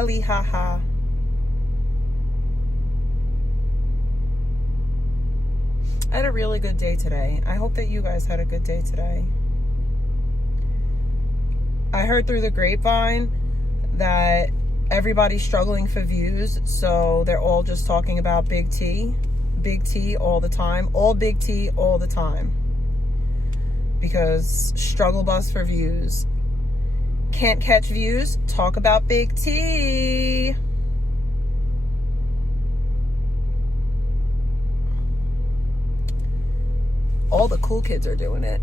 Kylie, haha. I had a really good day today. I hope that you guys had a good day today. I heard through the grapevine that everybody's struggling for views, so they're all just talking about Big T all the time, all Big T all the time, because struggle bus for views. Can't catch views, talk about Big T. All the cool kids are doing it.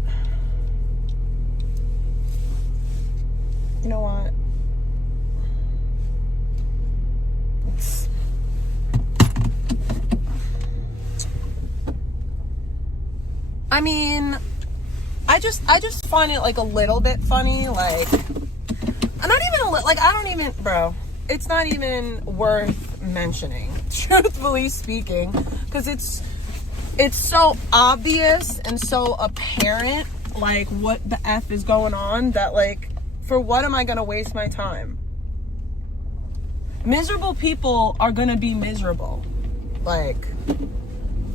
You know what? I mean, I just find it like a little bit funny. Like, I'm not even like, I don't even, bro, it's not even worth mentioning, truthfully speaking, because it's so obvious and so apparent, like, what the F is going on, that, like, for what am I gonna waste my time? Miserable people are gonna be miserable. Like,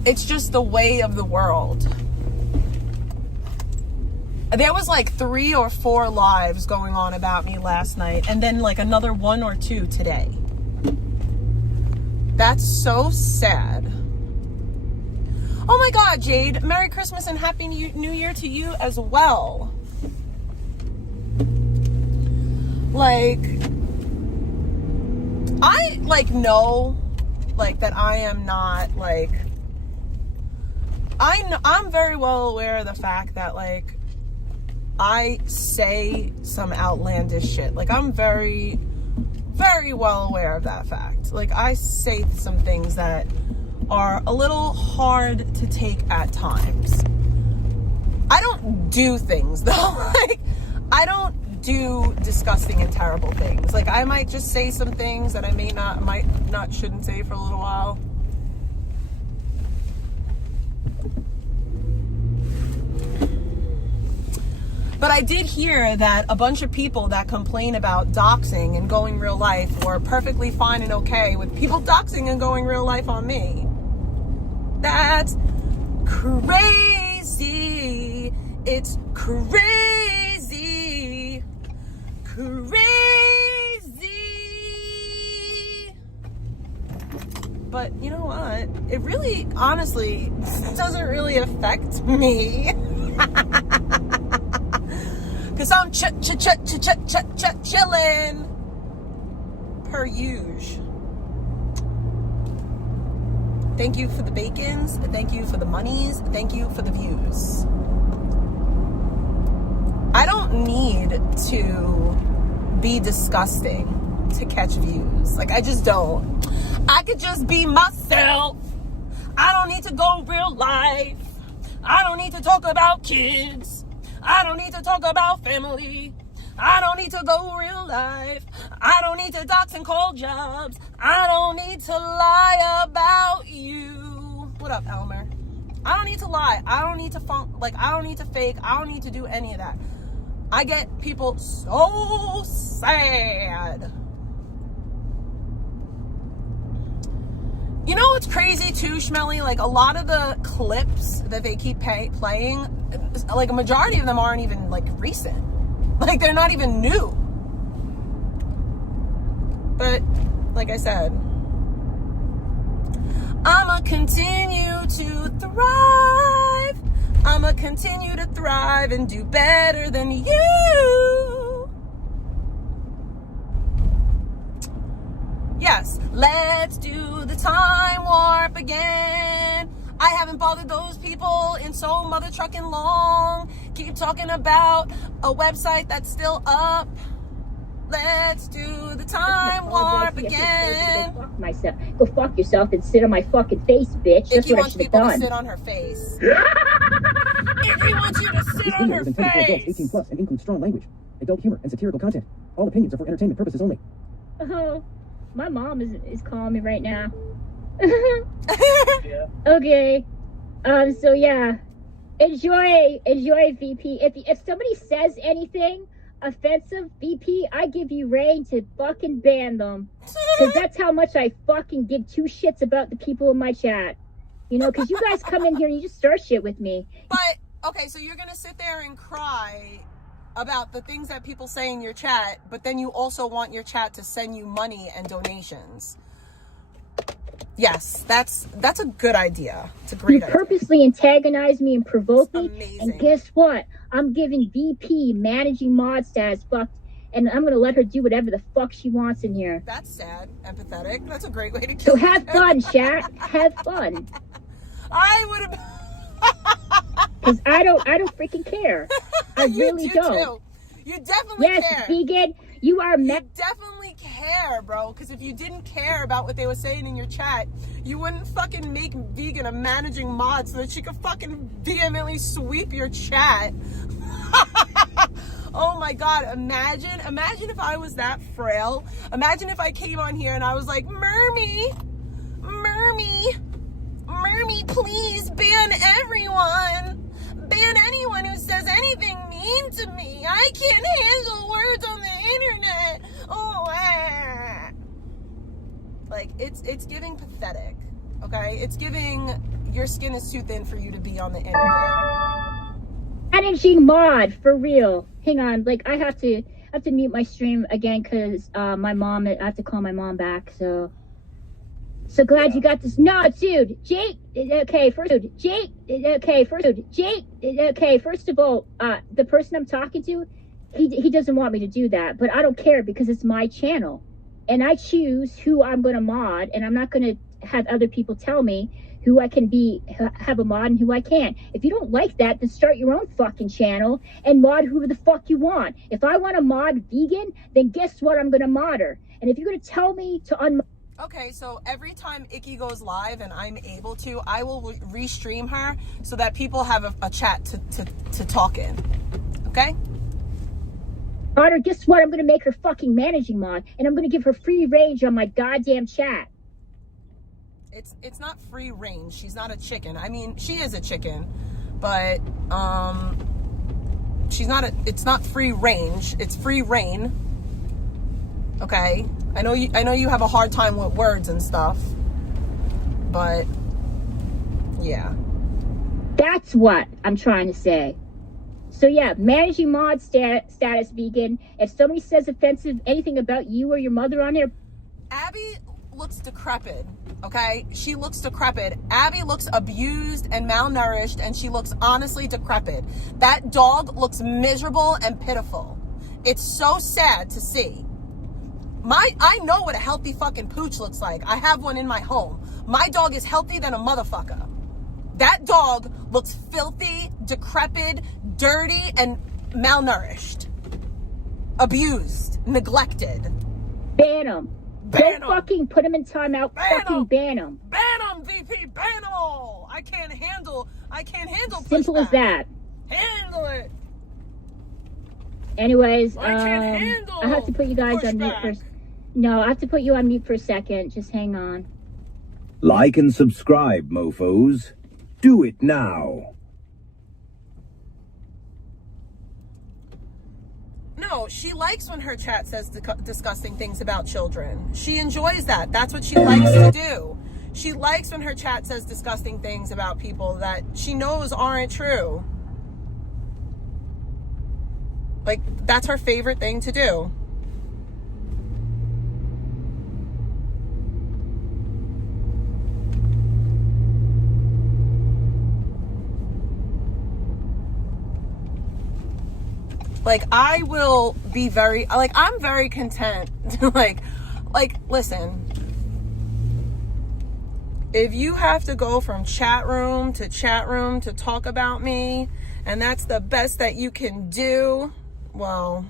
it's just the way of the world. There was like 3 or 4 lives going on about me last night, and then like another 1 or 2 today. That's so sad. Oh my God, Jade, Merry Christmas and Happy New Year to you as well. Like, I like know like that I am not like, I'm very well aware of the fact that like I say some outlandish shit. Like, I'm very, very well aware of that fact. Like, I say some things that are a little hard to take at times. I don't do things though. Like, I don't do disgusting and terrible things. Like, I might just say some things that I might not shouldn't say for a little while. But I did hear that a bunch of people that complain about doxing and going real life were perfectly fine and okay with people doxing and going real life on me. That's crazy. It's crazy. Crazy. But you know what? It really, honestly, doesn't really affect me. Cause I'm chillin'. Per usual. Thank you for the bacons. Thank you for the monies. Thank you for the views. I don't need to be disgusting to catch views. Like, I just don't. I could just be myself. I don't need to go real life. I don't need to talk about kids. I don't need to talk about family. I don't need to go real life. I don't need to dox and call jobs. I don't need to lie about you. What up, Elmer? I don't need to lie. I don't need to I don't need to fake. I don't need to do any of that. I get people so sad. You know what's crazy too, Schmelly? Like, a lot of the clips that they keep playing, like a majority of them aren't even like recent. Like, they're not even new. But like I said, I'ma continue to thrive. I'ma continue to thrive and do better than you. Yes, let's do the time warp again. I haven't bothered those people in so mother trucking long. Keep talking about a website that's still up. Let's do the time warp again. Go fuck myself. Go fuck yourself and sit on my fucking face, bitch. That's what I should have done. To sit on her face. If he wants you to sit on her face. 18 plus and includes strong language, adult humor, and satirical content. All opinions are for entertainment purposes only. Oh, my mom is calling me right now. Yeah. Okay. So yeah, enjoy VP. If somebody says anything, offensive, VP, I give you reign to fucking ban them. Because that's how much I fucking give two shits about the people in my chat. You know, because you guys come in here and you just start shit with me. But, okay, so you're going to sit there and cry about the things that people say in your chat, but then you also want your chat to send you money and donations. Yes, that's a good idea. It's a great idea. You purposely antagonize me and provoke me. Amazing. And guess what? I'm giving VP managing mod status fucked, and I'm going to let her do whatever the fuck she wants in here. That's sad. Empathetic. That's a great way to So kill have fun, chat. Have fun. I would have... Because I don't freaking care. I really don't. Too. You definitely care. Yes, vegan, you are... You definitely care, bro. Because if you didn't care about what they were saying in your chat, you wouldn't fucking make Vegan a managing mod so that she could fucking vehemently sweep your chat. Oh my God, imagine if I was that frail. Imagine if I came on here and I was like, Mermy, please ban everyone. Ban anyone who says anything mean to me. I can't handle words on the internet. Oh, like it's giving pathetic. Okay, it's giving your skin is too thin for you to be on the internet. Managing mod for real. Hang on, like I have to mute my stream again because my mom. I have to call my mom back. So glad you got this. No, dude, Jake. Okay, first of all, the person I'm talking to, he doesn't want me to do that, but I don't care because it's my channel, and I choose who I'm gonna mod, and I'm not gonna have other people tell me who I can have a mod and who I can't. If you don't like that, then start your own fucking channel and mod whoever the fuck you want. If I want to mod vegan, then guess what? I'm gonna mod her. And if you're gonna tell me to unmod. Okay, so every time Icky goes live and I'm able to, I will restream her so that people have a chat to talk in. Okay? Mod her, guess what? I'm gonna make her fucking managing mod, and I'm gonna give her free range on my goddamn chat. It's not free range. She's not a chicken. I mean, she is a chicken, but it's not free range. It's free reign. Okay? I know you have a hard time with words and stuff, but yeah. That's what I'm trying to say. So yeah, managing mod status vegan. If somebody says offensive anything about you or your mother on there, Abby looks decrepit. Okay, she looks decrepit. Abby looks abused and malnourished, and she looks honestly decrepit. That dog looks miserable and pitiful. It's so sad to see. I know what a healthy fucking pooch looks like. I have one in my home. My dog is healthy than a motherfucker. That dog looks filthy, decrepit, dirty, and malnourished. Abused, neglected. ban him. Don't fucking put him in timeout. Fucking ban him. Ban him, VP. Ban him all. I can't handle Simple as that. Handle it. Anyways, I can't handle I have to put you guys on mute first. No, I have to put you on mute for a second. Just hang on. Like and subscribe, mofos. Do it now. No, she likes when her chat says disgusting things about children. She enjoys that. That's what she likes to do. She likes when her chat says disgusting things about people that she knows aren't true. Like, that's her favorite thing to do. Like, I will be very, like, I'm very content. like, listen, if you have to go from chat room to talk about me, and that's the best that you can do, well,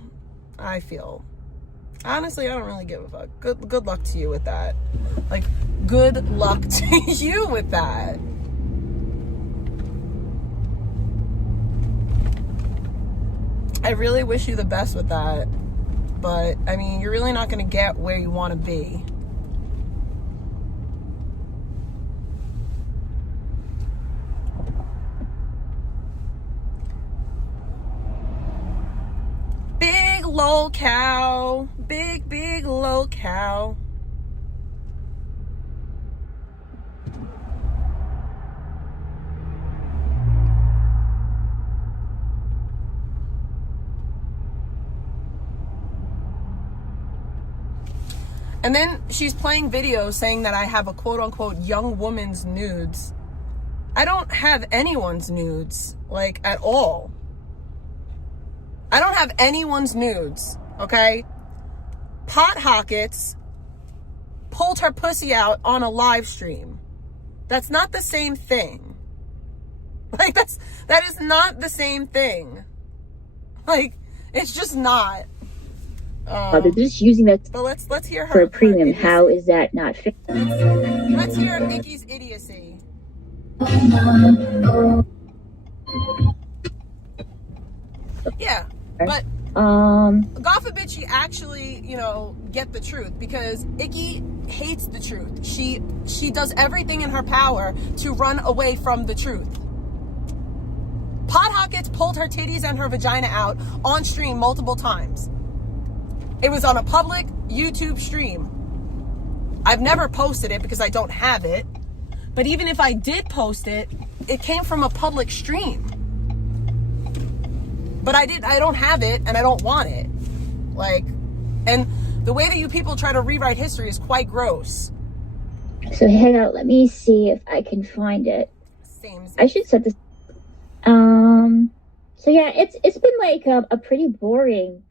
I feel, honestly, I don't really give a fuck. Good luck to you with that. Like, good luck to you with that. I really wish you the best with that. But, I mean, you're really not going to get where you want to be. Big lol cow. Big, big lol cow. And then she's playing videos saying that I have a quote-unquote young woman's nudes. I don't have anyone's nudes, like, at all. I don't have anyone's nudes, okay? Pot Hockets pulled her pussy out on a live stream. That's not the same thing. Like, that is not the same thing. Like, it's just not. They're just using that But let's hear her for a premium. idiocy. How is that not fair? Let's hear Nikki's idiocy. Yeah, but God forbid she actually, get the truth, because Icky hates the truth. She does everything in her power to run away from the truth. Pot Hockets pulled her titties and her vagina out on stream multiple times. It was on a public YouTube stream. I've never posted it because I don't have it. But even if I did post it, it came from a public stream. But I don't have it, and I don't want it. Like, and the way that you people try to rewrite history is quite gross. So hang out, let me see if I can find it. Same. I should set this. So yeah, it's been like a pretty boring.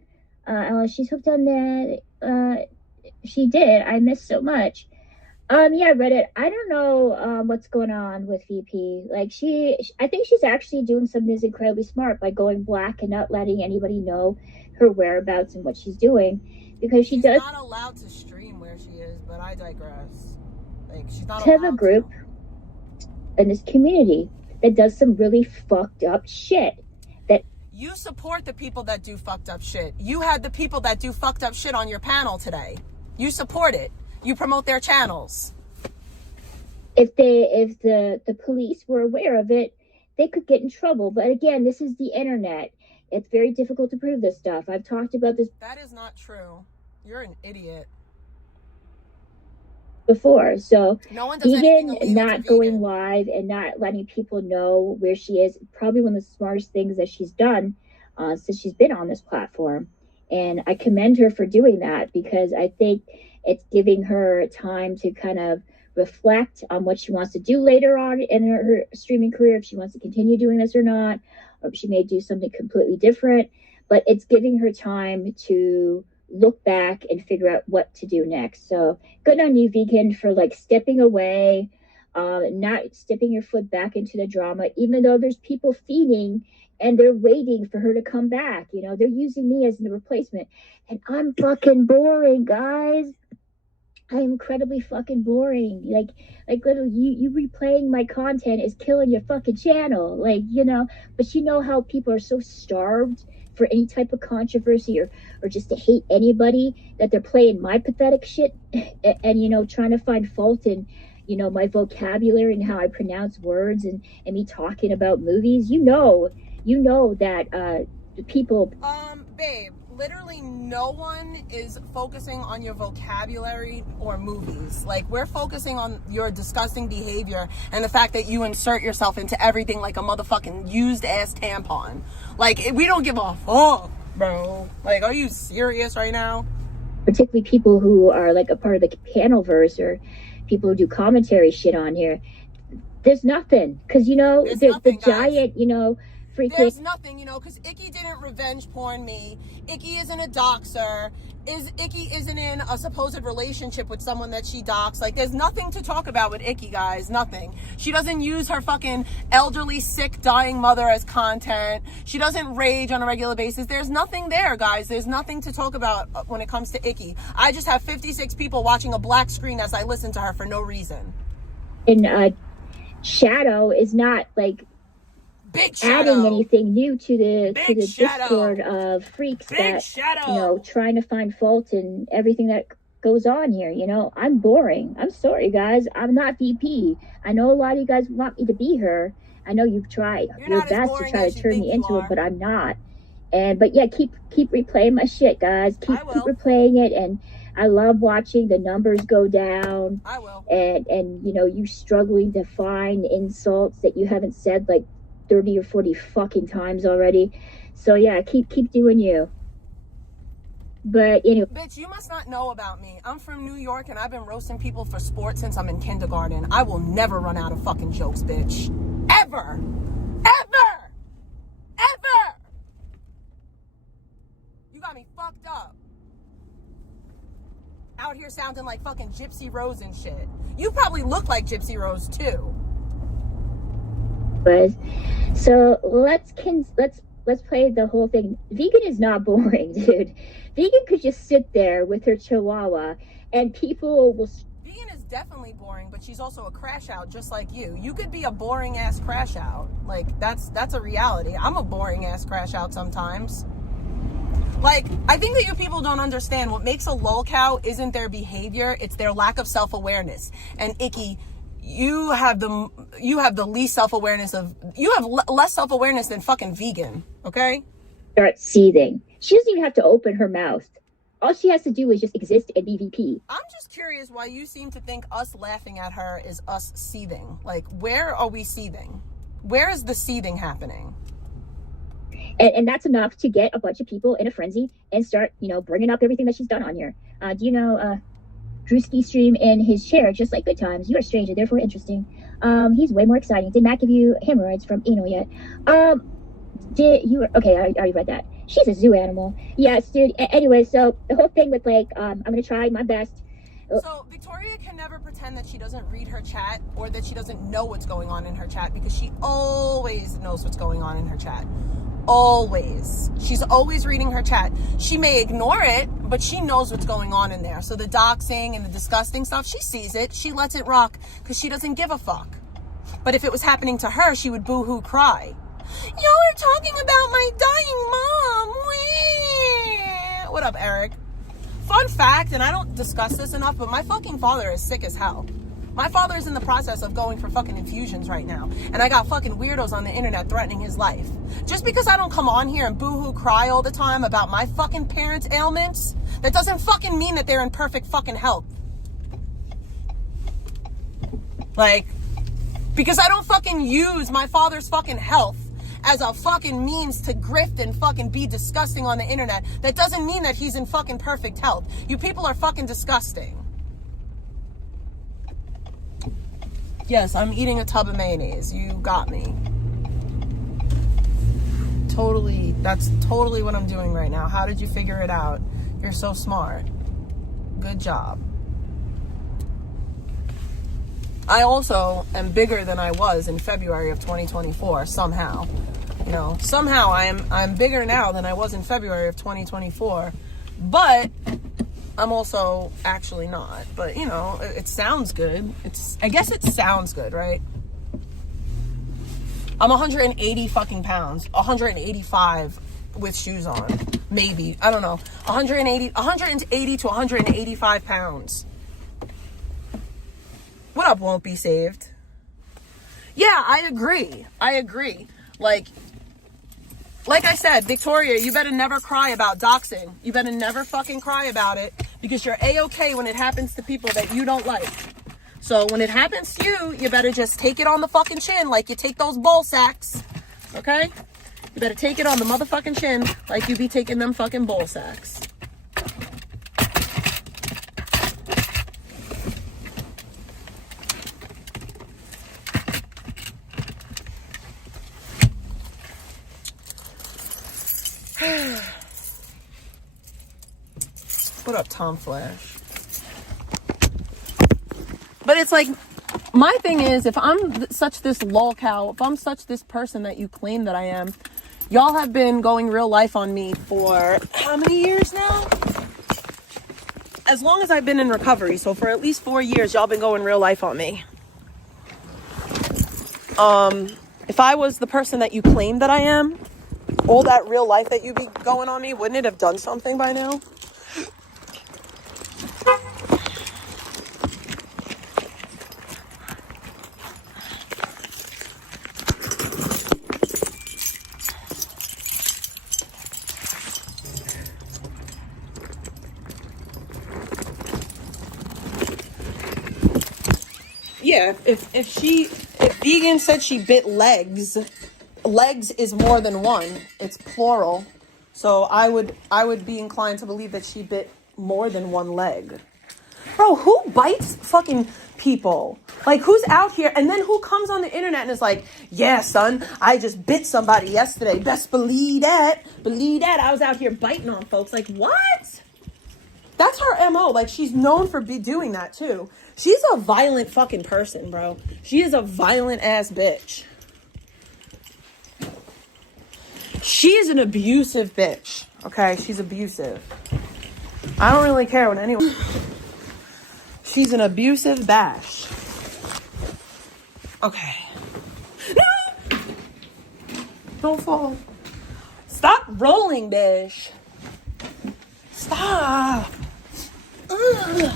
She's hooked on that. She did. I missed so much. Yeah, Reddit. I don't know what's going on with VP. Like I think she's actually doing something that's incredibly smart by going black and not letting anybody know her whereabouts and what she's doing, because she's not allowed to stream where she is. But I digress. Like, she's not to have a group in this community that does some really fucked up shit. That you support the people that do fucked up shit. You had the people that do fucked up shit on your panel today. You support it. You promote their channels. If the police were aware of it, they could get in trouble. But again, this is the internet. It's very difficult to prove this stuff. I've talked about this. That is not true. You're an idiot. Before, so no one does anything not going live and not letting people know where she is, probably one of the smartest things that she's done since she's been on this platform. And I commend her for doing that, because I think it's giving her time to kind of reflect on what she wants to do later on in her streaming career, if she wants to continue doing this or not, or if she may do something completely different. But it's giving her time to look back and figure out what to do next. So good on you, Vegan, for like stepping away, not stepping your foot back into the drama, even though there's people feeding and they're waiting for her to come back. They're using me as the replacement, and I'm fucking boring, guys. I'm incredibly fucking boring. Like literally, you replaying my content is killing your fucking channel. But you know how people are so starved for any type of controversy or just to hate anybody, that they're playing my pathetic shit and trying to find fault in my vocabulary and how I pronounce words and me talking about movies. You know that the people babe, literally no one is focusing on your vocabulary or movies. Like, we're focusing on your disgusting behavior and the fact that you insert yourself into everything like a motherfucking used ass tampon. Like, we don't give a fuck, bro. Like, are you serious right now? Particularly people who are like a part of the panelverse or people who do commentary shit on here. There's nothing, because the giant, freaking. There's nothing, because Icky didn't revenge porn me. Icky isn't a doxer. Icky isn't in a supposed relationship with someone that she doxed. Like, there's nothing to talk about with Icky, guys. Nothing. She doesn't use her fucking elderly, sick, dying mother as content. She doesn't rage on a regular basis. There's nothing there, guys. There's nothing to talk about when it comes to Icky. I just have 56 people watching a black screen as I listen to her for no reason. And Shadow is not like Big Shadow. Adding anything new to the Shadow. Discord of freaks Big that Shadow. Trying to find fault in everything that goes on here. I'm boring. I'm sorry, guys. I'm not VP. I know a lot of you guys want me to be her. I know you've tried your best to try to turn me into it, but I'm not. But yeah, keep replaying my shit, guys. Keep replaying it, and I love watching the numbers go down. I will. And you know, you struggling to find insults that you haven't said like 30 or 40 fucking times already. So yeah, keep doing you. But anyway, bitch, you must not know about me. I'm from New York and I've been roasting people for sports since I'm in kindergarten. I will never run out of fucking jokes, bitch. Ever. Ever. Ever. You got me fucked up. Out here sounding like fucking Gypsy Rose and shit. You probably look like Gypsy Rose too. but so let's play the whole thing. Vegan is not boring, dude. Vegan could just sit there with her chihuahua and people will... Vegan is definitely boring, but she's also a crash out just like you. You could be a boring ass crash out. Like, that's a reality. I'm a boring ass crash out sometimes. Like, I think that you people don't understand what makes a lolcow isn't their behavior, it's their lack of self-awareness. And Icky, you have the least self-awareness of... You have less self-awareness than fucking Vegan, okay? Start seething. She doesn't even have to open her mouth. All she has to do is just exist and be VP. I'm just curious why you seem to think us laughing at her is us seething. Like, where are we seething? Where is the seething happening? And that's enough to get a bunch of people in a frenzy and start, you know, bringing up everything that she's done on here. Do you know Drewski stream in his chair, just like Good Times? You are strange and therefore interesting. He's way more exciting. Did Matt give you hemorrhoids from anal yet? Okay, I already read that. She's a zoo animal. Yes, dude. Anyway, so the whole thing with like, I'm gonna try my best. So Victoria can never pretend that she doesn't read her chat or that she doesn't know what's going on in her chat, because she always knows what's going on in her chat. Always. She's always reading her chat. She may ignore it, but she knows what's going on in there. So the doxing and the disgusting stuff, she sees it. She lets it rock because she doesn't give a fuck. But if it was happening to her, she would boo-hoo cry. Y'all are talking about my dying mom. Wee. What up, Eric? Fun fact, and I don't discuss this enough, but my fucking father is sick as hell. My father is in the process of going for fucking infusions right now. And I got fucking weirdos on the internet threatening his life. Just because I don't come on here and boo-hoo cry all the time about my fucking parents' ailments, that doesn't fucking mean that they're in perfect fucking health. Like, because I don't fucking use my father's fucking health as a fucking means to grift and fucking be disgusting on the internet, that doesn't mean that he's in fucking perfect health. You people are fucking disgusting. Yes, I'm eating a tub of mayonnaise. You got me. Totally, that's totally what I'm doing right now. How did you figure it out? You're so smart. Good job. I also am bigger than I was in February of 2024 somehow. You know, somehow I'm bigger now than I was in February of 2024. But I'm also actually not. But, you know, it sounds good. I guess it sounds good, right? I'm 180 fucking pounds. 185 with shoes on. Maybe. I don't know. 180 to 185 pounds. What up, Won't Be Saved? Yeah, I agree. Like I said, Victoria, you better never cry about doxing. You better never fucking cry about it, because you're A-okay when it happens to people that you don't like. So when it happens to you, you better just take it on the fucking chin like you take those ball sacks. Okay? You better take it on the motherfucking chin like you be taking them fucking ball sacks. What up, Tom Flash? But it's like, my thing is, if I'm such this lolcow, if I'm such this person that you claim that I am, y'all have been going real life on me for how many years now? As long as I've been in recovery, so for at least 4 years, y'all been going real life on me. If I was the person that you claim that I am, all that real life that you be going on me, wouldn't it have done something by now? yeah, if vegan said she bit legs is more than one. It's plural. So I would be inclined to believe that she bit more than one leg. Bro, who bites fucking people? Like, who's out here, and then who comes on the internet and is like, yeah, son, I just bit somebody yesterday. Best believe that. Believe that. I was out here biting on folks. Like, what? That's her MO. Like, she's known for doing that, too. She's a violent fucking person, bro. She is a violent ass bitch. She is an abusive bitch. Okay? She's abusive. I don't really care what anyone... She's an abusive bash. Okay. No! Don't fall. Stop rolling, bitch. Stop. Ugh.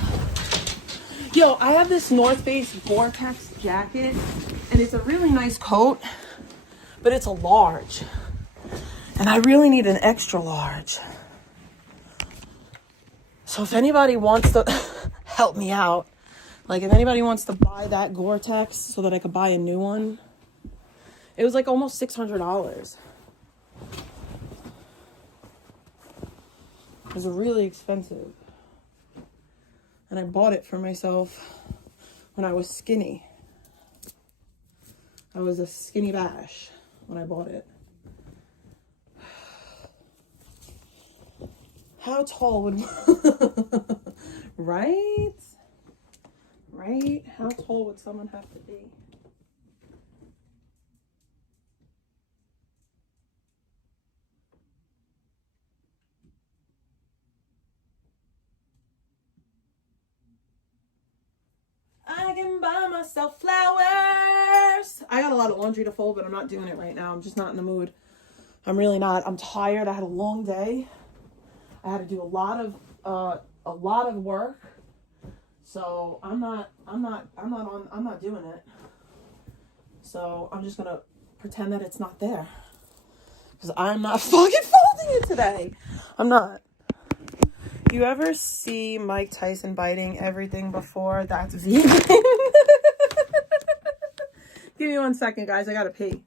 Yo, I have this North Face Gore-Tex jacket, and it's a really nice coat, but it's a large. And I really need an extra large. So if anybody wants to help me out, like if anybody wants to buy that Gore-Tex so that I could buy a new one, it was like almost $600. It was really expensive. And I bought it for myself when I was skinny. I was a skinny bash when I bought it. How tall would... Right? Right? How tall would someone have to be? I can buy myself flowers. I got a lot of laundry to fold, but I'm not doing it right now. I'm just not in the mood. I'm really not. I'm tired. I had a long day. I had to do a lot of work. So I'm not doing it. So I'm just gonna pretend that it's not there. Because I'm not fucking folding it today. I'm not. You ever see Mike Tyson biting everything before? That's vegan. Give me 1 second, guys. I gotta pee.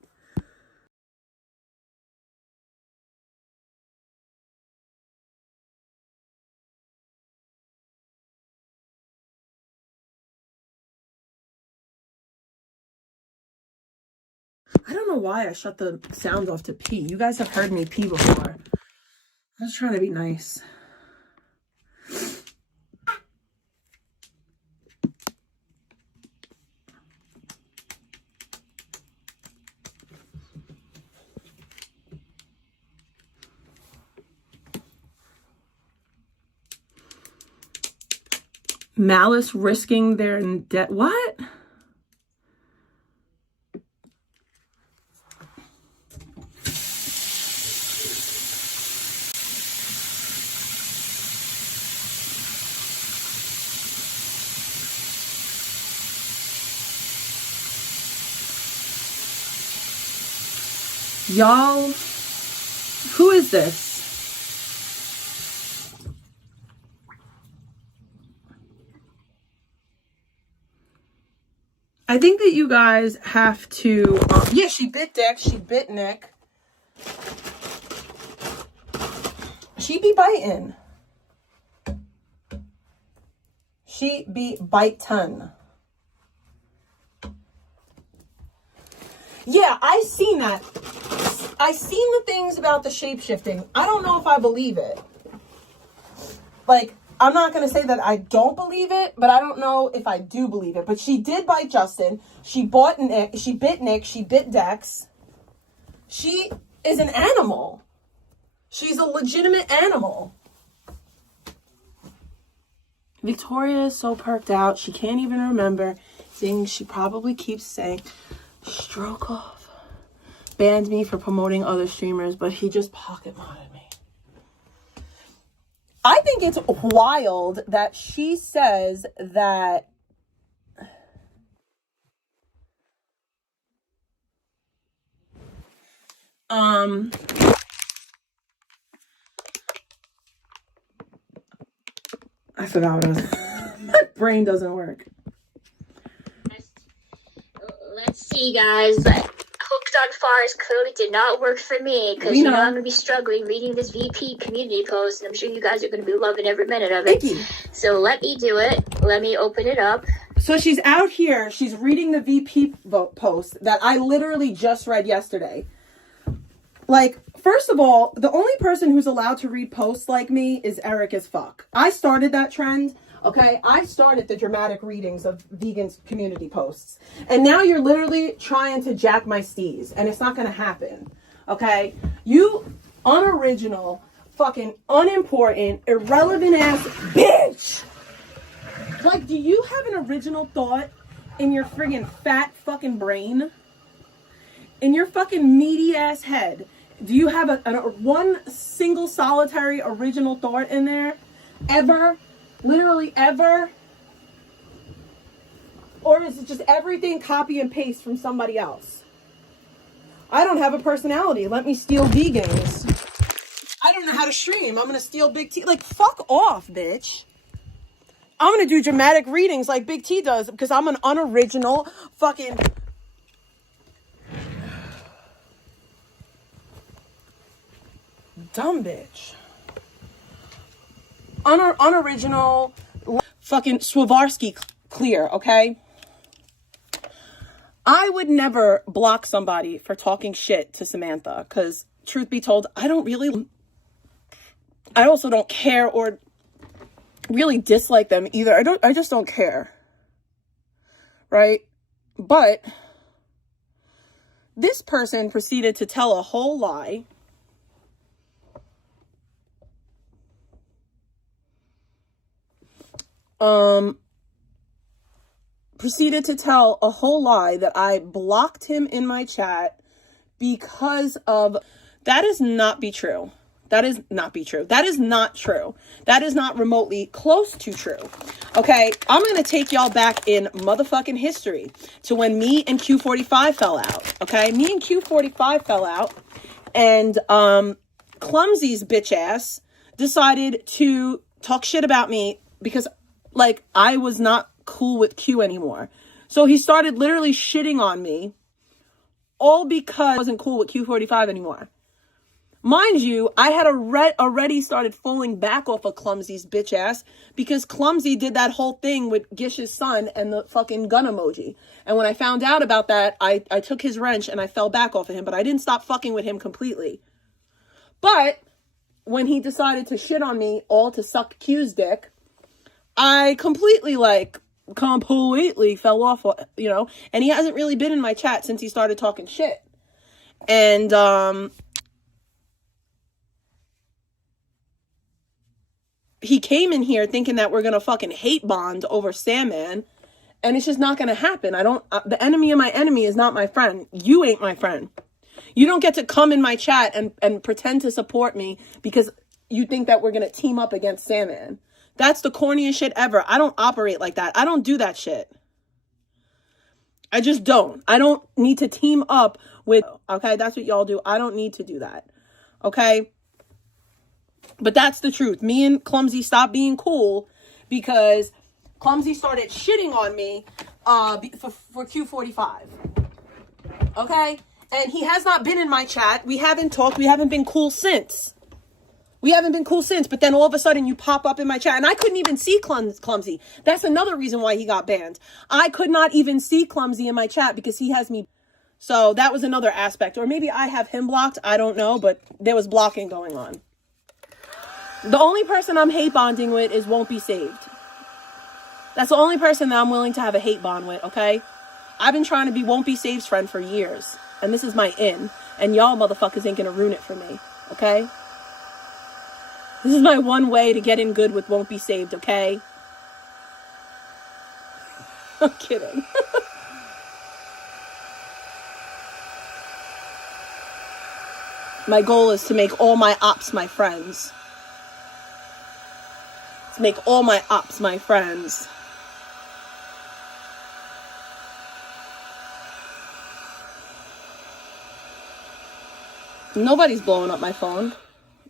I don't know why I shut the sound off to pee. You guys have heard me pee before. I was trying to be nice. Malice risking their debt. What? Y'all, who is this? I think that you guys have to, yeah, she bit Dick, she bit Nick. She be biting. She be bitin'. Yeah, I seen that. I seen the things about the shape-shifting. I don't know if I believe it. Like, I'm not going to say that I don't believe it, but I don't know if I do believe it. But she did bite Justin. She bit Nick. She bit Dex. She is an animal. She's a legitimate animal. Victoria is so perked out. She can't even remember things she probably keeps saying. Stroke off. Banned me for promoting other streamers, but he just pocket modded me. I think it's wild that she says that I forgot what I was my brain doesn't work. VP, guys. Hooked on Farce clearly did not work for me, because you know I'm going to be struggling reading this VP community post, and I'm sure you guys are going to be loving every minute of it. Icky. So let me do it. Let me open it up. So she's out here. She's reading the VP post that I literally just read yesterday. Like, first of all, the only person who's allowed to read posts like me is Eric as fuck. I started that trend. Okay, I started the dramatic readings of vegan community posts. And now you're literally trying to jack my steez. And it's not going to happen. Okay? You unoriginal, fucking unimportant, irrelevant ass bitch. Like, do you have an original thought in your friggin' fat fucking brain? In your fucking meaty ass head? Do you have one single solitary original thought in there? Ever? Literally ever? Or is it just everything copy and paste from somebody else? I don't have a personality. Let me steal vegans. I don't know how to stream. I'm going to steal Big T. Like, fuck off, bitch. I'm going to do dramatic readings like Big T does because I'm an unoriginal fucking... dumb bitch. Unoriginal fucking Swarovski clear, okay? I would never block somebody for talking shit to Samantha because, truth be told, I also don't care or really dislike them either. I just don't care. Right? But this person proceeded to tell a whole lie. Proceeded to tell a whole lie that I blocked him in my chat because of... That is not be true. That is not be true. That is not true. That is not remotely close to true. Okay, I'm going to take y'all back in motherfucking history to when me and Q45 fell out. Okay, me and Q45 fell out, and Clumsy's bitch ass decided to talk shit about me because, like, I was not cool with Q anymore. So he started literally shitting on me, all because I wasn't cool with Q45 anymore. Mind you, I had already started falling back off of Clumsy's bitch ass because Clumsy did that whole thing with Gish's son and the fucking gun emoji. And when I found out about that, I took his wrench and I fell back off of him, but I didn't stop fucking with him completely. But when he decided to shit on me all to suck Q's dick, I completely fell off, you know, and he hasn't really been in my chat since he started talking shit. And, he came in here thinking that we're going to fucking hate bond over Sandman, and it's just not going to happen. The enemy of my enemy is not my friend. You ain't my friend. You don't get to come in my chat and pretend to support me because you think that we're going to team up against Sandman. That's the corniest shit ever. I don't operate like that. I don't do that shit. I just don't. I don't need to team up with, okay? That's what y'all do. I don't need to do that. Okay? But that's the truth. Me and Clumsy stopped being cool because Clumsy started shitting on me for Q45. Okay? And he has not been in my chat. We haven't talked. We haven't been cool since. But then all of a sudden you pop up in my chat. And I couldn't even see Clumsy. That's another reason why he got banned. I could not even see Clumsy in my chat because he has me. So that was another aspect. Or maybe I have him blocked. I don't know. But there was blocking going on. The only person I'm hate bonding with is Won't Be Saved. That's the only person that I'm willing to have a hate bond with, okay? I've been trying to be Won't Be Saved's friend for years. And this is my in. And y'all motherfuckers ain't gonna ruin it for me, okay? This is my one way to get in good with Won't Be Saved, okay? I'm kidding. My goal is to make all my ops my friends. Make all my ops my friends. Nobody's blowing up my phone.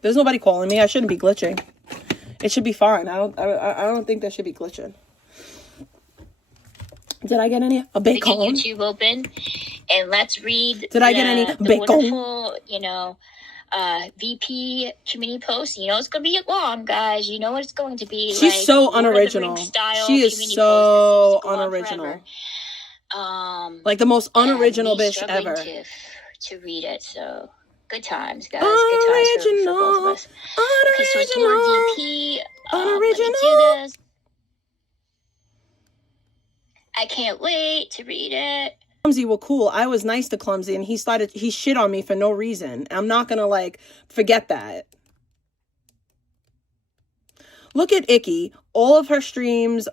There's nobody calling me. I shouldn't be glitching. It should be fine. I don't think that should be glitching. Did I get a big call? YouTube open, and let's read. Did I get any the bacon? wonderful, VP community post. You know it's gonna be long, guys. You know what it's going to be. She's like, so Lord of the unoriginal. Rings style She is community so post that seems to go on unoriginal. forever. Like the most unoriginal and me bitch struggling ever. to read it. So good times, guys. Good times for both of us. Okay, so it's Lord VP. Let me do this. I can't wait to read it. Clumsy were cool. I was nice to Clumsy, and he shit on me for no reason. I'm not gonna like forget that. Look at Icky. All of her streams.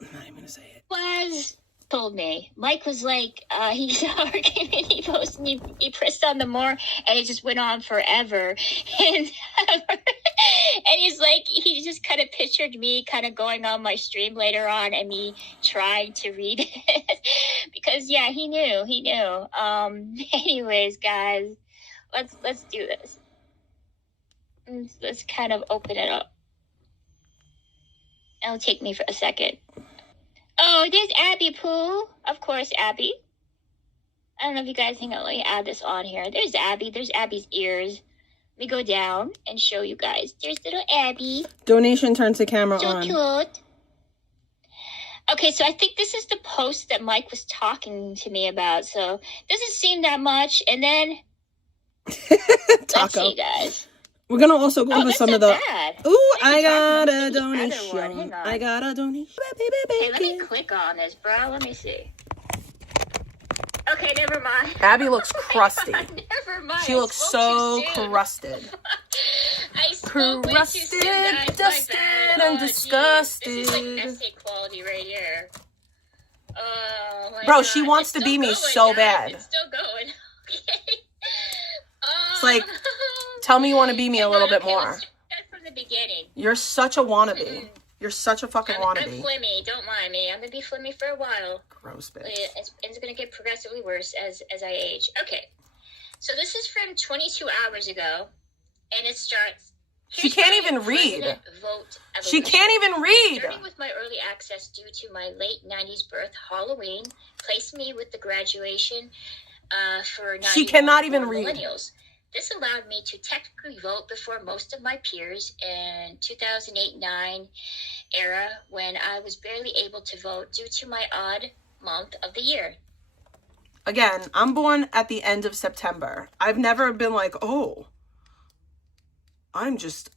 I'm not even gonna say it. Was told me. Mike was like, he saw her community post and he pressed on the more, and it just went on forever. And he's like, he just kind of pictured me kind of going on my stream later on and me trying to read it. Because yeah, he knew. Anyways, guys, let's do this. Let's kind of open it up. It'll take me for a second. Oh, there's Abby Pooh. Of course, Abby. I don't know if you guys think I'll let me add this on here. There's Abby. There's Abby's ears. Let me go down and show you guys. There's little Abby. Donation turns the camera So on. cute. Okay, so I think this is the post that Mike was talking to me about. So doesn't seem that much. And then let's see, guys. We're gonna also go over some of the. Bad. Ooh, I got a Hang donation. on. I got a donation. Hey, let me click on this, bro. Let me see. Okay, never mind. Abby looks crusty. Never mind. She looks so crusted. I spoke way too Crusted, soon, guys. dusted, My bad. and disgusted. This is like essay quality right here. Oh my Bro, God. she wants to be me so guys. bad. It's still going. Okay. It's like, tell me you want to be me a little bit more. Let's start from the beginning. You're such a wannabe. You're such a fucking I'm wannabe. flimmy. Don't mind me. I'm gonna be flimmy for a while. Gross bitch. It's gonna get progressively worse as I age. Okay, so this is from 22 hours ago, and it starts. She can't even read. Vote She can't even read. Starting with my early access due to my late 90s birth, Halloween placed me with the graduation for She cannot even read. millennials. This allowed me to technically vote before most of my peers in 2008-9 era when I was barely able to vote due to my odd month of the year. Again, I'm born at the end of September. I've never been like, oh, I'm just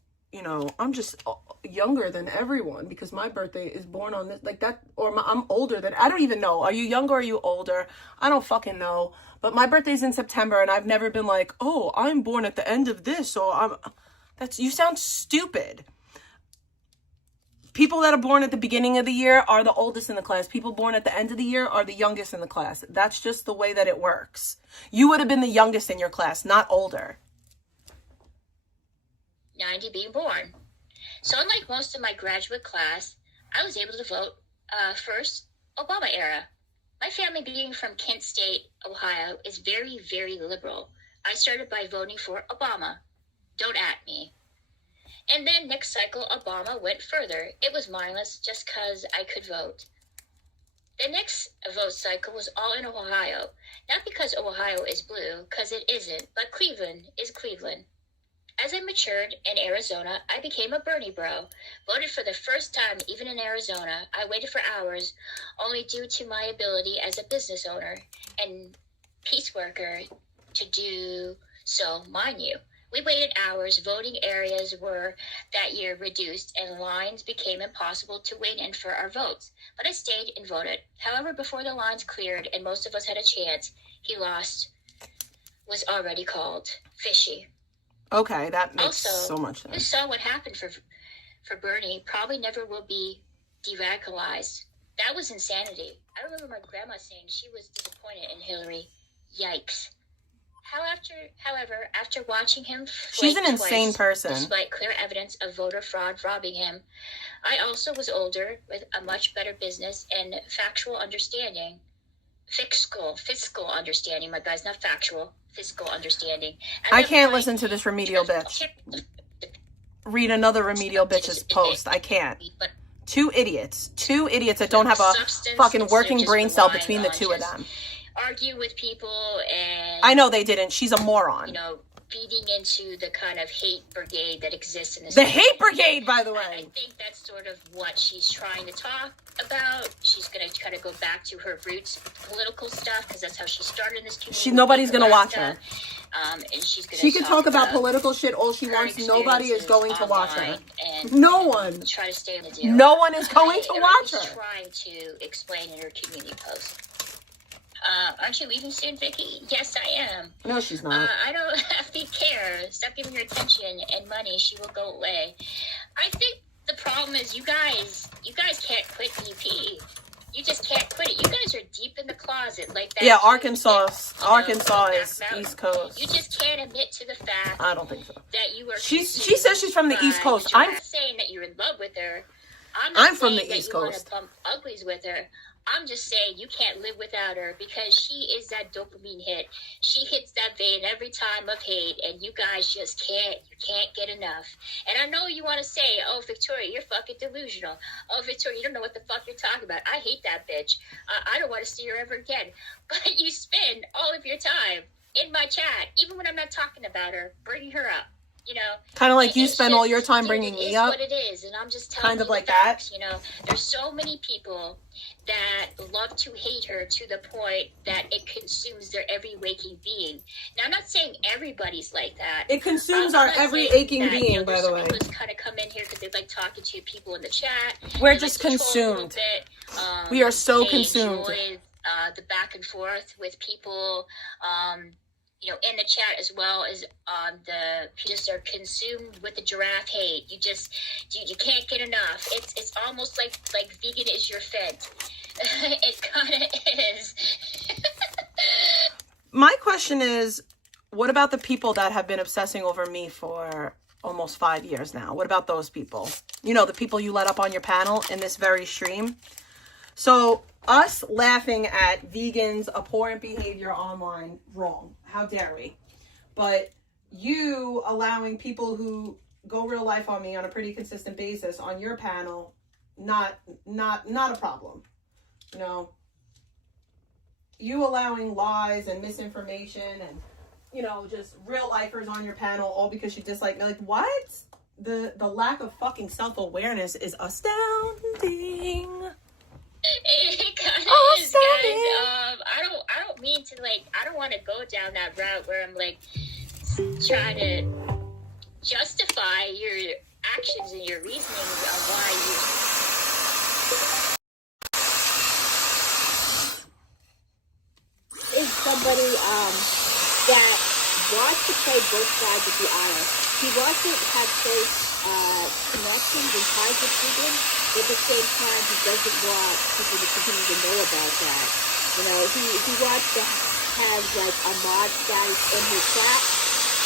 younger than everyone because my birthday is born on this, like that, or I'm older than, I don't even know. Are you younger or are you older? I don't fucking know. But my birthday's in September and I've never been like, oh, I'm born at the end of this, or you sound stupid. People that are born at the beginning of the year are the oldest in the class. People born at the end of the year are the youngest in the class. That's just the way that it works. You would have been the youngest in your class, not older. 90 being born. So unlike most of my graduate class, I was able to vote first Obama era. My family being from Kent State, Ohio, is very, very liberal. I started by voting for Obama. Don't at me. And then next cycle, Obama went further. It was mindless just because I could vote. The next vote cycle was all in Ohio. Not because Ohio is blue, because it isn't, but Cleveland is Cleveland. As I matured in Arizona, I became a Bernie bro. Voted for the first time even in Arizona. I waited for hours, only due to my ability as a business owner and peace worker to do so, mind you. We waited hours. Voting areas were that year reduced and lines became impossible to wait in for our votes. But I stayed and voted. However, before the lines cleared and most of us had a chance, he lost, was already called. Fishy. Okay, that makes also, so much sense. Who saw what happened for Bernie probably never will be de-radicalized. That was insanity. I remember my grandma saying she was disappointed in Hillary. Yikes. However, after watching him she's an insane person. Despite clear evidence of voter fraud robbing him, I also was older with a much better business and fiscal understanding. My guy's not factual. Fiscal understanding. I can't listen to this remedial bitch. Read another remedial bitch's post. I can't. Two idiots that don't have a fucking working brain cell between the two of them. argue with people and... I know they didn't. She's a moron. You know, feeding into the kind of hate brigade that exists in this The country. hate brigade, by the way. I think that's sort of what she's trying to talk about. She's going to kind of go back to her roots with political stuff, because that's how she started in this community. Nobody's going to watch her. And she's going to She can talk about political shit all she wants. Nobody is going to watch her. No one. Try to stay in the deal. No one is going to watch her. Trying to explain in her community post. Aren't you leaving soon, Vicky? Yes, I am. No, she's not. I don't have to care. Stop giving her attention and money. She will go away. I think the problem is you guys can't quit DP. You just can't quit it. You guys are deep in the closet like that. Yeah, Arkansas is East Coast. You just can't admit to the fact. I don't think so. That you are. She says she's from the East Coast. I'm not saying that you're in love with her. I'm from the East Coast. Want to bump uglies with her. I'm just saying you can't live without her, because she is that dopamine hit. She hits that vein every time of hate, and you guys just can't get enough. And I know you want to say, oh, Victoria, you're fucking delusional. Oh, Victoria, you don't know what the fuck you're talking about. I hate that bitch. I don't want to see her ever again. But you spend all of your time in my chat, even when I'm not talking about her, bringing her up. You know, kind of like you spend all your time bringing me up. What it is, and I'm just telling kind of you like the that. facts, you know, there's so many people that love to hate her to the point that it consumes their every waking being. Now, I'm not saying everybody's like that. It consumes our every aching being, by the way. People just kind of come in here because they like talking to people in the chat. We're just consumed. We are so consumed. Enjoy, the back and forth with people. You know, in the chat as well as you just are consumed with the giraffe hate. You can't get enough. It's almost like vegan is your Fent. It kind of is. My question is, what about the people that have been obsessing over me for almost 5 years now? What about those people? You know, the people you let up on your panel in this very stream. So us laughing at vegans' abhorrent behavior online, wrong. How dare we? But you allowing people who go real life on me on a pretty consistent basis on your panel, not a problem. You know, you allowing lies and misinformation and, you know, just real lifers on your panel all because you dislike me. Like, what? The lack of fucking self-awareness is astounding. It kind of is, guys. I don't mean to, like, I don't want to go down that route where I'm like trying to justify your actions and your reasonings on why you. Is somebody that wants to play both sides of the aisle. He wants to have close connections and ties with people, but at the same time, he doesn't want people to continue to know about that. You know, he wants to have, like, a mod status in his chat,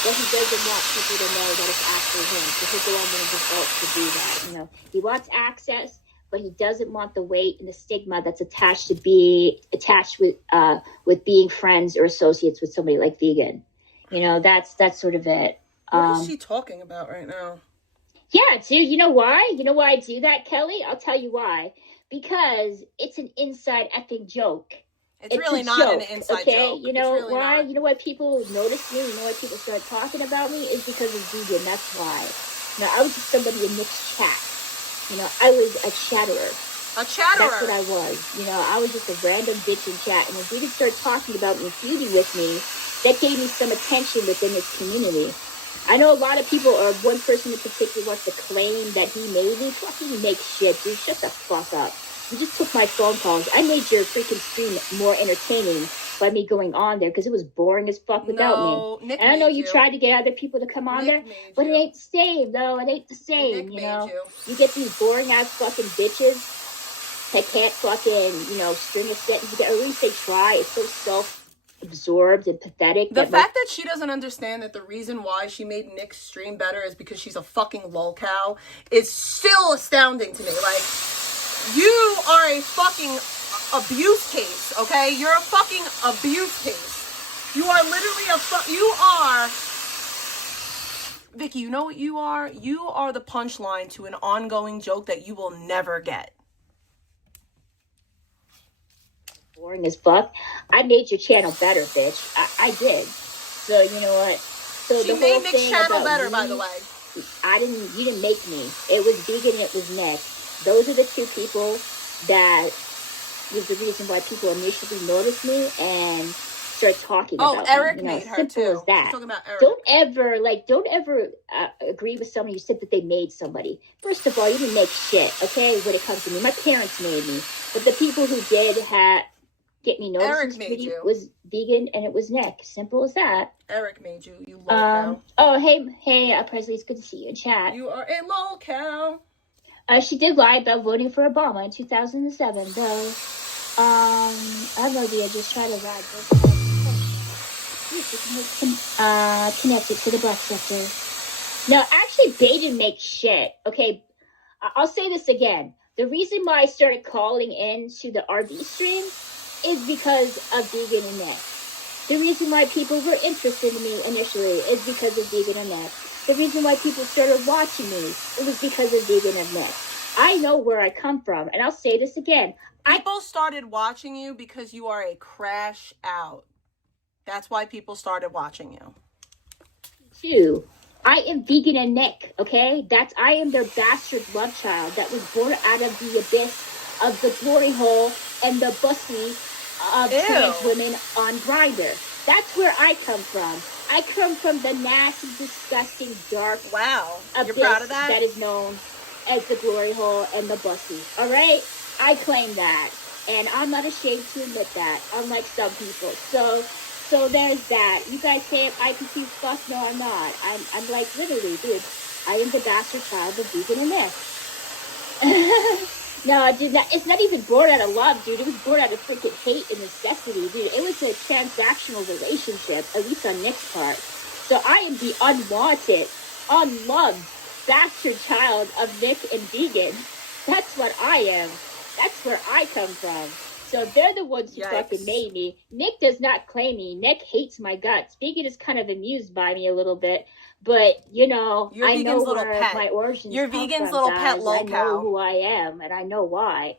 but he doesn't want people to know that it's actually him, so he'll go on one of his votes to do that. You know, he wants access, but he doesn't want the weight and the stigma that's attached with being friends or associates with somebody like vegan. You know, that's sort of it. What is she talking about right now? Yeah, dude, you know why? You know why I do that, Kelly? I'll tell you why. Because it's an inside effing joke. It's really not an inside joke. You know really why? Not. You know why people notice me? You know why people start talking about me? Is because of vegan. That's why. You know, I was just somebody in Nick's chat. You know, I was a chatterer. A chatterer. That's what I was. You know, I was just a random bitch in chat. And when vegan started talking about me, feuding with me, that gave me some attention within this community. I know a lot of people, or one person in particular, wants to claim that he made me. Fucking make shit, dude. Shut the fuck up. You just took my phone calls. I made your freaking stream more entertaining by me going on there because it was boring as fuck without me. Nick and I know you tried to get other people to come on there, but it ain't the same, though. It ain't the same, Nick you know. You get these boring ass fucking bitches that can't fucking, you know, string a sentence together. Or at least they try. It's so self-absorbed and pathetic. The fact that she doesn't understand that the reason why she made Nick's stream better is because she's a fucking lolcow is still astounding to me. Like, you are a fucking abuse case, okay? You're a fucking abuse case. You are literally you are... Vicky, you know what you are? You are the punchline to an ongoing joke that you will never get. boring as fuck. I made your channel better, bitch. I did. So you know what? So She the made whole Nick's thing channel about better, me, by the way. you didn't make me. It was Vegan and it was Nick. Those are the two people that was the reason why people initially noticed me and started talking about me. Eric You know, made her simple too. as that. She's talking about Eric. Don't ever agree with someone you said that they made somebody. First of all, you didn't make shit, okay, when it comes to me. My parents made me. But the people who did get me noticed was Vegan and it was Nick. Simple as that. Eric made you. You low cow. Oh, hey, Presley, it's good to see you in chat. You are a low cow. She did lie about voting for Obama in 2007, though. I have no idea. Just try to ride this. Connected to the black sector. No, actually, Bay didn't make shit. Okay, I'll say this again. The reason why I started calling in to the RD stream is because of Vegan and Nick. The reason why people were interested in me initially is because of Vegan and Nick. The reason why people started watching me, it was because of Vegan and Nick. I know where I come from, and I'll say this again. People started watching you because you are a crash out. That's why people started watching you. Too. I am Vegan and Nick, okay? I am their bastard love child that was born out of the abyss of the glory hole and the bussy of trans women on Grindr. That's where I come from. I come from the nasty, disgusting, dark abyss you're proud of that? That is known as the glory hole and the bussy. All right? I claim that. And I'm not ashamed to admit that, unlike some people. So there's that. You guys say IPQ fuck? No, I'm not. I'm like, literally, dude, I am the bastard child of Vegan and Nick. No, dude, it's not even born out of love, dude. It was born out of freaking hate and necessity, dude. It was a transactional relationship, at least on Nick's part. So I am the unwanted, unloved bastard child of Nick and Vegan. That's what I am. That's where I come from. So they're the ones who fucking made me. Nick does not claim me. Nick hates my guts. Vegan is kind of amused by me a little bit. But, you know, I know where my origins come from, Vegan's little pet low I know who I am, and I know why.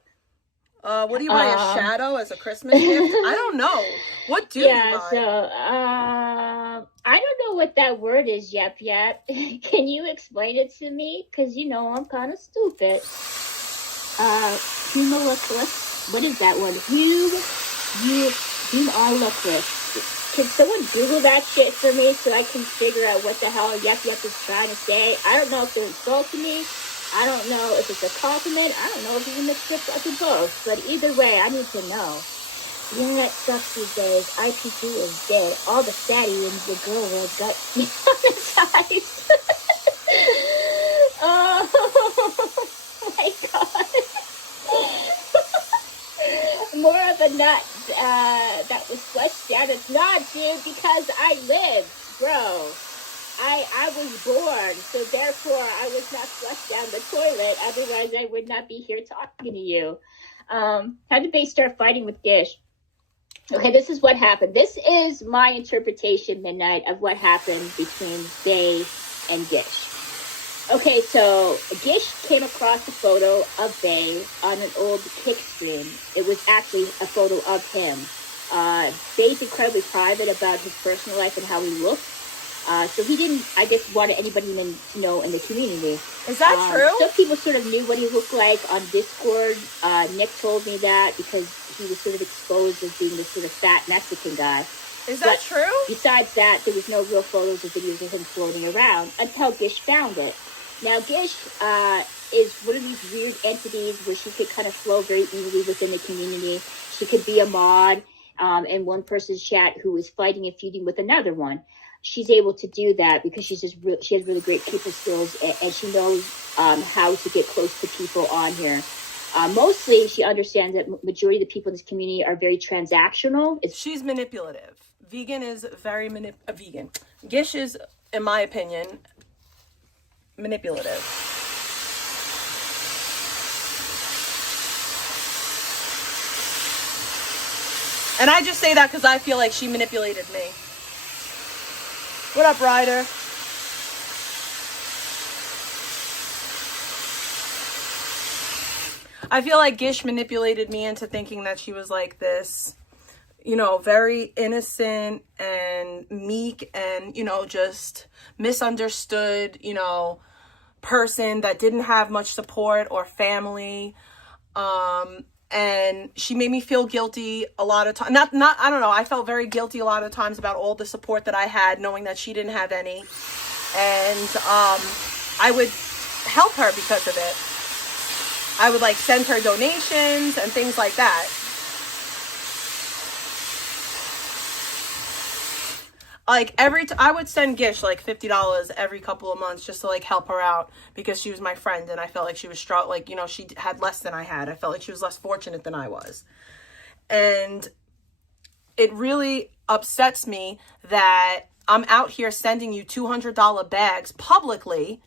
What do you buy, a shadow as a Christmas gift? I don't know. What do you buy? So, I don't know what that word is, yep. Can you explain it to me? Because, you know, I'm kind of stupid. Humiloclus. What is that one? Humiloclus. Can someone Google that shit for me so I can figure out what the hell Yep is trying to say? I don't know if they're insulting me. I don't know if it's a compliment. I don't know if it's a mixed up fucking both. But either way, I need to know. The internet sucks these days. IPQ is dead. All the fatty in the girl world got demonetized. Oh my god. More of a nut that was flushed down its not, dude, because I lived, bro. I was born, so therefore I was not flushed down the toilet. Otherwise, I would not be here talking to you. How did they start fighting with Gish? Okay, this is what happened. This is my interpretation, Midnight, of what happened between Bay and Gish. Okay, so Gish came across a photo of Bay on an old Kick stream. It was actually a photo of him. Bay's incredibly private about his personal life and how he looks. So he didn't, I guess, want anybody even to know in the community. Is that true? Some people sort of knew what he looked like on Discord. Nick told me that because he was sort of exposed as being this sort of fat Mexican guy. Is that true? Besides that, there was no real photos or videos of him floating around until Gish found it. Now, Gish is one of these weird entities where she could kind of flow very easily within the community. She could be a mod in one person's chat who is fighting and feuding with another one. She's able to do that because she has really great people skills and she knows how to get close to people on here. Mostly, she understands that majority of the people in this community are very transactional. She's manipulative. Vegan is very vegan. Gish is, in my opinion, manipulative. And I just say that because I feel like she manipulated me. What up, Ryder? I feel like Gish manipulated me into thinking that she was like this, you know, very innocent and meek and, you know, just misunderstood, you know, person that didn't have much support or family. And she made me feel guilty a lot of times. I don't know. I felt very guilty a lot of times about all the support that I had, knowing that she didn't have any. And I would help her because of it. I would like send her donations and things like that. Like I would send Gish like $50 every couple of months just to like help her out because she was my friend and I felt like she was like, you know, she had less than I had. I felt like she was less fortunate than I was. And it really upsets me that I'm out here sending you $200 bags publicly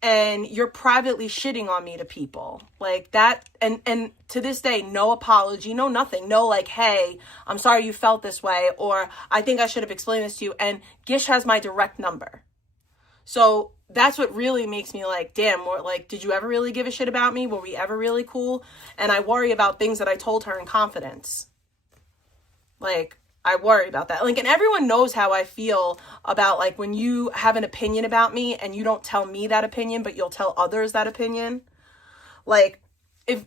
and you're privately shitting on me to people like that. And to this day, no apology, no nothing, no like, hey, I'm sorry you felt this way, or I think I should have explained this to you. And Gish has my direct number. So that's what really makes me like, damn, more like, did you ever really give a shit about me? Were we ever really cool? And I worry about things that I told her in confidence. Like, I worry about that. Like, and everyone knows how I feel about like when you have an opinion about me and you don't tell me that opinion, but you'll tell others that opinion. Like, if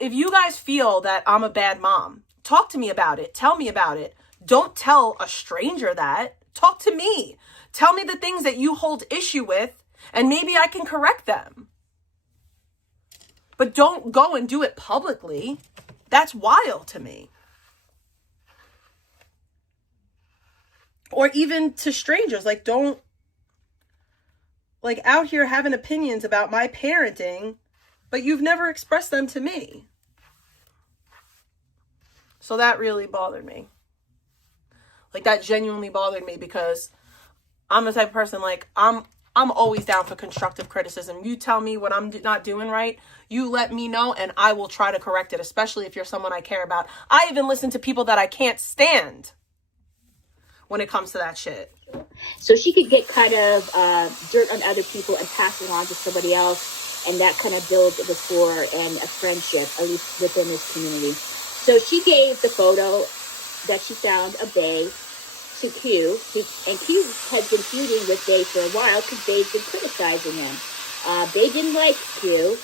you guys feel that I'm a bad mom, talk to me about it. Tell me about it. Don't tell a stranger that. Talk to me. Tell me the things that you hold issue with and maybe I can correct them. But don't go and do it publicly. That's wild to me. Or even to strangers, like don't, like out here having opinions about my parenting, but you've never expressed them to me. So that really bothered me. Like that genuinely bothered me because I'm the type of person, like I'm always down for constructive criticism. You tell me what I'm not doing right, you let me know and I will try to correct it, especially if you're someone I care about. I even listen to people that I can't stand when it comes to that shit. So she could get kind of dirt on other people and pass it on to somebody else, and that kind of builds a rapport and a friendship, at least within this community. So she gave the photo that she found of Bae to Q, and Q has been feuding with Bae for a while because Bae's been criticizing him. Bae didn't like Q.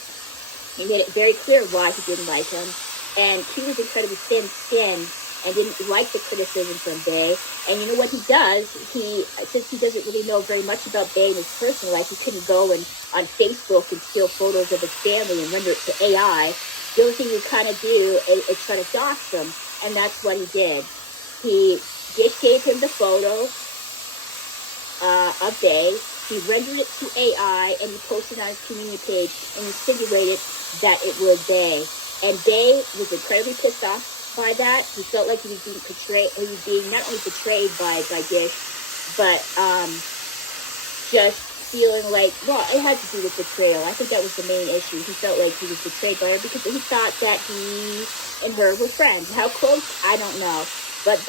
He made it very clear why he didn't like him, and Q was incredibly thin-skinned and didn't like the criticism from Bae. And you know what he does? Since he doesn't really know very much about Bae in his personal life, he couldn't go and on Facebook and steal photos of his family and render it to AI. The only thing you kind of do is try to dox him, and that's what he did. Gish gave him the photo of Bae. He rendered it to AI, and he posted on his community page and insinuated that it was Bae. And Bae was incredibly pissed off by that. He felt like he was being portrayed. He was being not only betrayed by Gish, but just feeling like, well, it had to do with betrayal. I think that was the main issue. He felt like he was betrayed by her because he thought that he and her were friends. How close? I don't know. But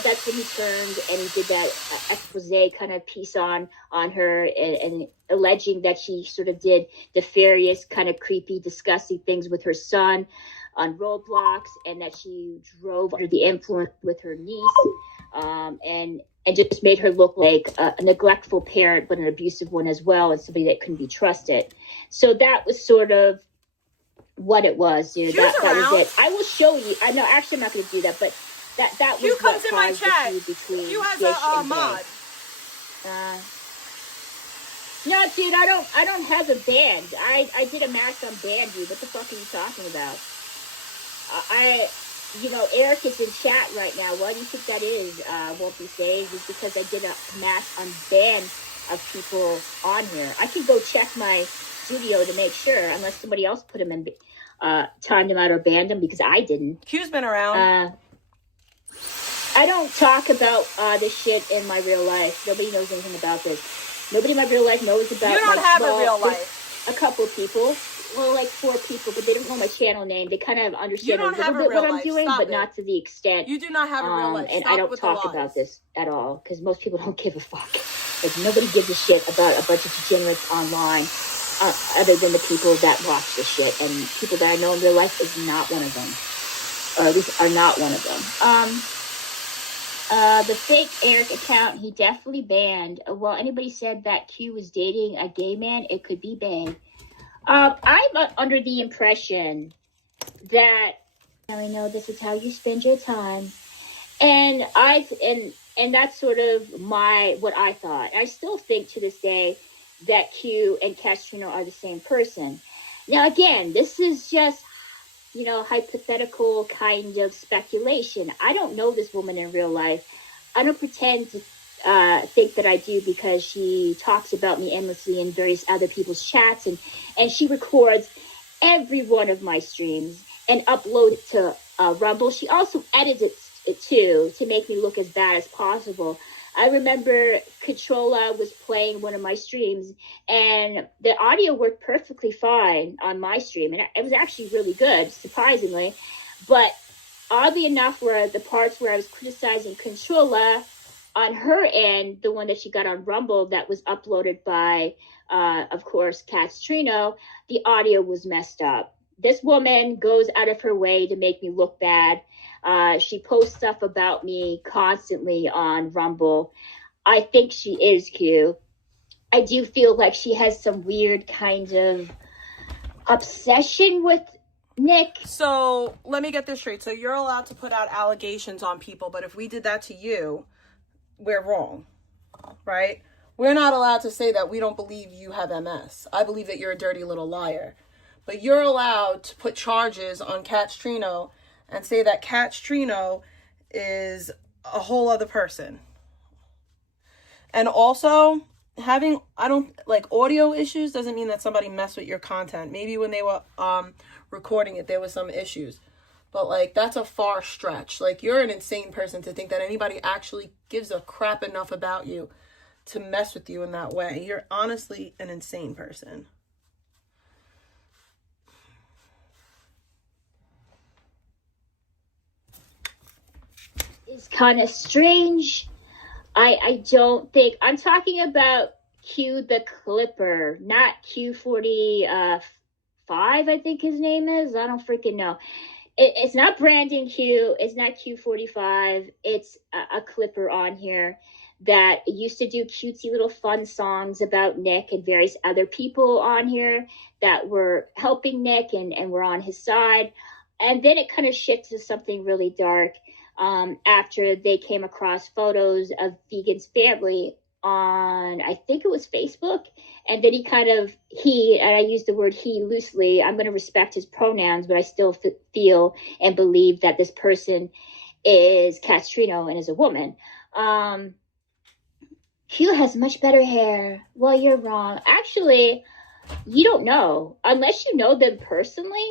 that's when he turned and he did that expose kind of piece on her and alleging that she sort of did nefarious, kind of creepy, disgusting things with her son on Roblox, and that she drove under the influence with her niece, and just made her look like a neglectful parent, but an abusive one as well, and somebody that couldn't be trusted. So that was sort of what it was. You know, that was it. I will show you. I know, actually, I'm not going to do that, but that was what caused the feud between Gish and mod. No, dude, I don't have a band. I did a match on band, dude. What the fuck are you talking about? Eric is in chat right now. Why do you think that is? Won't be saved. It's because I did a match on ban of people on here. I can go check my studio to make sure, unless somebody else put them in, timed them out or banned them, because I didn't. Q's been around. I don't talk about this shit in my real life. Nobody knows anything about this. Nobody in my real life knows about. You don't have a real life. A couple of people. Well, like 4 people, but they don't know my channel name. They kind of understand a little bit what I'm doing, but not to the extent. You do not have a real life. And I don't talk about this at all, because most people don't give a fuck. Like, nobody gives a shit about a bunch of degenerates online. other than the people that watch the shit, and people that I know in real life is not one of them, or at least are not one of them. The fake Eric account, he definitely banned. Well, anybody said that Q was dating a gay man, it could be banned. I'm under the impression that I know this is how you spend your time, and that's sort of what I thought. I still think to this day that Q and Castrino are the same person. Now, again, this is just, hypothetical kind of speculation. I don't know this woman in real life. I don't pretend to think that I do, because she talks about me endlessly in various other people's chats, and she records every one of my streams and uploads it to Rumble. She also edits it too, to make me look as bad as possible. I remember Controlla was playing one of my streams, and the audio worked perfectly fine on my stream, and it was actually really good, surprisingly. But oddly enough, where the parts where I was criticizing Controlla on her end, the one that she got on Rumble that was uploaded by, of course, Castrino, the audio was messed up. This woman goes out of her way to make me look bad. She posts stuff about me constantly on Rumble. I think she is Q. I do feel like she has some weird kind of obsession with Nick. So let me get this straight. So you're allowed to put out allegations on people, but if we did that to you, we're wrong, right? We're not allowed to say that we don't believe you have MS. I believe that you're a dirty little liar. But you're allowed to put charges on Castrino and say that Castrino is a whole other person. And also, having, audio issues doesn't mean that somebody messed with your content. Maybe when they were recording it, there was some issues. But, that's a far stretch. You're an insane person to think that anybody actually gives a crap enough about you to mess with you in that way. You're honestly an insane person. Is kind of strange. I don't think I'm talking about Q the Clipper, not Q45. I think his name is. I don't freaking know. It's not Brandon Q. It's not Q45. It's a Clipper on here that used to do cutesy little fun songs about Nick and various other people on here that were helping Nick and were on his side. And then it kind of shifted to something really dark. After they came across photos of Vegan's family on, I think it was Facebook. And then and I use the word he loosely. I'm going to respect his pronouns, but I still feel and believe that this person is Castrino and is a woman. Q has much better hair. Well, you're wrong. Actually, you don't know. Unless you know them personally,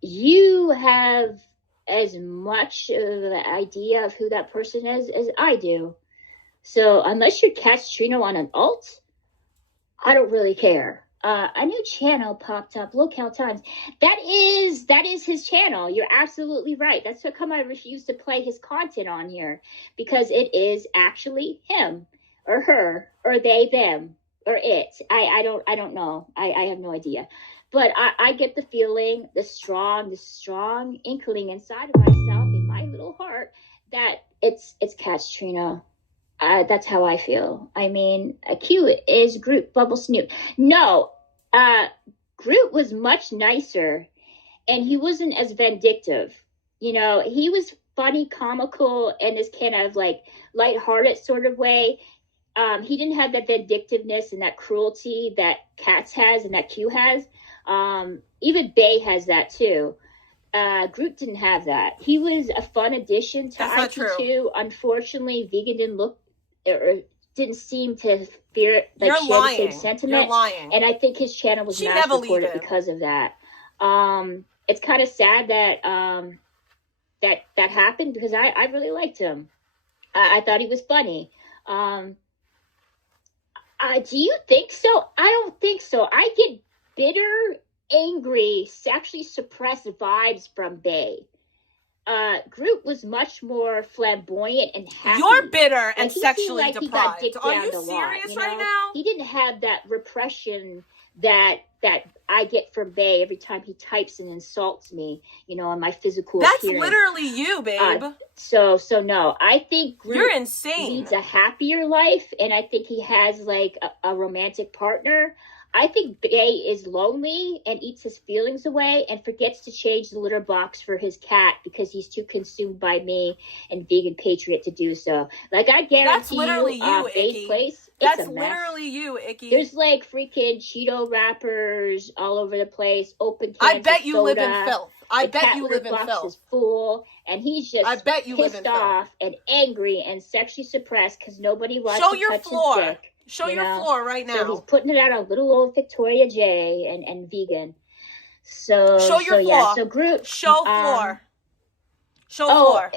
you have as much of an idea of who that person is as I do. So unless you're Castrino on an alt, I don't really care. A new channel popped up, Locale Times. That is his channel. You're absolutely right. That's how come I refuse to play his content on here, because it is actually him or her or they, them or it. I don't know. I have no idea. But I get the feeling, the strong inkling inside of myself, in my little heart, that it's Castrino. That's how I feel. I mean, Q is Groot, Bubble Snoop. No, Groot was much nicer, and he wasn't as vindictive. He was funny, comical, in this kind of lighthearted sort of way. He didn't have that vindictiveness and that cruelty that Cats has and that Q has. Even Bay has that too. Groot didn't have that. He was a fun addition to IP2. Unfortunately, Vegan didn't seem to fear share the same sentiment. You're lying. And I think his channel was mass reported because of that. It's kind of sad that that happened, because I really liked him. I thought he was funny. Do you think so? I don't think so. I get bitter, angry, sexually suppressed vibes from Bay. Groot was much more flamboyant and happy. You're bitter and Like, he sexually seemed like he got deprived. dicked Are down you a lot, serious you right know? now? He didn't have that repression that I get from Bay every time he types and insults me, you know, on my physical That's appearance. literally you, babe. So no, I think Groot You're insane. leads a happier life, and I think he has like a romantic partner. I think Bay is lonely and eats his feelings away and forgets to change the litter box for his cat because he's too consumed by me and Vegan Patriot to do so. Like, I guarantee That's literally you, Bay's Icky. place, That's it's a mess. literally you, Icky. There's like freaking Cheeto wrappers all over the place, open cans I bet of you soda. live in filth. I The bet cat you litter live in box filth. is full, and he's just I bet you live pissed in filth. off and angry and sexually suppressed because nobody wants Show to your touch floor. his dick. Show you your know? floor right now. So he's putting it out on little old Victoria J and Vegan. So Show your yeah. floor. So Groot. Show floor. Show floor.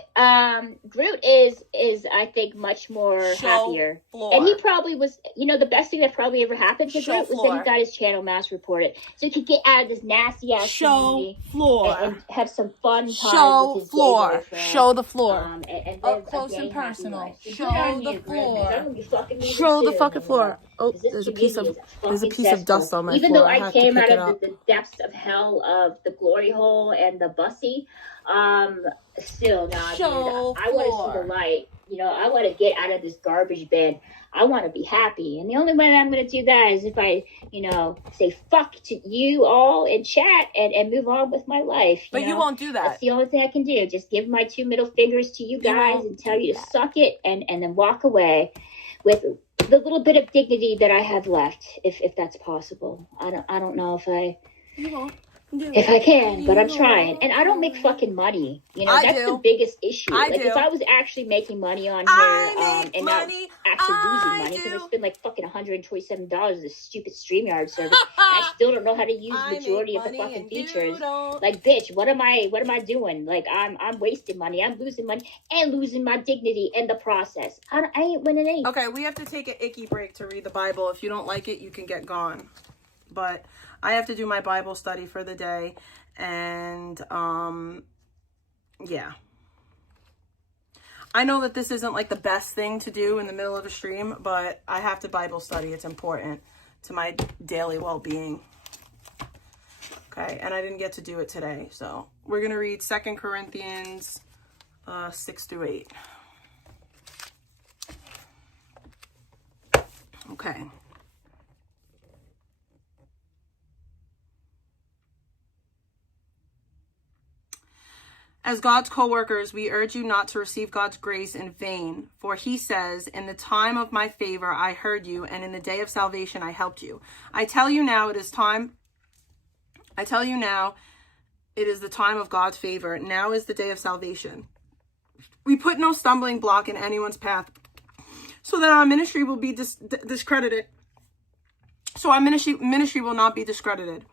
Groot is I think much more happier. Floor. And he probably was, you know, the best thing that probably ever happened to Show Groot was that he got his channel mass reported, so he could get out of this nasty ass community floor. and have some fun time Show with his floor. gay boyfriend. Show the floor. And then Up close a gay, and personal. happy life. So Show good on the you, Groot, floor. 'cause I'm gonna be fucking leaving Show the soon, fucking you floor. know, Oh, 'cause this there's a piece of community is there's a fucking piece of dust cesspool. on my Even floor. though I I have to came pick out it of up. the depths of hell of the glory hole and the bussy, still, nah, dude, Show I want to see floor. the light. You know, I want to get out of this garbage bin. I want to be happy. And the only way I'm going to do that is if I, you know, say fuck to you all in chat and move on with my life. But you know? won't do that. That's the only thing I can do. Just give my two middle fingers to you guys won't and tell you to that. suck it and then walk away with the little bit of dignity that I have left, if that's possible. I don't know if I can, but I'm trying. And I don't make fucking money. You know, I that's do. the biggest issue. I like, do. if I was actually making money on I here make and money. not actually I losing money, because I do. spend like fucking $127 on this stupid StreamYard service, and I still don't know how to use I majority make of the money fucking and you features. don't. Like, bitch, what am I doing? Like, I'm wasting money. I'm losing money and losing my dignity in the process. I ain't winning anything. Okay, we have to take an icky break to read the Bible. If you don't like it, you can get gone. But I have to do my Bible study for the day. And, yeah. I know that this isn't like the best thing to do in the middle of a stream, but I have to Bible study. It's important to my daily well-being. Okay, and I didn't get to do it today. So we're going to read 2 Corinthians 6-8. Okay. As God's co-workers, we urge you not to receive God's grace in vain, for he says, in the time of my favor I heard you, and in the day of salvation I helped you. I tell you now it is the time of God's favor. Now is the day of salvation. We put no stumbling block in anyone's path, so that our ministry will be discredited. So our ministry will not be discredited.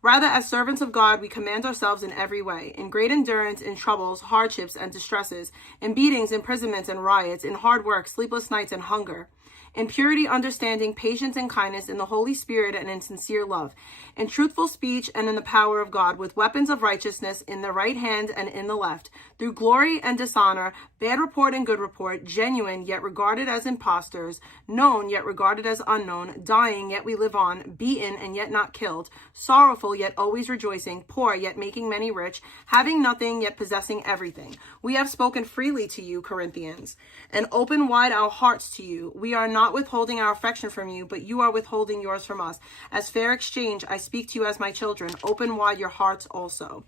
Rather, as servants of God, we command ourselves in every way, in great endurance, in troubles, hardships, and distresses, in beatings, imprisonments, and riots, in hard work, sleepless nights, and hunger, in purity, understanding, patience, and kindness, in the Holy Spirit, and in sincere love, in truthful speech, and in the power of God, with weapons of righteousness in the right hand and in the left, through glory and dishonor, bad report and good report, genuine, yet regarded as impostors, known, yet regarded as unknown, dying, yet we live on, beaten, and yet not killed, sorrowful, yet always rejoicing, poor, yet making many rich, having nothing, yet possessing everything. We have spoken freely to you, Corinthians, and open wide our hearts to you. We are not withholding our affection from you, but you are withholding yours from us. As fair exchange, I speak to you as my children. Open wide your hearts also.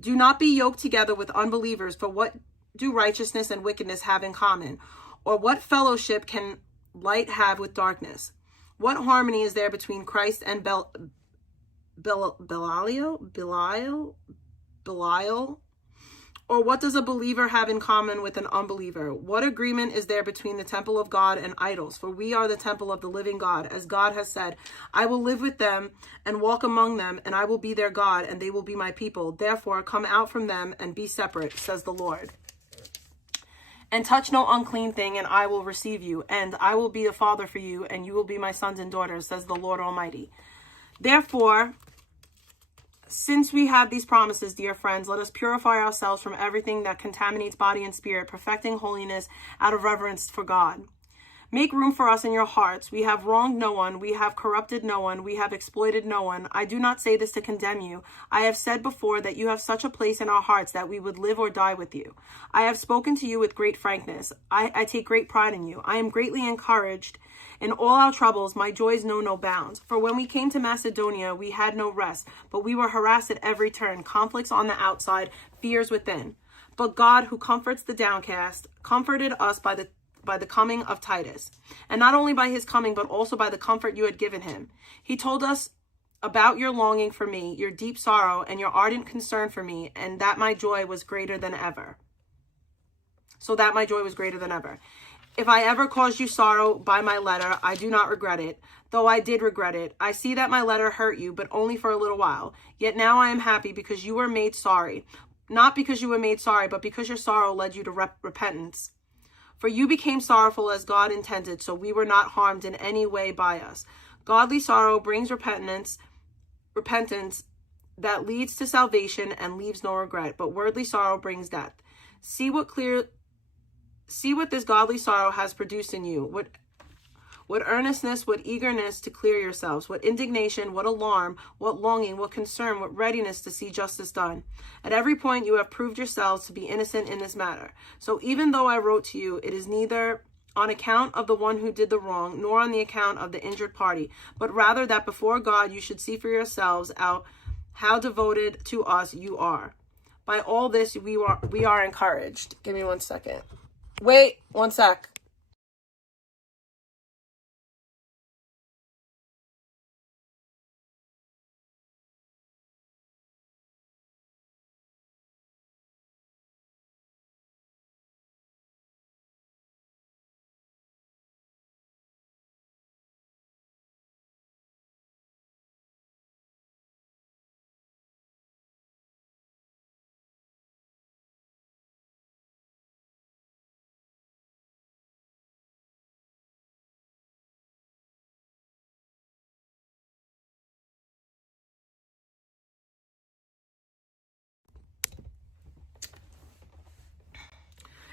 Do not be yoked together with unbelievers, for what do righteousness and wickedness have in common? Or what fellowship can light have with darkness? What harmony is there between Christ and Belial? Or what does a believer have in common with an unbeliever? What agreement is there between the temple of God and idols? For we are the temple of the living God. As God has said, I will live with them and walk among them, and I will be their God, and they will be my people. Therefore, come out from them and be separate, says the Lord. And touch no unclean thing, and I will receive you. And I will be a father for you, and you will be my sons and daughters, says the Lord Almighty. Therefore, Since we have these promises, dear friends, let us purify ourselves from everything that contaminates body and spirit, perfecting holiness out of reverence for God. Make room for us in your hearts. We have wronged no one. We have corrupted no one. We have exploited no one. I do not say this to condemn you. I have said before that you have such a place in our hearts that we would live or die with you. I have spoken to you with great frankness. I take great pride in you. I am greatly encouraged. In all our troubles, my joys know no bounds. For when we came to Macedonia, we had no rest, but we were harassed at every turn, conflicts on the outside, fears within. But God, who comforts the downcast, comforted us by the coming of Titus, and not only by his coming, but also by the comfort you had given him. He told us about your longing for me, your deep sorrow, and your ardent concern for me, and that my joy was greater than ever. If I ever caused you sorrow by my letter, I do not regret it, though I did regret it. I see that my letter hurt you, but only for a little while. Yet now I am happy because you were made sorry. Not because you were made sorry, but because your sorrow led you to repentance. For you became sorrowful as God intended, so we were not harmed in any way by us. Godly sorrow brings repentance that leads to salvation and leaves no regret, but worldly sorrow brings death. See what this godly sorrow has produced in you. What earnestness, what eagerness to clear yourselves, what indignation, what alarm, what longing, what concern, what readiness to see justice done. At every point you have proved yourselves to be innocent in this matter. So even though I wrote to you, it is neither on account of the one who did the wrong, nor on the account of the injured party, but rather that before God you should see for yourselves out how devoted to us you are. By all this we are encouraged. Give me 1 second. Wait, 1 sec.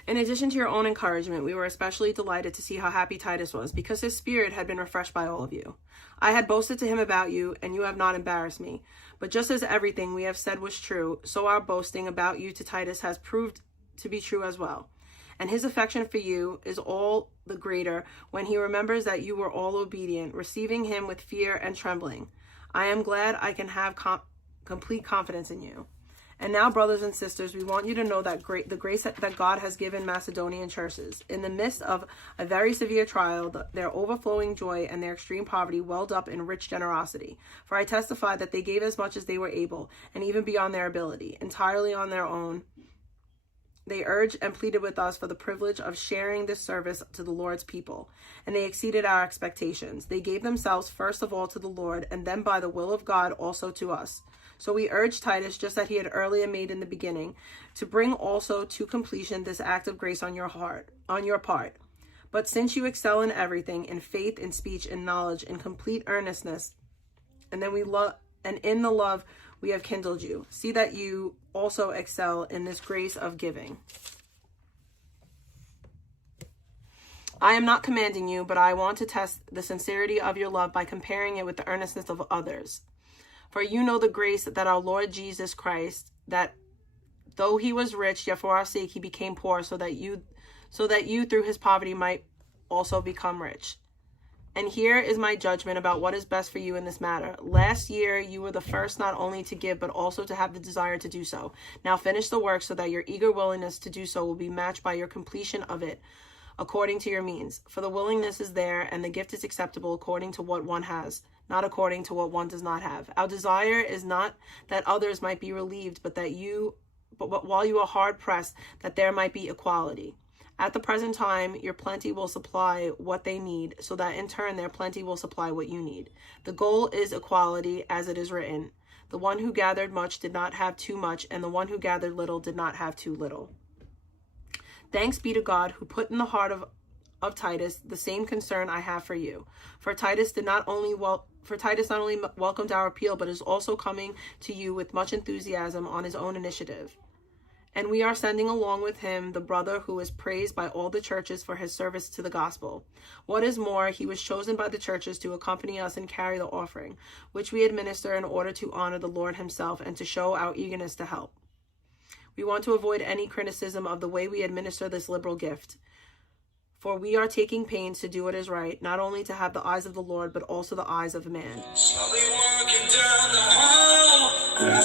In addition to your own encouragement, we were especially delighted to see how happy Titus was, because his spirit had been refreshed by all of you. I had boasted to him about you, and you have not embarrassed me. But just as everything we have said was true, so our boasting about you to Titus has proved to be true as well. And his affection for you is all the greater when he remembers that you were all obedient, receiving him with fear and trembling. I am glad I can have complete confidence in you. And now, brothers and sisters, we want you to know that the grace that God has given Macedonian churches. In the midst of a very severe trial, their overflowing joy and their extreme poverty welled up in rich generosity. For I testify that they gave as much as they were able, and even beyond their ability, entirely on their own. They urged and pleaded with us for the privilege of sharing this service to the Lord's people, and they exceeded our expectations. They gave themselves first of all to the Lord, and then by the will of God also to us. So we urge Titus, just that he had earlier made in the beginning, to bring also to completion this act of grace on your part. But since you excel in everything, in faith, in speech, in knowledge, in complete earnestness, and in the love we have kindled you, see that you also excel in this grace of giving. I am not commanding you, but I want to test the sincerity of your love by comparing it with the earnestness of others. For you know the grace that our Lord Jesus Christ, that though he was rich, yet for our sake he became poor, so that you through his poverty might also become rich. And here is my judgment about what is best for you in this matter. Last year you were the first not only to give, but also to have the desire to do so. Now finish the work so that your eager willingness to do so will be matched by your completion of it, according to your means. For the willingness is there, and the gift is acceptable according to what one has, not according to what one does not have. Our desire is not that others might be relieved, but while you are hard pressed, that there might be equality. At the present time, your plenty will supply what they need, so that in turn their plenty will supply what you need. The goal is equality, as it is written, the one who gathered much did not have too much, and the one who gathered little did not have too little. Thanks be to God, who put in the heart of of Titus the same concern I have for you. For Titus not only welcomed our appeal, but is also coming to you with much enthusiasm on his own initiative. And we are sending along with him the brother who is praised by all the churches for his service to the gospel. What is more, he was chosen by the churches to accompany us and carry the offering, which we administer in order to honor the Lord himself and to show our eagerness to help. We want to avoid any criticism of the way we administer this liberal gift. For we are taking pains to do what is right, not only to have the eyes of the Lord, but also the eyes of man. Slowly walking down the hall.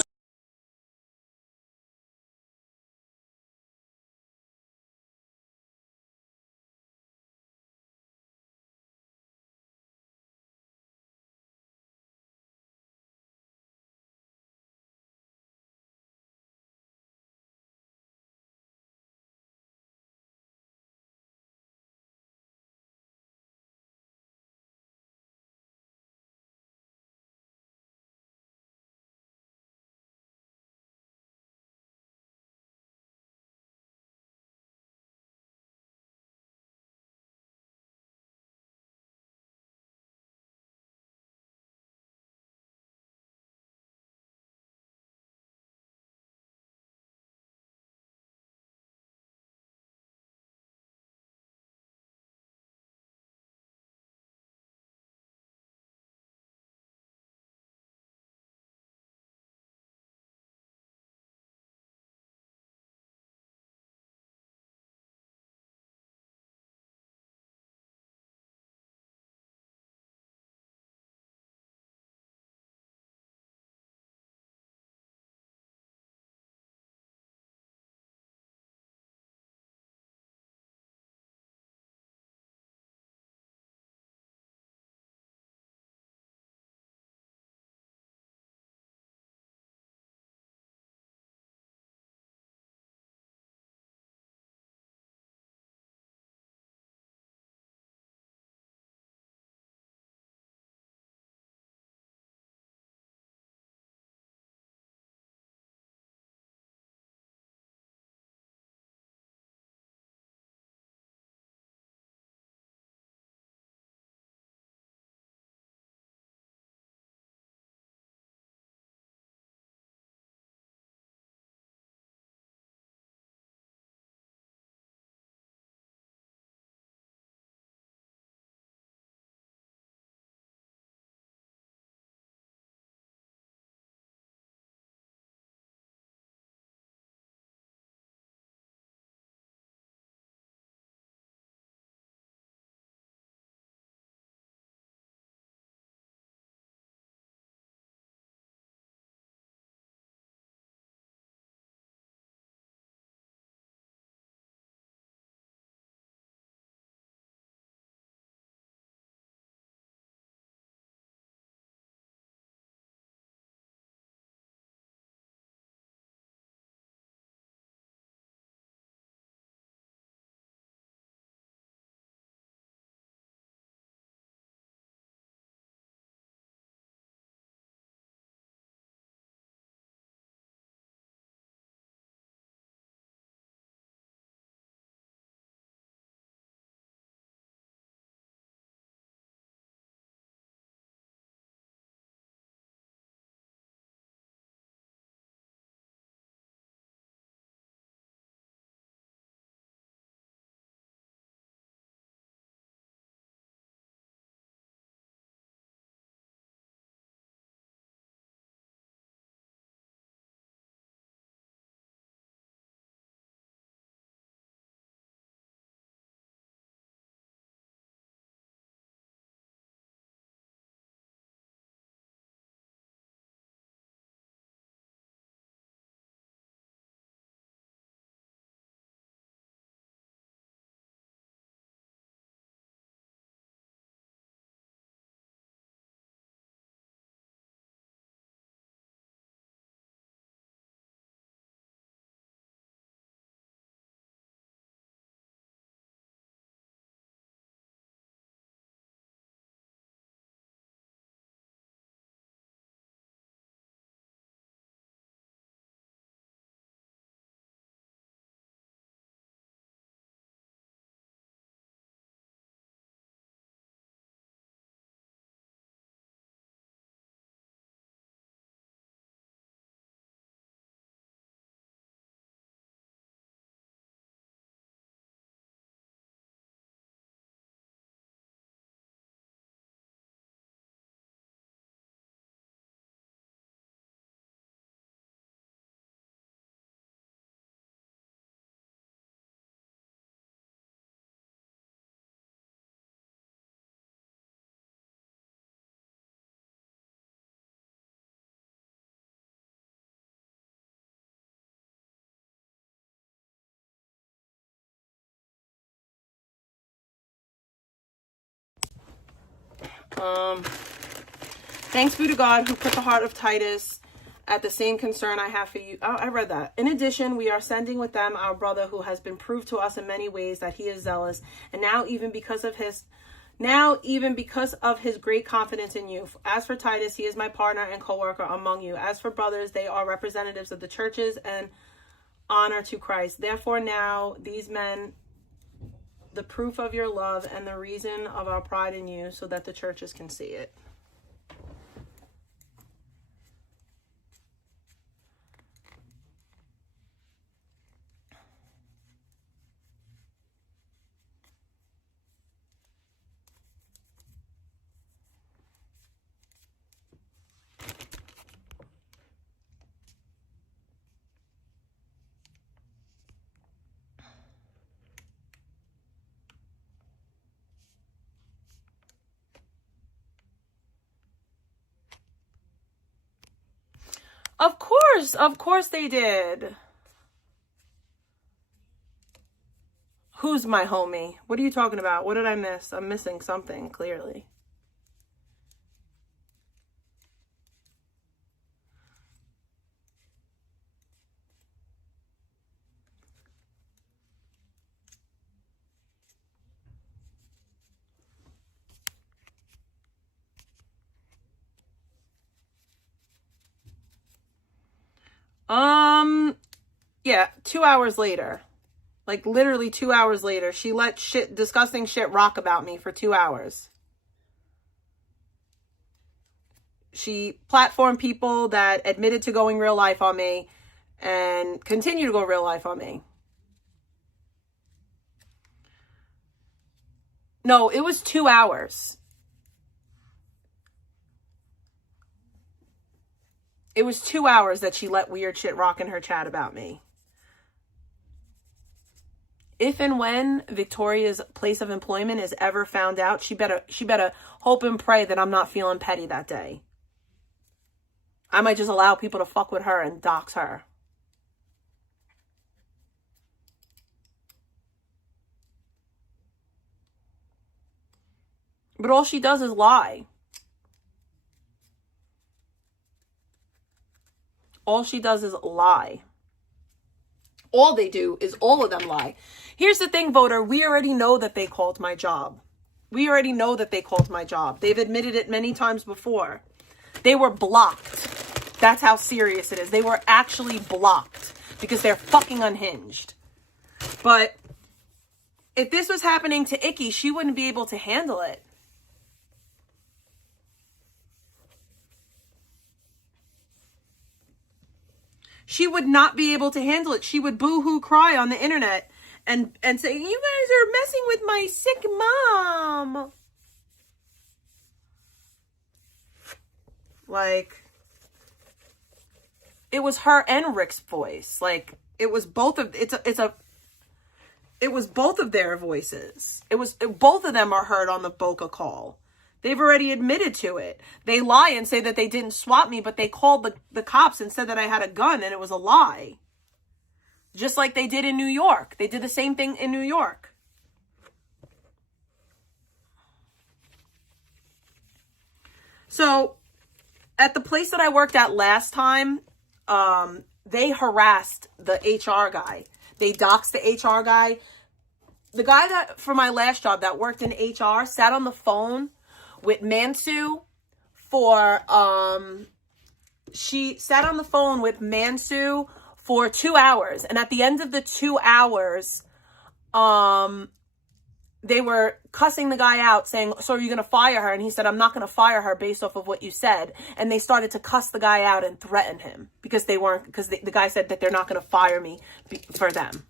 Thanks be to God who put the heart of Titus at the same concern I have for you. Oh, I read that. In addition, we are sending with them our brother who has been proved to us in many ways that he is zealous, and now even because of his great confidence in you. As for Titus, he is my partner and co-worker among you. As for brothers, they are representatives of the churches and honor to Christ. Therefore now these men, the proof of your love and the reason of our pride in you, so that the churches can see it. Of course they did. Who's my homie? What are you talking about? What did I miss? I'm missing something, clearly. Yeah, 2 hours later. Like, literally 2 hours later, she let disgusting shit rock about me for 2 hours. She platformed people that admitted to going real life on me and continue to go real life on me. No, it was 2 hours. It was 2 hours that she let weird shit rock in her chat about me. If and when Victoria's place of employment is ever found out, she better hope and pray that I'm not feeling petty that day. I might just allow people to fuck with her and dox her. But all she does is lie. All she does is lie. All they do is all of them lie. Here's the thing, voter. We already know that they called my job. We already know that they called my job. They've admitted it many times before. They were blocked. That's how serious it is. They were actually blocked because they're fucking unhinged. But if this was happening to Icky, she wouldn't be able to handle it. She would not be able to handle it. She would boo-hoo cry on the internet and say, you guys are messing with my sick mom. Like, it was her and Rick's voice. Like, it was both of it was both of their voices. Both of them are heard on the Boca call. They've already admitted to it. They lie and say that they didn't swap me, but they called the cops and said that I had a gun, and it was a lie. Just like they did in New York. They did the same thing in New York. So, at the place that I worked at last time, they harassed the HR guy. They doxed the HR guy. The guy that, for my last job, that worked in HR, sat on the phone with Mansu she sat on the phone with Mansu for 2 hours. And at the end of the 2 hours, they were cussing the guy out, saying, so are you going to fire her? And he said, I'm not going to fire her based off of what you said. And they started to cuss the guy out and threaten him because the guy said that they're not going to fire me for them.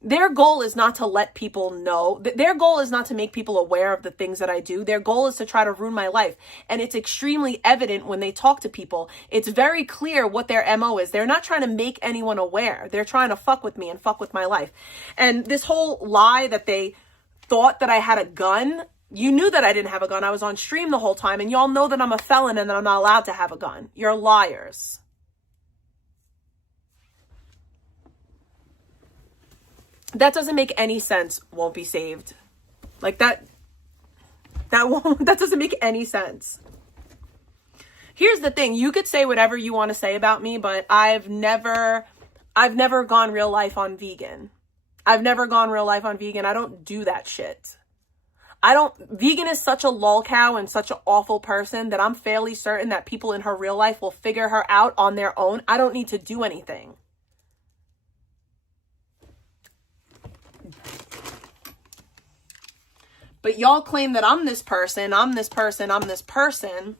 Their goal is not to let people know. Their goal is not to make people aware of the things that I do. Their goal is to try to ruin my life. And it's extremely evident when they talk to people. It's very clear what their MO is. They're not trying to make anyone aware. They're trying to fuck with me and fuck with my life. And this whole lie that they thought that I had a gun, you knew that I didn't have a gun. I was on stream the whole time. And y'all know that I'm a felon and that I'm not allowed to have a gun. You're liars. That doesn't make any sense. Won't be saved. Like that. That doesn't make any sense. Here's the thing. You could say whatever you want to say about me, but I've never gone real life on vegan. I've never gone real life on vegan. I don't do that shit. Vegan is such a lol cow and such an awful person that I'm fairly certain that people in her real life will figure her out on their own. I don't need to do anything. But y'all claim that I'm this person, I'm this person, I'm this person.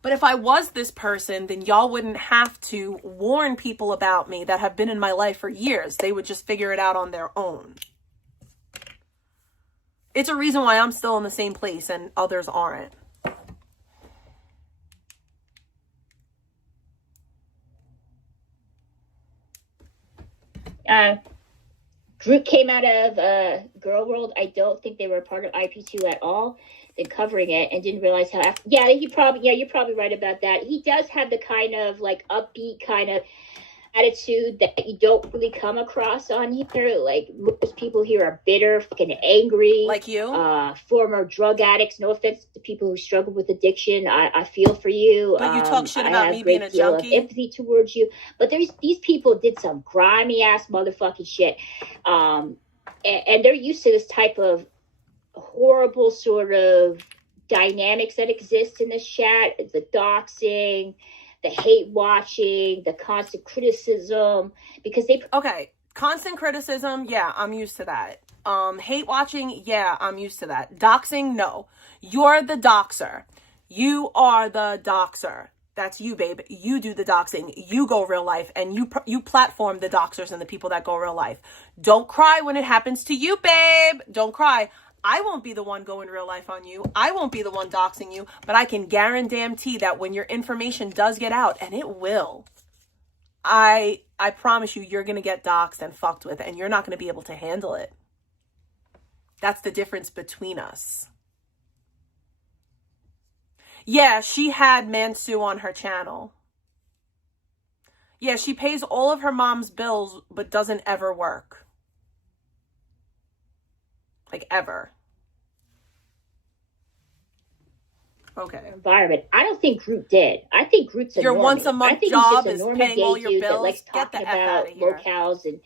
But if I was this person, then y'all wouldn't have to warn people about me that have been in my life for years. They would just figure it out on their own. It's a reason why I'm still in the same place and others aren't. Group came out of Girl World. I don't think they were a part of IP2 at all. They're covering it and didn't realize how. You're probably right about that. He does have the kind of like upbeat kind of attitude that you don't really come across on here. Like most people here are bitter, fucking angry. Like you? Former drug addicts. No offense to people who struggle with addiction. I feel for you. But you talk shit I about have me being a junkie. Empathy towards you. But these people did some grimy ass motherfucking shit. And they're used to this type of horrible sort of dynamics that exist in this chat. The doxing, the hate watching, the constant criticism, because okay, constant criticism, yeah, I'm used to that. Hate watching, yeah, I'm used to that. Doxing, no. You're the doxer. You are the doxer. That's you, babe. You do the doxing. You go real life, and you platform the doxers and the people that go real life. Don't cry when it happens to you, babe. Don't cry. I won't be the one going real life on you. I won't be the one doxing you, but I can guarantee that when your information does get out, and it will, I promise you're going to get doxed and fucked with, and you're not going to be able to handle it. That's the difference between us. Yeah, she had Mansu on her channel. Yeah, she pays all of her mom's bills, but doesn't ever work. Like, ever. Okay. Environment. I don't think Groot did. I think Groot's a your normie. once a month job is paying all your bills. Likes Get the talking F out about of here. locales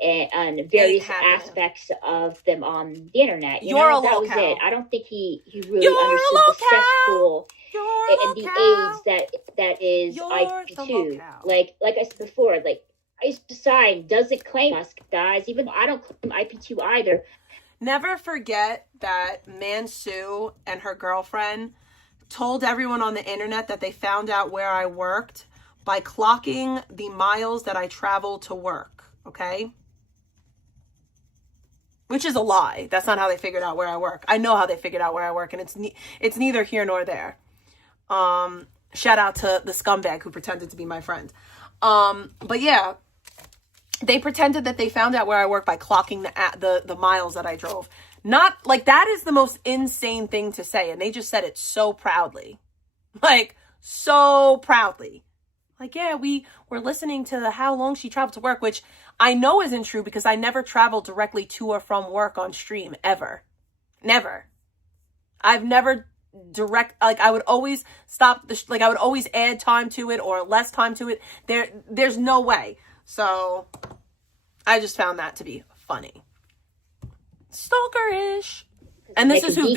and various aspects of them on the internet. You're a that was locale. it. I don't think he really understood the cesspool and the AIDS that is IP2. Like I said before, like ICE sign doesn't claim us, guys. Even though I don't claim IP2 either. Never forget that Mansu and her girlfriend told everyone on the internet that they found out where I worked by clocking the miles that I traveled to work, okay? Which is a lie. That's not how they figured out where I work. I know how they figured out where I work, and it's neither here nor there. Shout out to the scumbag who pretended to be my friend. But yeah, they pretended that they found out where I work by clocking the miles that I drove. Not like that is the most insane thing to say. And they just said it so proudly, like so proudly. Like, yeah, we're listening to how long she traveled to work, which I know isn't true because I never traveled directly to or from work on stream ever. Never. I've never I would always stop I would always add time to it or less time to it. There's no way. So I just found that to be funny. Stalkerish. And this is who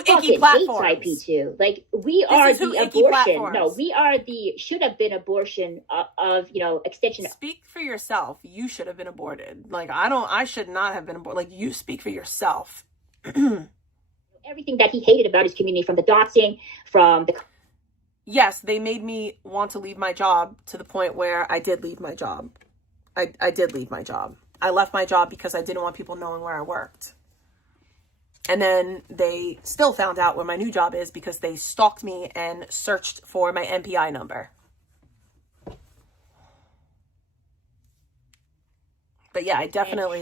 Icky platforms. IP2. Like we are the abortion. No, we are the should have been abortion of extension. Speak for yourself. You should have been aborted. Like I should not have been aborted. Like you speak for yourself. Everything that he hated about his community, from the doxing, from the yes, they made me want to leave my job to the point where I did leave my job. I did leave my job. I left my job because I didn't want people knowing where I worked. And then they still found out where my new job is because they stalked me and searched for my MPI number. But yeah, I definitely,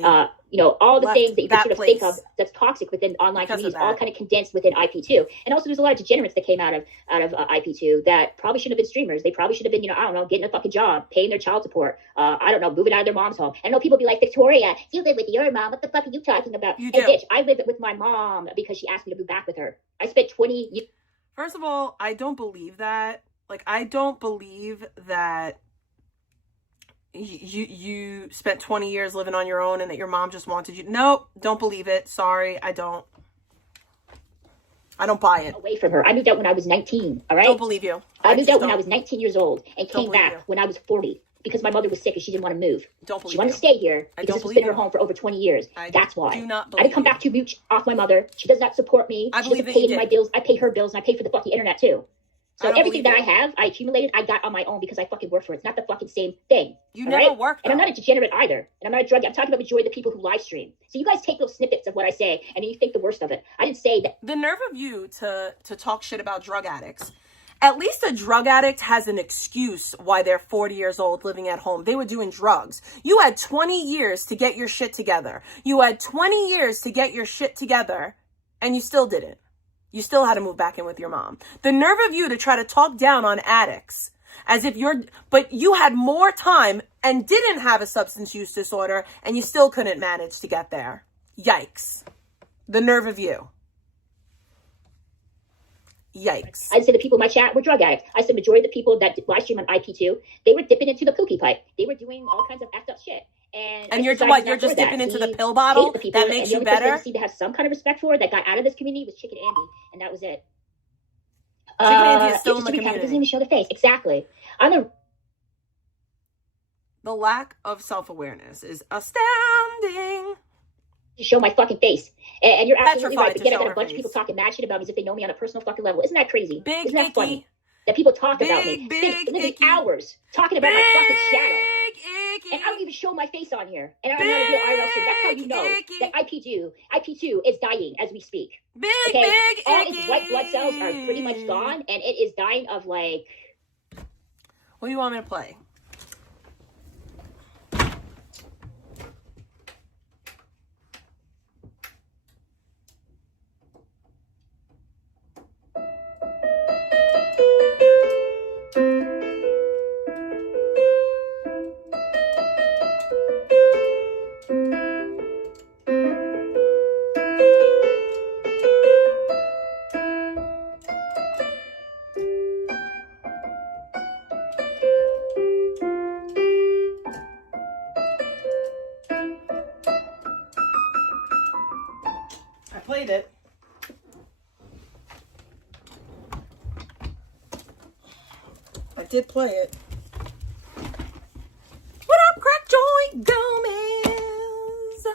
you know, all the left things that you can that sort of think place of that's toxic within online because of communities, all that. kind of condensed within IP2. And also, there's a lot of degenerates that came out of IP2 that probably shouldn't have been streamers. They probably should have been, you know, I don't know, getting a fucking job, paying their child support. I don't know, moving out of their mom's home. I know people be like, Victoria, you live with your mom. What the fuck are you talking about? You Hey, do. bitch, I live with my mom because she asked me to move back with her. I spent 20 years. First of all, I don't believe that. Like, I don't believe that you spent 20 years living on your own and that your mom just wanted you. Nope, don't believe it. Sorry, I don't buy it. Away from her. I moved out when I was 19. All right. Don't believe you. I moved out when I was 19 years old and came believe back you. when I was 40 because my mother was sick and she didn't want to move. Don't believe She wanted you. to stay here I because don't this was believe been her you. home for over 20 years. I That's why. do not I believe didn't come you. back to mooch off my mother. She does not support me. I She believe doesn't that pay you any of my did. bills. I pay her bills and I pay for the fucking internet too. So I don't everything that believe I you. have, I accumulated, I got on my own because I fucking worked for it. It's not the fucking same thing. You all never right? worked, And I'm though. not a degenerate either. And I'm not a druggie. I'm talking about majority of the people who live stream. So you guys take little snippets of what I say and then you think the worst of it. I didn't say that. The nerve of you to talk shit about drug addicts. At least a drug addict has an excuse why they're 40 years old living at home. They were doing drugs. You had 20 years to get your shit together. You had 20 years to get your shit together, and you still didn't. You still had to move back in with your mom. The nerve of you to try to talk down on addicts as if but you had more time and didn't have a substance use disorder, and you still couldn't manage to get there. Yikes. The nerve of you. Yikes. I said the people in my chat were drug addicts. I said majority of the people that live stream on IP2, they were dipping into the pookie pipe. They were doing all kinds of effed up shit. And you're decided what? not You're to just do that. dipping into the He pill bottle? hated the people, That makes and the you only person better? that seemed to have some kind of respect for that got out of this community was Chicken Andy, and that was it. Chicken Andy is still in just the to recap, it doesn't community. even show the face. Exactly. The lack of self-awareness is astounding. To show my fucking face. And you're absolutely Petrified right. to But yet I show got her a bunch of face. people talking mad shit about me as if they know me on a personal fucking level. Isn't that crazy? Big Isn't that icky. funny? That people talk about me. Big Spend literally icky. hours talking about my fucking shadow. Big icky. And I don't even show my face on here. And I'm not a real IRL shit. That's how you know that IP2 is dying as we speak. Big, Okay? big All icky. its white blood cells are pretty much gone, and it is dying of like. What do you want me to play? I played it. I did play it. What up, crack joint Gomez?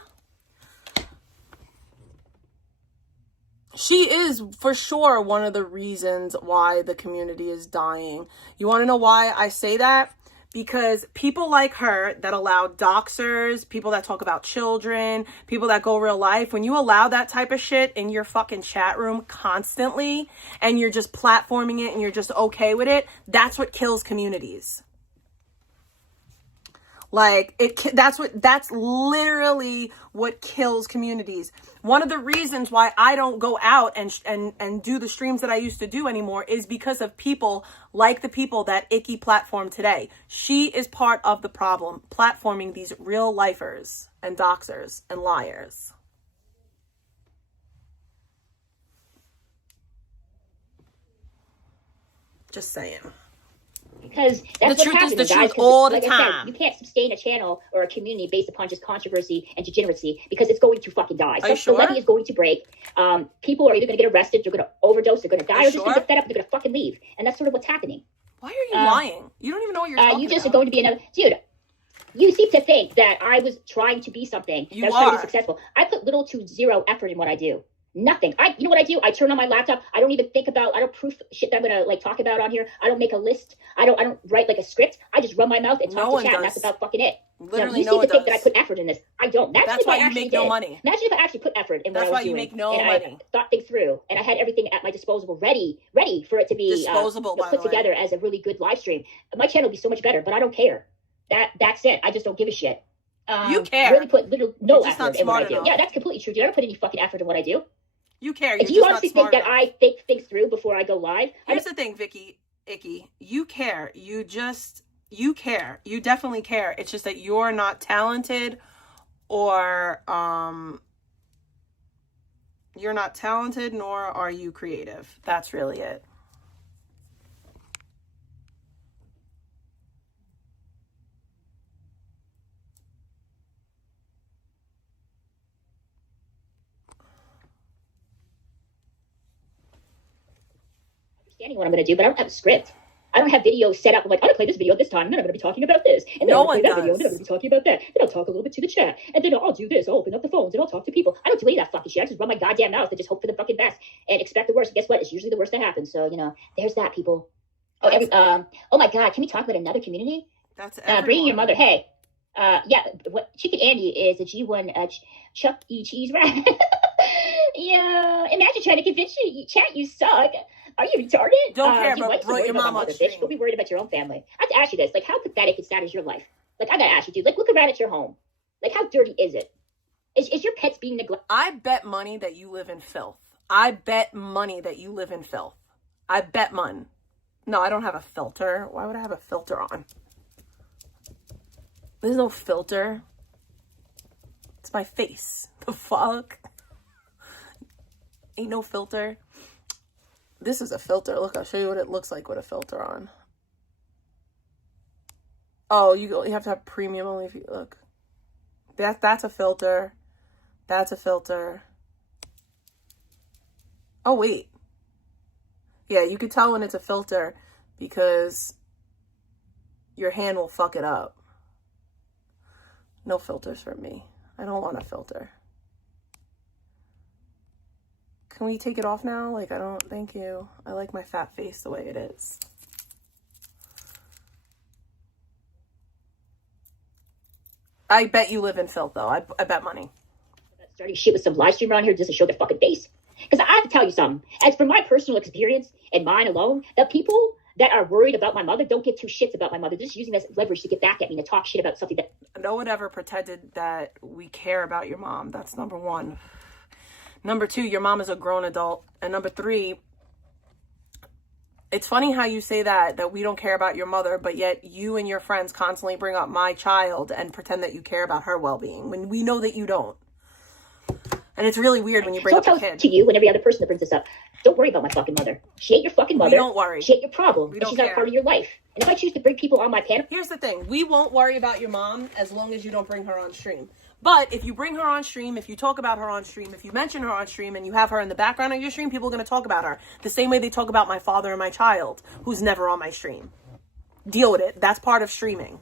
She is for sure one of the reasons why the community is dying. You want to know why I say that? Because people like her that allow doxers, people that talk about children, people that go real life, when you allow that type of shit in your fucking chat room constantly and you're just platforming it and you're just okay with it, that's what kills communities. Like that's literally what kills communities. One of the reasons why I don't go out and do the streams that I used to do anymore is because of people like the people that Icky platform today. She is part of the problem, platforming these real lifers and doxers and liars. Just saying. Because that's The truth is the guys. truth all the like I time. said, you can't sustain a channel or a community based upon just controversy and degeneracy because it's going to fucking die. Are you So the levee sure? is going to break. People are either going to get arrested, they're going to overdose, they're going to die, or just going to sure? get fed up, they're going to fucking leave. And that's sort of what's happening. Why are you lying? You don't even know what you're talking You just about. are going to be another dude. You seem to think that I was trying to be something. You that was trying to are. be successful. I put little to zero effort in what I do. Nothing. You know what I do? I turn on my laptop. I don't even think about. I don't proof shit that I'm gonna like talk about on here. I don't make a list. I don't write like a script. I just run my mouth and No talk one to chat. And does. that's about fucking it. Literally, you no seem one to think that I does. put effort in this. I don't. Imagine That's if why I you actually make no did. money. Imagine if I actually put effort in what That's I was why you doing. make no and money. I thought things through, and I had everything at my disposal, ready for it to be Disposable, by put the way. together as a really good live stream. My channel would be so much better, but I don't care. That's it. I just don't give a shit. You care. Really put little no You're just effort not in what I smart do. enough. Yeah, that's completely true, dude. I don't put any fucking effort in what I do. You care. And do you honestly think that I think things through before I go live? Here's the thing, Icky. You care. You care. You definitely care. It's just that you're not talented, or you're not talented, nor are you creative. That's really it. Understanding what I'm going to do, but I don't have a script. I don't have videos set up. I'm like, I'm going to play this video this time, and then I'm going to be talking about this. And then No I'm going to play that one video, and then I'm does. going to be talking about that. Then I'll talk a little bit to the chat. And then I'll do this. I'll open up the phones, and I'll talk to people. I don't do any of that fucking shit. I just run my goddamn mouth and just hope for the fucking best and expect the worst. And guess what? It's usually the worst that happens. So, you know, there's that, people. Oh my God. Can we talk about another community? That's bringing your mother. Hey, yeah, what Chicken Andy is a G1 Chuck E. Cheese rat. Yeah, imagine trying to convince you, chat, you suck. Are you retarded? Don't care about your mom on stream. Go be worried about your own family. I have to ask you this. Like, how pathetic and sad is your life? Like, I gotta ask you, dude. Like, look around at your home. Like, how dirty is it? Is your pets being neglected? I bet money that you live in filth. I bet money that you live in filth. I bet money. No, I don't have a filter. Why would I have a filter on? There's no filter. It's my face. The fuck? Ain't no filter. This is a filter. Look, I'll show you what it looks like with a filter on. Oh, you have to have premium only if you look. That's a filter. That's a filter. Oh, wait. Yeah, you could tell when it's a filter because your hand will fuck it up. No filters for me. I don't want a filter. Can we take it off now? Like, I don't, thank you. I like my fat face the way it is. I bet you live in filth, though. I bet money. Starting shit with some live streamer on here just to show their fucking face. Because I have to tell you something. As for my personal experience and mine alone, the people that are worried about my mother don't give two shits about my mother. They're just using this as leverage to get back at me and to talk shit about something that... No one ever pretended that we care about your mom. That's number one. Number two, your mom is a grown adult. And number three, it's funny how you say that we don't care about your mother, but yet you and your friends constantly bring up my child and pretend that you care about her well-being when we know that you don't. And it's really weird when you bring up a kid. To you and every other person that brings this up, don't worry about my fucking mother. She ain't your fucking mother. We don't worry. She ain't your problem. We don't she's care. not part of your life. And if I choose to bring people on my panel... Here's the thing. We won't worry about your mom as long as you don't bring her on stream. But if you bring her on stream, if you talk about her on stream, if you mention her on stream and you have her in the background of your stream, people are going to talk about her. The same way they talk about my father and my child, who's never on my stream. Deal with it. That's part of streaming.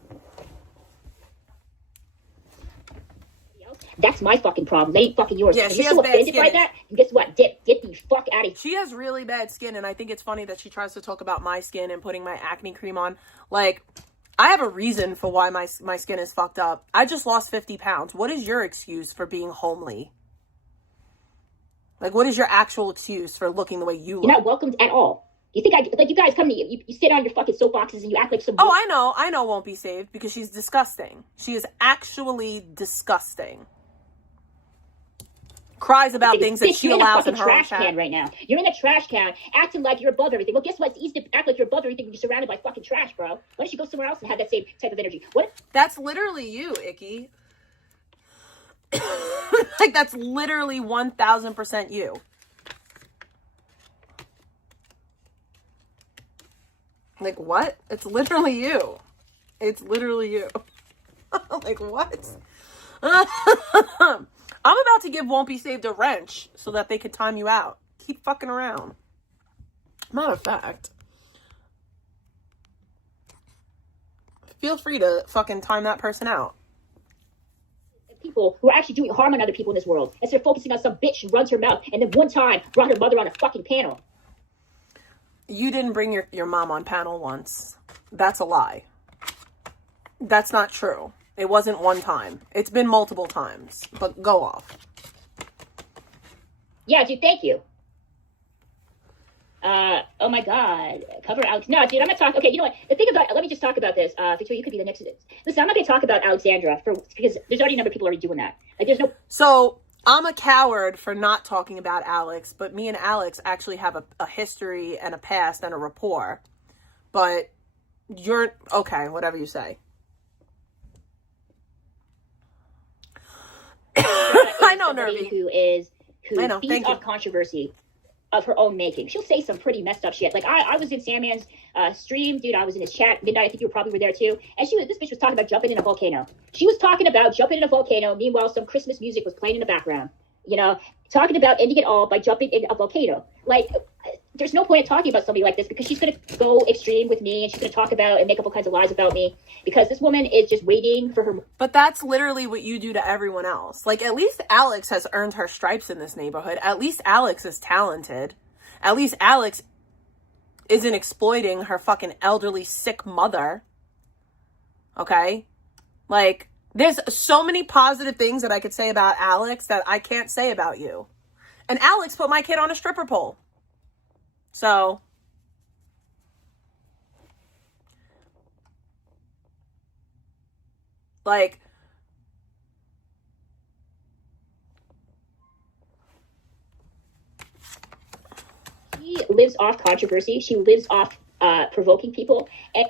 That's my fucking problem. They ain't fucking yours. Yeah, and she you're has so bad offended skin. by that, and guess what? Get the fuck out of here. She has really bad skin, and I think it's funny that she tries to talk about my skin and putting my acne cream on. Like, I have a reason for why my skin is fucked up. I just lost 50 pounds. What is your excuse for being homely? Like, what is your actual excuse for looking the way you look? You're not welcomed at all. You think you guys come to you sit on your fucking soapboxes and you act like some... Oh, I know won't be saved because she's disgusting. She is actually disgusting. Cries about things that she allows in her own trash can right now. You're in a trash can acting like you're above everything. Well, guess what? It's easy to act like you're above everything when you're surrounded by fucking trash, bro. Why don't you go somewhere else and have that same type of energy? What? That's literally you, Icky. Like, that's literally 1000% you. Like, what? It's literally you. It's literally you. Like, what? I'm about to give Won't Be Saved a wrench so that they could time you out. Keep fucking around. Matter of fact, feel free to fucking time that person out. People who are actually doing harm on other people in this world instead of focusing on some bitch who runs her mouth and then one time brought her mother on a fucking panel. You didn't bring your mom on panel once. That's a lie. That's not true. It wasn't one time. It's been multiple times. But go off. Yeah, dude, thank you. Oh my God, cover Alex. No, dude, I'm not talking. Okay, you know what? The thing about, let me just talk about this. Victoria, you could be the next. Listen, I'm not going to talk about Alexandra because there's already a number of people already doing that. Like, there's no. So I'm a coward for not talking about Alex, but me and Alex actually have a history and a past and a rapport. But you're okay, whatever you say. I know, Nervy. Who feeds off controversy of her own making. She'll say some pretty messed up shit. Like I was in Sandman's stream, dude. I was in his chat midnight. I think you probably were there too. And this bitch was talking about jumping in a volcano. She was talking about jumping in a volcano. Meanwhile, some Christmas music was playing in the background. You know, talking about ending it all by jumping in a volcano. Like, there's no point in talking about somebody like this because she's going to go extreme with me and she's going to talk about and make up all kinds of lies about me because this woman is just waiting for her. But that's literally what you do to everyone else. Like, at least Alex has earned her stripes in this neighborhood. At least Alex is talented. At least Alex isn't exploiting her fucking elderly, sick mother. Okay? Like, there's so many positive things that I could say about Alex that I can't say about you. And Alex put my kid on a stripper pole. So, like, she lives off controversy. She lives off provoking people. And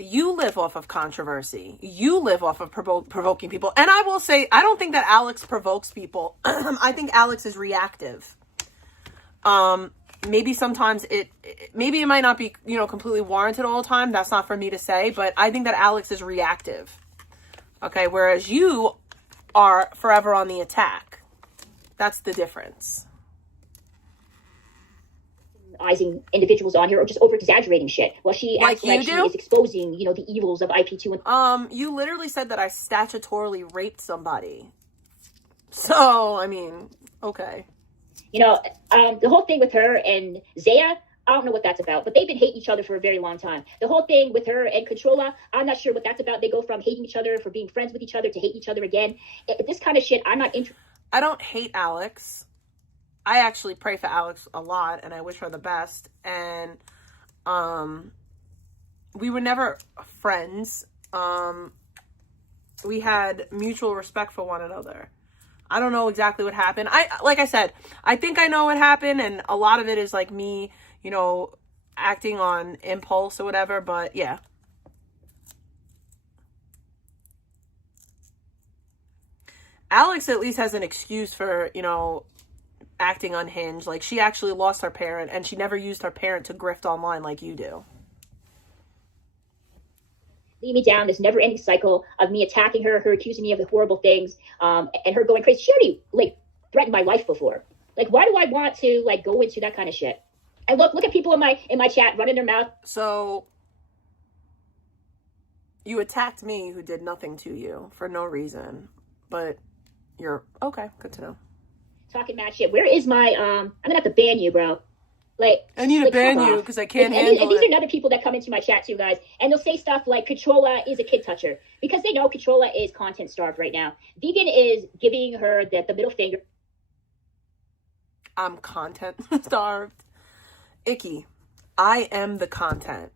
you live off of controversy. You live off of provoking people. And I will say, I don't think that Alex provokes people. I think Alex is reactive. Maybe sometimes maybe it might not be, completely warranted all the time. That's not for me to say, but I think that Alex is reactive. Okay. Whereas you are forever on the attack. That's the difference. Individuals on here or just over exaggerating shit. Well, she acts like she is exposing, the evils of IP2. And you literally said that I statutorily raped somebody. So, I mean, okay. The whole thing with her and Zaya, I don't know what that's about, but they've been hating each other for a very long time. The whole thing with her and Controlla, I'm not sure what that's about. They go from hating each other for being friends with each other to hate each other again. This kind of shit, I'm not interested. I don't hate Alex. I actually pray for Alex a lot and I wish her the best. And we were never friends. We had mutual respect for one another. I don't know exactly what happened. Like I said, I think I know what happened, and a lot of it is like me, acting on impulse or whatever, but yeah. Alex at least has an excuse for, acting unhinged. Like, she actually lost her parent, and she never used her parent to grift online like you do. Lead me down this never-ending cycle of me attacking her accusing me of the horrible things, and her going crazy. She already threatened my life before. Like, why do I want to go into that kind of shit? And look at people in my chat running their mouth. So you attacked me, who did nothing to you for no reason, but you're okay. Good to know. Talking mad shit. Where is my I'm gonna have to ban you, bro. I need to ban you because I can't handle it. And these are other people that come into my chat too, guys. And they'll say stuff like Controlla is a kid toucher because they know Controlla is content starved right now. Vegan is giving her the middle finger. I'm content starved. Icky. I am the content.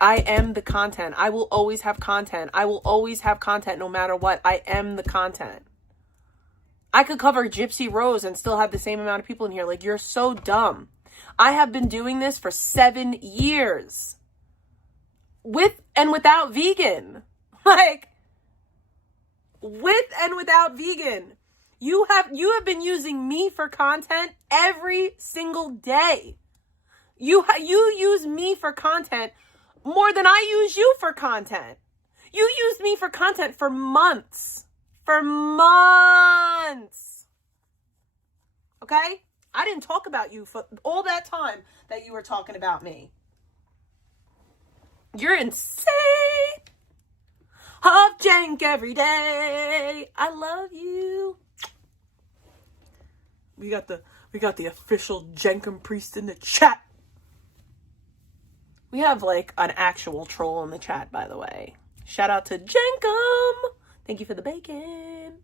I am the content. I will always have content. I will always have content no matter what. I am the content. I could cover Gypsy Rose and still have the same amount of people in here. Like, you're so dumb. I have been doing this for 7 years. With and without vegan. Like, with and without vegan. You have been using me for content every single day. You use me for content more than I use you for content. You used me for content for months. For months. Okay? I didn't talk about you for all that time that you were talking about me. You're insane. Huff jank every day. I love you. We got the official Jenkum priest in the chat. We have an actual troll in the chat, by the way. Shout out to Jenkum. Thank you for the bacon.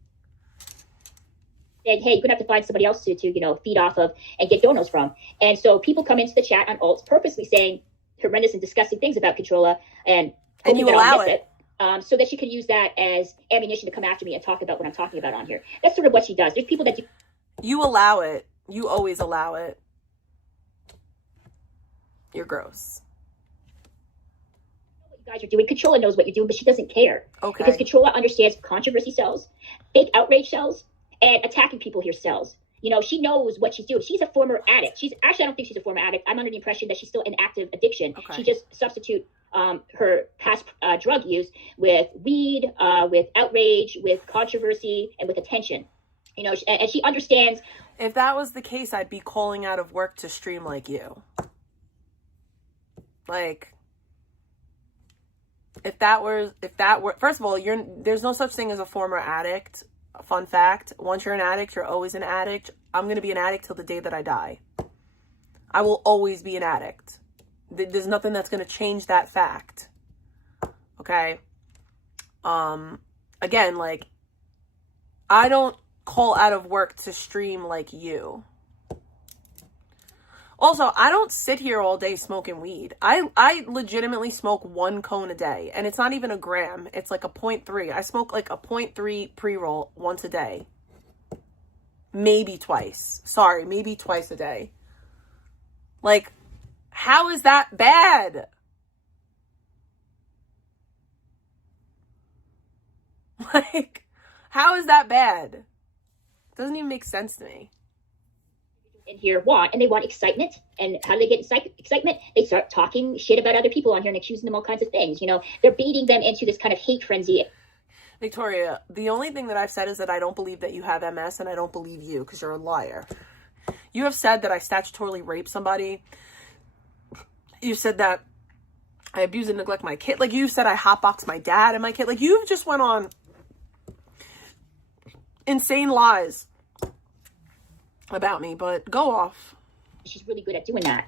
saying, hey, you're gonna have to find somebody else to feed off of and get donos from. And so people come into the chat on alts purposely saying horrendous and disgusting things about Controlla, and you allow it. So that she can use that as ammunition to come after me and talk about what I'm talking about on here. That's sort of what she does. There's people that do. You allow it. You always allow it. You're gross. What you guys are doing. Controlla knows what you're doing, but she doesn't care. Okay. Because Controlla understands controversy sells, fake outrage sells, and attacking people here sells. She knows what she's doing. She's a former addict. I don't think she's a former addict. I'm under the impression that she's still in active addiction. Okay. She just substitute her past drug use with weed, with outrage, with controversy, and with attention. And she understands. If that was the case, I'd be calling out of work to stream like you. Like, if that were, first of all, there's no such thing as a former addict. Fun fact, once you're an addict, you're always an addict. I'm going to be an addict till the day that I die. I will always be an addict. There's nothing that's going to change that fact. Okay? Again, like, I don't call out of work to stream like you. Also, I don't sit here all day smoking weed. I legitimately smoke 1 cone a day. And it's not even a gram. It's like a 0.3. I smoke like a 0.3 pre-roll once a day. Maybe twice. Sorry, maybe twice a day. Like, how is that bad? Like, how is that bad? Doesn't even make sense to me. In here and they want excitement. And how do they get excitement? They start talking shit about other people on here and accusing them all kinds of things. They're baiting them into this kind of hate frenzy. Victoria, the only thing that I've said is that I don't believe that you have MS, and I don't believe you because you're a liar. You have said that I statutorily raped somebody. You said that I abuse and neglect my kid. Like, you said I hotbox my dad and my kid. Like, you've just went on insane lies about me, but go off. She's really good at doing that.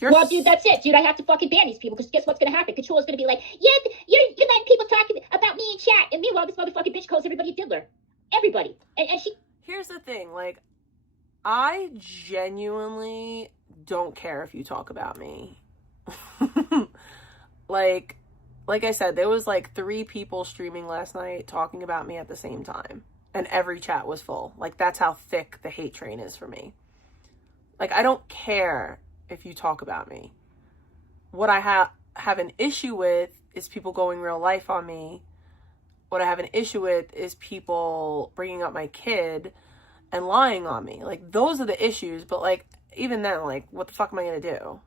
Well, dude, that's it. Dude, I have to fucking ban these people, because guess what's going to happen? Controlla's going to be like, yeah, you're letting people talk about me in chat. And meanwhile, this motherfucking bitch calls everybody a diddler. Everybody. And she... Here's the thing. Like, I genuinely don't care if you talk about me. like I said, there was like 3 people streaming last night talking about me at the same time. And every chat was full. Like, that's how thick the hate train is for me. Like, I don't care if you talk about me. What I have an issue with is people going real life on me. What I have an issue with is people bringing up my kid and lying on me. Like, those are the issues. But, like, even then, like, what the fuck am I going to do?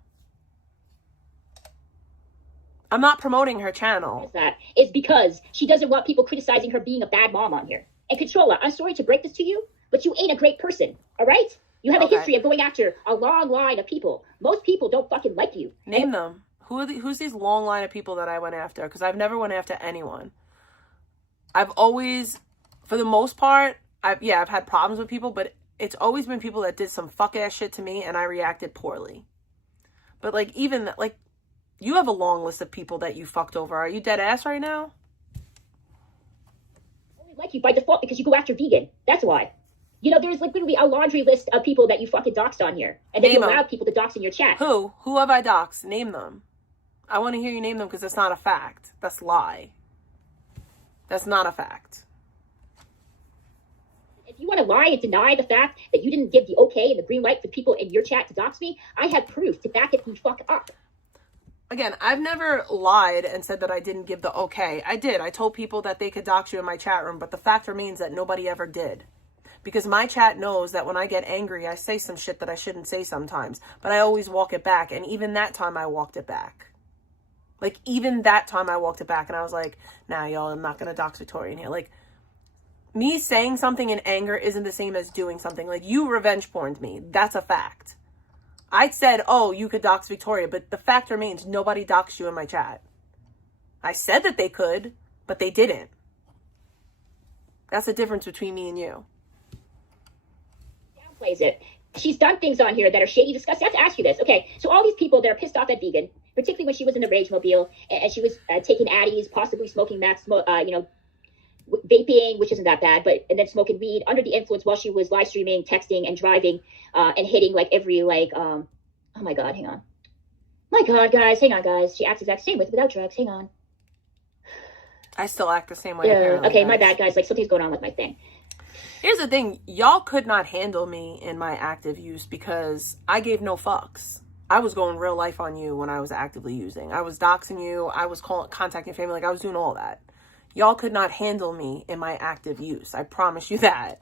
I'm not promoting her channel. That is because she doesn't want people criticizing her being a bad mom on here. And Controlla, I'm sorry to break this to you, but you ain't a great person, all right? You have a history of going after a long line of people. Most people don't fucking like you. Name them. Who's these long line of people that I went after? Because I've never went after anyone. I've always, for the most part, I've had problems with people, but it's always been people that did some fuck ass shit to me and I reacted poorly. But like, even like, you have a long list of people that you fucked over. Are you dead ass right now? Like you by default because you go after vegan. That's why. There's like literally a laundry list of people that you fucking doxed on here. And then you allow people to dox in your chat. Who have I doxed? Name them. I want to hear you name them, because that's not a fact. That's lie. That's not a fact. If you want to lie and deny the fact that you didn't give the okay and the green light for people in your chat to dox me, I have proof to back it the fuck up. Again, I've never lied and said that I didn't give the okay. I did. I told people that they could dox you in my chat room, but the fact remains that nobody ever did. Because my chat knows that when I get angry, I say some shit that I shouldn't say sometimes. But I always walk it back. And even that time, I walked it back. Like, even that time, I walked it back. And I was like, nah, y'all, I'm not going to dox Victoria in here. Like, me saying something in anger isn't the same as doing something. Like, you revenge porned me. That's a fact. I said, oh, you could dox Victoria, but the fact remains nobody doxed you in my chat. I said that they could, but they didn't. That's the difference between me and you. Downplays it. She's done things on here that are shady, disgusting. I have to ask you this. Okay, so all these people that are pissed off at vegan, particularly when she was in the Rage Mobile and she was taking Addies, possibly smoking meth, vaping, which isn't that bad, and then smoking weed under the influence while she was live streaming, texting, and driving, and hitting like every like oh my god, hang on, my god, guys, hang on, guys, she acts the exact same without drugs. Hang on. I still act the same way. Yeah. Okay, my bad, guys. Like something's going on with my thing. Here's the thing. Y'all could not handle me in my active use because I gave no fucks. I was going real life on you when I was actively using. I was doxing you. I was contacting family. Like I was doing all that. Y'all could not handle me in my active use. I promise you that.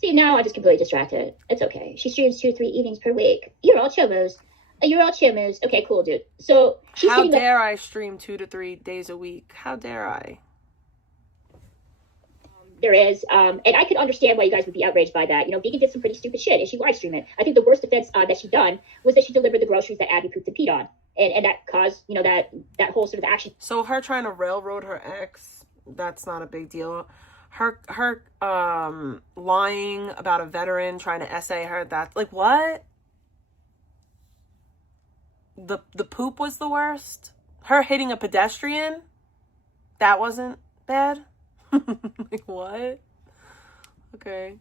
See, now I'm just completely distracted. It's okay. She streams 2 or 3 evenings per week. You're all chomos. You're all chomos. Okay, cool, dude. So she's how dare I stream 2 to 3 days a week? How dare I? There is, and I could understand why you guys would be outraged by that. You know, Vegan did some pretty stupid shit, and she live streamed it. I think the worst offense that she done was that she delivered the groceries that Abby pooped and peed on, and that caused, you know, that whole sort of action. So her trying to railroad her ex, that's not a big deal. Her lying about a veteran, trying to essay her, that's like, what? The poop was the worst. Her hitting a pedestrian, that wasn't bad. Like what? Okay.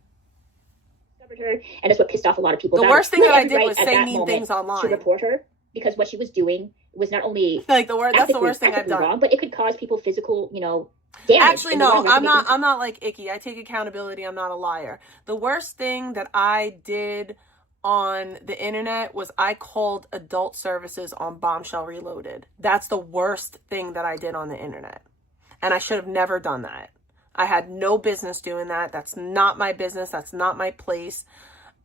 Her, and that's what pissed off a lot of people. The worst thing that I did was say mean things online to report her, because what she was doing was not only like that's the worst thing I've done. Wrong, but it could cause people physical, you know, damage. Actually, no, I'm not like Icky. I take accountability. I'm not a liar. The worst thing that I did on the internet was I called adult services on Bombshell Reloaded. That's the worst thing that I did on the internet. And I should have never done that. I had no business doing that. That's not my business. That's not my place.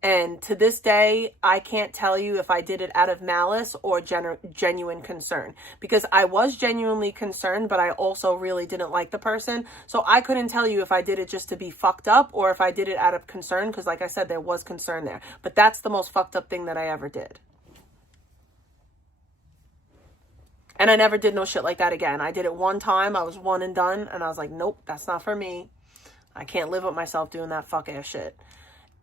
And to this day, I can't tell you if I did it out of malice or genuine concern. Because I was genuinely concerned, but I also really didn't like the person. So I couldn't tell you if I did it just to be fucked up or if I did it out of concern. Because like I said, there was concern there. But that's the most fucked up thing that I ever did. And I never did no shit like that again. I did it one time. I was one and done. And I was like, nope, that's not for me. I can't live with myself doing that fuck ass shit.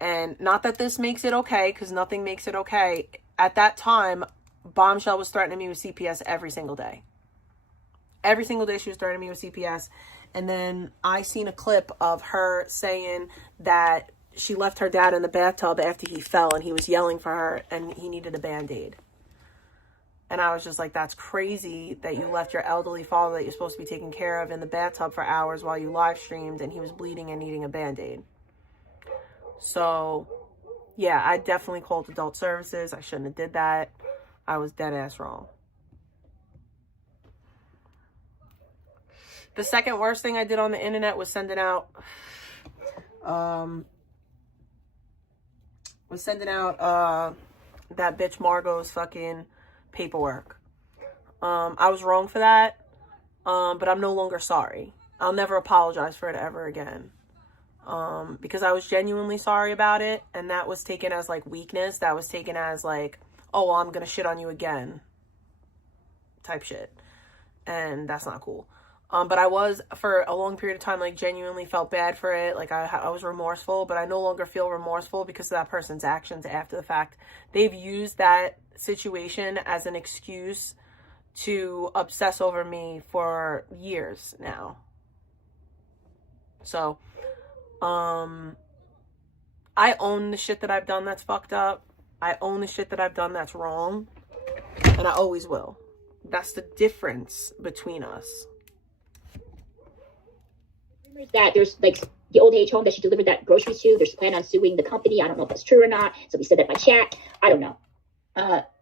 And not that this makes it okay, because nothing makes it okay. At that time, Bombshell was threatening me with CPS every single day. Every single day she was threatening me with CPS. And then I seen a clip of her saying that she left her dad in the bathtub after he fell and he was yelling for her and he needed a Band-Aid. And I was just like, that's crazy that you left your elderly father that you're supposed to be taking care of in the bathtub for hours while you live streamed and he was bleeding and needing a Band-Aid. So, yeah, I definitely called adult services. I shouldn't have did that. I was dead ass wrong. The second worst thing I did on the internet was sending out that bitch Margot's fucking paperwork. I was wrong for that. But I'm no longer sorry. I'll never apologize for it ever again. Because I was genuinely sorry about it, and that was taken as like weakness. That was taken as like, oh, well, I'm gonna shit on you again type shit, and that's not cool. But I was, for a long period of time, like genuinely felt bad for it. Like I was remorseful, but I no longer feel remorseful because of that person's actions after the fact. They've used that situation as an excuse to obsess over me for years now. So I own the shit that I've done that's fucked up. I own the shit that I've done that's wrong. And I always will. That's the difference between us. That there's like the old age home that she delivered that groceries to, there's a plan on suing the company. I don't know if that's true or not. Somebody said that in my chat. I don't know.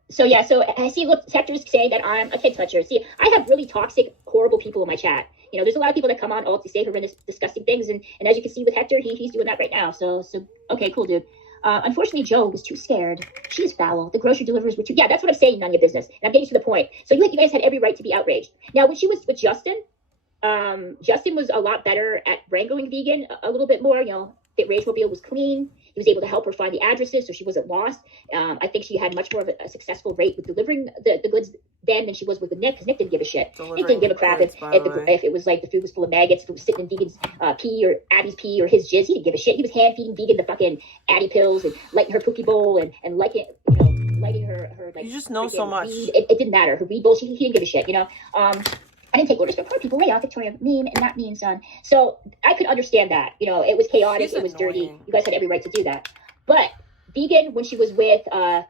So I see, look, Hector's saying that I'm a kid toucher. See, I have really toxic, horrible people in my chat. You know, there's a lot of people that come on all to say horrendous, disgusting things. And as you can see with Hector, he's doing that right now. So okay, cool, dude. Unfortunately, Joe was too scared. She's foul. The grocery deliverers were too... Yeah, that's what I'm saying, none of your business. And I'm getting to the point. So you guys had every right to be outraged. Now, when she was with Justin, Justin was a lot better at wrangling vegan, a little bit more. You know, the Rage Mobile was clean. He was able to help her find the addresses so she wasn't lost. I think she had much more of a successal rate with delivering the goods then than she was with Nick, because Nick didn't give a shit. Nick didn't give a crap if it was like the food was full of maggots, if it was sitting in Vegan's pee or Abby's pee or his jizz. He didn't give a shit. He was hand feeding Vegan the fucking Addy pills and lighting her Pookie bowl and lighting her like. You just know so much. Weed. It didn't matter. Her weed bowl, he didn't give a shit, you know. I didn't take orders from poor people. Lay off, Victoria meme, and that means so I could understand that. You know, it was chaotic, it was dirty. You guys had every right to do that. But Vegan, when she was with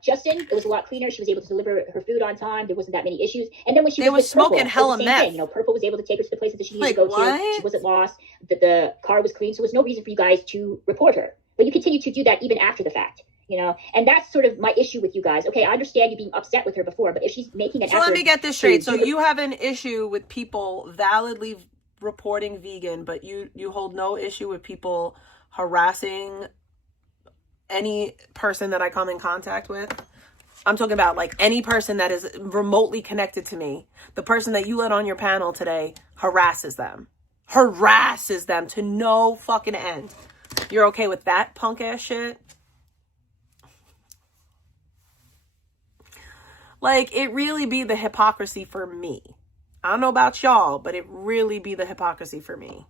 Justin, it was a lot cleaner. She was able to deliver her food on time. There wasn't that many issues. And then when she was with smoking Purple, hella it was the same meth. thing. You know, Purple was able to take her to the places that she needed Like, to go what? to. She wasn't lost. The car was clean, so there was no reason for you guys to report her. But you continue to do that even after the fact. You know, and that's sort of my issue with you guys. Okay, I understand you being upset with her before, but if she's making an effort. So let me get this straight. So you have an issue with people validly reporting Vegan, but you hold no issue with people harassing any person that I come in contact with? I'm talking about like any person that is remotely connected to me. The person that you let on your panel today harasses them to no fucking end. You're okay with that punk ass shit? Like, it really be the hypocrisy for me. I don't know about y'all, but it really be the hypocrisy for me.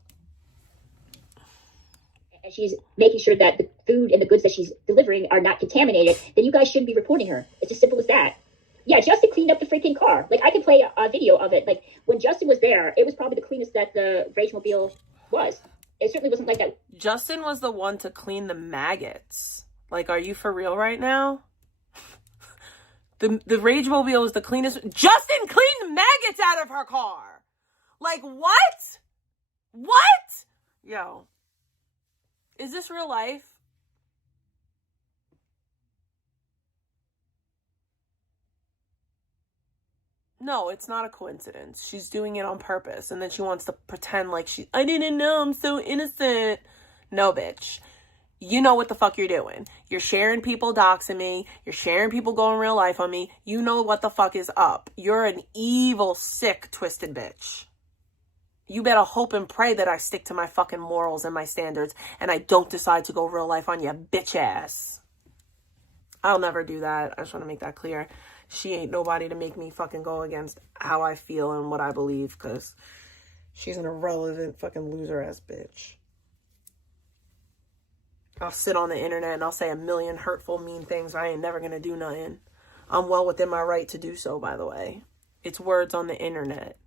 And she's making sure that the food and the goods that she's delivering are not contaminated, then you guys shouldn't be reporting her. It's as simple as that. Yeah, Justin cleaned up the freaking car. Like, I can play a video of it. Like, when Justin was there, it was probably the cleanest that the Rage Mobile was. It certainly wasn't like that. Justin was the one to clean the maggots. Like, are you for real right now? The Rage Mobile is the cleanest. Justin cleaned the maggots out of her car. Like, what? What? Yo. Is this real life? No, it's not a coincidence. She's doing it on purpose. And then she wants to pretend like I didn't know, I'm so innocent. No, bitch. You know what the fuck you're doing. You're sharing people doxing me. You're sharing people going real life on me. You know what the fuck is up. You're an evil, sick, twisted bitch. You better hope and pray that I stick to my fucking morals and my standards and I don't decide to go real life on you, bitch ass. I'll never do that. I just want to make that clear. She ain't nobody to make me fucking go against how I feel and what I believe, because she's an irrelevant fucking loser ass bitch. I'll sit on the internet and I'll say a million hurtful, mean things. I ain't never gonna do nothing. I'm well within my right to do so, by the way. It's words on the internet.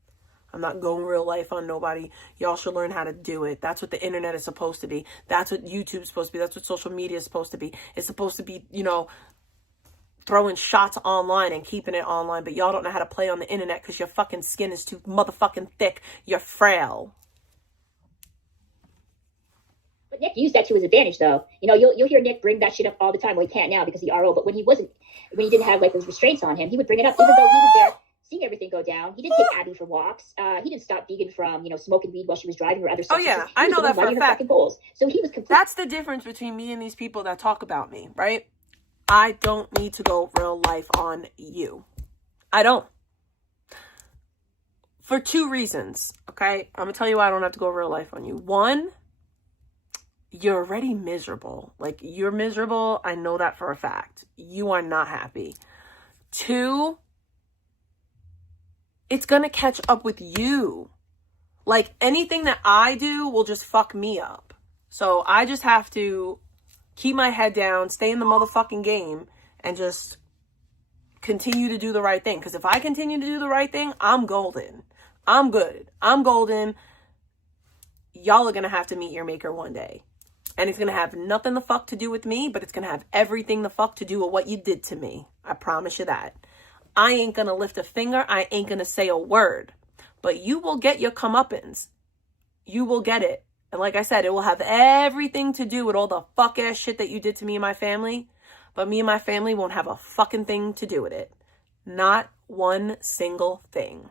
I'm not going real life on nobody. Y'all should learn how to do it. That's what the internet is supposed to be. That's what YouTube's supposed to be. That's what social media is supposed to be. It's supposed to be, you know, throwing shots online and keeping it online. But y'all don't know how to play on the internet because your fucking skin is too motherfucking thick. You're frail. But Nick used that to his advantage, though. You know, you'll hear Nick bring that shit up all the time. Well, he can't now because of the RO. But when he didn't have like those restraints on him, he would bring it up even though he was there seeing everything go down. He didn't take Abby for walks. He didn't stop Vegan from, you know, smoking weed while she was driving or other substances. Oh yeah, I know that for a fact. Goals. So he was completely. That's the difference between me and these people that talk about me, right? I don't need to go real life on you. I don't. For two reasons, okay? I'm gonna tell you why I don't have to go real life on you. One, you're already miserable. Like, you're miserable. I know that for a fact. You are not happy. Two, it's going to catch up with you. Like, anything that I do will just fuck me up. So I just have to keep my head down, stay in the motherfucking game, and just continue to do the right thing. Because if I continue to do the right thing, I'm golden. I'm good. I'm golden. Y'all are going to have to meet your maker one day. And it's going to have nothing the fuck to do with me, but it's going to have everything the fuck to do with what you did to me. I promise you that. I ain't going to lift a finger. I ain't going to say a word. But you will get your comeuppance. You will get it. And like I said, it will have everything to do with all the fuck ass shit that you did to me and my family. But me and my family won't have a fucking thing to do with it. Not one single thing.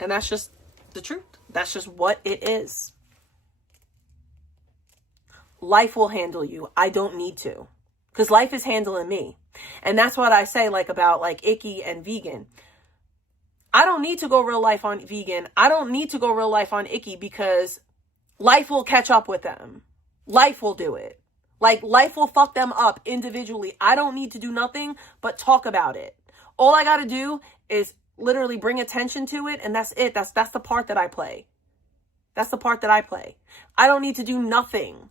And that's just the truth. That's just what it is. Life will handle you. I don't need to. Because life is handling me. And that's what I say like about like Icky and Vegan. I don't need to go real life on Vegan. I don't need to go real life on Icky because life will catch up with them. Life will do it. Like, life will fuck them up individually. I don't need to do nothing but talk about it. All I got to do is literally bring attention to it, and that's it. That's the part that I play. That's the part that I play. I don't need to do nothing.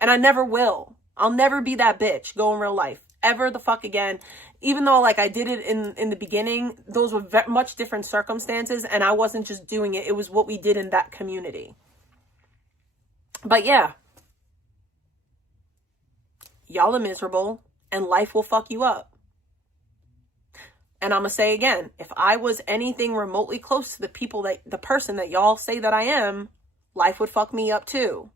And I never will. I'll never be that bitch going real life. Ever the fuck again. even though like I did it in the beginning, those were much different circumstances, and I wasn't just doing it. It was what we did in that community. But yeah, y'all are miserable, and life will fuck you up. And I'm going to say again, if I was anything remotely close to the person that y'all say that I am, life would fuck me up too.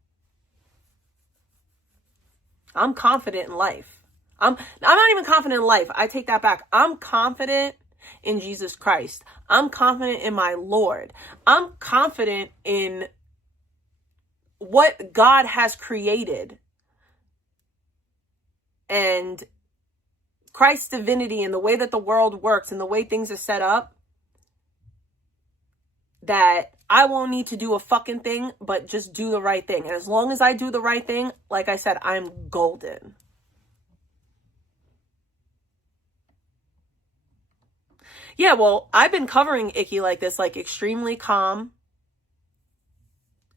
I'm confident in life. I'm not even confident in life. I take that back. I'm confident in Jesus Christ. I'm confident in my Lord. I'm confident in what God has created. And Christ's divinity and the way that the world works and the way things are set up, that I won't need to do a fucking thing, but just do the right thing. And as long as I do the right thing, like I said, I'm golden. Yeah, well, I've been covering Icky like this, like extremely calm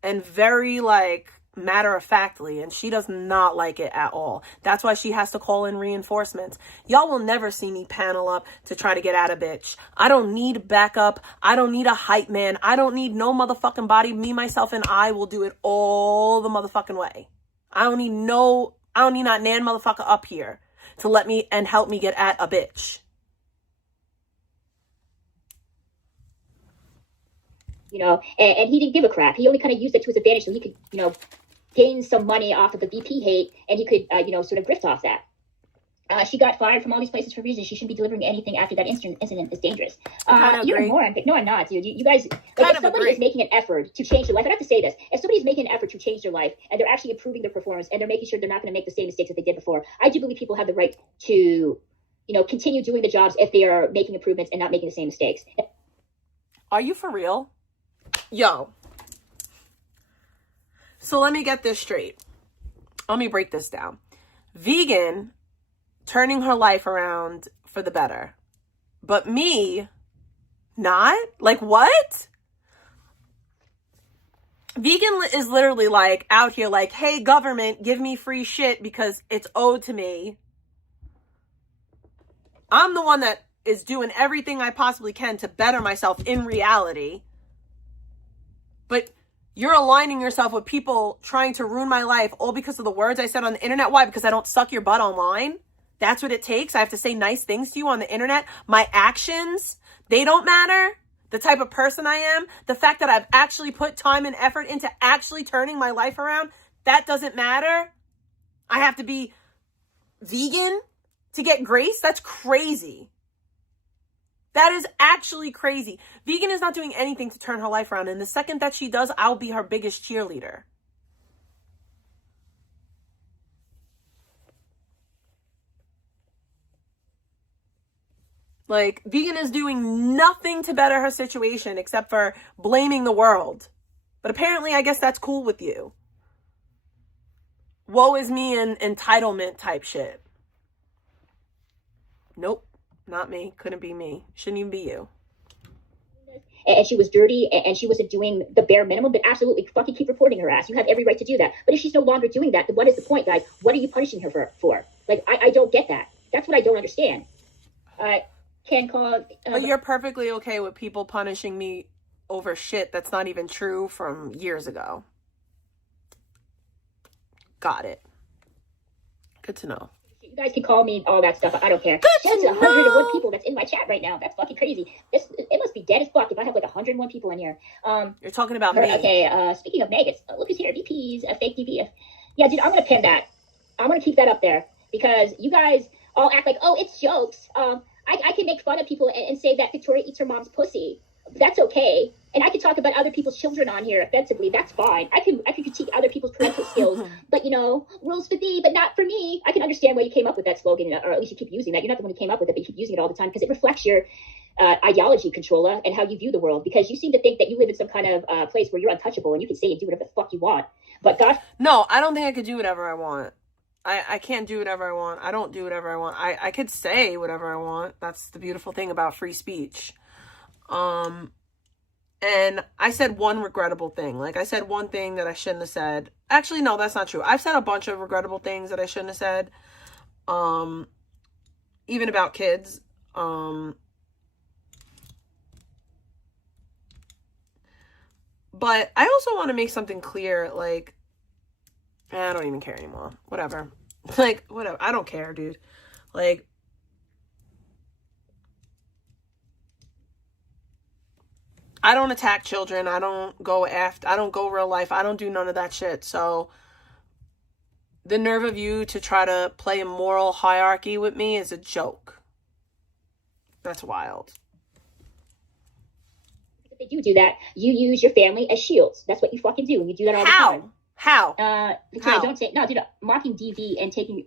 and very like matter-of-factly, and she does not like it at all. That's why she has to call in reinforcements. Y'all will never see me panel up to try to get at a bitch. I don't need backup. I don't need a hype man. I don't need no motherfucking body. Me, myself, and I will do it all the motherfucking way. I don't need not nan motherfucker up here to let me and help me get at a bitch. You know, and he didn't give a crap. He only kind of used it to his advantage so he could, you know, gain some money off of the VP hate, and he could, you know, sort of grift off that. She got fired from all these places for reasons. She shouldn't be delivering anything after that incident is dangerous. You're a moron. No, I'm not, dude. You guys, like, if somebody is making an effort to change their life, I have to say this. If somebody's making an effort to change their life, and they're actually improving their performance, and they're making sure they're not going to make the same mistakes that they did before, I do believe people have the right to, you know, continue doing the jobs if they are making improvements and not making the same mistakes. Are you for real? Yo. So let me get this straight. Let me break this down. Vegan turning her life around for the better. But me, not? Like, what? Vegan is literally like out here like, hey, government, give me free shit because it's owed to me. I'm the one that is doing everything I possibly can to better myself in reality. But you're aligning yourself with people trying to ruin my life all because of the words I said on the internet. Why? Because I don't suck your butt online? That's what it takes? I have to say nice things to you on the internet? My actions, they don't matter? The type of person I am? The fact that I've actually put time and effort into actually turning my life around? That doesn't matter? I have to be vegan to get grace? That's crazy. That is actually crazy. Vegan is not doing anything to turn her life around. And the second that she does, I'll be her biggest cheerleader. Like, Vegan is doing nothing to better her situation except for blaming the world. But apparently, I guess that's cool with you. Woe is me and entitlement type shit. Nope. Not me. Couldn't be me. Shouldn't even be you. And she was dirty and she wasn't doing the bare minimum, but absolutely fucking keep reporting her ass. You have every right to do that. But if she's no longer doing that, then what is the point, guys? What are you punishing her for? Like, I don't get that. That's what I don't understand. But you're perfectly okay with people punishing me over shit that's not even true from years ago. Got it. Good to know. You guys can call me all that stuff. I don't care. That's 101 people that's in my chat right now. That's fucking crazy. It must be dead as fuck if I have like 101 people in here. You're talking about me. Okay, speaking of maggots, look who's here. VPs, fake VP. Yeah, dude, I'm going to pin that. I'm going to keep that up there because you guys all act like, oh, it's jokes. I can make fun of people and say that Victoria eats her mom's pussy. That's okay. And I can talk about other people's children on here offensively. That's fine. I can critique other people's parental skills. But, you know, rules for thee, but not for me. I can understand why you came up with that slogan, or at least you keep using that. You're not the one who came up with it, but you keep using it all the time because it reflects your ideology, Controlla, and how you view the world. Because you seem to think that you live in some kind of place where you're untouchable and you can say and do whatever the fuck you want. But gosh. No, I don't think I could do whatever I want. I can't do whatever I want. I don't do whatever I want. I could say whatever I want. That's the beautiful thing about free speech. And I said one regrettable thing. Like, I said one thing that I shouldn't have said. Actually, no, that's not true. I've said a bunch of regrettable things that I shouldn't have said. even about kids. But I also want to make something clear, like, I don't even care anymore. Whatever. Like, whatever. I don't care, dude. Like, I don't attack children. I don't go real life. I don't do none of that shit. So the nerve of you to try to play a moral hierarchy with me is a joke. That's wild. If you do that, you use your family as shields. That's what you fucking do. And you do that all the time. How? Victoria, don't take, no, dude, mocking DV and taking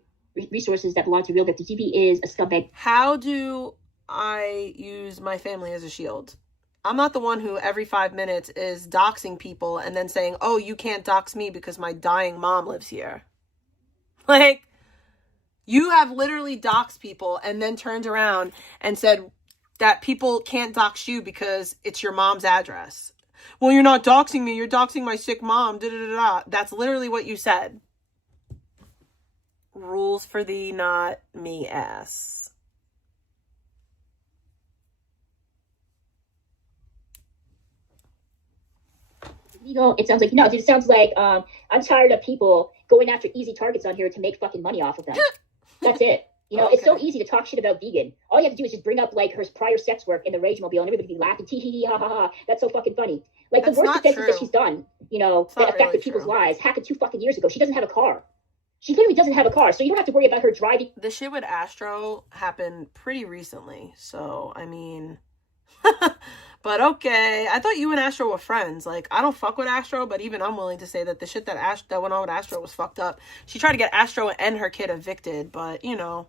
resources that belong to real victims. DV is a scumbag. How do I use my family as a shield? I'm not the one who every 5 minutes is doxing people and then saying, oh, you can't dox me because my dying mom lives here. Like, you have literally doxed people and then turned around and said that people can't dox you because it's your mom's address. Well, you're not doxing me. You're doxing my sick mom. Da, da, da, da. That's literally what you said. Rules for thee, not me, ass. You know, it sounds like, no, it sounds like I'm tired of people going after easy targets on here to make fucking money off of them. That's it. You know, It's so easy to talk shit about vegan. All you have to do is just bring up, like, her prior sex work in the Rage Mobile, and everybody be laughing, tee hee hee, ha ha ha. That's so fucking funny. Like, the worst offenses that she's done, you know, that affected people's lives happened 2 fucking years ago. She doesn't have a car. She literally doesn't have a car, so you don't have to worry about her driving. The shit with Astro happened pretty recently, so, I mean... But okay, I thought you and Astro were friends. Like, I don't fuck with Astro, but even I'm willing to say that the shit that went on with Astro was fucked up. She tried to get Astro and her kid evicted, but, you know,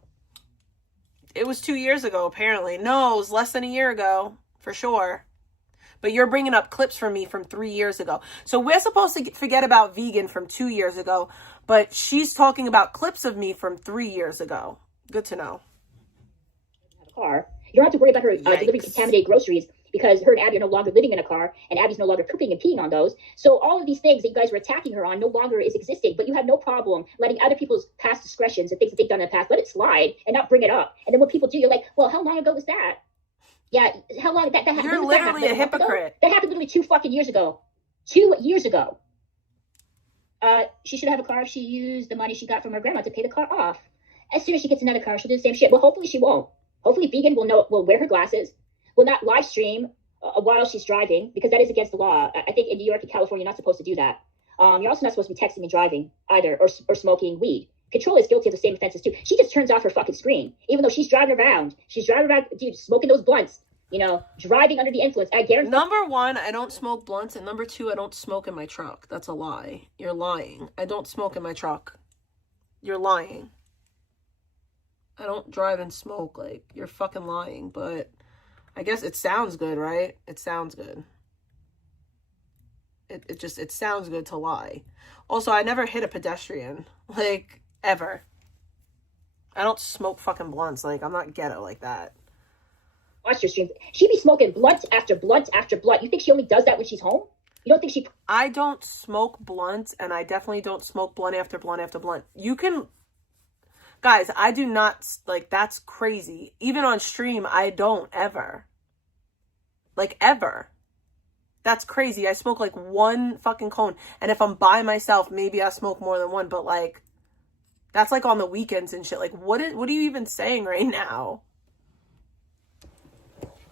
it was 2 years ago, apparently. No, it was less than a year ago, for sure. But you're bringing up clips from me from 3 years ago. So we're supposed to forget about vegan from 2 years ago, but she's talking about clips of me from 3 years ago. Good to know. Car. You don't have to worry about her delivering contaminated groceries, because her and Abby are no longer living in a car, and Abby's no longer pooping and peeing on those. So all of these things that you guys were attacking her on no longer is existing, but you have no problem letting other people's past discretions and things that they've done in the past, let it slide and not bring it up. And then when people do, you're like, well, how long ago was that? Yeah, how long that happened? You're literally a hypocrite. That happened literally 2 fucking years ago. 2 years ago. She should have a car if she used the money she got from her grandma to pay the car off. As soon as she gets another car, she'll do the same shit. Well, hopefully she won't. Hopefully vegan will wear her glasses, will not live stream while she's driving, because that is against the law. I think in New York and California, you're not supposed to do that. You're also not supposed to be texting and driving either, or smoking weed. Control is guilty of the same offenses too. She just turns off her fucking screen, even though she's driving around. She's driving around, dude, smoking those blunts. You know, driving under the influence. I guarantee. Number 1, I don't smoke blunts, and number 2, I don't smoke in my truck. That's a lie. You're lying. I don't smoke in my truck. You're lying. I don't drive and smoke. Like, you're fucking lying, but I guess it sounds good, right? It sounds good. It sounds good to lie. Also, I never hit a pedestrian, like, ever. I don't smoke fucking blunts. Like, I'm not ghetto like that. Watch your streams. She be smoking blunt after blunt after blunt. You think she only does that when she's home? You don't think she... I don't smoke blunts, and I definitely don't smoke blunt after blunt after blunt. You can... Guys, I do not... Like, that's crazy. Even on stream, I don't ever. Like, ever. That's crazy. I smoke, like, 1 fucking cone. And if I'm by myself, maybe I smoke more than 1. But, like, that's, like, on the weekends and shit. Like, what are you even saying right now?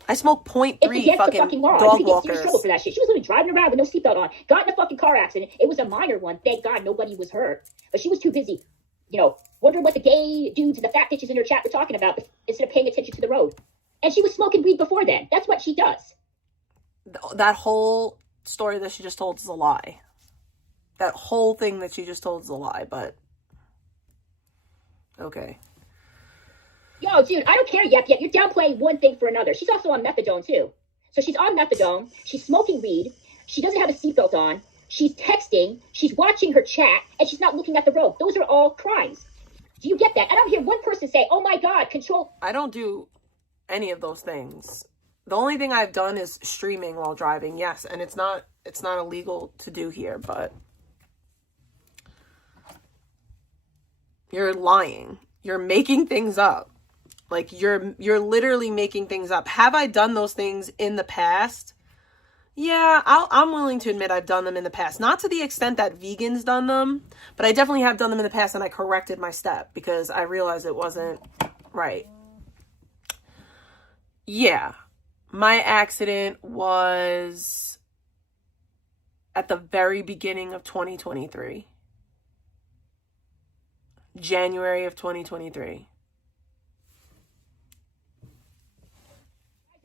I smoke 0.3 fucking law. dog you walkers. Serious trouble for that shit. She was literally driving around with no seatbelt on. Got in a fucking car accident. It was a minor one. Thank God nobody was hurt. But she was too busy, you know, wondering what the gay dudes and the fat bitches in her chat were talking about instead of paying attention to the road. And she was smoking weed before then. That's what she does. That whole story that she just told is a lie. That whole thing that she just told is a lie, but... Okay. Yo, dude, I don't care yet. You're downplaying one thing for another. She's also on methadone, too. So she's on methadone. She's smoking weed. She doesn't have a seatbelt on. She's texting. She's watching her chat. And she's not looking at the road. Those are all crimes. Do you get that? I don't hear one person say, oh, my God, control. I don't do any of those things. The only thing I've done is streaming while driving. Yes, and it's not illegal to do here, but... You're lying. You're making things up. Like, you're literally making things up. Have I done those things in the past? Yeah, I'm willing to admit I've done them in the past. Not to the extent that vegans done them, but I definitely have done them in the past, and I corrected my step because I realized it wasn't right. Yeah, my accident was at the very beginning of 2023. January of 2023.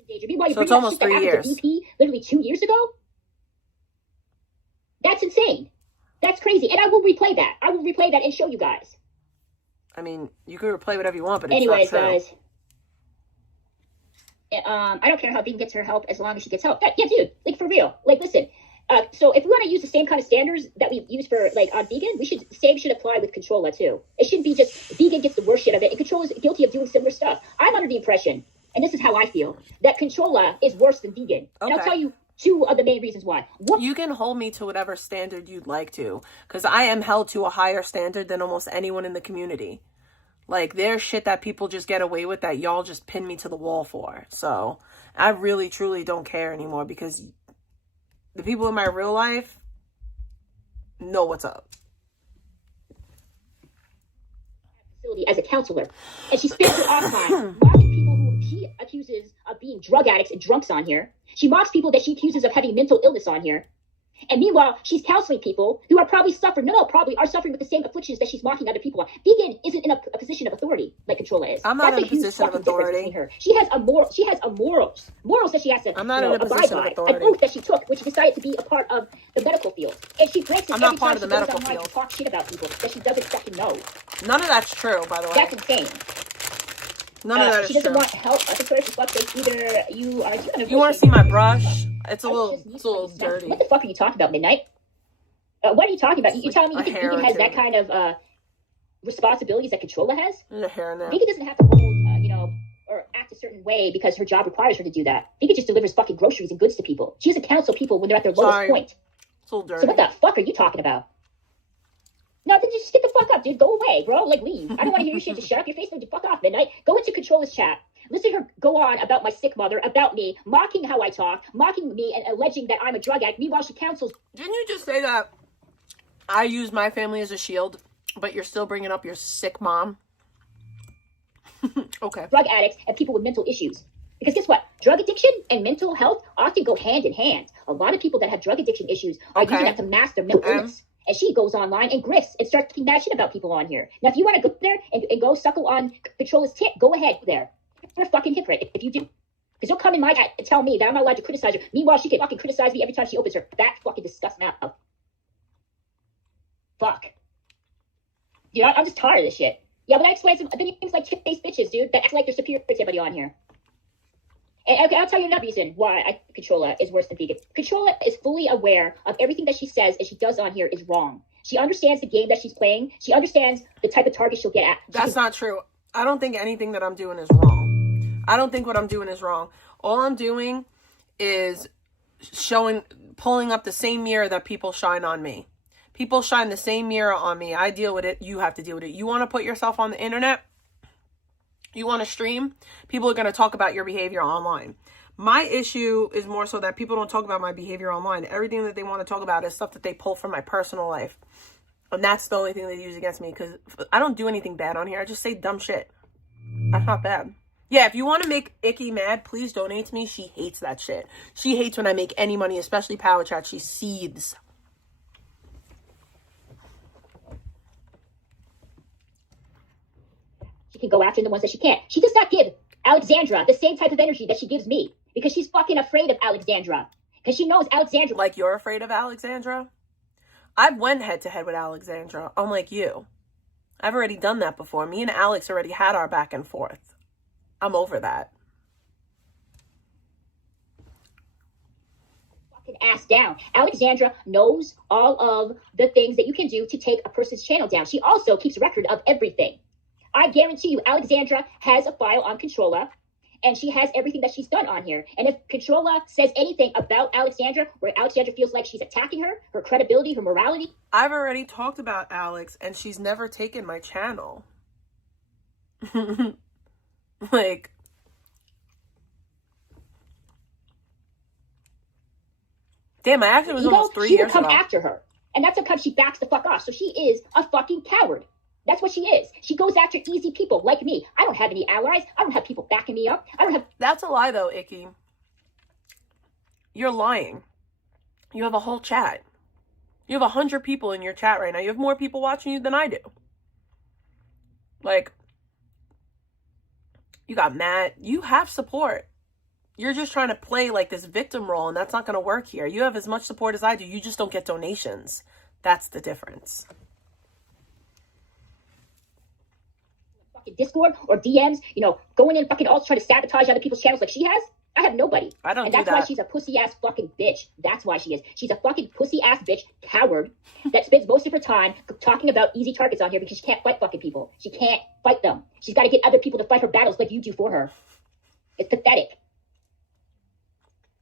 So it's almost 3 years. BP literally 2 years ago? That's insane. That's crazy. And I will replay that. I will replay that and show you guys. I mean, you can replay whatever you want, but it's anyways, not true. Guys. I don't care how vegan gets her help as long as she gets help. Yeah, dude. Like, for real. Like, listen. So if we want to use the same kind of standards that we use for, like, on vegan, same should apply with Controlla, too. It shouldn't be just vegan gets the worst shit of it, and Controlla is guilty of doing similar stuff. I'm under the impression, and this is how I feel, that Controlla is worse than vegan. And I'll tell you 2 of the main reasons why. You can hold me to whatever standard you'd like to, because I am held to a higher standard than almost anyone in the community. Like, there's shit that people just get away with that y'all just pin me to the wall for. So I really, truly don't care anymore, because the people in my real life know what's up. As a counselor, and she spends her off time mocking people who she accuses of being drug addicts and drunks on here. She mocks people that she accuses of having mental illness on here. And meanwhile, she's counseling people who are probably suffering, probably are suffering with the same afflictions that she's mocking other people on. Vegan isn't in a position of authority like Controlla is. I'm not in a position of authority. Her. She has morals that she has to I'm not in a position of authority. An oath that she took, which she decided to be a part of the medical field. And she breaks it I'm every not part time of the she goes medical online field. to talk shit about people that she doesn't fucking know. None of that's true, by the way. That's insane. None of that is true. She doesn't true. want help. I think it's fuck either you are. You want to see my brush? It's a little dirty. What the fuck are you talking about, Midnight? What are you talking about? You telling me you think vegan has that kind of responsibilities that Controlla has? There's a hair in there. Vegan doesn't have to hold, or act a certain way because her job requires her to do that. Vegan just delivers fucking groceries and goods to people. She doesn't counsel people when they're at their lowest point. It's a little dirty. So what the fuck are you talking about? No, then just get the fuck up, dude. Go away, bro. Like, leave. I don't want to hear your shit. Just shut up your face and fuck off, Midnight. Go into Controlla's chat. Listen to her go on about my sick mother, about me, mocking how I talk, mocking me, and alleging that I'm a drug addict. Meanwhile, she counsels. Didn't you just say that I use my family as a shield, but you're still bringing up your sick mom? Okay. Drug addicts and people with mental issues. Because guess what? Drug addiction and mental health often go hand in hand. A lot of people that have drug addiction issues are using that to mask their mental illness. And she goes online and grifts and starts talking mad shit about people on here. Now, if you want to go there and go suckle on Controlla's tit, go ahead there. You're a fucking hypocrite if you do. Because you'll come in my chat and tell me that I'm not allowed to criticize her. Meanwhile, she can fucking criticize me every time she opens her fat fucking disgusting mouth. Fuck. Dude, I'm just tired of this shit. Yeah, but I explain some things like chip-faced bitches, dude, that act like they're superior to everybody on here. And okay, I'll tell you another reason why Controlla is worse than vegan. Controlla is fully aware of everything that she says and she does on here is wrong. She understands the game that she's playing. She understands the type of target she'll get at. That's not true. I don't think anything that I'm doing is wrong. I don't think what I'm doing is wrong. All I'm doing is pulling up the same mirror that people shine on me. People shine the same mirror on me. I deal with it. You have to deal with it. You want to put yourself on the internet? You want to stream? People are going to talk about your behavior online. My issue is more so that people don't talk about my behavior online. Everything that they want to talk about is stuff that they pull from my personal life. And that's the only thing they use against me, because I don't do anything bad on here. I just say dumb shit. That's not bad. Yeah, if you want to make Icky mad, please donate to me. She hates that shit. She hates when I make any money, especially Power Chat. She seethes. She can go after the ones that she can't. She does not give Alexandra the same type of energy that she gives me, because she's fucking afraid of Alexandra. Because she knows Alexandra. Like you're afraid of Alexandra? I've went head to head with Alexandra, unlike you. I've already done that before. Me and Alex already had our back and forth. I'm over that. Fucking ass down. Alexandra knows all of the things that you can do to take a person's channel down. She also keeps record of everything. I guarantee you, Alexandra has a file on Controlla, and she has everything that she's done on here. And if Controlla says anything about Alexandra, where Alexandra feels like she's attacking her credibility, her morality. I've already talked about Alex, and she's never taken my channel. Like, damn, I actually was almost 3 years years ago. She would ago. come after her. And that's because she backs the fuck off. So she is a fucking coward. That's what she is. She goes after easy people like me. I don't have any allies. I don't have people backing me up. I don't have... That's a lie, though, Icky. You're lying. You have a whole chat. You have 100 people in your chat right now. You have more people watching you than I do. Like, you got Matt. You have support. You're just trying to play like this victim role, and that's not going to work here. You have as much support as I do. You just don't get donations. That's the difference. Fucking Discord or DMs, you know, going in fucking alts trying to sabotage other people's channels like she has. I have nobody. I don't do that. And that's why she's a pussy-ass fucking bitch. That's why she is. She's a fucking pussy-ass bitch, coward, that spends most of her time talking about easy targets on here because she can't fight fucking people. She can't fight them. She's got to get other people to fight her battles like you do for her. It's pathetic.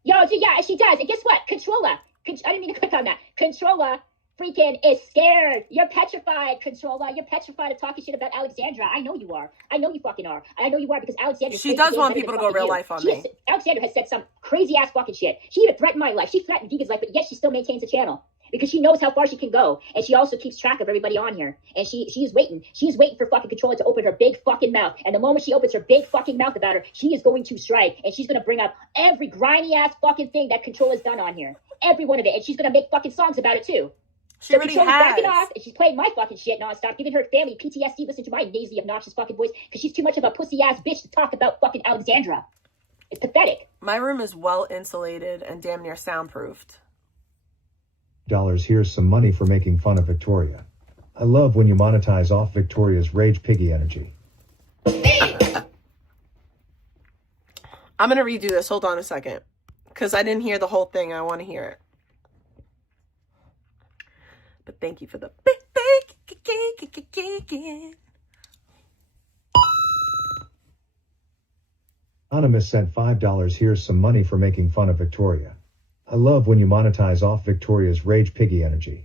Yo, yeah, she does. And guess what? Controlla. I didn't mean to click on that. Controlla freaking is scared. You're petrified, Controlla. You're petrified of talking shit about Alexandra. I know you are. I know you fucking are. I know you are because Alexandra... She does want people to go real life on me. Alexandra has said some crazy ass fucking shit. She even threatened my life. She threatened Vegan's life, but yet she still maintains the channel. Because she knows how far she can go. And she also keeps track of everybody on here. And she's waiting. She's waiting for fucking Controlla to open her big fucking mouth. And the moment she opens her big fucking mouth about her, she is going to strike. And she's going to bring up every grimy ass fucking thing that Controlla's done on here. Every one of it. And she's going to make fucking songs about it too. She already has. Backing off, and she's playing my fucking shit nonstop, giving her family PTSD, listening to my nasally, obnoxious fucking voice, because she's too much of a pussy-ass bitch to talk about fucking Alexandra. It's pathetic. My room is well insulated and damn near soundproofed. Here's some money for making fun of Victoria. I love when you monetize off Victoria's rage piggy energy. I'm going to redo this. Hold on a second. Because I didn't hear the whole thing. I want to hear it. But thank you for the big. Anonymous sent $5. Here's some money for making fun of Victoria. I love when you monetize off Victoria's rage piggy energy.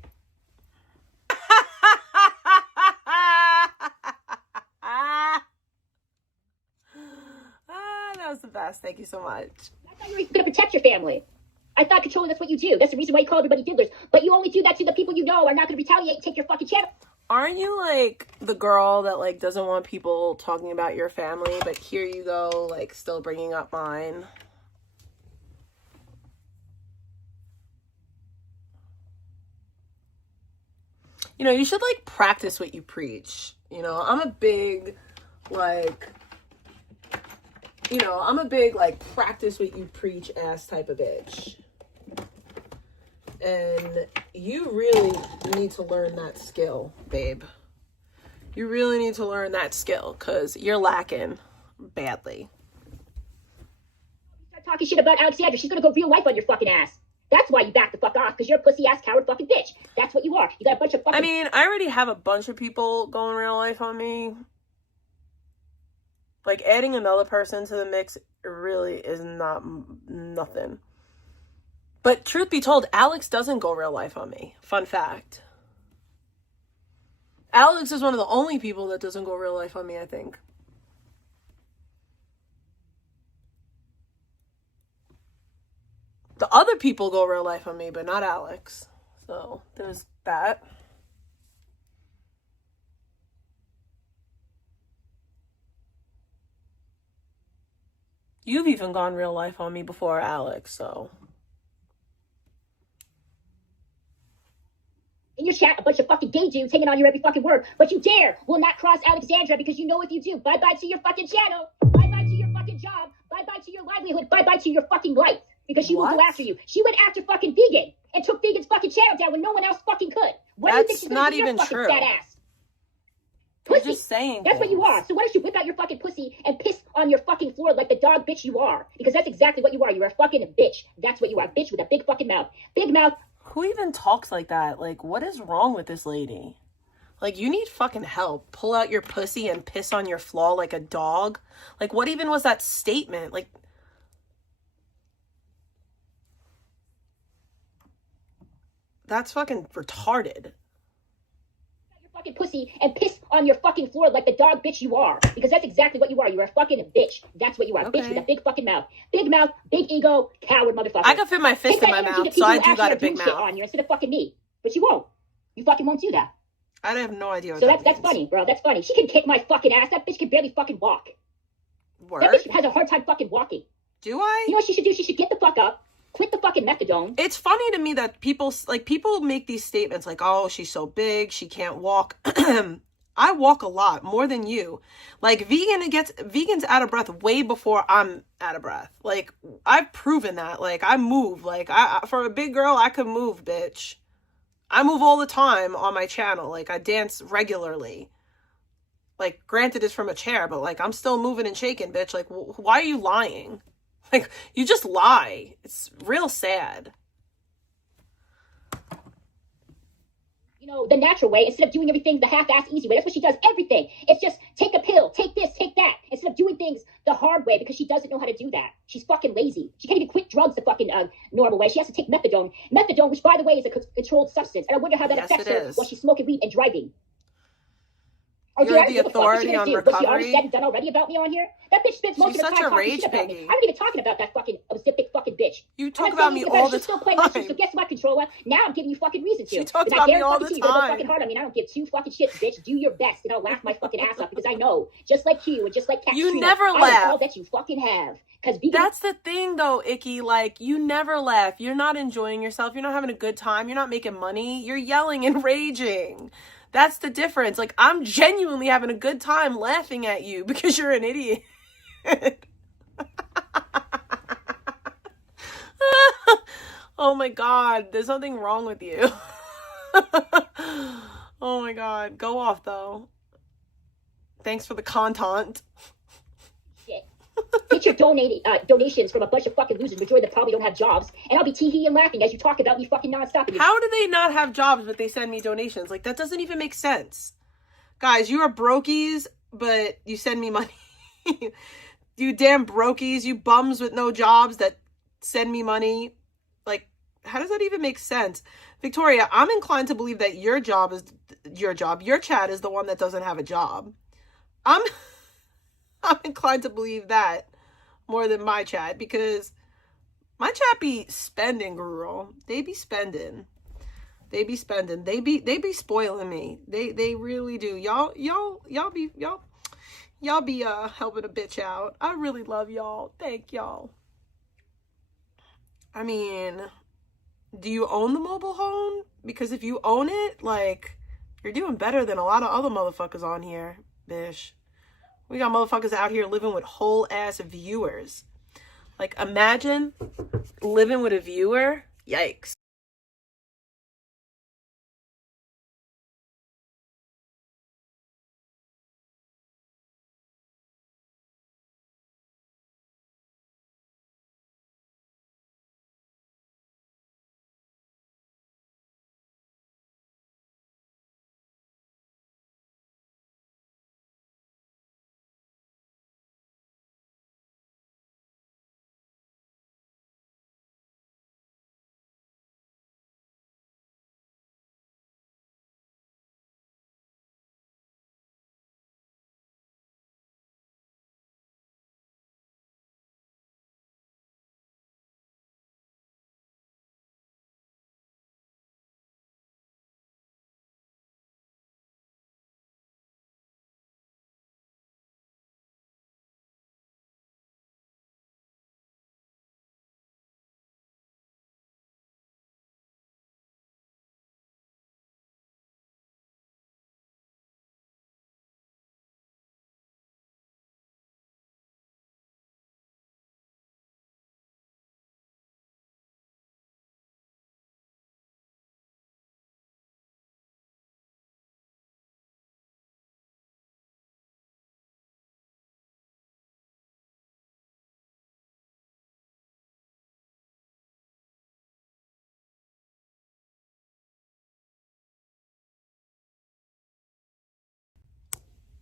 That was the best. Thank you so much. I thought you were going to protect your family. I thought, Controlla, that's what you do. That's the reason why you call everybody diddlers. But you only do that to the people you know are not going to retaliate and take your fucking channel. Aren't you like the girl that like doesn't want people talking about your family, but here you go, like still bringing up mine? You know, you should like practice what you preach. You know, I'm a big like practice what you preach ass type of bitch. And you really need to learn that skill, babe. You really need to learn that skill because you're lacking badly. Start talking shit about Alexandra. She's going to go real life on your fucking ass. That's why you back the fuck off, because you're a pussy-ass coward fucking bitch. That's what you are. You got a bunch of fucking... I mean, I already have a bunch of people going real life on me. Like, adding another person to the mix really is not nothing. But truth be told, Alex doesn't go real life on me. Fun fact. Alex is one of the only people that doesn't go real life on me, I think. The other people go real life on me, but not Alex. So, there's that. You've even gone real life on me before Alex, so... In your chat, a bunch of fucking gay dudes hanging on your every fucking word, but you will not cross Alexandra because you know if you do, bye-bye to your fucking channel, bye-bye to your fucking job, bye-bye to your livelihood, bye-bye to your fucking life, because she will go after you. She went after fucking Vegan and took Vegan's fucking channel down when no one else fucking could. What do you think she's not gonna do even to your true. fucking fat ass? You're Pussy. just saying That's what you are. So why don't you whip out your fucking pussy and piss on your fucking floor like the dog bitch you are? Because that's exactly what you are. You're a fucking bitch. That's what you are. A bitch with a big fucking mouth. Big mouth. Who even talks like that? Like, what is wrong with this lady? Like, you need fucking help. Pull out your pussy and piss on your flaw like a dog? Like, what even was that statement? Like, that's fucking retarded. fucking pussy and piss on your fucking floor like the dog bitch you are. Because that's exactly what you are. You're a fucking bitch. That's what you are. Okay. Bitch with a big fucking mouth. Big mouth, big ego, coward motherfucker. I can fit my fist in my mouth, so I do got a big mouth. On you instead of fucking me. But you won't. You fucking won't do that. I have no idea what so that that's means. funny, bro. That's funny. She can kick my fucking ass. That bitch can barely fucking walk. Word? That bitch has a hard time fucking walking. Do I? You know what she should do? She should get the fuck up. Quit the fucking methadone. It's funny to me that people make these statements like, oh, she's so big, she can't walk. I walk a lot, more than you. Like, vegans out of breath way before I'm out of breath. Like, I've proven that. Like, I move. Like, for a big girl, I could move, bitch. I move all the time on my channel. Like, I dance regularly. Like, granted, it's from a chair, but, like, I'm still moving and shaking, bitch. Like, why are you lying? Like, you just lie. It's real sad. You know, the natural way, instead of doing everything the half-ass easy way. That's what she does, everything. It's just take a pill, take this, take that, instead of doing things the hard way because she doesn't know how to do that. She's fucking lazy. She can't even quit drugs the fucking normal way. She has to take methadone. Methadone, which, by the way, is a controlled substance. And I wonder how that affects her while she's smoking weed and driving. You're the authority on recovery. What she already said and done already about me on here? That bitch spends most of her time talking shit about me. I'm not even talking about that fucking ozippic fucking bitch. You talk about me all the time. Still playing my shit, so guess what, controller? Now I'm giving you fucking reason to. She talks about me all the time. Fucking hard. I mean, I don't give two fucking shits, bitch. Do your best, and I'll laugh my fucking ass off because I know, just like you and just like Cat you never laugh. All that you fucking have. That's the thing, though, Icky. Like, you never laugh. You're not enjoying yourself. You're not having a good time. You're not making money. You're yelling and raging. That's the difference. Like, I'm genuinely having a good time laughing at you because you're an idiot. Oh my God. There's something wrong with you. Oh my God. Go off, though. Thanks for the content. Get your donations from a bunch of fucking losers, majority that probably don't have jobs, and I'll be tee-hee and laughing as you talk about me fucking nonstop. How do they not have jobs but they send me donations? Like, that doesn't even make sense. Guys, you are brokies, but you send me money. You damn brokies, you bums with no jobs that send me money. Like, how does that even make sense? Victoria, I'm inclined to believe that your job is your job. Your chat is the one that doesn't have a job. I'm inclined to believe that more than my chat, because my chat be spending, girl. They be spending. They be spending. They be spoiling me. They really do. Y'all be helping a bitch out. I really love y'all. Thank y'all. I mean, do you own the mobile home? Because if you own it, like, you're doing better than a lot of other motherfuckers on here, bish. We got motherfuckers out here living with whole ass viewers. Like, imagine living with a viewer. Yikes.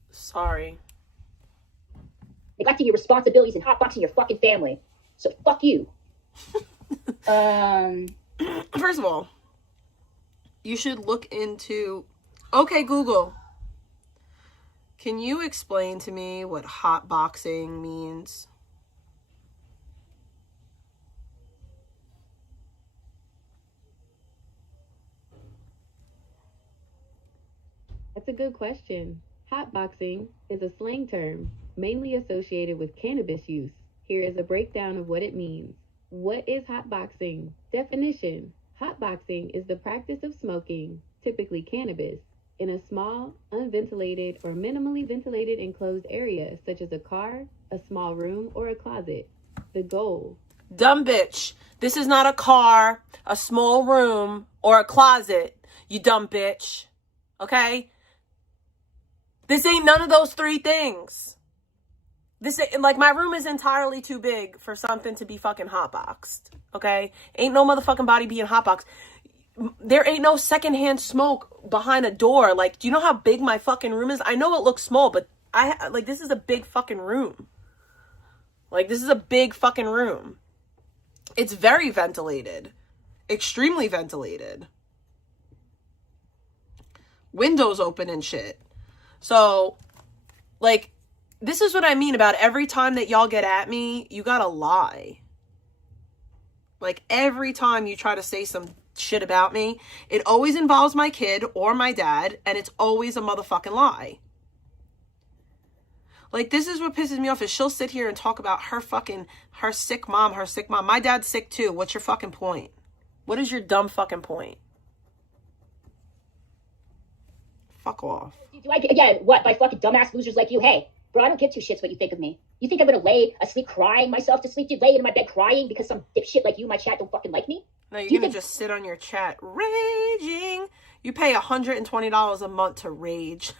Sorry. Neglecting your responsibilities and hotboxing your fucking family. So fuck you. First of all, you should look into... Okay, Google. Can you explain to me what hotboxing means? That's a good question. Hotboxing is a slang term mainly associated with cannabis use. Here is a breakdown of what it means. What is hotboxing? Definition: hotboxing is the practice of smoking, typically cannabis, in a small, unventilated, or minimally ventilated enclosed area, such as a car, a small room, or a closet. The goal. Dumb bitch. This is not a car, a small room, or a closet, you dumb bitch. Okay? This ain't none of those three things. This ain't, like, my room is entirely too big for something to be fucking hotboxed. Okay? Ain't no motherfucking body being hotboxed. There ain't no secondhand smoke behind a door. Like, do you know how big my fucking room is? I know it looks small, but this is a big fucking room. Like, this is a big fucking room. It's very ventilated. Extremely ventilated. Windows open and shit. So, like, this is what I mean about every time that y'all get at me, you gotta lie. Like, every time you try to say some shit about me, it always involves my kid or my dad, and it's always a motherfucking lie. Like, this is what pisses me off, is she'll sit here and talk about her sick mom. My dad's sick too. What's your fucking point? What is your dumb fucking point? Fuck off. Again, what, by fucking dumbass losers like you? Hey, bro, I don't give two shits what you think of me. You think I'm gonna lay asleep crying myself to sleep? Dude, lay in my bed crying because some dipshit like you in my chat don't fucking like me? No, you're gonna just sit on your chat raging. You pay $120 a month to rage.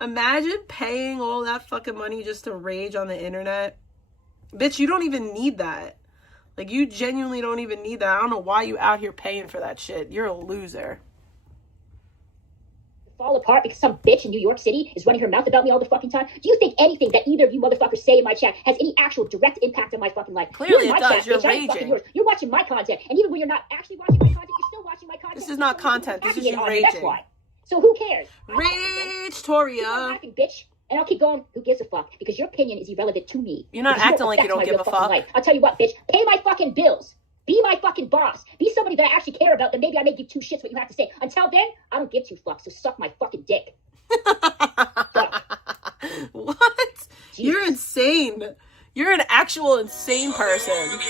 Imagine paying all that fucking money just to rage on the internet. Bitch, you don't even need that. Like, you genuinely don't even need that. I don't know why you out here paying for that shit. You're a loser. Fall apart because some bitch in New York City is running her mouth about me all the fucking time? Do you think anything that either of you motherfuckers say in my chat has any actual direct impact on my fucking life? Clearly You're it in my does. chat, You're bitch. I ain't fucking raging. yours. You're watching my content, and even when you're not actually watching my content, you're still watching my content. This is not content. This is you That's raging. why. So who cares? Rage, Keep Toria. on laughing, bitch. And I'll keep going. Who gives a fuck? Because your opinion is irrelevant to me. You're not Because acting like you don't affect my give real a fucking fuck. life. I'll tell you what, bitch. Pay my fucking bills. Be my fucking boss. Be somebody that I actually care about. Then maybe I may give two shits what you have to say. Until then, I don't give two fucks. So suck my fucking dick. What? Jesus. You're insane. You're an actual insane person.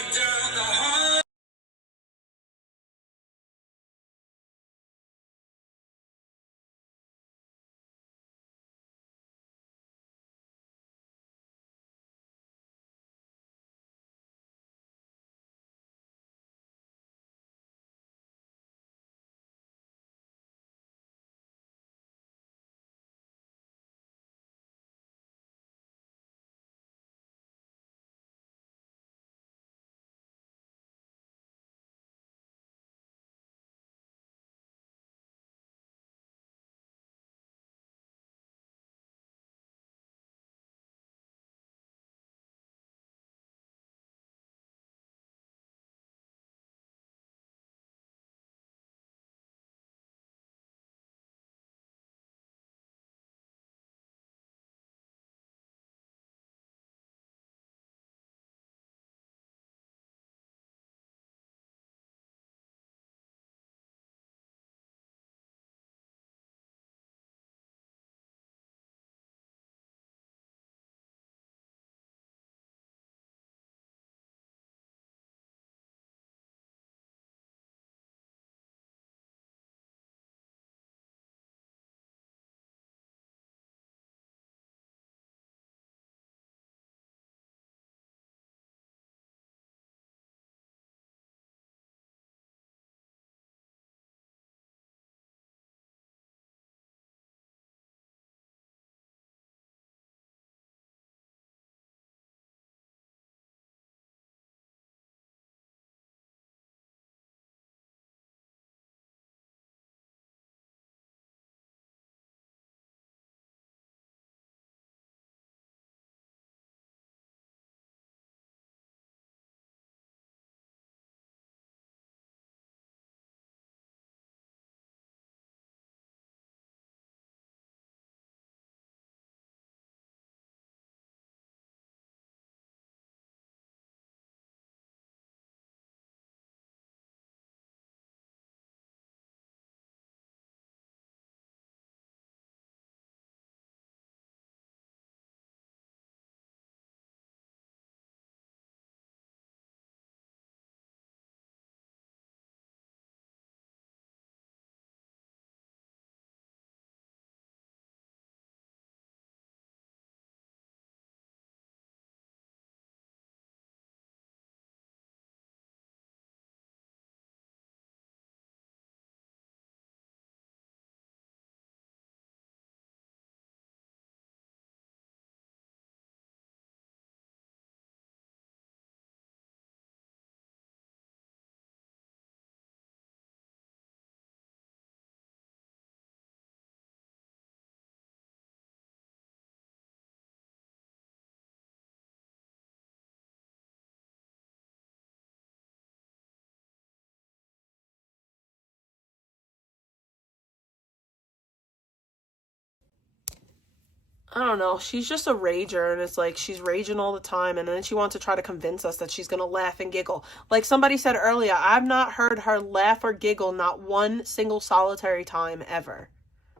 I don't know. She's just a rager, and it's like she's raging all the time, and then she wants to try to convince us that she's going to laugh and giggle. Like somebody said earlier, I've not heard her laugh or giggle not one single solitary time ever.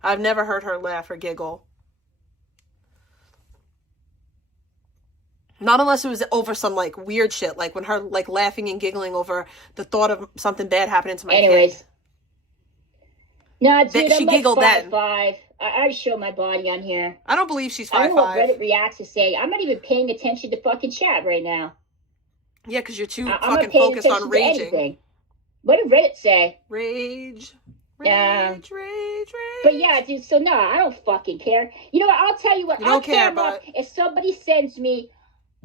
I've never heard her laugh or giggle. Not unless it was over some like weird shit, like when her like laughing and giggling over the thought of something bad happening to my kid. Nah, dude, She I'm giggled like 5'5". then. I show my body on here. I don't believe she's 5'5". I don't know what Reddit reacts to say. I'm not even paying attention to fucking chat right now. Yeah, because you're too I'm fucking not paying focused on attention to raging. anything. What did Reddit say? Rage. Rage. Rage. But yeah, dude, so no, I don't fucking care. You know what? I'll tell you what. You don't care, about but if somebody sends me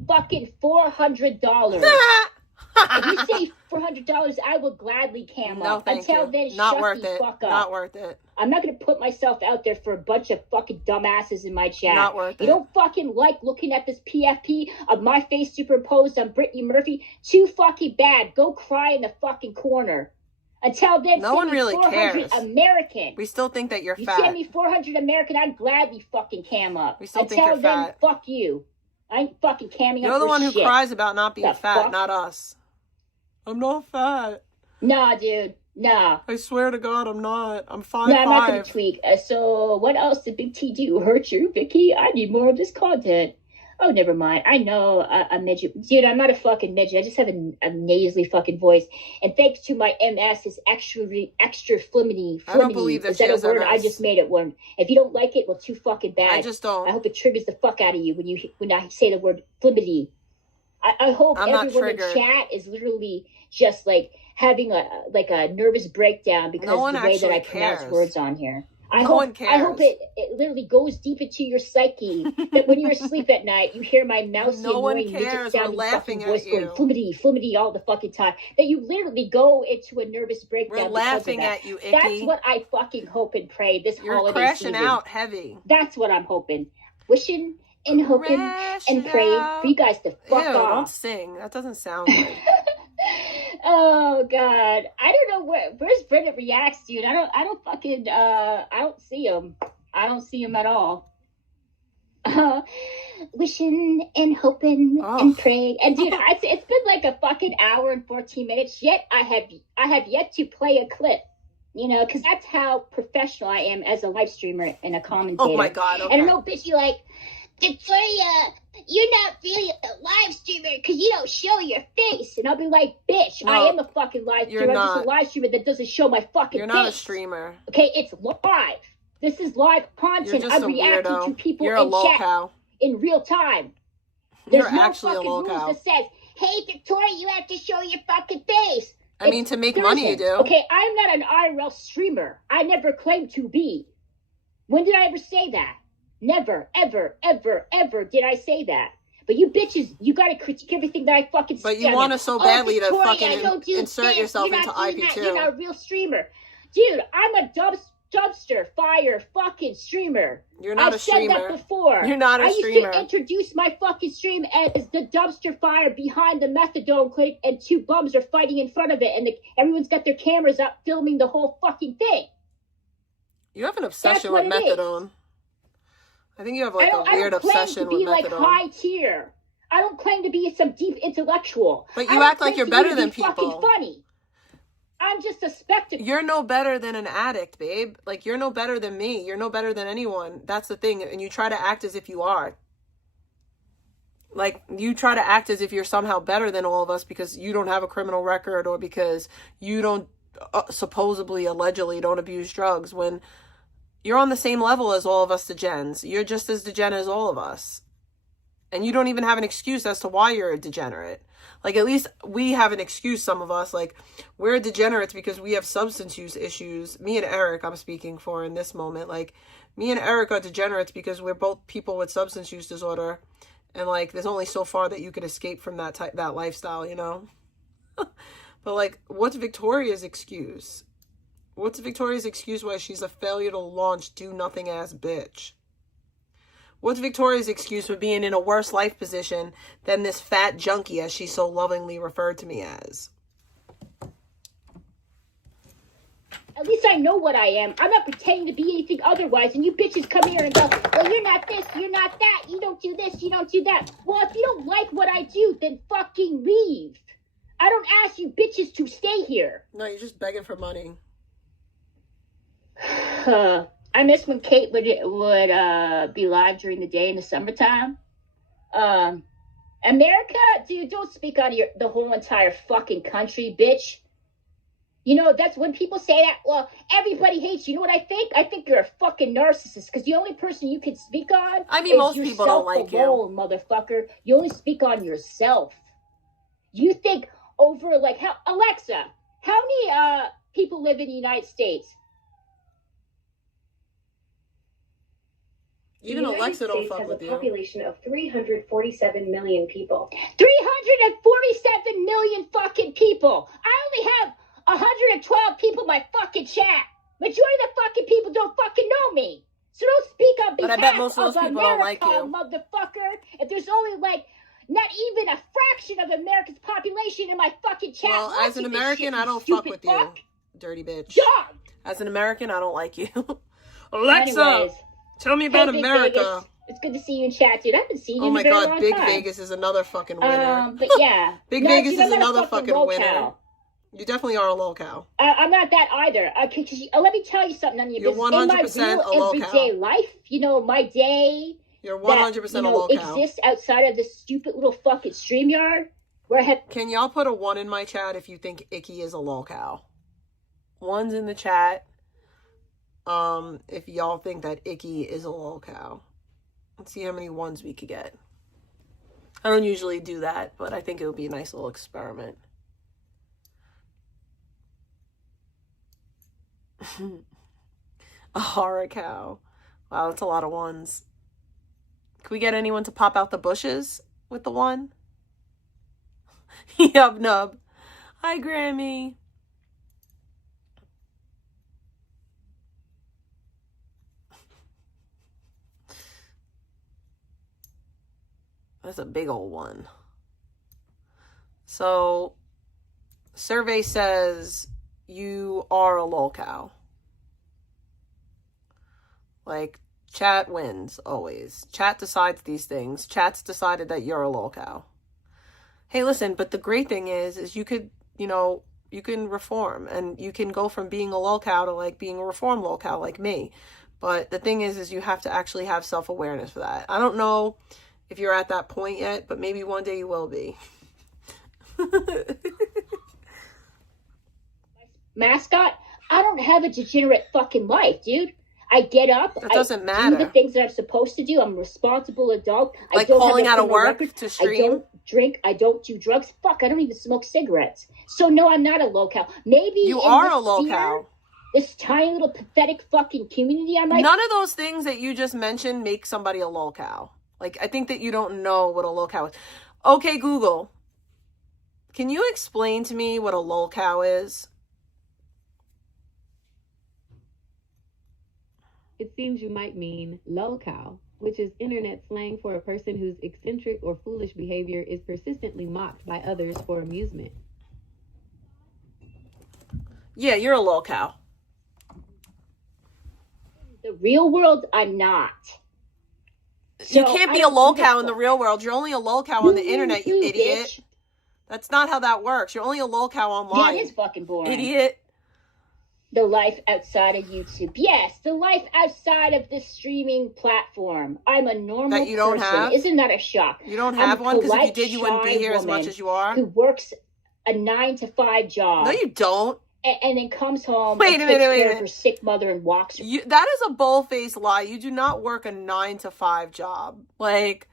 fucking $400. If you say $400, I will gladly cam up. Until then, not shut worth the it. fuck up. Not worth it. I'm not going to put myself out there for a bunch of fucking dumbasses in my chat. Not worth it. You don't fucking like looking at this PFP of my face superimposed on Brittany Murphy? Too fucking bad. Go cry in the fucking corner. Until then, no one really cares. American. We still think that you're fat. You send me 400 American, I'd gladly fucking cam up. We still think you're fat. Until then, fuck you. I ain't fucking camming up. You're the one who shit. cries about not being fat, fuck? not us. I'm not fat. Nah, dude. Nah. I swear to God, I'm not. I'm 5'5". Nah, I'm not gonna tweak. So, what else did Big T do? Hurt you, Vicky? I need more of this content. Oh, never mind. I know a midget. Dude, I'm not a fucking midget. I just have a nasally fucking voice. And thanks to my MS, is extra flimity. I don't believe that is that a word? MS. I just made it one. If you don't like it, well, too fucking bad. I just don't. I hope it triggers the fuck out of you when I say the word flimity. I hope everyone in chat is literally just like having a nervous breakdown because of the way that I pronounce words on here. I hope it literally goes deep into your psyche that when you're asleep at night, you hear my mousy, annoying, midget sounding fucking voice going flimmity all the fucking time. That you literally go into a nervous breakdown. We're laughing at you, Icky. That's what I fucking hope and pray this holiday season. You're crashing out heavy. That's what I'm hoping. Wishing and hoping and praying for you guys to fuck off. Don't sing. That doesn't sound good. Oh God, I don't know where's Reddit reacts, dude. I don't see him. I don't see him at all. Wishing and hoping and praying, and dude, it's been like a fucking hour and 14 minutes. Yet I have yet to play a clip. You know, because that's how professional I am as a live streamer and a commentator. Oh my God! Okay. And I know, bitch, you like Victoria. You're not really a live streamer because you don't show your face. And I'll be like, bitch, I am a fucking live streamer. I'm just a live streamer that doesn't show my fucking face. You're not a streamer. Okay, it's live. This is live content. I'm reacting to people in chat in real time. There's You're no actually fucking a lol cow. rules that says, hey, Victoria, you have to show your fucking face. I mean, to make money, you do. Okay, I'm not an IRL streamer. I never claimed to be. When did I ever say that? Never, ever, ever, ever did I say that. But you bitches, you gotta critique everything that I fucking say. But you want us so badly to fucking insert yourself into IP2. You're not a real streamer. Dude, I'm a dumpster fire fucking streamer. You're not a streamer. I've said that before. You're not a streamer. I used to introduce my fucking stream as the dumpster fire behind the methadone clinic and two bums are fighting in front of it and everyone's got their cameras up filming the whole fucking thing. You have an obsession with methadone. I think you have like a weird obsession with methadone. I don't claim to be like high tier. I don't claim to be some deep intellectual. But you act like you're better than people. Fucking funny. I'm just a spectacle. You're no better than an addict, babe. Like, you're no better than me. You're no better than anyone. That's the thing. And you try to act as if you are. Like, you try to act as if you're somehow better than all of us because you don't have a criminal record or because you don't supposedly, allegedly don't abuse drugs when you're on the same level as all of us degens. You're just as degen as all of us. And you don't even have an excuse as to why you're a degenerate. Like, at least we have an excuse, some of us. Like, we're degenerates because we have substance use issues. Me and Eric, I'm speaking for in this moment. Like, me and Eric are degenerates because we're both people with substance use disorder. And, like, there's only so far that you could escape from that lifestyle, you know? But, like, what's Victoria's excuse? What's Victoria's excuse why she's a failure to launch, do-nothing-ass bitch? What's Victoria's excuse for being in a worse life position than this fat junkie, as she's so lovingly referred to me as? At least I know what I am. I'm not pretending to be anything otherwise. And you bitches come here and go, well, you're not this, you're not that. You don't do this, you don't do that. Well, if you don't like what I do, then fucking leave. I don't ask you bitches to stay here. No, you're just begging for money. I miss when Kate would be live during the day in the summertime. America, dude, don't speak on the whole entire fucking country, bitch. You know, that's when people say that, well, everybody hates you. You know what I think? I think you're a fucking narcissist, because the only person you can speak on is most people don't like alone, you. Motherfucker. You only speak on yourself. You think over, like, Alexa, how many people live in the United States? Even Alexa don't fuck with you. The United States has a population of 347 million people. 347 million fucking people. I only have 112 people in my fucking chat. Majority of the fucking people don't fucking know me. So don't speak on behalf but I bet most of those people America, don't like you. Motherfucker. If there's only, like, not even a fraction of America's population in my fucking chat. Well, as an American, I don't fuck with you, dirty bitch. Dog. As an American, I don't like you. Alexa, anyways, tell me about Big America. Vegas. It's good to see you in chat, dude. I haven't seen you Oh in my a very god, long Big time. Vegas is another fucking winner. But yeah. Big No, Vegas dude, is I'm not a another fucking winner. locale. You definitely are a locale. I'm not that either. Let me tell you something on you. You're 100% in my real a everyday locale. life, you know, my day You're 100% that, a locale. exists outside of this stupid little fucking StreamYard where I have... Can y'all put a 1 in my chat if you think Icky is a locale? 1's in the chat. If y'all think that Icky is a locale. Let's see how many 1s we could get. I don't usually do that, but I think it would be a nice little experiment. A horror cow. Wow, that's a lot of 1s. Can we get anyone to pop out the bushes with the 1? Yub nub. Hi, Grammy. That's a big old 1. So, survey says you are a lolcow. Like, chat wins always. Chat decides these things. Chat's decided that you're a lolcow. Hey, listen, but the great thing is you could, you can reform, and you can go from being a lolcow to like being a reform lolcow like me. But the thing is you have to actually have self-awareness for that. I don't know if you're at that point yet, but maybe one day you will be. Mascot, I don't have a degenerate fucking life, dude. I get up. That doesn't matter. Do the things that I'm supposed to do. I'm a responsible adult. Like I don't calling have out of work to stream? I don't drink. I don't do drugs. Fuck, I don't even smoke cigarettes. So no, I'm not a locale. Maybe you are a locale. This tiny little pathetic fucking community I might... None of those things that you just mentioned make somebody a locale. Like, I think that you don't know what a locale is. Okay, Google. Can you explain to me what a lolcow is? It seems you might mean lolcow, which is internet slang for a person whose eccentric or foolish behavior is persistently mocked by others for amusement. Yeah, you're a lolcow. The real world, I'm not. You can't be a lolcow in the real world. You're only a lolcow on the internet, you idiot. Bitch. That's not how that works. You're only a lolcow online. Yeah, it is fucking boring. Idiot. The life outside of YouTube. Yes, the life outside of this streaming platform. I'm a normal that you don't person. have? Isn't that a shock? You don't have one? Because if you did, you wouldn't be here as much as you are. Who works a 9-to-5 job. No, you don't. And then comes home Wait and a takes minute, care of her sick mother and walks her. That is a bold-faced lie. You do not work a 9-to-5 job. Like,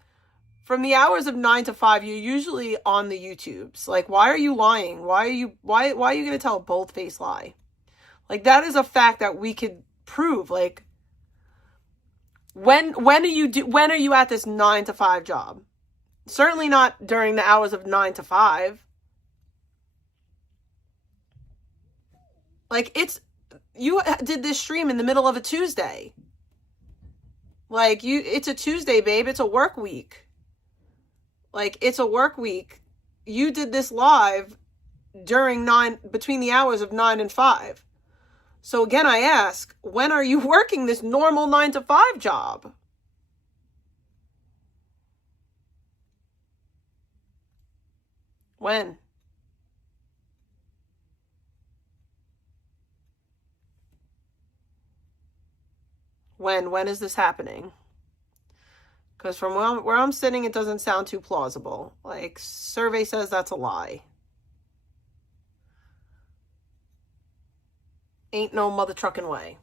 from the hours of 9 to 5, you're usually on the YouTubes. Like, why are you lying? Why are you going to tell a bold-faced lie? Like, that is a fact that we could prove. Like, when are you at this 9 to 5 job? Certainly not during the hours of 9 to 5. Like, you did this stream in the middle of a Tuesday. Like, it's a Tuesday, babe. It's a work week. Like, it's a work week. You did this live between the hours of 9 and 5. So again, I ask, when are you working this normal 9-to-5 job? When? When is this happening? Because from where I'm sitting, it doesn't sound too plausible. Like, survey says that's a lie. Ain't no mother trucking way.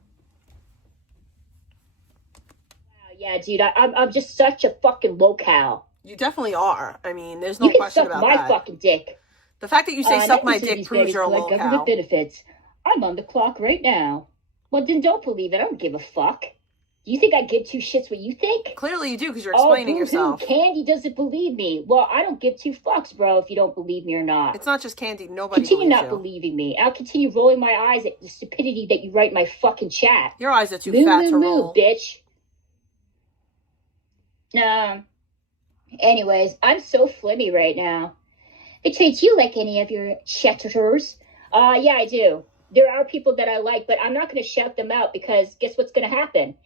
Wow, yeah, dude, I'm just such a fucking locale. You definitely are. I mean, there's no You can question suck about my that. fucking dick. The fact that you say suck my dick these proves babies you're a collect locale. government benefits. I'm on the clock right now. Well, then don't believe it. I don't give a fuck. Do you think I give two shits what you think? Clearly you do, because you're explaining yourself. Candy doesn't believe me. Well, I don't give two fucks, bro, if you don't believe me or not. It's not just Candy. Nobody Continue believes not you. believing me. I'll continue rolling my eyes at the stupidity that you write in my fucking chat. Your eyes are too fat to roll. Bitch. Anyways, I'm so flimmy right now. Victoria, do you like any of your chatters? Yeah, I do. There are people that I like, but I'm not going to shout them out because guess what's going to happen?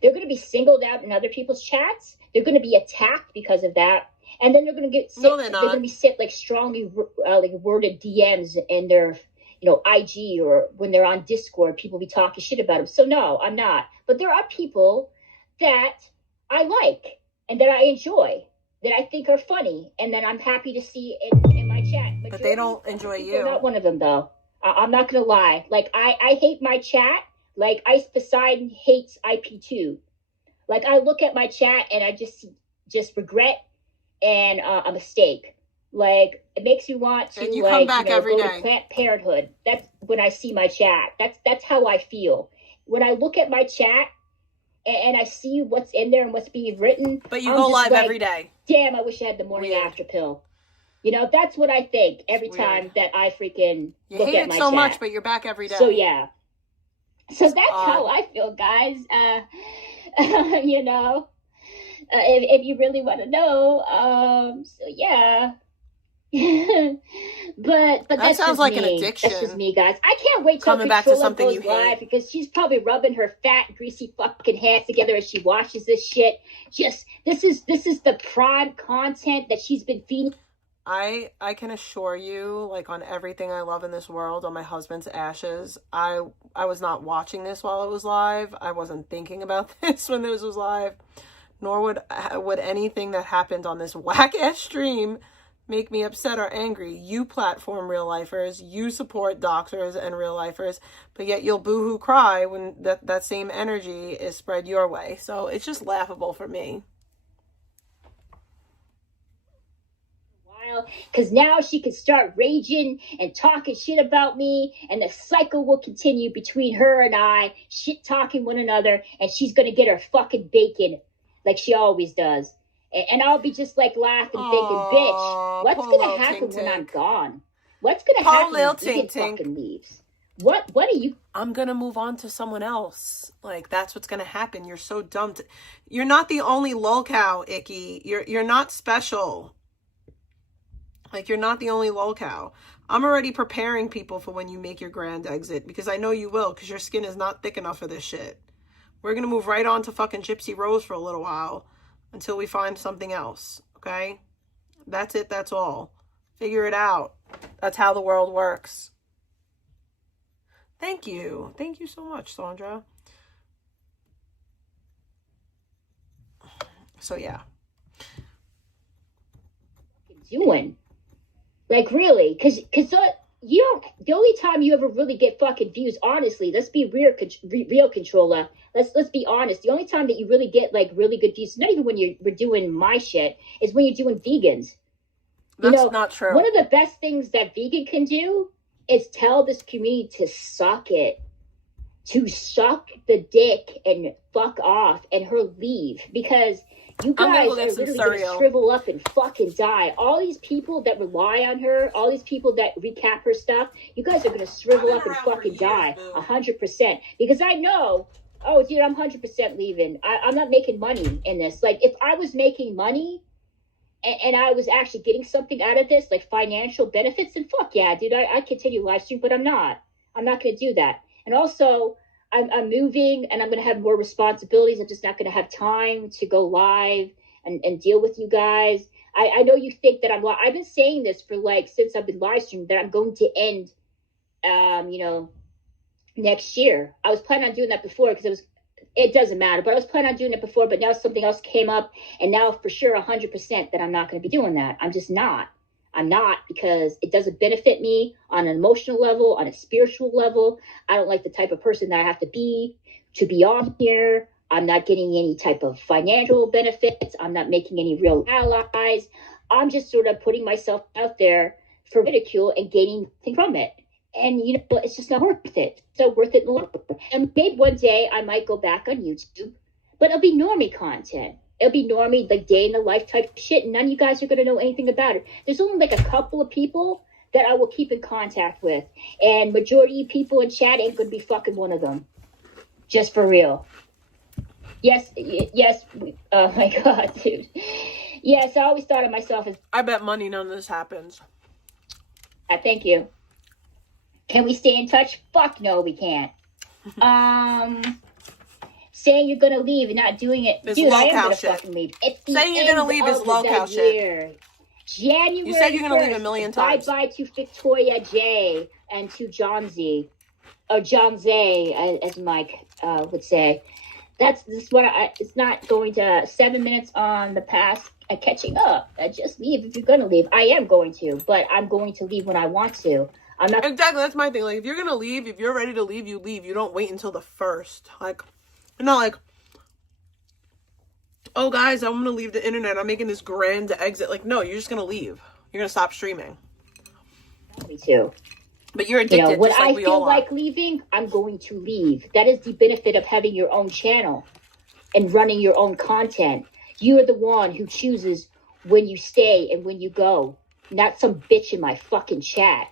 They're going to be singled out in other people's chats. They're going to be attacked because of that. And then they're going to get sent, no, they're not. They're going to be sent like strongly like worded DMs in their, IG, or when they're on Discord, people be talking shit about them. So no, I'm not. But there are people that I like and that I enjoy, that I think are funny, and that I'm happy to see in my chat. But they don't enjoy you. I'm not one of them, though. I'm not going to lie. Like, I hate my chat. Like, Ice Poseidon hates IP2. Like, I look at my chat and I just regret and a mistake. Like, it makes me want to, and you come back every go day. to Planned Parenthood. That's when I see my chat. That's how I feel. When I look at my chat and I see what's in there and what's being written. But you go live every day. Damn, I wish I had the morning after pill. That's what I think every time that I freaking look at my chat. You hate it so much, but you're back every day. So, yeah. So that's how I feel, guys. If you really want to know. So, yeah. but that sounds like an addiction. That's just me, guys. I can't wait till coming back to something goes you live hate, because she's probably rubbing her fat, greasy fucking hands together as she watches this shit. Just this is the prime content that she's been feeding. I can assure you, like, on everything I love in this world, on my husband's ashes, I was not watching this while it was live. I wasn't thinking about this when this was live, nor would anything that happened on this whack-ass stream make me upset or angry. You platform real-lifers, you support doxers and real-lifers, but yet you'll boo-hoo cry when that same energy is spread your way. So it's just laughable for me. Because now she can start raging and talking shit about me, and the cycle will continue between her and I, shit talking one another, and she's gonna get her fucking bacon like she always does. And I'll be just like laughing, thinking, bitch, what's gonna happen when I'm gone? What's gonna happen when Vegan fucking leaves? What are you? I'm gonna move on to someone else. Like, that's what's gonna happen. You're so dumb. You're not the only lolcow, Icky. You're not special. Like, you're not the only lolcow. I'm already preparing people for when you make your grand exit, because I know you will, because your skin is not thick enough for this shit. We're going to move right on to fucking Gypsy Rose for a little while until we find something else, okay? That's it. That's all. Figure it out. That's how the world works. Thank you. Thank you so much, Sandra. So, yeah. Doing? Like, really? Because you don't, the only time you ever really get fucking views, honestly, let's be real, controller. Let's be honest. The only time that you really get, like, really good views, not even when we're doing my shit, is when you're doing vegans. That's not true. One of the best things that vegan can do is tell this community to suck it. To suck the dick and fuck off and her leave. Because you guys are literally going to shrivel up and fucking die. All these people that rely on her, all these people that recap her stuff, you guys are going to shrivel up and fucking die. 100%. Because I know, oh, dude, I'm 100% leaving. I'm not making money in this. Like, if I was making money and I was actually getting something out of this, like financial benefits, then fuck yeah, dude, I continue live stream, but I'm not. I'm not going to do that. And also, I'm moving and I'm going to have more responsibilities. I'm just not going to have time to go live and deal with you guys. I know you think that I've been saying this for like, since I've been live streaming, that I'm going to end, next year. I was planning on doing that before because it doesn't matter, but I was planning on doing it before, but now something else came up, and now for sure 100% that I'm not going to be doing that. I'm just not. I'm not, because it doesn't benefit me on an emotional level, on a spiritual level. I don't like the type of person that I have to be on here. I'm not getting any type of financial benefits. I'm not making any real allies. I'm just sort of putting myself out there for ridicule and gaining nothing from it. And, it's just not worth it. So worth it in the long run. And maybe one day I might go back on YouTube, but it'll be normie content. It'll be normie, like day in the life type shit. And none of you guys are going to know anything about it. There's only like a couple of people that I will keep in contact with. And majority of people in chat ain't going to be fucking one of them. Just for real. Yes. Oh my God, dude. Yes, I always thought of myself as... I bet money none of this happens. Thank you. Can we stay in touch? Fuck no, we can't. Saying you're gonna leave and not doing it. It's Dude, I am low-cow gonna shit. fucking leave. Saying you're gonna leave is low-cow shit. January. You said you're gonna leave a 1st, million times. Bye-bye to Victoria J and to John Z. Or John Zay, as Mike would say. This is what it's not going to 7 minutes on the past catching up. Just leave if you're gonna leave. I am going to, but I'm going to leave when I want to. I'm not... Exactly, that's my thing. Like, if you're gonna leave, if you're ready to leave, you leave. You don't wait until the 1st. Like, you're not like, oh guys, I'm gonna leave the internet. I'm making this grand exit. Like, no, you're just gonna leave. You're gonna stop streaming. Me too. But you're addicted, when just like I we feel all are. like leaving, I'm going to leave. That is the benefit of having your own channel and running your own content. You are the one who chooses when you stay and when you go, not some bitch in my fucking chat.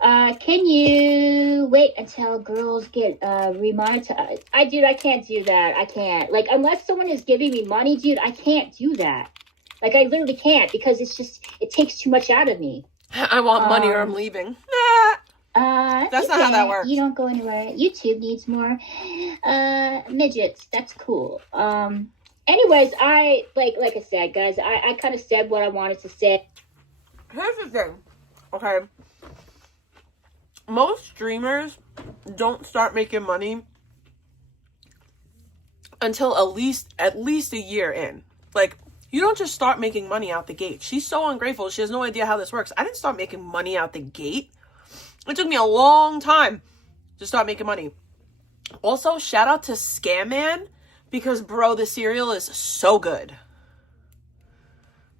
Can you wait until girls get remonetized? I can't do that. I can't. Like, unless someone is giving me money, dude, I can't do that. Like, I literally can't, because it takes too much out of me. I want money or I'm leaving. That's not how that works. You don't go anywhere. YouTube needs more midgets. That's cool. Anyways, like I said, guys, I kind of said what I wanted to say. Here's the thing, okay? Most streamers don't start making money until at least a year in. Like, you don't just start making money out the gate. She's so ungrateful. She has no idea how this works. I didn't start making money out the gate. It took me a long time to start making money. Also, shout out to Scam Man, because, bro, the cereal is so good.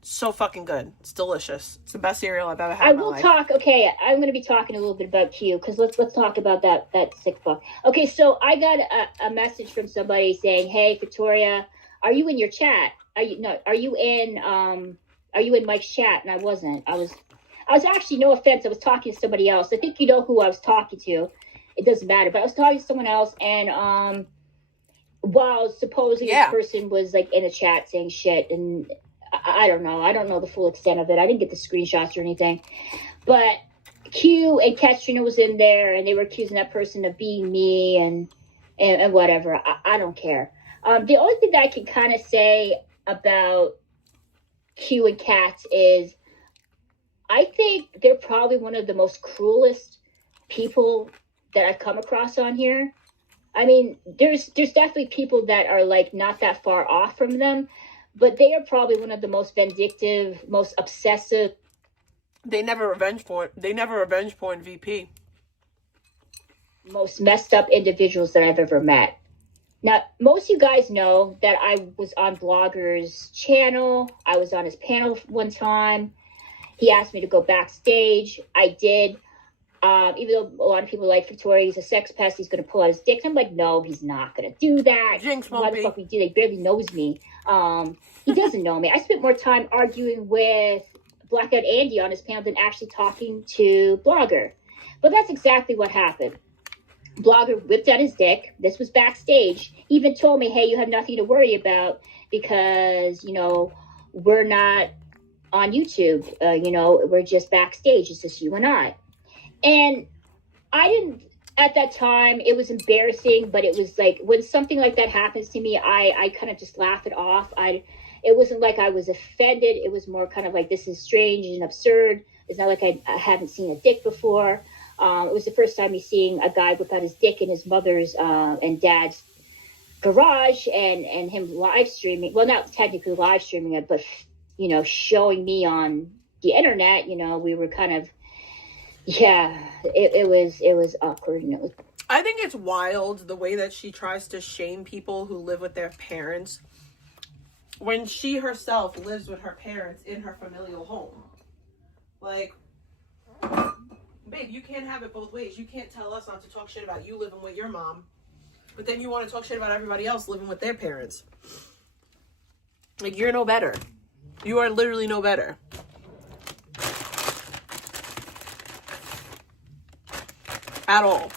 So fucking good. It's delicious. It's the best cereal I've ever had in my life. Okay, I'm going to be talking a little bit about Q, because let's talk about that sick fuck. Okay, so I got a message from somebody saying, hey, Victoria, are you in your chat? Are you in Mike's chat? And I wasn't. I was actually, no offense, I was talking to somebody else. I think you know who I was talking to. It doesn't matter, but I was talking to someone else, and while supposing this person was like in a chat saying shit, and I don't know the full extent of it. I didn't get the screenshots or anything, but Q and Katrina was in there, and they were accusing that person of being me and whatever. I don't care. The only thing that I can kind of say about Q and Kat is, I think they're probably one of the most cruelest people that I've come across on here. I mean, there's definitely people that are like not that far off from them, but they are probably one of the most vindictive, most obsessive. They never revenge porn VP. Most messed up individuals that I've ever met. Now, most of you guys know that I was on Blogger's channel. I was on his panel one time. He asked me to go backstage. I did. Even though a lot of people are like, Victoria, he's a sex pest, he's going to pull out his dick. I'm like, no, he's not going to do that. Jinx Why won't the be. fuck we do? He barely knows me. He doesn't know me. I spent more time arguing with Blackout Andy on his panel than actually talking to Blogger. But that's exactly what happened. Blogger whipped out his dick. This was backstage. He even told me, hey, you have nothing to worry about because, we're not on YouTube. We're just backstage. It's just you and I. And I didn't at that time, it was embarrassing, but it was like when something like that happens to me, I kind of just laugh it off. It wasn't like I was offended. It was more kind of like, this is strange and absurd. It's not like I haven't seen a dick before. It was the first time me seeing a guy whip out his dick in his mother's and dad's garage, and him live streaming. Well, not technically live streaming it, but you know, showing me on the internet. You know, we were kind of, yeah, it was awkward, and it was. I think it's wild the way that she tries to shame people who live with their parents when she herself lives with her parents in her familial home. Like, babe, you can't have it both ways. You can't tell us not to talk shit about you living with your mom, but then you want to talk shit about everybody else living with their parents. Like, you're no better. You are literally no better. At all.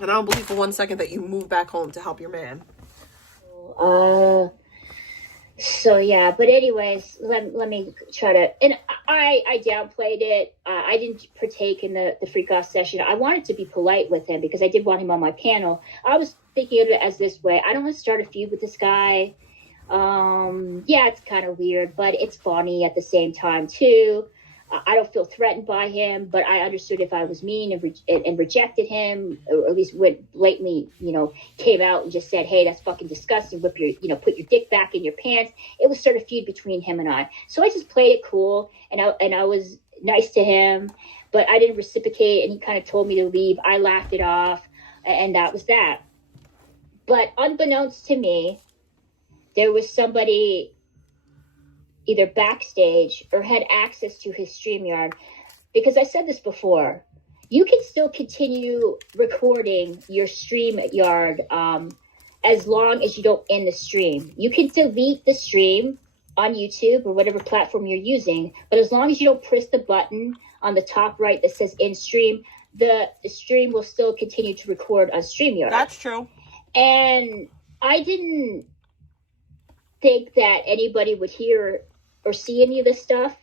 And I don't believe for 1 second that you moved back home to help your man. So yeah, but anyways, let me try to, and I downplayed it. I didn't partake in the freak off session. I wanted to be polite with him because I did want him on my panel. I was thinking of it as this way: I don't want to start a feud with this guy. Yeah, it's kind of weird, but it's funny at the same time too. I don't feel threatened by him, but I understood if I was mean and rejected him, or at least went blatantly, you know, came out and just said, "Hey, that's fucking disgusting. Put your dick back in your pants." It was sort of feud between him and I. So I just played it cool, and I was nice to him, but I didn't reciprocate, and he kind of told me to leave. I laughed it off, and that was that. But unbeknownst to me, there was somebody either backstage or had access to his StreamYard, because I said this before, you can still continue recording your StreamYard as long as you don't end the stream. You can delete the stream on YouTube or whatever platform you're using, but as long as you don't press the button on the top right that says end stream, the stream will still continue to record on StreamYard. That's true. And I didn't think that anybody would hear or see any of this stuff,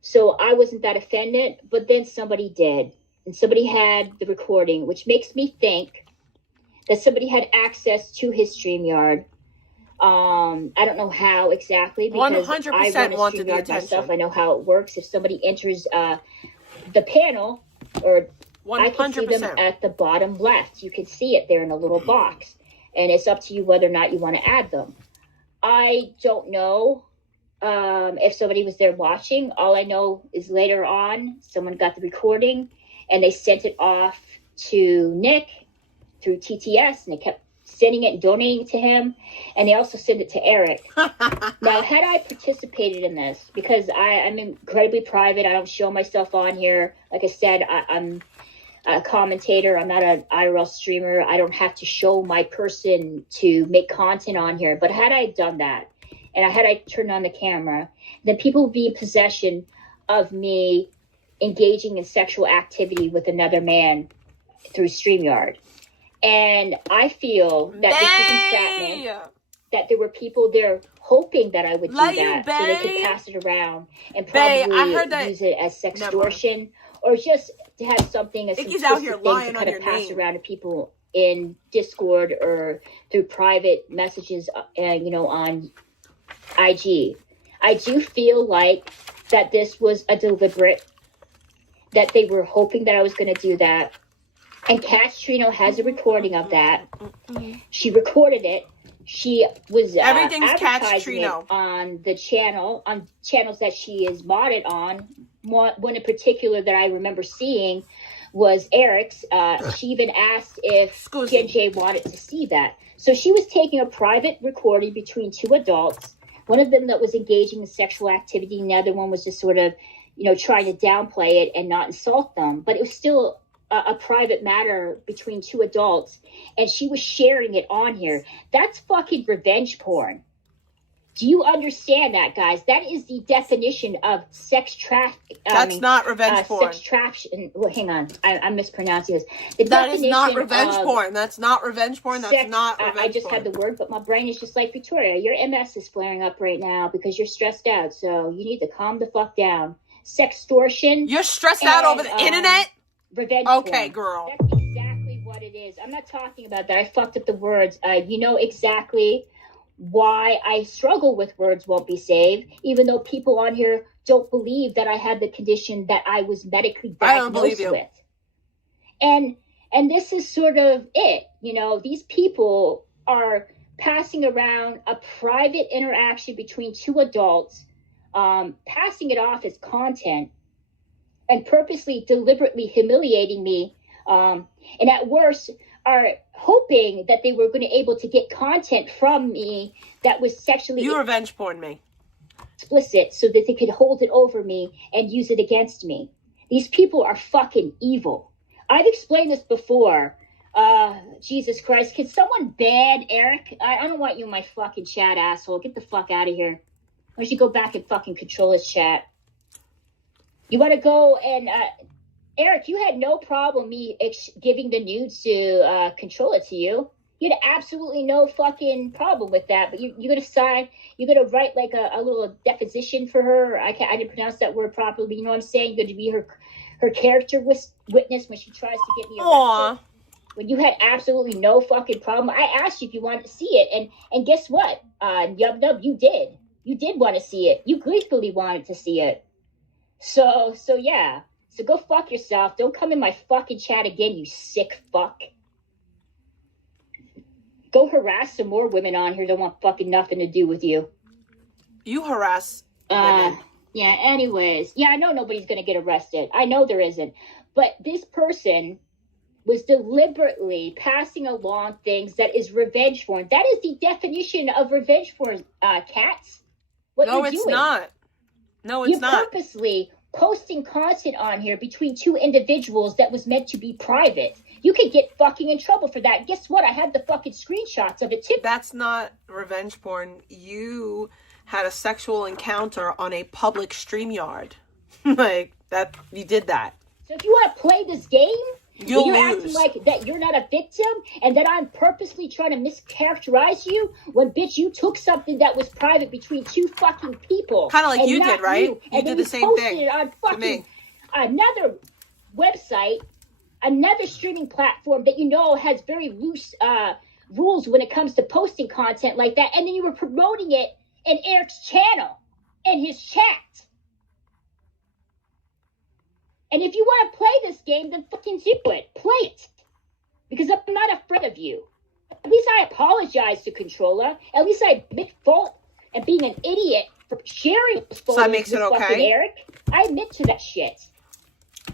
so I wasn't that offended. But then somebody did, and somebody had the recording, which makes me think that somebody had access to his StreamYard. I don't know how exactly, because 100% wanted the attention. Myself. I know how it works. If somebody enters the panel, or 100%. I can see them at the bottom left. You can see it there in a little box, and it's up to you whether or not you want to add them. I don't know if somebody was there watching. All I know is later on, someone got the recording and they sent it off to Nick through TTS, and they kept sending it and donating it to him. And they also sent it to Eric. Now, had I participated in this, because I'm incredibly private, I don't show myself on here. Like I said, I'm a commentator. I'm not an IRL streamer. I don't have to show my person to make content on here. But had I done that, and had I turned on the camera, then people would be in possession of me engaging in sexual activity with another man through StreamYard. And I feel that this is entrapment, that there were people there hoping that I would do that so they could pass it around and probably use it as sextortion, or just to have something as simplistic thing to kind of pass around to people in Discord or through private messages, on IG. I do feel like that this was a deliberate, that they were hoping that I was going to do that. And Kat Trino has a recording of that. She recorded it. She was everything's advertising it on the channel, on channels that she is modded on. One in particular that I remember seeing was Eric's. She even asked if J wanted to see that. So she was taking a private recording between two adults. One of them that was engaging in sexual activity, and the other one was just sort of, trying to downplay it and not insult them. But it was still a private matter between two adults, and she was sharing it on here. That's fucking revenge porn. Do you understand that, guys? That is the definition of sex trafficking. That's not revenge porn. Sex trafficking. Well, hang on, I'm mispronouncing this. That is not revenge porn. That's not revenge porn. That's not revenge porn. I just had the word, but my brain is just like, Victoria, your MS is flaring up right now because you're stressed out. So you need to calm the fuck down. sextortion. You're stressed out over the internet? Revenge Okay, porn. girl. That's exactly what it is. I'm not talking about that. I fucked up the words. You know exactly why I struggle with words won't be saved, even though people on here don't believe that I had the condition that I was medically diagnosed with. And this is sort of it. You know, these people are passing around a private interaction between two adults, passing it off as content, and purposely, deliberately humiliating me, and at worst are hoping that they were going to able to get content from me that was sexually revenge porn me. explicit so that they could hold it over me and use it against me. These people are fucking evil. I've explained this before. Jesus Christ. Can someone ban Eric? I don't want you in my fucking chat, asshole. Get the fuck out of here. Why don't you go back and fucking control his chat? You want to go and... Eric, you had no problem me giving the nudes to control it to you. You had absolutely no fucking problem with that. But you're going to sign... You're going to write like a little deposition for her. I didn't pronounce that word properly. But you know what I'm saying? You're going to be her character witness when she tries to get me arrested. Aww. When you had absolutely no fucking problem. I asked you if you wanted to see it, and guess what? Yub Nub, you did. You did want to see it. You gleefully wanted to see it. So yeah. So go fuck yourself. Don't come in my fucking chat again, you sick fuck. Go harass some more women on here that want fucking nothing to do with you. You harass women. Yeah, anyways. Yeah, I know nobody's gonna get arrested. I know there isn't. But this person was deliberately passing along things that is revenge porn. That is the definition of revenge porn, cats. What No, you're it's doing. not. No, it's not. You're purposely posting content on here between two individuals that was meant to be private. You could get fucking in trouble for that. Guess what? I have the fucking screenshots of it too. That's not revenge porn. You had a sexual encounter on a public StreamYard. Like, that, you did that. So if you want to play this game, You're acting like that you're not a victim and that I'm purposely trying to mischaracterize you when, bitch, you took something that was private between two fucking people. Kind of like you not did, right? You, You did the same posted thing it on to fucking me. another website, another streaming platform that you know has very loose rules when it comes to posting content like that, and then you were promoting it in Eric's channel, in his chat. And if you want to play this game, then fucking do it. Play it. Because I'm not afraid of you. At least I apologize to Controlla. At least I admit fault and being an idiot for sharing this photos that makes it with okay? fucking Eric. I admit to that shit.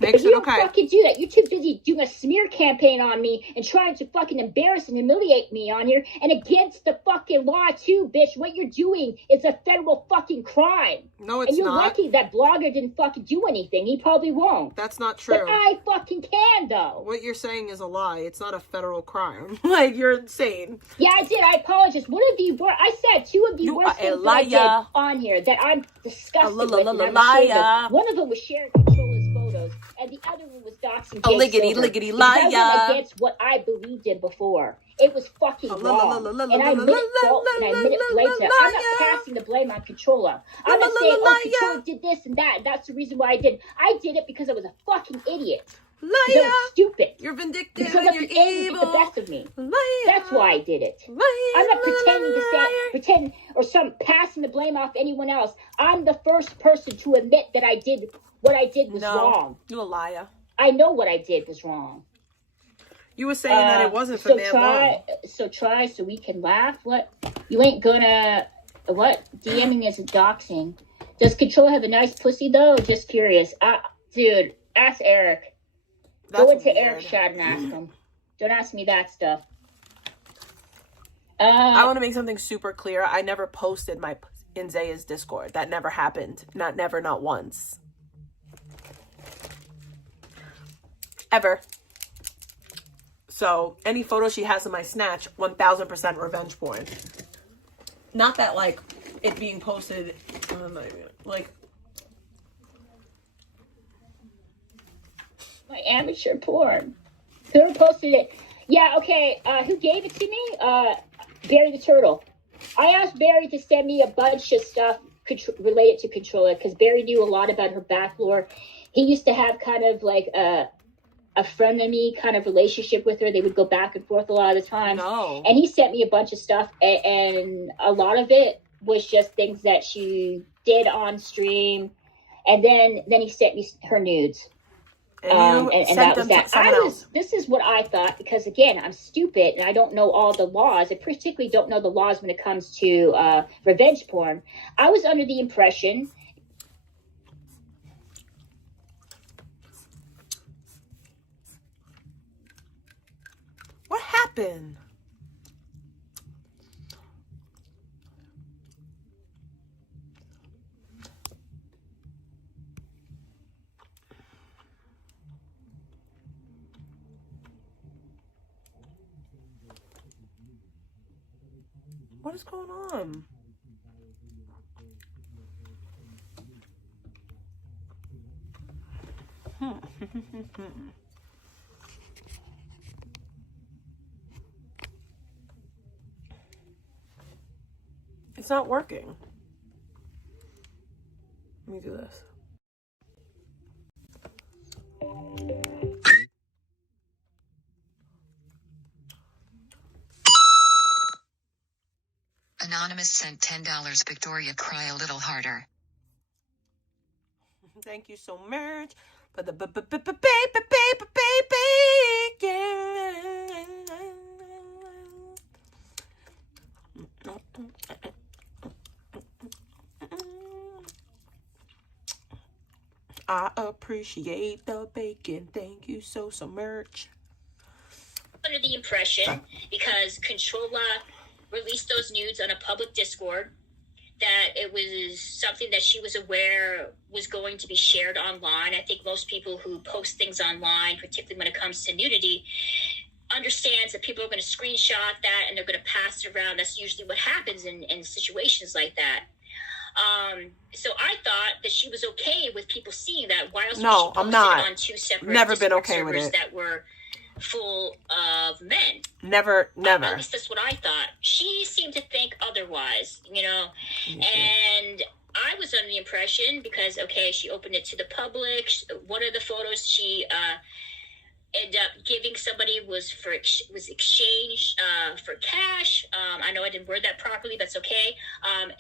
Makes But you it don't okay. fucking do that. You're too busy doing a smear campaign on me and trying to fucking embarrass and humiliate me on here. And against the fucking law too, bitch. What you're doing is a federal fucking crime. No, it's and you're not. lucky that blogger didn't fucking do anything. He probably won't. That's not true. But I fucking can, though. What you're saying is a lie. It's not a federal crime. Like, you're insane. Yeah, I did. I apologize. One of the worst, I said two of the You worst are a things that I did liar. on here that I'm disgusted with. And I'm ashamed liar. of. One of them was sharing Controlla's photos, and the other one was doxing A Jake liggity, Silver. liggity Because I liar. went against what I believed in before. It was fucking wrong. And I admit fault and I admit it later. I'm not passing the blame on Controlla. I'm not saying, oh, Controlla did this and that. That's the reason why I did. I did it because I was a fucking idiot. Because I Liar. was stupid. You're vindictive Because and of you're the enemy evil. the best of me. Liar. That's why I did it. Liar. I'm not pretending to say, pretend or some passing the blame off anyone else. I'm the first person to admit that I did what I did was wrong. You're a liar. I know what I did was wrong. You were saying that it wasn't for so man long. So we can laugh. What? You ain't gonna what? DMing is doxing. Does Control have a nice pussy though? Just curious. Dude, ask Eric. That's Go into weird. Eric's chat and ask him. Don't ask me that stuff. I want to make something super clear. I never posted my in Zaya's Discord. That never happened. Not once. Ever. So, any photo she has of my snatch, 1000% revenge porn. Not that, like, it being posted, like... My amateur porn. Who posted it? Yeah, okay. Who gave it to me? Barry the Turtle. I asked Barry to send me a bunch of stuff related to Controlla, because Barry knew a lot about her back lore. He used to have kind of like a frenemy kind of relationship with her. They would go back and forth a lot of the time. No. And he sent me a bunch of stuff, and a lot of it was just things that she did on stream. And then he sent me her nudes. And that was that. Someone else. This is what I thought, because again, I'm stupid and I don't know all the laws. I particularly don't know the laws when it comes to revenge porn. I was under the impression. What happened? What is going on? It's not working. Let me do this. Anonymous sent $10. Victoria, cry a little harder. Thank you so much for the baby, yeah. I appreciate the bacon. Thank you so much. Under the impression, because Controlla released those nudes on a public Discord, that it was something that she was aware was going to be shared online. I think most people who post things online, particularly when it comes to nudity, understands that people are going to screenshot that and they're going to pass it around. That's usually what happens in situations like that. So I thought that she was okay with people seeing that. Why else would she post I'm not. it on two separate Never been Discord okay with servers it. that were full of men? Never. At least that's what I thought. She seemed to think otherwise, you know. And I was under the impression, because, okay, she opened it to the public. One of the photos she ended up giving somebody was exchanged for cash. I know I didn't word that properly. That's okay.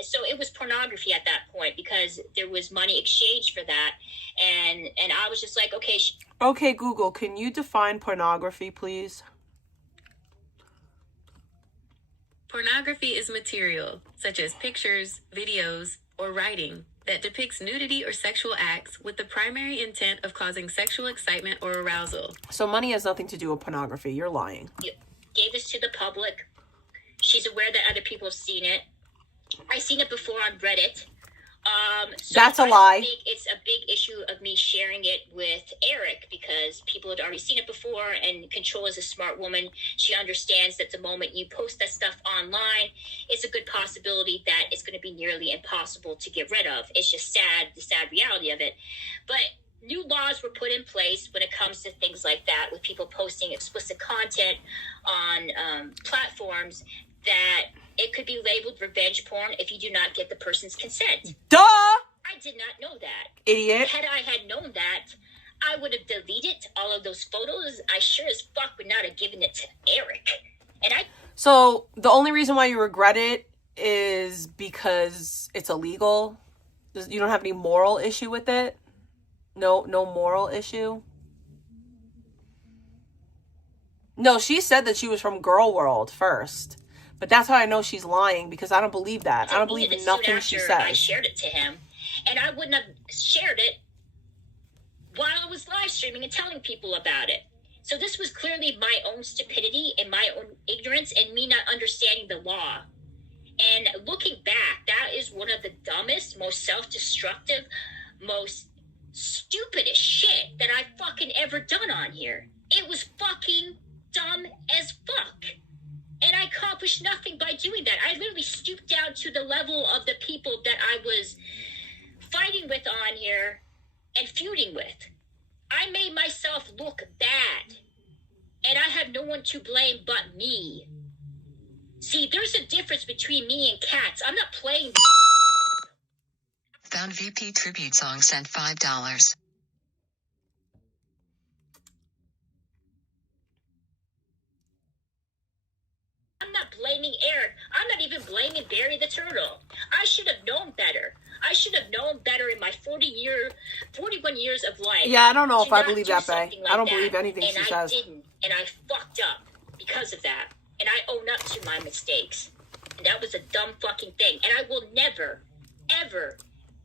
So it was pornography at that point, because there was money exchanged for that. And I was just like, okay. Okay, Google, can you define pornography, please? Pornography is material, such as pictures, videos, or writing, that depicts nudity or sexual acts with the primary intent of causing sexual excitement or arousal. So money has nothing to do with pornography. You're lying. Gave this to the public. She's aware that other people have seen it. I've seen it before on Reddit. So That's a I lie. think it's a big issue of me sharing it with Eric, because people had already seen it before, and Control is a smart woman. She understands that the moment you post that stuff online, it's a good possibility that it's going to be nearly impossible to get rid of. It's just sad, the sad reality of it. But new laws were put in place when it comes to things like that, with people posting explicit content on platforms, that it could be labeled revenge porn if you do not get the person's consent. Duh! I did not know that. Idiot. Had I had known that, I would have deleted all of those photos. I sure as fuck would not have given it to Eric. So the only reason why you regret it is because it's illegal? You don't have any moral issue with it? No moral issue? No, she said that she was from Girl World first. But that's how I know she's lying, because I don't believe that. I don't believe in nothing she says. I shared it to him, and I wouldn't have shared it while I was live streaming and telling people about it. So this was clearly my own stupidity and my own ignorance and me not understanding the law. And looking back, that is one of the dumbest, most self-destructive, most stupidest shit that I've fucking ever done on here. It was fucking dumb as fuck. And I accomplished nothing by doing that. I literally stooped down to the level of the people that I was fighting with on here and feuding with. I made myself look bad. And I have no one to blame but me. See, there's a difference between me and cats. I'm not playing Found VP tribute song sent $5. I'm not blaming Eric. I'm not even blaming Barry the Turtle. I should have known better. I should have known better in my 41 years of life. Yeah, I don't know to if I not believe do that, Bay. something like I don't that. believe anything and she I says. Didn't, and I fucked up because of that. And I own up to my mistakes. And that was a dumb fucking thing. And I will never, ever,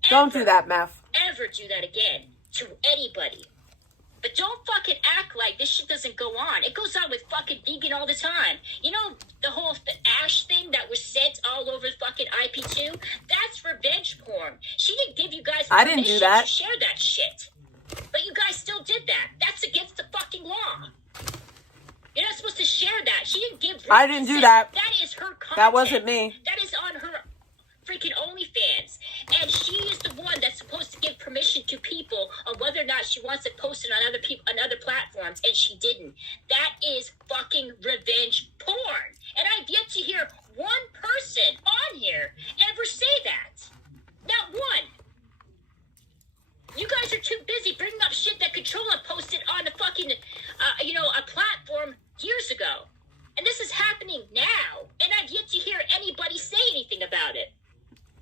Don't do that, Meth. ever do that again to anybody. But don't fucking act like this shit doesn't go on. It goes on with fucking vegan all the time. You know, the whole Ash thing that was sent all over fucking IP2? That's revenge porn. She didn't give you guys I didn't do that. to share that shit. But you guys still did that. That's against the fucking law. You're not supposed to share that. She didn't give I didn't do that. That is her content. That wasn't me. That is on her freaking OnlyFans. And she is the one that's supposed to give permission to people on whether or not she wants it posted on other platforms, and she didn't. That is fucking revenge porn. And I've yet to hear one person on here ever say that. Not one. You guys are too busy bringing up shit that Controlla posted on a fucking, a platform years ago. And this is happening now. And I've yet to hear anybody say anything about it.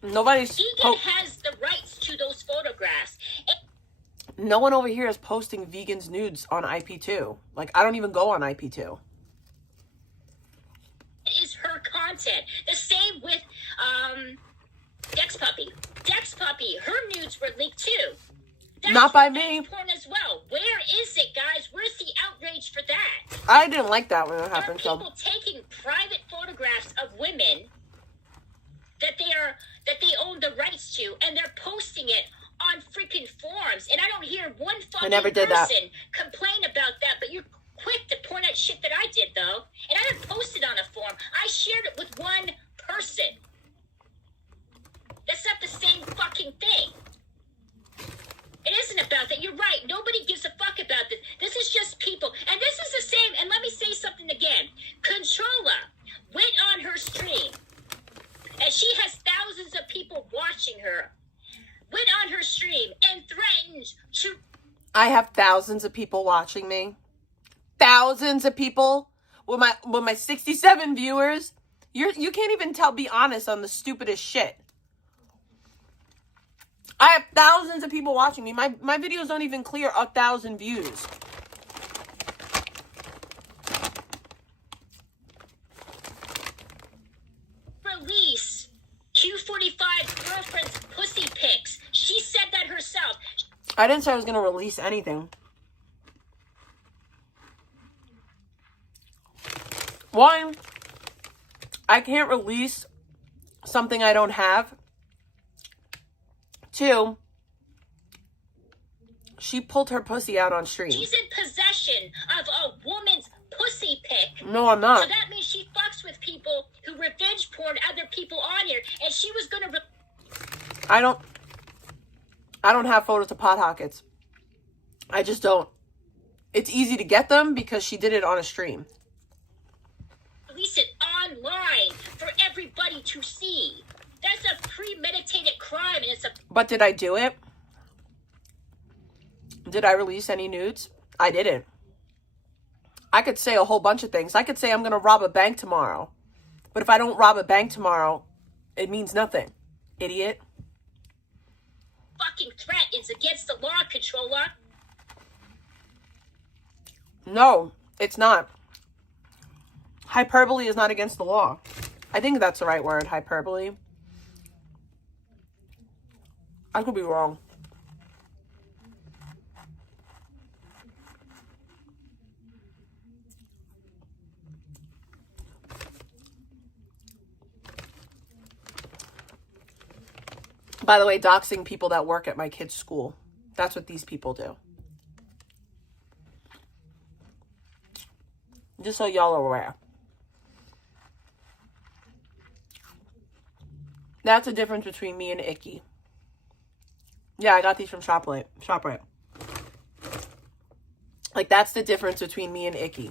Nobody's... Vegan has the rights to those photographs. No one over here is posting vegans' nudes on IP2. Like, I don't even go on IP2. It is her content. The same with Dex Puppy. Dex Puppy, her nudes were leaked too. That's Not by me. porn as well. Where is it, guys? Where's the outrage for that? I didn't like that when it happened. There are people taking private photographs of women that they own the rights to, and they're posting it on freaking forums. And I don't hear one fucking person complain about that, but you're quick to point out shit that I did, though. And I didn't post it on a forum. I shared it with one person. That's not the same fucking thing. It isn't about that. You're right. Nobody gives a fuck about this. This is just people. And this is the same. And let me say something again. Controlla went on her stream. And she has thousands of people watching her. Went on her stream and threatened to... I have thousands of people watching me. Thousands of people. With my 67 viewers. You can't even be honest on the stupidest shit. I have thousands of people watching me. My videos don't even clear 1,000 views. Release Q45 girlfriend's pussy pics. She said that herself. I didn't say I was going to release anything. One, I can't release something I don't have. Two, she pulled her pussy out on stream. She's in possession of a woman's pussy pic. No, I'm not. So that means she fucks with people who revenge porn other people on here. And she was going to... I don't have photos of pot hockets. I just don't. It's easy to get them because she did it on a stream. Release it online for everybody to see. That's a premeditated crime, and it's a... But did I do it? Did I release any nudes? I didn't. I could say a whole bunch of things. I could say I'm going to rob a bank tomorrow. But if I don't rob a bank tomorrow, it means nothing. Idiot. Fucking threat is against the law, Controlla. No, it's not. Hyperbole is not against the law. I think that's the right word, hyperbole. I could be wrong. By the way, doxing people that work at my kid's school. That's what these people do. Just so y'all are aware. That's the difference between me and Icky. Yeah, I got these from ShopRite. Like, that's the difference between me and Icky.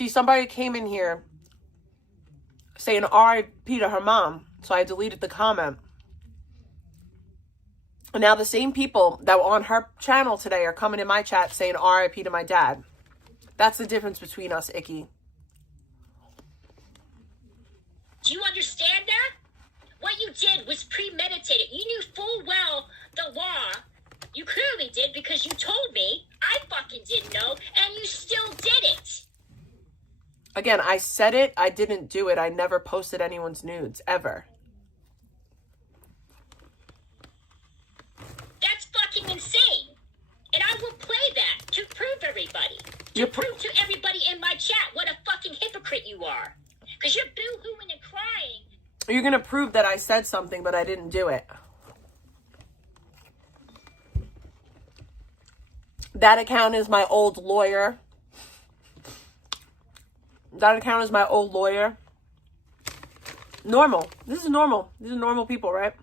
See, somebody came in here saying R.I.P. to her mom. So I deleted the comment. And now the same people that were on her channel today are coming in my chat saying R.I.P. to my dad. That's the difference between us, Icky. Do you understand that? What you did was premeditated. You knew full well the law. You clearly did because you told me. I fucking didn't know, and you still did it. Again, I said it. I didn't do it. I never posted anyone's nudes, ever. That's fucking insane. And I will play that to prove everybody. To prove to everybody in my chat what a fucking hypocrite you are. Because you're boo-hooing and crying. You're going to prove that I said something, but I didn't do it. That account is my old lawyer. That account is my old lawyer. Normal. This is normal. These are normal people, right?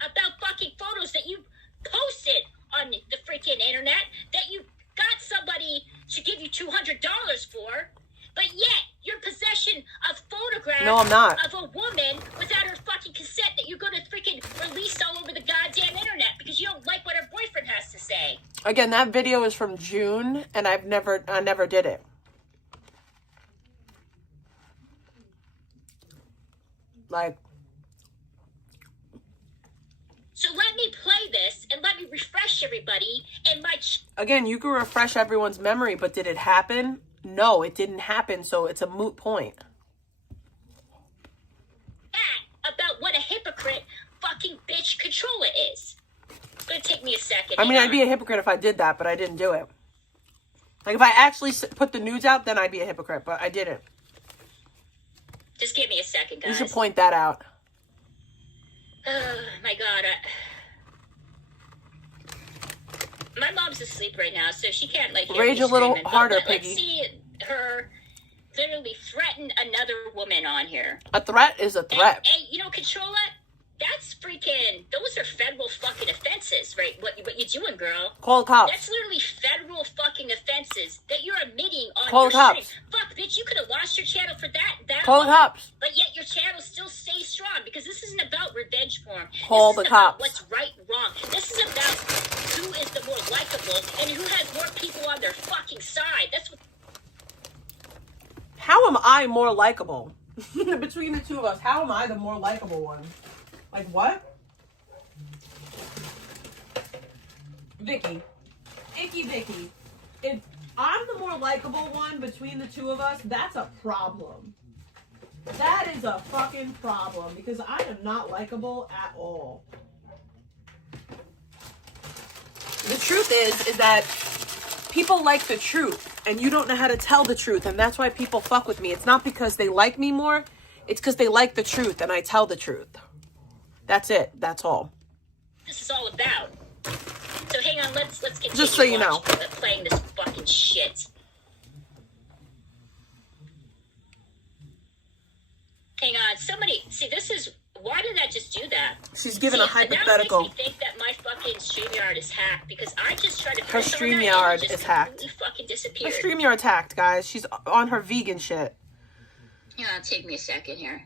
About fucking photos that you posted on the freaking internet that you got somebody to give you $200 for, but yet your possession of photographs No, I'm not. of a woman without her fucking consent that you're going to freaking release all over the goddamn internet because you don't like what her boyfriend has to say. Again, that video is from June, and I never did it. Like, so let me play this and let me refresh everybody and my again, you can refresh everyone's memory, but did it happen? No, it didn't happen, so it's a moot point. About what a hypocrite fucking bitch Controlla is. It's gonna take me a second. I mean, I'd be a hypocrite if I did that, but I didn't do it. Like, if I actually put the nudes out, then I'd be a hypocrite, but I didn't. Just give me a second, guys. You should point that out. Oh, my God. My mom's asleep right now, so she can't, like, hear Rage me a little screaming. harder, Let's Piggy. see her literally threaten another woman on here. A threat is a threat. And you know, Controlla, that's freaking, those are federal fucking offenses, right? What you doing, girl? Call the cops. That's literally federal fucking offenses that you're admitting on Call your the cops. stream. Fuck, bitch, you could have lost your channel for that Call the long, cops. but yet your channel still stays strong because this isn't about revenge porn. Call this the is about cops. what's right and wrong. This is about who is the more likable and who has more people on their fucking side. That's what. How am I more likable? Between the two of us, how am I the more likable one? Like, what? Vicky. Icky Vicky. If I'm the more likable one between the two of us, that's a problem. That is a fucking problem because I am not likable at all. The truth is that people like the truth and you don't know how to tell the truth, and that's why people fuck with me. It's not because they like me more, it's because they like the truth and I tell the truth. That's it. That's all. This is all about. So hang on, let's continue. Just so you know. Playing this fucking shit. Hang on, somebody, see, this is, why did I just do that? She's giving a hypothetical. Now it makes me think that my fucking StreamYard is hacked because I just tried to Her press on that and it StreamYard just is hacked. completely fucking Her disappeared. StreamYard's hacked, guys. She's on her vegan shit. Yeah, take me a second here.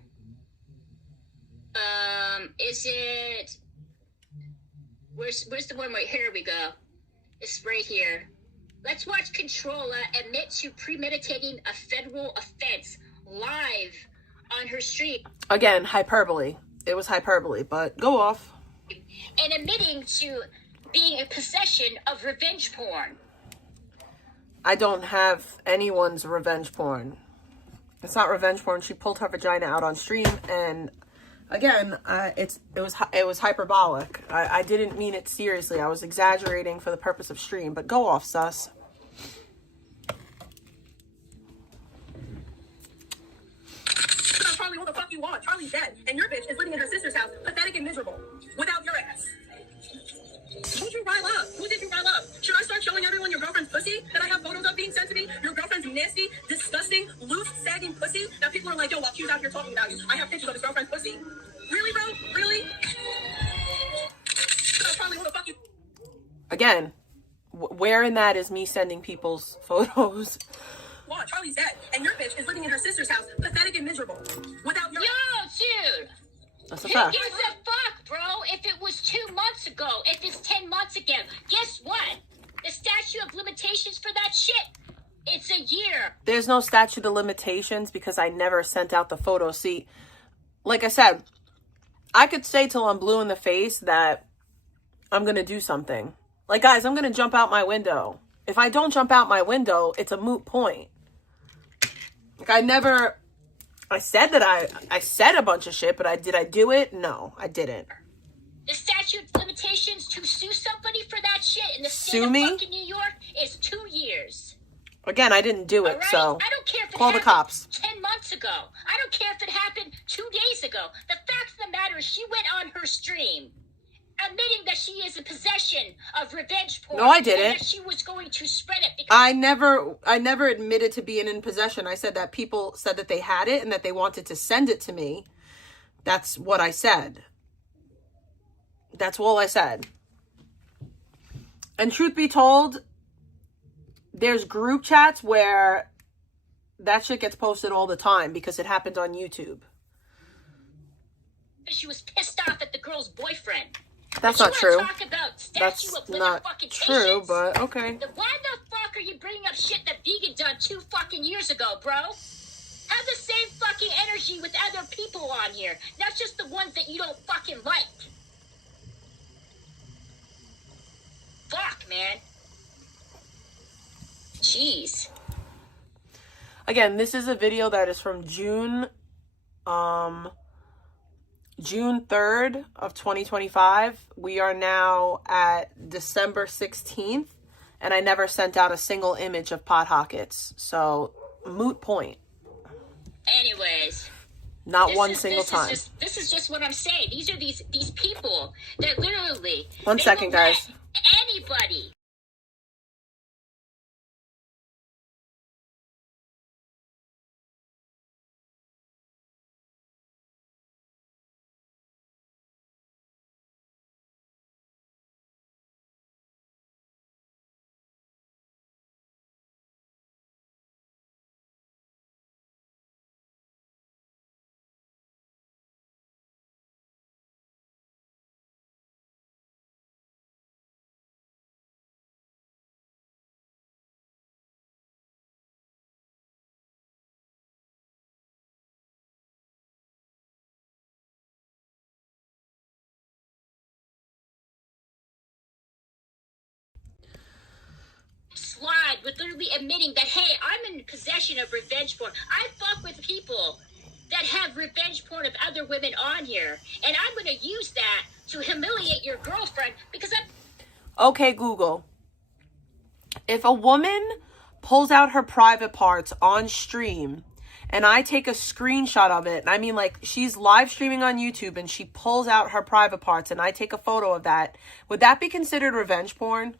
Is it, where's the one right here we go? It's right here. Let's watch Controlla admit to premeditating a federal offense live on her stream. Again, hyperbole. It was hyperbole, but go off. And admitting to being in possession of revenge porn. I don't have anyone's revenge porn. It's not revenge porn. She pulled her vagina out on stream, and again, it was hyperbolic. I didn't mean it seriously. I was exaggerating for the purpose of stream. But go off, sus. Charlie, what the fuck you want? Charlie's dead, and your bitch is living in her sister's house, pathetic and miserable, without your ass. Who did you rile up? Who did you rile up? Should I start showing everyone your girlfriend's pussy that I have photos of being sent to me? Your girlfriend's nasty, disgusting, loose, sagging pussy that people are like, yo, while Q's out here talking about you, I have pictures of his girlfriend's pussy. Really, bro? Really? Charlie, who the fuck you... Again, where in that is me sending people's photos want. Charlie's dead, and your bitch is living in her sister's house, pathetic and miserable, without your... Yo, dude! That's a Who fact. gives a fuck, bro? If it was 2 months ago, if it's 10 months ago, guess what? The statute of limitations for that shit, it's a year. There's no statute of limitations because I never sent out the photo. See, like I said, I could say till I'm blue in the face that I'm going to do something. Like, guys, I'm going to jump out my window. If I don't jump out my window, it's a moot point. Like, I said that I said a bunch of shit, but did I do it? No, I didn't. The statute of limitations to sue somebody for that shit in the state Sue of me? fucking New York is 2 years. Again, I didn't do it, All right? so I don't care if it call the happened cops. 10 months ago. I don't care if it happened 2 days ago. The fact of the matter is she went on her stream admitting that she is in possession of revenge porn. No, I didn't. And that she was going to spread it. Because I never admitted to being in possession. I said that people said that they had it and that they wanted to send it to me. That's what I said. That's all I said. And truth be told, there's group chats where that shit gets posted all the time because it happened on YouTube. she was pissed off at the girl's boyfriend. That's not true. Talk about That's not true, but okay. Why the fuck are you bringing up shit that Vegan done 2 fucking years ago, bro? Have the same fucking energy with other people on here, not just the ones that you don't fucking like. Fuck, man. Jeez. Again, this is a video that is from June 3rd of 2025. We are now at December 16th, and I never sent out a single image of pot hockets. So, moot point. Anyways. Not one single time. This is just what I'm saying. These are these people that literally... One second, guys. Anybody... slide with literally admitting that, hey, I'm in possession of revenge porn. I fuck with people that have revenge porn of other women on here, and I'm going to use that to humiliate your girlfriend because I'm... Okay, Google. If a woman pulls out her private parts on stream and I take a screenshot of it, I mean, like, she's live streaming on YouTube and she pulls out her private parts and I take a photo of that, would that be considered revenge porn?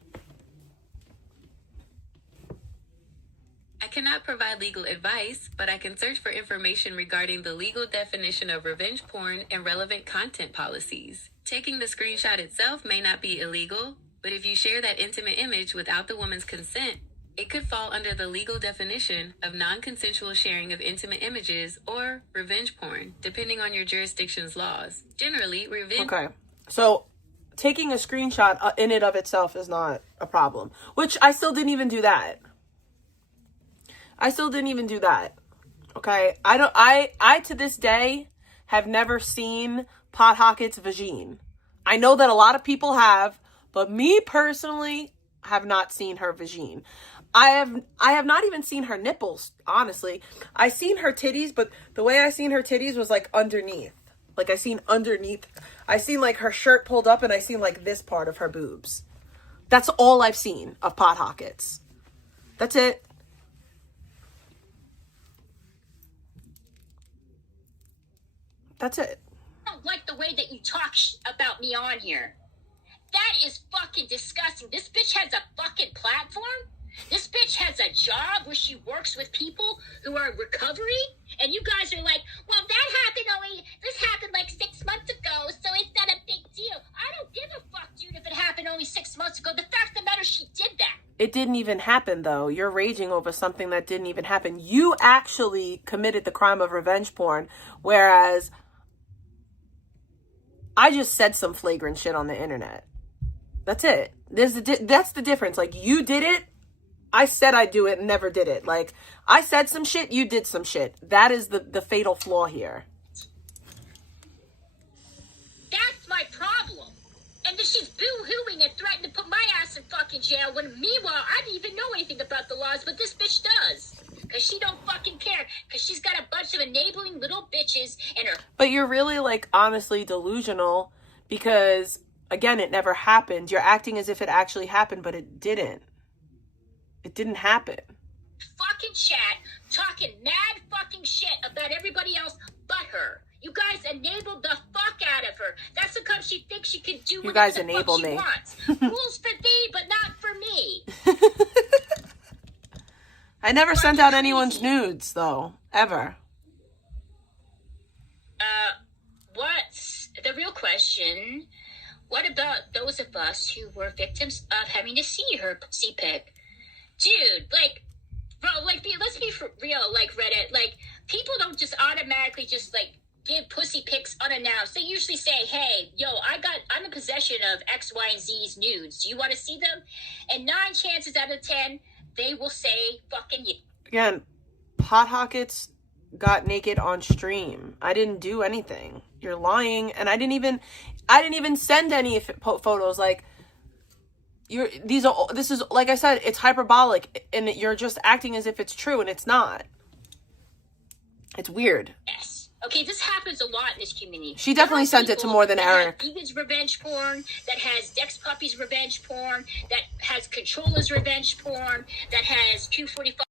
I cannot provide legal advice, but I can search for information regarding the legal definition of revenge porn and relevant content policies. Taking the screenshot itself may not be illegal, but if you share that intimate image without the woman's consent, it could fall under the legal definition of non-consensual sharing of intimate images or revenge porn, depending on your jurisdiction's laws. Generally, revenge... Okay, so taking a screenshot in and of itself is not a problem, which I still didn't even do that. Okay, I to this day have never seen Pot Hocket's vagine. I know that a lot of people have, but me personally have not seen her vagine. I have not even seen her nipples, honestly. I seen her titties, but the way I seen her titties was like underneath. Like I seen like her shirt pulled up and I seen like this part of her boobs. That's all I've seen of Pot Hockets. That's it. That's it. I don't like the way that you talk about me on here. That is fucking disgusting. This bitch has a fucking platform. This bitch has a job where she works with people who are in recovery. And you guys are like, well, this happened like 6 months ago, so it's not a big deal. I don't give a fuck, dude, if it happened only 6 months ago. The fact of the matter, she did that. It didn't even happen, though. You're raging over something that didn't even happen. You actually committed the crime of revenge porn, whereas I just said some flagrant shit on the internet. That's it. That's the difference. Like, you did it. I said I'd do it and never did it. Like, I said some shit, you did some shit. That is the fatal flaw here. That's my problem. And then she's boo-hooing and threatened to put my ass in fucking jail when meanwhile I didn't even know anything about the laws, but this bitch does. Because she don't fucking care. Because she's got a bunch of enabling little bitches in her. But you're really, like, honestly delusional because, again, it never happened. You're acting as if it actually happened, but it didn't. It didn't happen. Fucking chat, talking mad fucking shit about everybody else but her. You guys enabled the fuck out of her. That's because she thinks she can do You guys whatever the enable fuck she me. wants. Rules for thee, but not for me. I never sent out anyone's nudes, though. Ever. What's the real question? What about those of us who were victims of having to see her pussy pic? Dude, like, bro, like, let's be for real, like, Reddit. Like, people don't just automatically just, like, give pussy pics unannounced. They usually say, hey, yo, I'm in possession of X, Y, and Z's nudes. Do you want to see them? And 9 chances out of 10, they will say fucking you. Again, Pot Hockets got naked on stream. I didn't do anything. You're lying, and I didn't even send any photos. Like, this is like I said, it's hyperbolic, and you're just acting as if it's true, and it's not. It's weird. Yes. Okay, this happens a lot in this community. She definitely sent it to more than Eric. Vegans revenge porn, that has Dex Puppies revenge porn, that has Controllers revenge porn, that has Q45.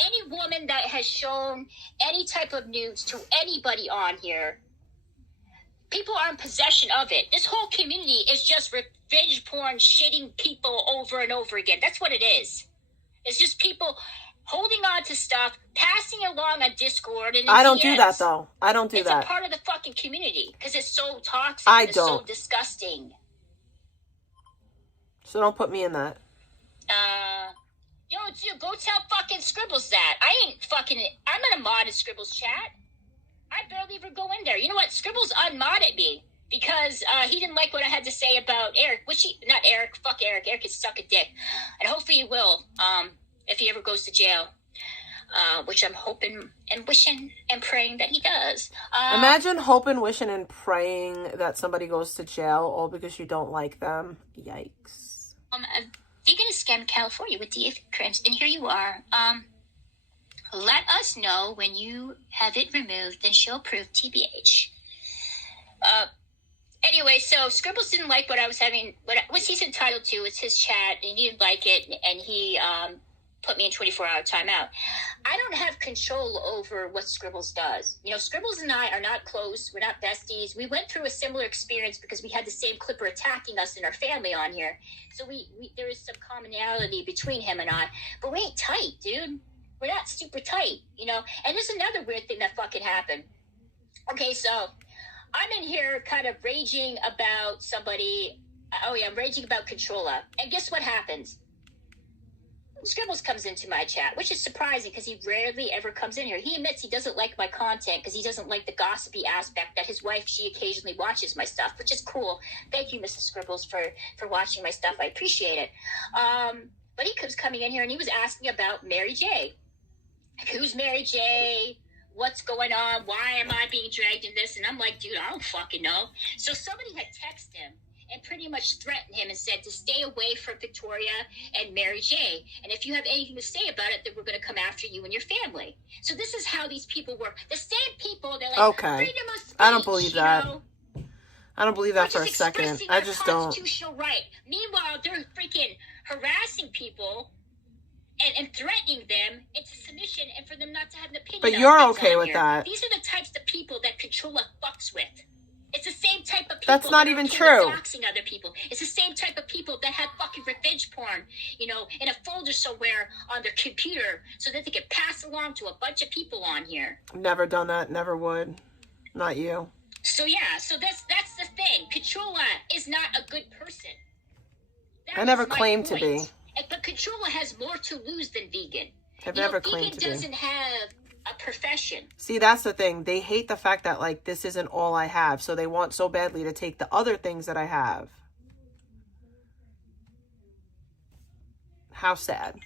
Any woman that has shown any type of nudes to anybody on here, people are in possession of it. This whole community is just revenge porn, shitting people over and over again. That's what it is. It's just people holding on to stuff, passing it along on Discord. And I don't do that, though. I don't do that. It's a part of the fucking community because it's so toxic. It's so disgusting. So don't put me in that. Yo, dude, go tell fucking Scribbles that. I'm in a modded Scribbles chat. I barely ever go in there. You know what? Scribbles unmodded me because he didn't like what I had to say about Eric. Not Eric. Fuck Eric. Eric can suck a dick. And hopefully he will, if he ever goes to jail. Which I'm hoping and wishing and praying that he does. Imagine hoping, wishing, and praying that somebody goes to jail all because you don't like them. Yikes. Vegan is scam California with DA crimes, and here you are. Let us know when you have it removed, then show proof TBH. Anyway, so Scribbles didn't like what I was having, what he's entitled to. It's his chat, and he didn't like it, and he put me in 24-hour timeout. I don't have control over what Scribbles does. You know, Scribbles and I are not close. We're not besties. We went through a similar experience because we had the same clipper attacking us and our family on here. So there is some commonality between him and I. But we ain't tight, dude. We're not super tight, you know? And there's another weird thing that fucking happened. Okay, so I'm in here kind of raging about somebody. Oh, yeah, I'm raging about Controlla. And guess what happens? Scribbles comes into my chat, which is surprising because he rarely ever comes in here. He admits he doesn't like my content because he doesn't like the gossipy aspect that his wife, she occasionally watches my stuff, which is cool. Thank you, Mrs. Scribbles, for watching my stuff. I appreciate it. But he comes coming in here and he was asking about Mary J. Who's Mary J? What's going on? Why am I being dragged in this? And I'm like, dude, I don't fucking know. So somebody had texted him and pretty much threatened him and said to stay away from Victoria and Mary J. And if you have anything to say about it, then we're going to come after you and your family. So this is how these people work. The same people, they're like, freedom of speech. I don't believe that. You know? I don't believe that for a second. I just don't. Constitutional right. Meanwhile, they're freaking harassing people and threatening them into submission and for them not to have an opinion. But on you're things okay on with here. that. These are the types of people that Controlla fucks with. It's the same type of people That's not that are even okay true. with doxing other people. It's the same type of people that have fucking revenge porn, you know, in a folder somewhere on their computer so that they can pass along to a bunch of people on here. Never done that. Never would. Not you. So yeah, so that's the thing. Controlla is not a good person. I never claimed to be. But Controlla has more to lose than vegan. I've never claimed to be. Vegan doesn't have a profession. See, that's the thing. They hate the fact that, like, this isn't all I have. So they want so badly to take the other things that I have. How sad.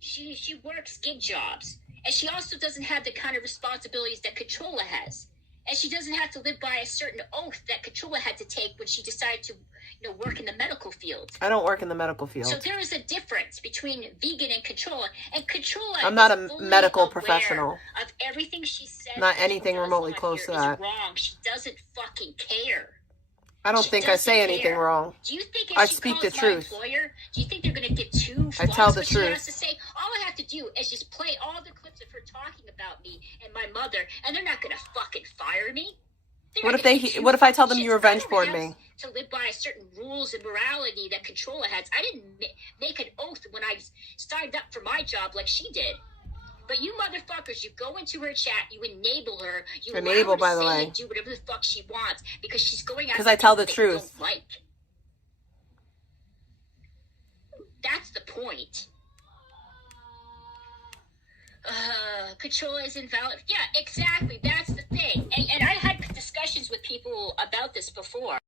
She works gig jobs. And she also doesn't have the kind of responsibilities that Controlla has. And she doesn't have to live by a certain oath that Controlla had to take when she decided to, you know, work in the medical field. I don't work in the medical field. So there is a difference between vegan and Controlla. And Controlla I'm not is a fully medical aware professional. of everything she says. Not anything remotely on close to here that. is wrong. She doesn't fucking care. I don't She think I say doesn't anything care. wrong. Do you think if I she speak calls the truth. my employer, do you think they're going to give two I fucks tell the what she truth. has to say? All I have to do is just play all the clips of her talking about me and my mother, and they're not going to fucking fire me. What if I tell them you revenge porn me? To live by certain rules and morality that Controlla has. I didn't make an oath when I signed up for my job like she did. But you motherfuckers, you go into her chat, you enable her, you Enable, allow by her the to say way. and do whatever the fuck she wants because she's going out. 'Cause I tell the things that you truth. don't like. That's the point. Controlla is invalid. Yeah, exactly. That's the thing. And I had discussions with people about this before.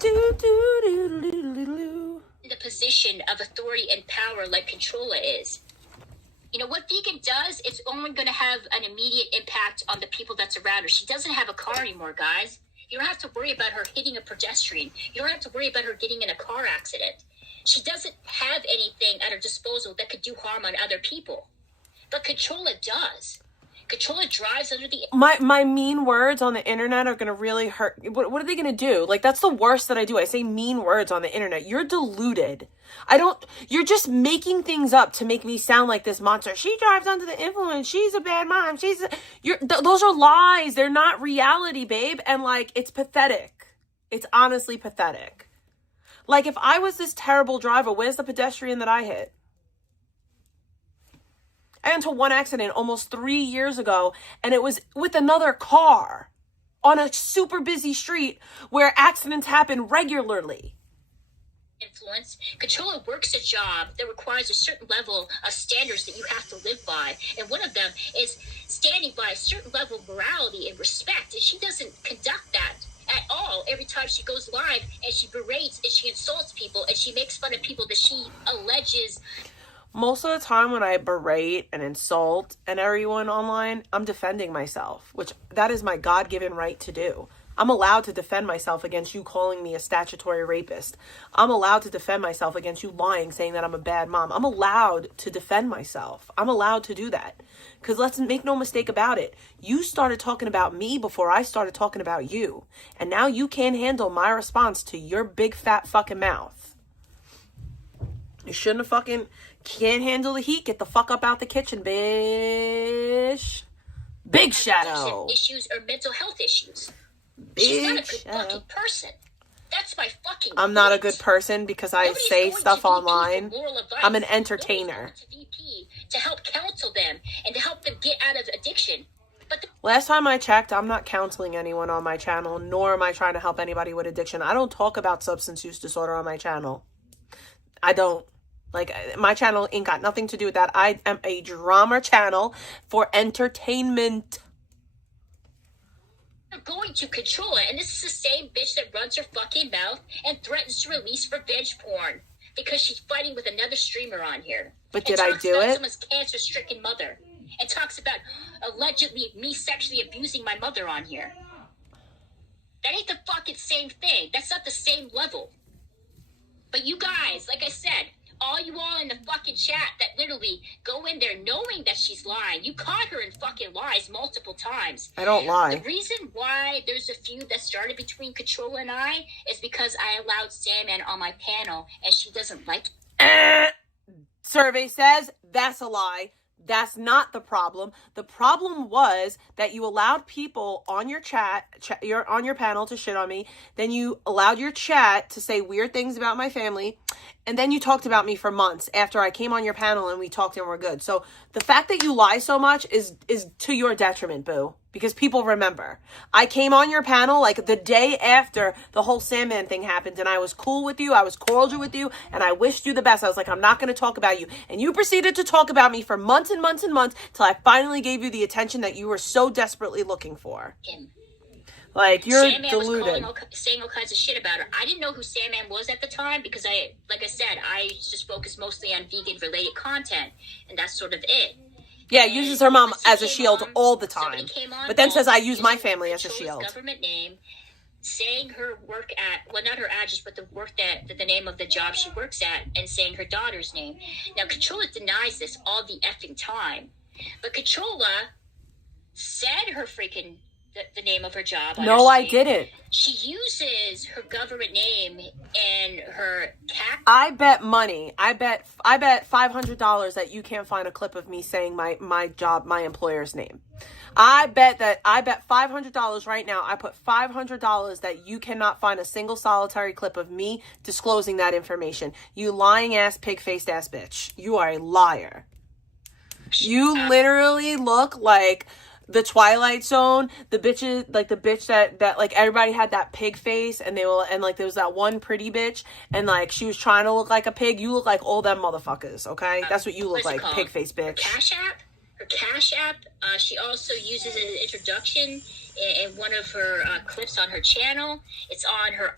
the position of authority and power like Controlla is. You know, what Vegan does, it's only going to have an immediate impact on the people that's around her. She doesn't have a car anymore, guys. You don't have to worry about her hitting a pedestrian. You don't have to worry about her getting in a car accident. She doesn't have anything at her disposal that could do harm on other people. But Controlla does. Controlla drives under the... My mean words on the internet are going to really hurt. What are they going to do? Like, that's the worst that I do. I say mean words on the internet. You're deluded. You're just making things up to make me sound like this monster. She drives under the influence. She's a bad mom. Those are lies. They're not reality, babe. And, like, it's pathetic. It's honestly pathetic. Like, if I was this terrible driver, where's the pedestrian that I hit? I got into one accident almost 3 years ago, and it was with another car on a super busy street where accidents happen regularly. Influence. Controlla works a job that requires a certain level of standards that you have to live by. And one of them is standing by a certain level of morality and respect. And she doesn't conduct that at all every time she goes live, and she berates and she insults people and she makes fun of people that she alleges. Most of the time when I berate and insult and everyone online, I'm defending myself, which that is my God-given right to do. I'm allowed to defend myself against you calling me a statutory rapist. I'm allowed to defend myself against you lying, saying that I'm a bad mom. I'm allowed to defend myself. I'm allowed to do that. Because let's make no mistake about it. You started talking about me before I started talking about you. And now you can't handle my response to your big fat fucking mouth. You shouldn't have fucking... Can't handle the heat. Get the fuck up out the kitchen, bitch. Big Shadow. Issues or mental health issues. Big She's not a good Shadow. fucking person. That's my fucking I'm not a point. good person because I Nobody's say going stuff to VP online. for moral advice. I'm an Nobody's entertainer. going to VP to help counsel them and to help them get out of addiction. But Last time I checked, I'm not counseling anyone on my channel, nor am I trying to help anybody with addiction. I don't talk about substance use disorder on my channel. I don't. Like, my channel ain't got nothing to do with that. I am a drama channel for entertainment. they're going to Controlla, and this is the same bitch that runs her fucking mouth and threatens to release revenge porn because she's fighting with another streamer on here. But did I do it? Someone's cancer-stricken mother, and talks about allegedly me sexually abusing my mother on here. That ain't the fucking same thing. That's not the same level. But you guys, like I said, all you all in the fucking chat that literally go in there knowing that she's lying. You caught her in fucking lies multiple times. I don't lie. The reason why there's a feud that started between Controlla and I is because I allowed Sandman on my panel and she doesn't like it. Survey says that's a lie. That's not the problem. The problem was that you allowed people on your you're on your panel to shit on me. Then you allowed your chat to say weird things about my family. And then you talked about me for months after I came on your panel and we talked and we're good. So the fact that you lie so much is to your detriment, boo. Because people remember. I came on your panel like the day after the whole Sandman thing happened. And I was cool with you. I was cordial with you. And I wished you the best. I was like, I'm not going to talk about you. And you proceeded to talk about me for months and months and months. Till I finally gave you the attention that you were so desperately looking for. him. Like, you're Sandman deluded. was saying all kinds of shit about her. I didn't know who Sandman was at the time because I just focused mostly on vegan-related content. And that's sort of it. Yeah, And uses her mom as a came shield on, all the somebody time. came on, But then says I use using my family as a Controlla's shield. government name, saying her work at, well, not her address, but the work the name of the job she works at, and saying her daughter's name. Now, Controlla denies this all the effing time. But Controlla said her freaking, the name of her job. No, I didn't. She uses her government name and her cat. I bet money. I bet $500 that you can't find a clip of me saying my employer's name. I bet $500 right now. I put $500 that you cannot find a single solitary clip of me disclosing that information. You lying ass, pig-faced ass bitch. You are a liar. You literally look like the Twilight Zone, the bitches, like the bitch that like everybody had that pig face and like there was that one pretty bitch and like she was trying to look like a pig. You look like all them motherfuckers, okay? That's what you look like, pig face bitch. Her Cash App, she also uses as an introduction in one of her clips on her channel. It's on her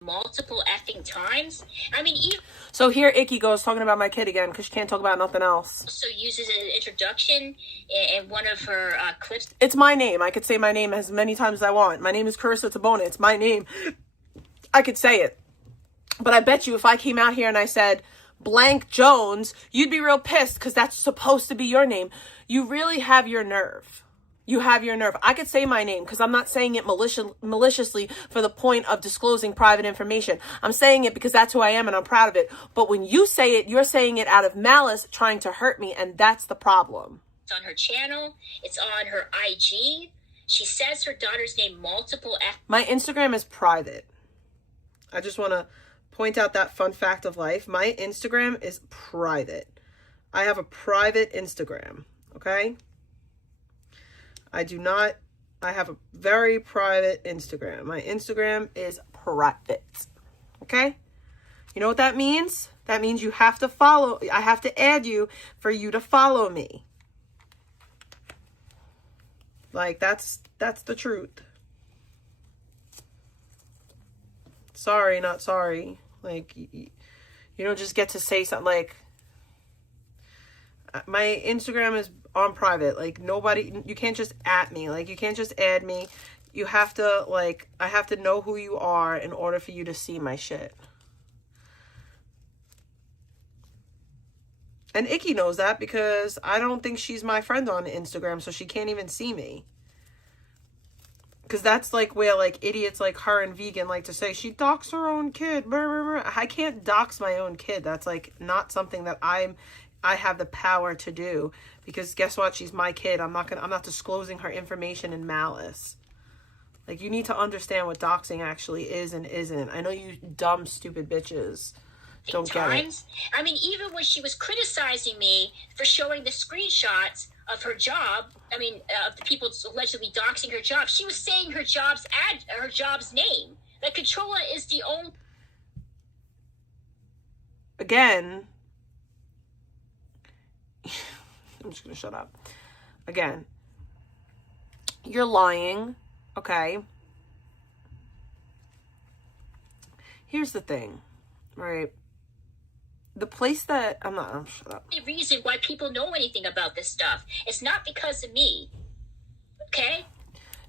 multiple effing times. I mean, even So here Icky goes talking about my kid again because she can't talk about nothing else. also uses an introduction in one of her clips. It's my name. I could say my name as many times as I want. My name is Carissa Tabona. It's my name. I could say it. But I bet you if I came out here and I said blank Jones, you'd be real pissed because that's supposed to be your name. You really have your nerve. You have your nerve. I could say my name because I'm not saying it maliciously for the point of disclosing private information. I'm saying it because that's who I am and I'm proud of it. But when you say it, you're saying it out of malice, trying to hurt me, and that's the problem. It's on her channel. It's on her IG. She says her daughter's name multiple F. My Instagram is private. I just want to point out that fun fact of life. My Instagram is private. I have a private Instagram, okay? I have a very private Instagram. My Instagram is private, okay? You know what that means? That means you have to follow. I have to add you for you to follow me. Like, that's the truth. Sorry, not sorry. Like, you don't just get to say something. Like, my Instagram is on private. Like, nobody, you can't just at me. Like, you can't just add me. You have to, like, I have to know who you are in order for you to see my shit. And Icky knows that because I don't think she's my friend on Instagram, so she can't even see me. Because that's like where like idiots like her and Vegan like to say she doxed her own kid. I can't dox my own kid. That's like not something that I have the power to do, because guess what? She's my kid. I'm not disclosing her information in malice. Like, you need to understand what doxing actually is and isn't. I know you dumb stupid bitches don't get it. I mean, even when she was criticizing me for showing the screenshots of her job, I mean, of the people allegedly doxing her job, she was saying her job's name. That Controlla is the only. Again, I'm just gonna shut up. Again, you're lying, okay? Here's the thing, right? The place that I'm shut up. The reason why people know anything about this stuff, it's not because of me, okay?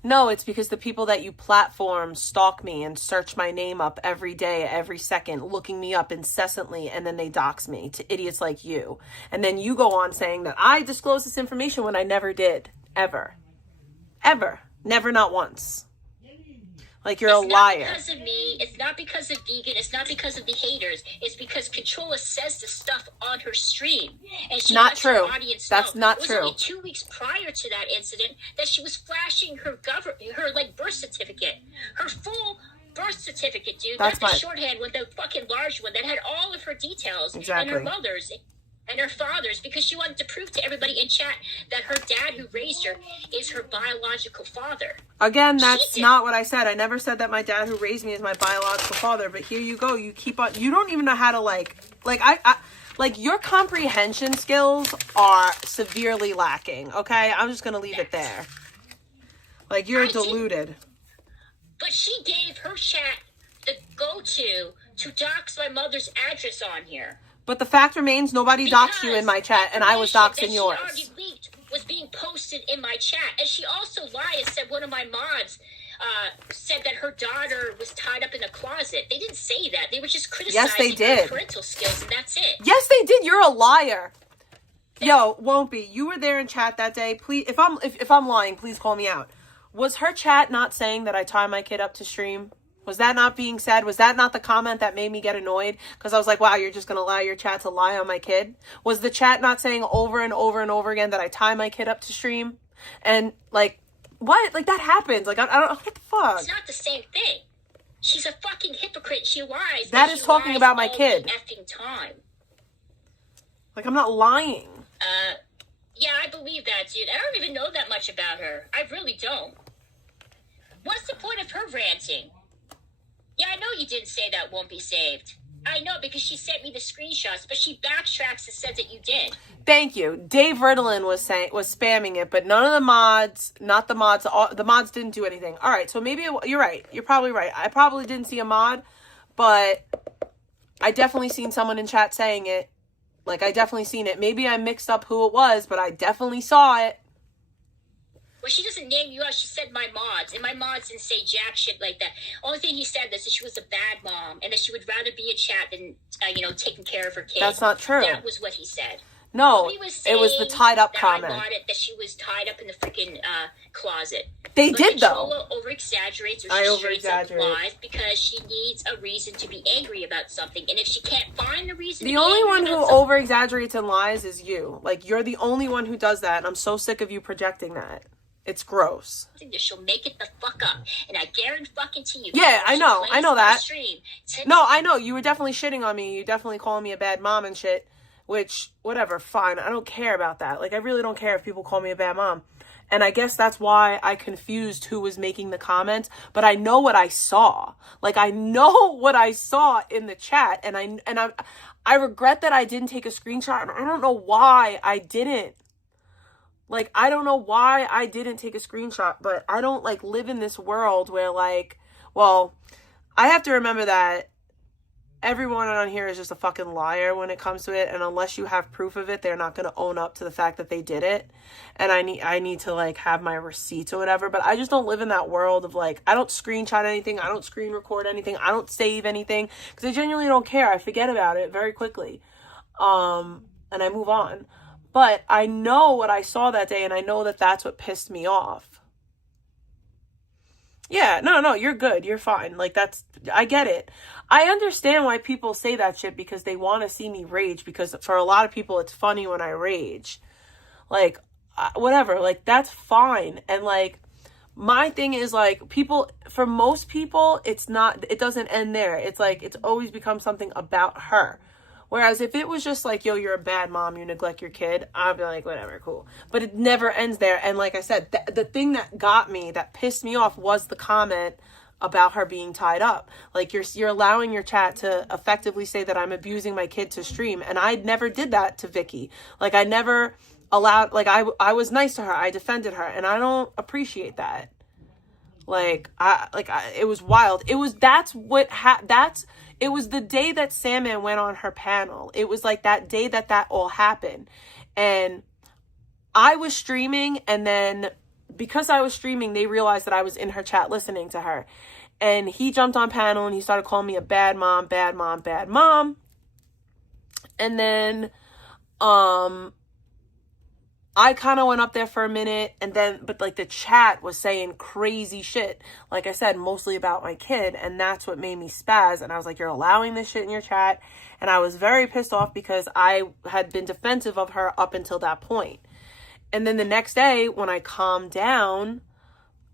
No, it's because the people that you platform stalk me and search my name up every day, every second, looking me up incessantly, and then they dox me to idiots like you. And then you go on saying that I disclosed this information when I never did. Ever. Ever. Never, not once. Like, you're a liar. It's not because of me. It's not because of Vegan. It's not because of the haters. It's because Controlla says the stuff on her stream. And she not lets true. Her audience That's know. not it was true. Only 2 weeks prior to that incident that she was flashing her like birth certificate. Her full birth certificate, dude. That's not the shorthand one, the fucking large one that had all of her details. Exactly. And her mother's and her father's, because she wanted to prove to everybody in chat that her dad who raised her is her biological father. Again, that's not what I said. I never said that my dad who raised me is my biological father, but here you go. You keep on, you don't even know how to like your comprehension skills are severely lacking, okay? I'm just going to leave it there. Like, you're deluded. But she gave her chat the go-to to dox my mother's address on here. But the fact remains, nobody doxed you in my chat, and I was doxing yours. She already leaked was being posted in my chat, and she also lied and said one of my mods said that her daughter was tied up in a closet. They didn't say that. They were just criticizing her parental skills, and that's it. Yes, they did. You're a liar. Yo, won't be. You were there in chat that day. Please, if I'm lying, please call me out. Was her chat not saying that I tie my kid up to stream? Was that not being said? Was that not the comment that made me get annoyed? Because I was like, wow, you're just going to allow your chat to lie on my kid? Was the chat not saying over and over and over again that I tie my kid up to stream? And, like, what? Like, that happens. Like, I don't know. What the fuck? It's not the same thing. She's a fucking hypocrite. She lies. That is talking about my kid. Effing time. Like, I'm not lying. Yeah, I believe that, dude. I don't even know that much about her. I really don't. What's the point of her ranting? Yeah, I know you didn't say that won't be saved. I know, because she sent me the screenshots, but she backtracks and said that you did. Thank you. Dave Ritalin was spamming it, but none of the mods, the mods didn't do anything. All right, so maybe you're right. You're probably right. I probably didn't see a mod, but I definitely seen someone in chat saying it. Like, I definitely seen it. Maybe I mixed up who it was, but I definitely saw it. Well, she doesn't name you out. She said my mods, and my mods didn't say jack shit like that. Only thing he said is that she was a bad mom, and that she would rather be in chat than, taking care of her kids. That's not true. That was what he said. No, it was the tied up comment. I bought it, that she was tied up in the freaking closet. They but did, though. Controlla over-exaggerates, or I she over-exaggerate. lies because she needs a reason to be angry about something. And if she can't find the reason, the only one who over-exaggerates and lies is you. Like, you're the only one who does that, and I'm so sick of you projecting that. It's gross. She'll make it the fuck up, and I guarantee you. Yeah, I know that. Stream, no, I know you were definitely shitting on me. You definitely calling me a bad mom and shit. Which, whatever, fine. I don't care about that. Like, I really don't care if people call me a bad mom. And I guess that's why I confused who was making the comment. But I know what I saw. Like, I know what I saw in the chat. And I regret that I didn't take a screenshot. And I don't know why I didn't. Like, I don't know why I didn't take a screenshot. But I don't, like, live in this world where, like, well, I have to remember that everyone on here is just a fucking liar when it comes to it, and unless you have proof of it, they're not going to own up to the fact that they did it. And I need to, like, have my receipts or whatever, but I just don't live in that world of, like, I don't screenshot anything, I don't screen record anything, I don't save anything, because I genuinely don't care. I forget about it very quickly, and I move on. But I know what I saw that day, and I know that that's what pissed me off. Yeah, no, you're good. You're fine. Like, I get it. I understand why people say that shit, because they want to see me rage, because for a lot of people, it's funny when I rage. Like, whatever, like, that's fine. And, like, my thing is, like, for most people, it doesn't end there. It's like, it's always become something about her. Whereas if it was just like, yo, you're a bad mom, you neglect your kid, I'd be like, whatever, cool. But it never ends there. And like I said, the thing that got me, that pissed me off, was the comment about her being tied up. Like, you're allowing your chat to effectively say that I'm abusing my kid to stream. And I never did that to Vicky. Like, I never allowed, like, I was nice to her. I defended her. And I don't appreciate that. It was wild. It was the day that Sandman went on her panel. It was like that day that all happened. And I was streaming, and then because I was streaming, they realized that I was in her chat listening to her. And he jumped on panel and he started calling me a bad mom, bad mom, bad mom. And then I kind of went up there for a minute, but like the chat was saying crazy shit. Like I said, mostly about my kid, and that's what made me spaz. And I was like, you're allowing this shit in your chat. And I was very pissed off because I had been defensive of her up until that point. And then the next day, when I calmed down,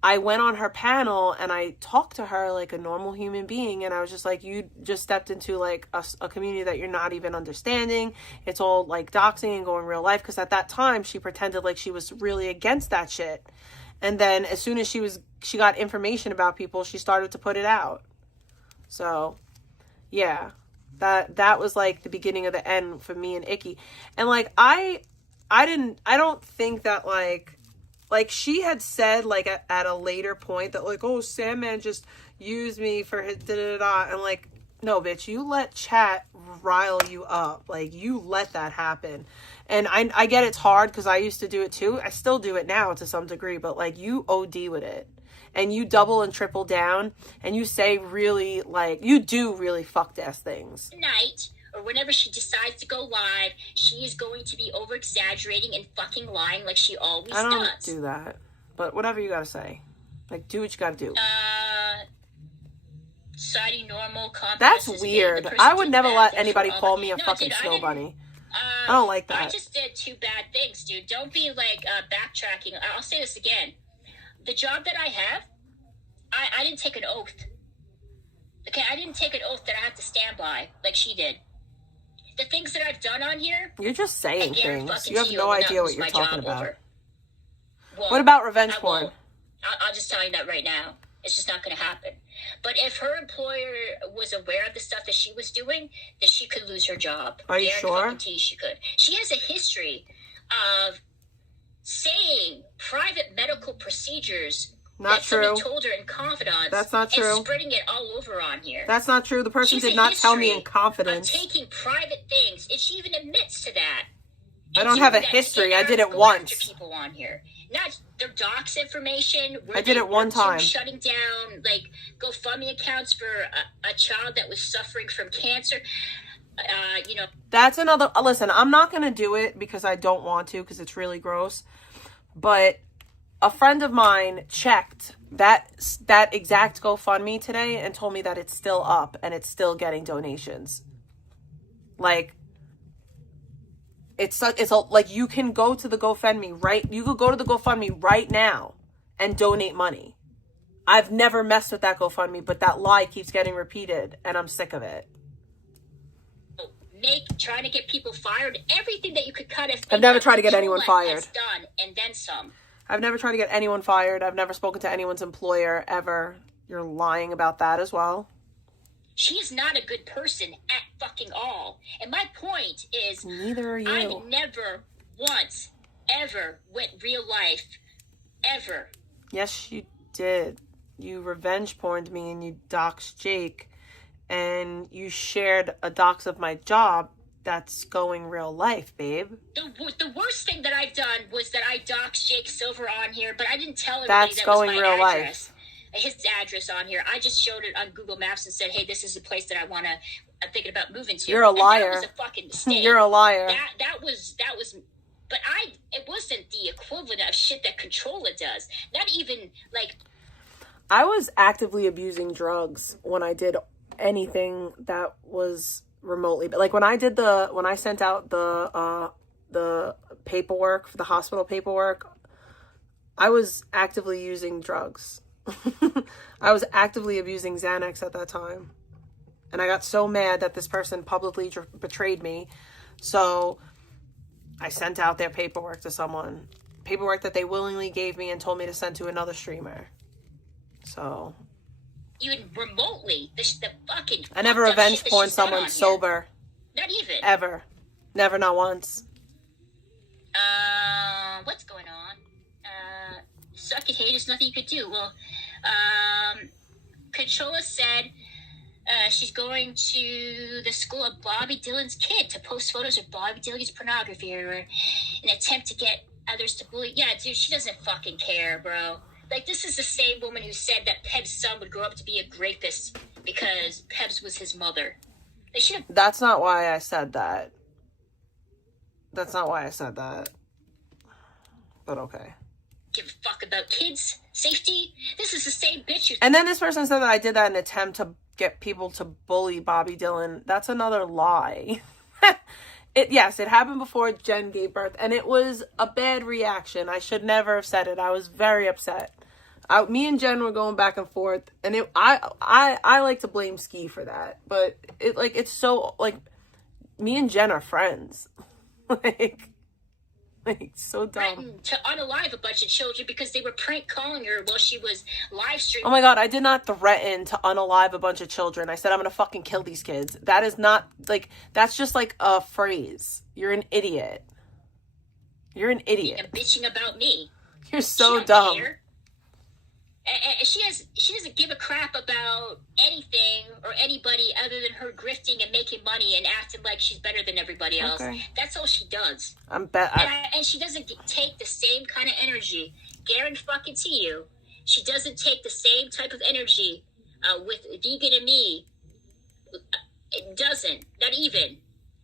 I went on her panel and I talked to her like a normal human being. And I was just like, you just stepped into like a community that you're not even understanding. It's all like doxing and going real life. Because at that time, she pretended like she was really against that shit. And then as soon as she got information about people, she started to put it out. So, yeah, that was like the beginning of the end for me and Icky. And like, I don't think that like she had said like at a later point that like, oh, Sandman just used me for his da-da-da-da. And like, no, bitch, you let chat rile you up. Like, you let that happen. And I get it's hard because I used to do it too. I still do it now to some degree, but like, you OD with it. And you double and triple down, and you say really, like, you do really fucked ass things. Night, or whenever she decides to go live, she is going to be over exaggerating and fucking lying like she always does. I don't do that, but whatever you gotta say, like, do what you gotta do. Society normal. That's weird. I would never let anybody call me a fucking snow bunny. I don't like that. I just did two bad things, dude. Don't be like backtracking. I'll say this again. The job that I have, I didn't take an oath. Okay, I didn't take an oath that I have to stand by like she did. The things that I've done on here... You're just saying things. You have no idea what you're talking about. Well, what about revenge porn? I'll just tell you that right now. It's just not going to happen. But if her employer was aware of the stuff that she was doing, then she could lose her job. Are you sure? She could. She has a history of saying private medical procedures Not that true. Somebody told her in confidence. That's not true. And spreading it all over on here. That's not true. The person She's did a not tell me in history confidence. of taking private things, and she even admits to that. I don't have a history. I did it once. People on here, not their docs information. I did it one time. Shutting down like GoFundMe accounts for a child that was suffering from cancer. You know. That's another. Listen, I'm not gonna do it because I don't want to, because it's really gross. But a friend of mine checked that exact GoFundMe today and told me that it's still up and it's still getting donations. Like. It's like you can go to the GoFundMe you could go to the GoFundMe right now and donate money. I've never messed with that GoFundMe, but that lie keeps getting repeated and I'm sick of it. Trying to get people fired, everything that you could kind of think I've never of, tried to get anyone fired. has done, and then some. I've never tried to get anyone fired. I've never spoken to anyone's employer ever. You're lying about that as well. She's not a good person at fucking all. And my point is, neither are you. I never once ever went real life, ever. Yes, you did. You revenge porned me and you doxed Jake, and you shared a dox of my job. That's going real life, babe. The worst thing that I've done was that I doxed Jake Silver on here, but I didn't tell everybody that's that going was my real address. Life. His address on here. I just showed it on Google Maps and said, "Hey, this is the place that I'm thinking about moving to." You're a liar. And that was a fucking mistake. You're a liar. That was. But it wasn't the equivalent of shit that Controlla does. Not even like. I was actively abusing drugs when I did anything that was remotely, like when I sent out the paperwork for the hospital paperwork, I was actively using drugs. I was actively abusing Xanax at that time. And I got so mad that this person publicly betrayed me. So I sent out their paperwork to someone. Paperwork that they willingly gave me and told me to send to another streamer. So. Even remotely, the fucking. I never revenge porn someone sober. Not even. Ever. Never, not once. What's going on? Suck it, hate, there's nothing you could do. Well, Controlla said she's going to the school of Bobby Dylan's kid to post photos of Bobby Dylan's pornography or an attempt to get others to bully. Yeah, dude, she doesn't fucking care, bro. Like, this is the same woman who said that Peb's son would grow up to be a rapist because Pebs was his mother. That's not why I said that. That's not why I said that. But okay. Give a fuck about kids' safety. This is the same bitch who... And then this person said that I did that in an attempt to get people to bully Bobby Dylan. That's another lie. Yes, it happened before Jen gave birth, and it was a bad reaction. I should never have said it. I was very upset. Me and Jen were going back and forth, and I like to blame Ski for that, but it's so, like, me and Jen are friends. Like, so dumb. Threatened to unalive a bunch of children because they were prank calling her while she was live streaming. Oh my god, I did not threaten to unalive a bunch of children. I said I'm gonna fucking kill these kids. That is not, like, that's just like a phrase. You're an idiot. You're an idiot. And bitching about me. You're so dumb. Care. And she doesn't give a crap about anything or anybody other than her grifting and making money and acting like she's better than everybody else. Okay. That's all she does. And she doesn't take the same kind of energy. Guarantee you, she doesn't take the same type of energy with Vegan and me. It doesn't. Not even.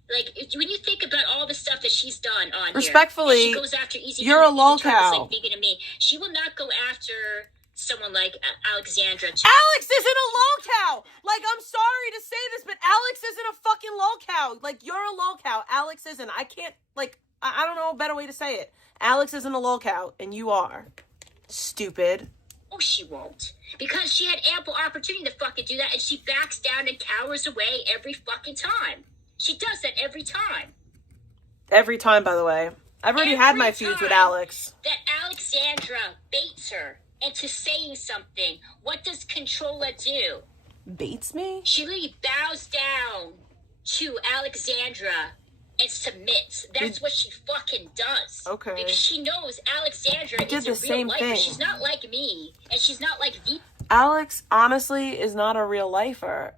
Like, when you think about all the stuff that she's done on respectfully, here, she goes after easy. You're a lolcow. Like Vegan and me. She will not go after someone like Alexandra. Alex isn't a lolcow. Like, I'm sorry to say this, but Alex isn't a fucking lolcow. Like, you're a lolcow. Alex isn't. I can't, like, I don't know a better way to say it. Alex isn't a lolcow, and you are. Stupid. Oh, she won't. Because she had ample opportunity to fucking do that, and she backs down and cowers away every fucking time. She does that every time. Every time, by the way. I've already had my feuds with Alex. That Alexandra baits her into saying something. What does Controlla do? Baits me? She really bows down to Alexandra and submits. That's what she fucking does. Okay. Because she knows Alexandra is a real lifer. She's not like me, and she's not like V. Alex, honestly, is not a real lifer.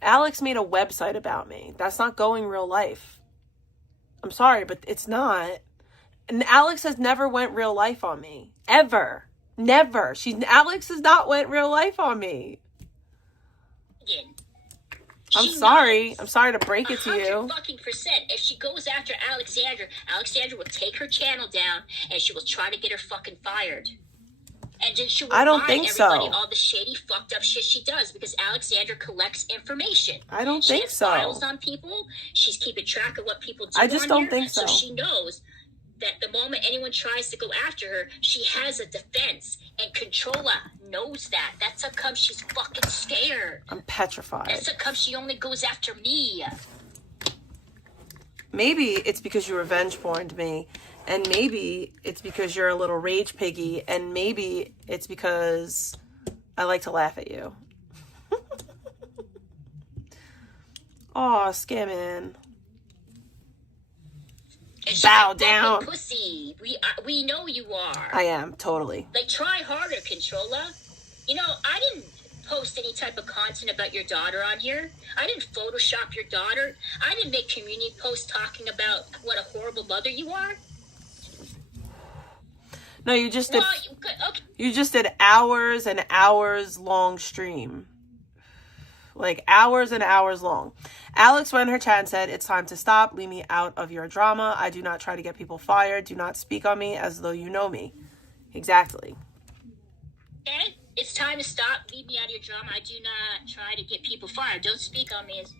Alex made a website about me. That's not going real life. I'm sorry, but it's not. And Alex has never went real life on me. Ever. Never. Alex has not went real life on me. I'm sorry. I'm sorry to break it to you. 100% if she goes after Alexandra, Alexandra will take her channel down and she will try to get her fucking fired. And then she will I don't think everybody so. all the shady, fucked up shit she does because Alexandra collects information. I don't she think has so. Files on people. She's keeping track of what people do. I just on don't here, think so. So she knows that the moment anyone tries to go after her, she has a defense. And Controlla knows that. That's how come she's fucking scared. I'm petrified. That's how come she only goes after me. Maybe it's because you revenge porned me. And maybe it's because you're a little rage piggy. And maybe it's because I like to laugh at you. Aw, scamming. Bow down. Pussy. We know you are. I am, totally. Like, try harder, Controlla. You know, I didn't post any type of content about your daughter on here. I didn't Photoshop your daughter. I didn't make community posts talking about what a horrible mother you are. No, you just did. Okay. You just did hours and hours long stream. Like hours and hours long. Alex went in her chat and said, "It's time to stop. Leave me out of your drama. I do not try to get people fired. Do not speak on me as though you know me." Exactly. Okay? It's time to stop. Leave me out of your drama. I do not try to get people fired. Don't speak on me as,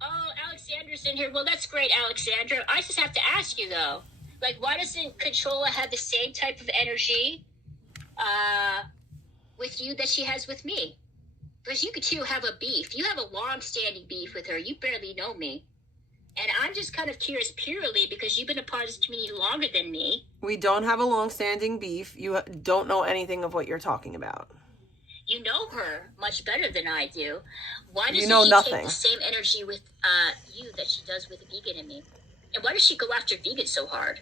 oh, Alexandra's in here. Well, that's great, Alexandra. I just have to ask you, though. Like, why doesn't Controlla have the same type of energy with you that she has with me? Because you two have a beef. You have a long-standing beef with her. You barely know me. And I'm just kind of curious purely because you've been a part of this community longer than me. We don't have a long-standing beef. You don't know anything of what you're talking about. You know her much better than I do. Why doesn't she take the same energy with you that she does with Vegan and me? And why does she go after Vegan so hard?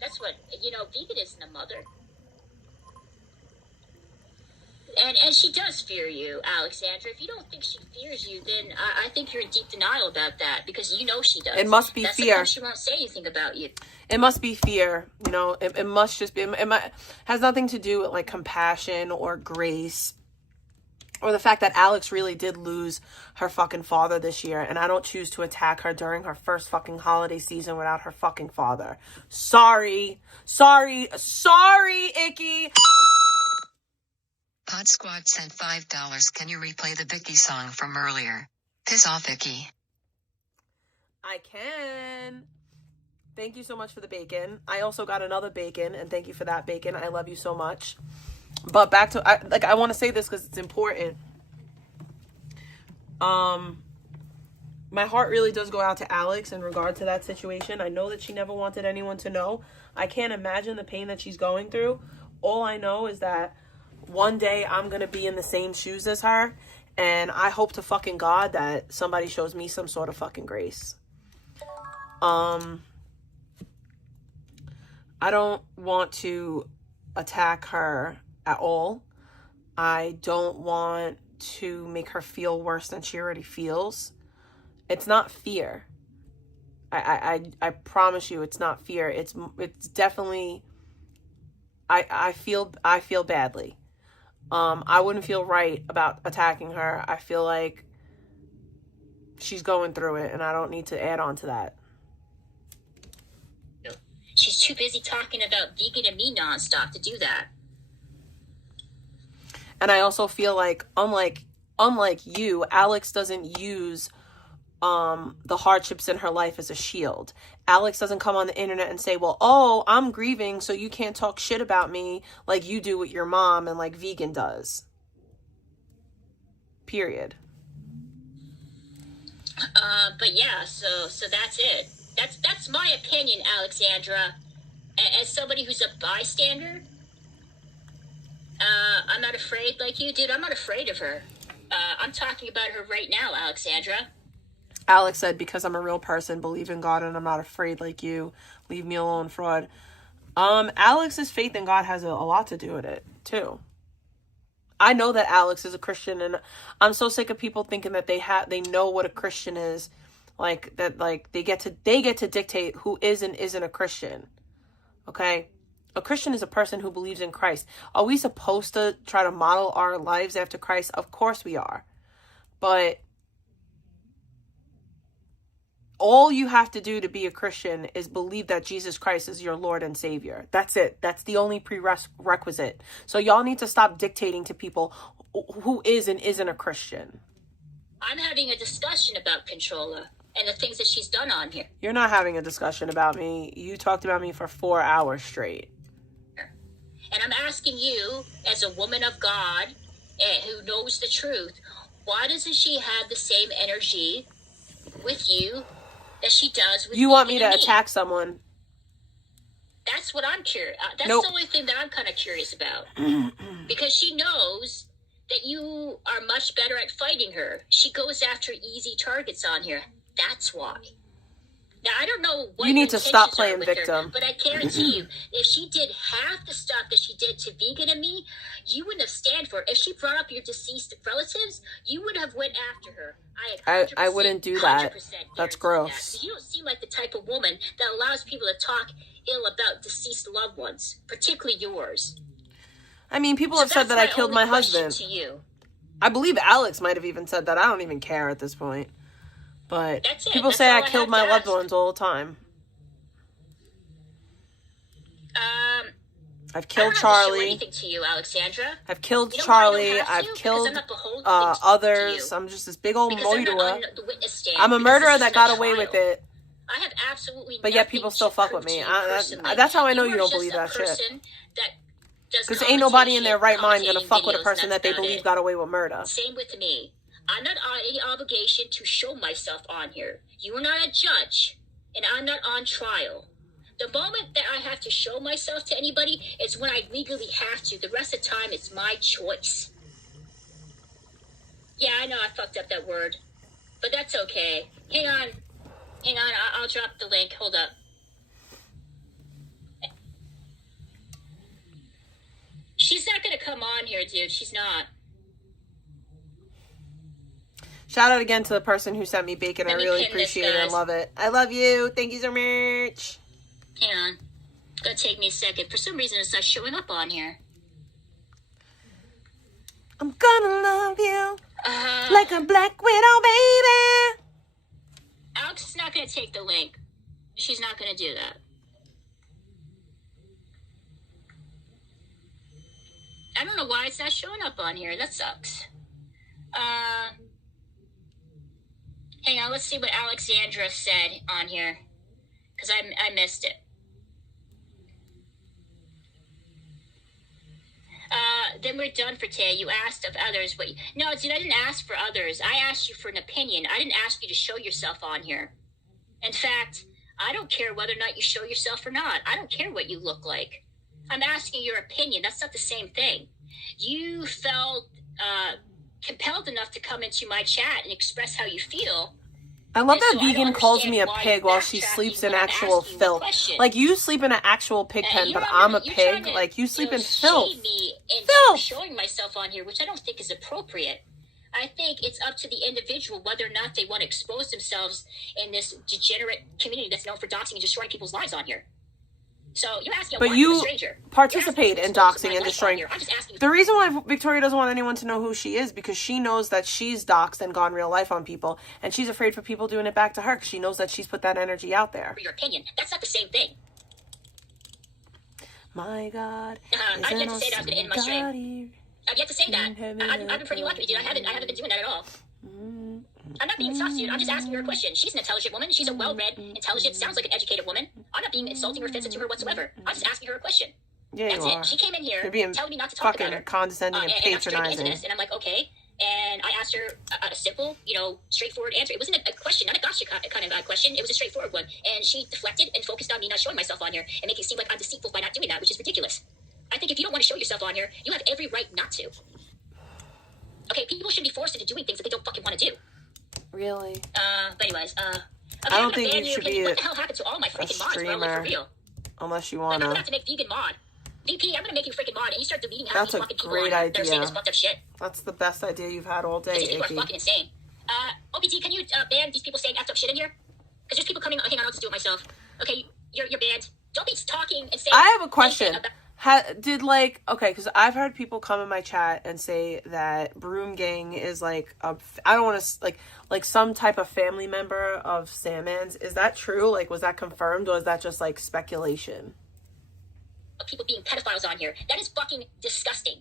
That's what, Vegan isn't a mother. And she does fear you, Alexandra. If you don't think she fears you, then I think you're in deep denial about that because you know she does. It must be That's fear. She won't say anything about you. It must be fear. It must just be. It has nothing to do with like compassion or grace or the fact that Alex really did lose her fucking father this year. And I don't choose to attack her during her first fucking holiday season without her fucking father. Sorry, Icky. Pod Squad sent $5. Can you replay the Vicky song from earlier? Piss off, Vicky. I can. Thank you so much for the bacon. I also got another bacon, and thank you for that bacon. I love you so much. But back to, I want to say this because it's important. My heart really does go out to Alex in regard to that situation. I know that she never wanted anyone to know. I can't imagine the pain that she's going through. All I know is that one day I'm going to be in the same shoes as her. And I hope to fucking God that somebody shows me some sort of fucking grace. I don't want to attack her at all. I don't want to make her feel worse than she already feels. It's not fear. I promise you it's not fear. It's definitely I feel badly. I wouldn't feel right about attacking her. I feel like she's going through it and I don't need to add on to that. She's too busy talking about Vegan and me nonstop to do that. And I also feel like, unlike you, Alex doesn't use the hardships in her life as a shield. Alex doesn't come on the internet and say, well, oh, I'm grieving, so you can't talk shit about me like you do with your mom and like Vegan does. Period. But yeah, so that's it. That's my opinion, Alexandra. As somebody who's a bystander, I'm not afraid like you, dude. I'm not afraid of her. I'm talking about her right now, Alexandra. Alex said, because I'm a real person, believe in God, and I'm not afraid like you. Leave me alone, fraud. Alex's faith in God has a lot to do with it, too. I know that Alex is a Christian, and I'm so sick of people thinking that they know what a Christian is. Like, that, like, they get to dictate who is and isn't a Christian. Okay? A Christian is a person who believes in Christ. Are we supposed to try to model our lives after Christ? Of course we are. But all you have to do to be a Christian is believe that Jesus Christ is your Lord and Savior. That's it. That's the only prerequisite. So y'all need to stop dictating to people who is and isn't a Christian. I'm having a discussion about Controlla and the things that she's done on here. You're not having a discussion about me. You talked about me for 4 hours straight. And I'm asking you, as a woman of God who knows the truth, why doesn't she have the same energy with you that she does with you? Want me to attack someone? That's what I'm curious. That's Nope. the only thing that I'm kind of curious about. Because she knows that you are much better at fighting her. She goes after easy targets on here. That's why. Now, I don't know what you need to stop playing victim. Her, but I guarantee you, if she did half the stuff that she did to Vegan and me, you wouldn't have stand for it. If she brought up your deceased relatives, you would have went after her. I wouldn't do that. That's gross. That. You don't seem like the type of woman that allows people to talk ill about deceased loved ones, particularly yours. I mean, people have said that I killed my husband. To you. I believe Alex might have even said that. I don't even care at this point. But people say I killed my loved ones all the time. I've killed Charlie. Anything to you, Alexandra. I've killed Charlie. I've killed others. I'm just this big old murderer. I'm a murderer that got away with it. I have absolutely. But yet people still fuck with me. That's how I know you don't believe that shit. Because ain't nobody in their right mind gonna fuck with a person that they believe got away with murder. Same with me. I'm not on any obligation to show myself on here. You are not a judge, and I'm not on trial. The moment that I have to show myself to anybody is when I legally have to. The rest of the time, it's my choice. Yeah, I know I fucked up that word, but that's okay. Hang on. I'll drop the link. Hold up. She's not gonna come on here, dude. She's not. Shout out again to the person who sent me bacon. I really appreciate it. I love it. I love you. Thank you so much. Hang on. It's gonna take me a second. For some reason, it's not showing up on here. I'm gonna love you like a black widow, baby. Alex is not gonna take the link. She's not gonna do that. I don't know why it's not showing up on here. That sucks. Hang on, let's see what Alexandra said on here. Because I missed it. Then we're done for today. You asked of others, but no, dude, I didn't ask for others. I asked you for an opinion. I didn't ask you to show yourself on here. In fact, I don't care whether or not you show yourself or not. I don't care what you look like. I'm asking your opinion. That's not the same thing. You felt compelled enough to come into my chat and express how you feel. I love that Vegan calls me a pig while she sleeps in actual filth. Like, you sleep in an actual pig pen, but I'm a pig. Like, you sleep in filth. Filth! Showing myself on here, which I don't think is appropriate. I think it's up to the individual whether or not they want to expose themselves in this degenerate community that's known for doxing and destroying people's lives on here. So you're asking, but you participate in doxing and destroying. The reason why Victoria doesn't want anyone to know who she is because she knows that she's doxed and gone real life on people, and she's afraid for people doing it back to her because she knows that she's put that energy out there. For your opinion, that's not the same thing. My God, I've yet to say that I was going to end my stream. I've yet to say that. I've been pretty lucky, dude. I haven't been doing that at all. I'm not being tough, dude. I'm just asking her a question. She's an intelligent woman. She's a well-read, intelligent, sounds like an educated woman. I'm not being insulting or offensive to her whatsoever. I'm just asking her a question. Yeah, that's you it. are. She came in here telling me not to talk fucking about her. Condescending and patronizing. And I'm like, okay. And I asked her a simple, straightforward answer. It wasn't a question, not a gotcha kind of question. It was a straightforward one. And she deflected and focused on me not showing myself on here and making it seem like I'm deceitful by not doing that, which is ridiculous. I think if you don't want to show yourself on here, you have every right not to. Okay, people shouldn't be forced into doing things that they don't fucking want to do. Really? But anyways, okay, I don't think you should be what the hell happened to all my freaking mods, bro? Like, for real. Unless you Like, I'm wanna. gonna have to make vegan mod. VP, I'm gonna make you freaking mod, and you start deleting half That's these a fucking people great on that are saying this idea. fucked up shit. That's the best idea you've had all day, These people Icky. are fucking insane. OPT, can you ban these people saying effed up shit in here? Because there's people coming. Hang on, I'll just do it myself. Okay, you're banned. Don't be talking and saying. I have a question. About- okay, because I've heard people come in my chat and say that Broom Gang is like I don't want to like some type of family member of Sandman's. Is that true? Like, was that confirmed, or is that just like speculation? People being pedophiles on here. That is fucking disgusting.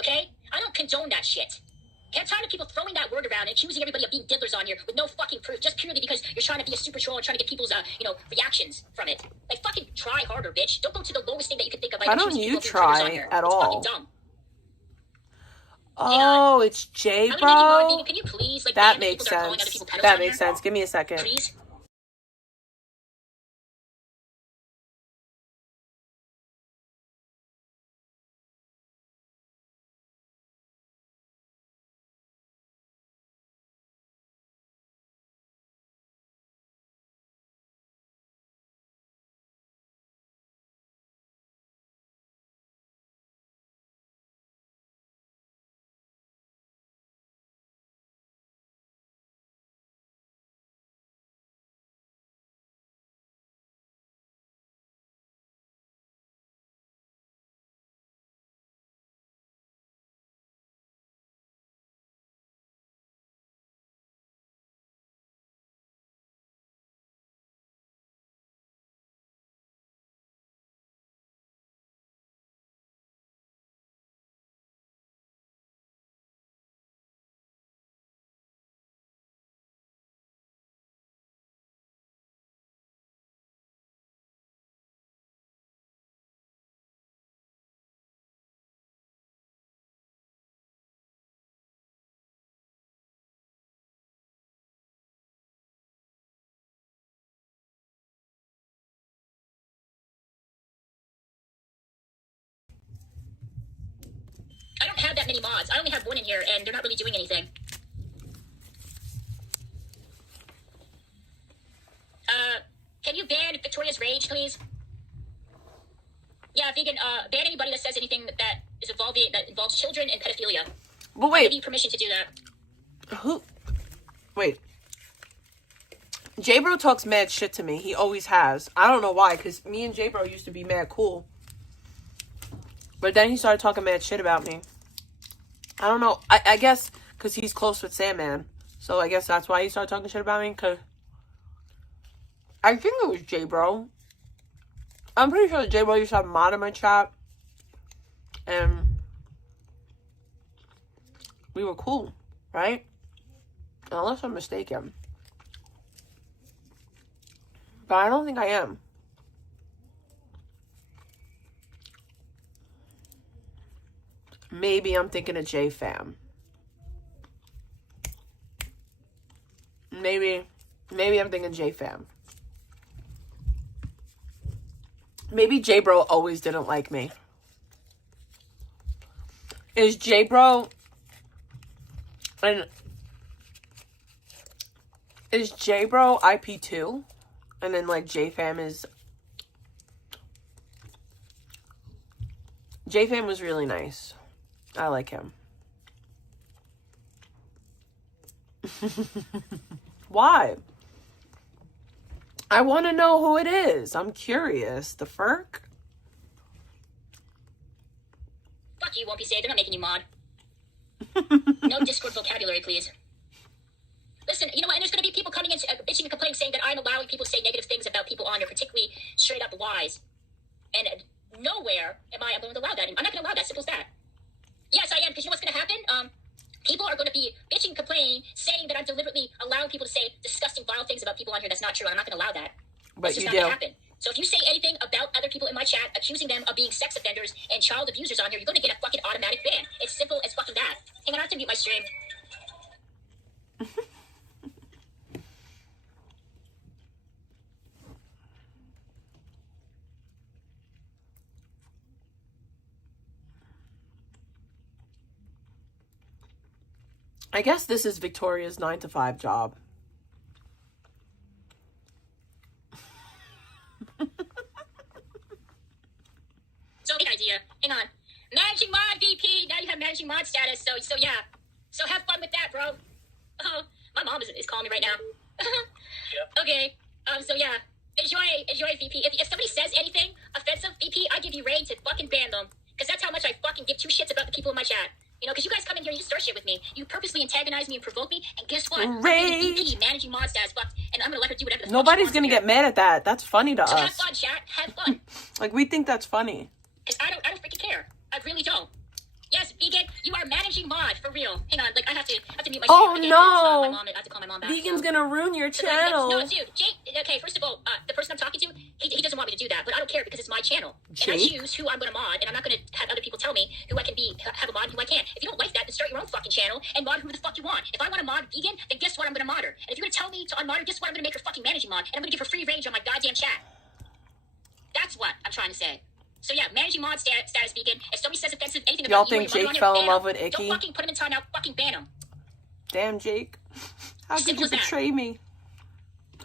Okay? I don't condone that shit. Okay, I'm tired of people throwing that word around and accusing everybody of being diddlers on here with no fucking proof, just purely because you're trying to be a super troll and trying to get people's, reactions from it. Like, fucking try harder, bitch. Don't go to the lowest thing that you can think of. Like, Why don't you try at all? It's fucking dumb. Oh, it's J, I'm bro. gonna make you mod, can you please, like, That ban the makes people that are calling other sense. people pedophiles That on makes here? sense. Give me a second. Please? I don't have that many mods. I only have one in here, and they're not really doing anything. Can you ban Victoria's Rage, please? Yeah, vegan, ban anybody that says anything that involves children and pedophilia. But I give wait, you permission to do that. who? Wait. J-Bro talks mad shit to me. He always has. I don't know why, because me and J-Bro used to be mad cool. But then he started talking mad shit about me. I don't know. I guess because he's close with Sandman. So I guess that's why he started talking shit about me. Because I think it was J-Bro. I'm pretty sure J-Bro used to have a mod in my chat. And we were cool, right? Unless I'm mistaken. But I don't think I am. Maybe I'm thinking of J-Fam. Maybe I'm thinking J-Fam. Maybe J-Bro always didn't like me. Is J-Bro... And... Is J-Bro IP2? And then, like, J-Fam is... J-Fam was really nice. I like him. Why? I want to know who it is. I'm curious. The Ferk? Fuck you, won't be saved. I'm not making you mod. No Discord vocabulary, please. Listen, you know what? And there's going to be people coming in bitching and complaining saying that I'm allowing people to say negative things about people on here, particularly straight up lies. And nowhere am I going to allow that. I'm not going to allow that. Simple as that. Yes, I am, because you know what's going to happen? People are going to be bitching, complaining, saying that I'm deliberately allowing people to say disgusting, vile things about people on here. That's not true, and I'm not going to allow that. But that's just you not do. going to happen. So if you say anything about other people in my chat, accusing them of being sex offenders and child abusers on here, you're going to get a fucking automatic ban. It's simple as fucking that. Hang on, I have to mute my stream. I guess this is Victoria's 9 to 5 job. So big idea. Hang on. Managing mod VP. Now you have managing mod status. So yeah. So have fun with that, bro. Oh, my mom is calling me right now. Yeah. Okay. So yeah. Enjoy VP. If somebody says anything offensive, VP, I give you reign to fucking ban them. Because that's how much I fucking give two shits about the people in my chat. You know, because you guys come in here and you start shit with me. You purposely antagonize me and provoke me. And guess what? I'm giving VP managing mod status fucked. And I'm going to let her do whatever the fuck Nobody's going to get mad at that. That's funny to us. Have fun, chat. Have fun. Like, we think that's funny. Because I don't freaking care. I really don't. Yes, Vegan, you are managing mod for real. Hang on, like I have to mute my Oh stream. no! I have to call my mom back. Vegan's gonna ruin your channel. No, dude, Jake. Okay, first of all, the person I'm talking to, he doesn't want me to do that, but I don't care because it's my channel, Jake? and I choose who I'm gonna mod, and I'm not gonna have other people tell me who I can have a mod and who I can't. If you don't like that, then start your own fucking channel and mod who the fuck you want. If I want to mod Vegan, then guess what? I'm gonna mod her. And if you're gonna tell me to unmod her, guess what? I'm gonna make her fucking managing mod, and I'm gonna give her free range on my goddamn chat. That's what I'm trying to say. So yeah, managing mod status Vegan. If somebody says offensive anything about Y'all you, think Jake fell in love with Icky? Don't fucking put him in timeout. Fucking ban him. Damn, Jake. How could Simple you as that. betray me?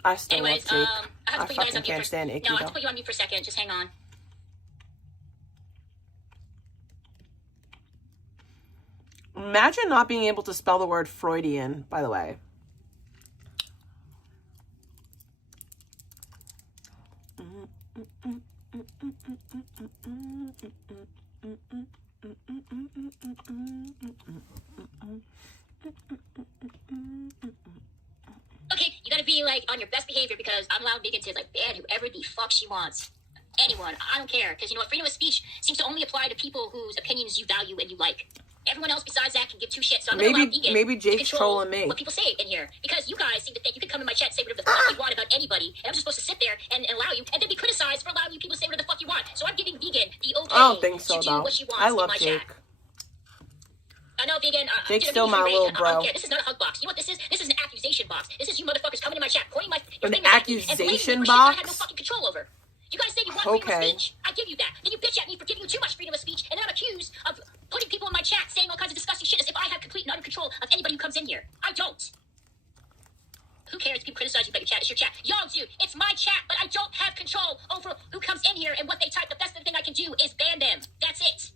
I still Anyways, love Jake. I have to put you guys on mute for stand Icky, No, I have though. to put you on mute for a second. Just hang on. Imagine not being able to spell the word Freudian, by the way. Okay, you gotta be like on your best behavior because I'm allowed Vegan to like ban whoever the fuck she wants. Anyone, I don't care, because you know what, freedom of speech seems to only apply to people whose opinions you value and you like. Everyone else besides that can give two shits. So I'm gonna allow Vegan maybe to Jake's control trolling me. what people say in here, because you guys seem to think you can come in my chat and say whatever the fuck you want about anybody, and I'm just supposed to sit there and allow you, and then be criticized for allowing you people to say whatever the fuck you want. So I'm giving Vegan the okay I don't think so, to do though. what she wants I love in my Jake. chat. I know, Vegan. Jake's still my little I bro. don't care. This is not a hug box. You know what this is? This is an accusation box. This is you motherfuckers coming in my chat, pointing your An fingers at me, and blaming me accusation for shit I have no box? fucking control over. You guys say you want freedom of Okay. speech. I give you that. Then you bitch at me for giving you too much freedom of speech, and then I'm accused of putting people in my chat saying all kinds of disgusting shit as if I have complete and utter control of anybody who comes in here. I don't. Who cares if people criticize you about your chat? It's your chat. Yo, dude, it's my chat, but I don't have control over who comes in here and what they type. The best thing I can do is ban them. That's it.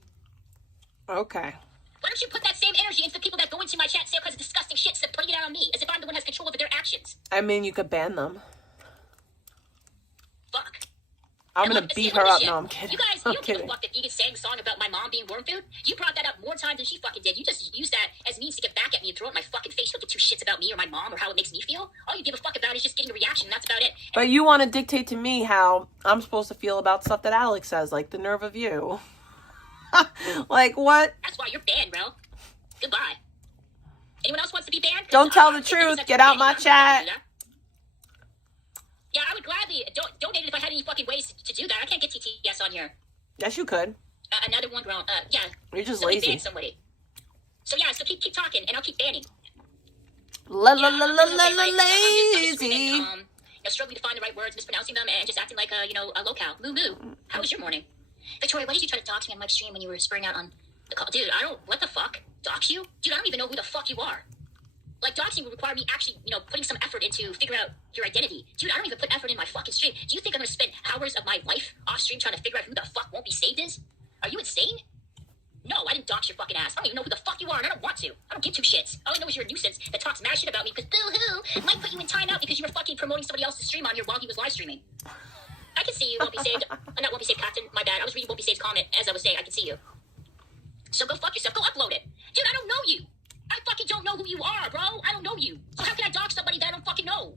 Okay. Why don't you put that same energy into the people that go into my chat and say all kinds of disgusting shit instead of putting it out on me, as if I'm the one who has control over their actions? I mean, you could ban them. Fuck. I'm gonna Look, beat see, her look up. at No, this I'm shit. kidding. You guys, I'm you don't give a kidding. fuck that Vegan sang a song about my mom being worm food. You brought that up more times than she fucking did. You just used that as means to get back at me and throw it in my fucking face. You don't give two shits about me or my mom or how it makes me feel. All you give a fuck about is just getting a reaction, and that's about it. But you want to dictate to me how I'm supposed to feel about stuff that Alex says, like the nerve of you. Like what? That's why you're banned, bro. Goodbye. Anyone else wants to be banned? Don't tell the truth. Get out my chat. Yeah, I would gladly donate it if I had any fucking ways to do that. I can't get TTS on here. Yes, you could. Another one grown. Yeah. You're just Somebody lazy. ban somebody. So yeah, so keep talking, and I'll keep banning. Lazy. Struggling to find the right words, mispronouncing them, and just acting like a locale. Moo moo. How was your morning? Victoria, why did you try to dox me on my stream when you were whispering out on the call? Dude, what the fuck? Dox you? Dude, I don't even know who the fuck you are. Like, doxing would require me actually, putting some effort into figuring out your identity. Dude, I don't even put effort in my fucking stream. Do you think I'm gonna spend hours of my life off stream trying to figure out who the fuck won't be saved is? Are you insane? No, I didn't dox your fucking ass. I don't even know who the fuck you are, and I don't want to. I don't give two shits. All I know is you're a nuisance that talks mad shit about me because boo-hoo might put you in timeout because you were fucking promoting somebody else's stream on here while he was live streaming. I can see you, Won't Be Saved. Not Won't Be Saved, Captain. My bad. I was reading Won't Be Saved's comment as I was saying. I can see you. So go fuck yourself. Go upload it. Dude, I don't know you. I fucking don't know who you are, bro. I don't know you. So how can I dox somebody that I don't fucking know?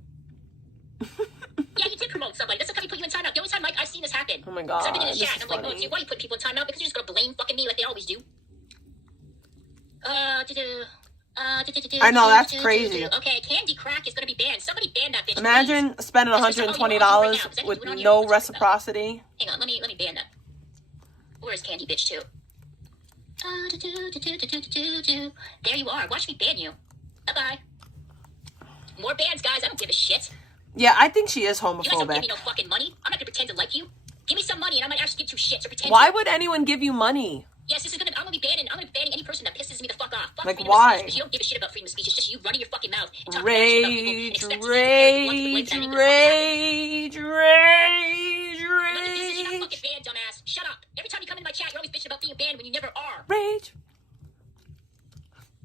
Yeah, you did promote somebody. That's how you put you in timeout. The only time, Mike, I've seen this happen. Oh my god. I've been in the This chat is and I'm like, funny. oh, dude, why are you putting people in timeout? Because you're just gonna blame fucking me like they always do. I know, that's crazy. Okay, Candy Crack is gonna be banned. Somebody ban that bitch. Imagine please. spending That's just- oh, you know, $120 right now, 'cause I need to with do it on here. no What I'm talking about. reciprocity. Hang on, let me ban that. Where's Candy Bitch too? There you are. Watch me ban you. Bye-bye. More bans, guys. I don't give a shit. Yeah, I think she is You guys don't give homophobic. me no fucking money. I'm not gonna pretend to like you. Give me some money and I might actually give two shits or pretend Why to. would anyone give you money? Yes, I'm gonna be banning any person that pisses me the fuck fuck off. Fuck Like, freedom why? of speech, because you don't give a shit about freedom of speech. It's just you running your fucking mouth and talking Rage, about rage, rage, rage, You're not rage. fucking banned, dumbass. Shut up. Every time you come into my chat, you're always bitching about being banned when you never are. Rage.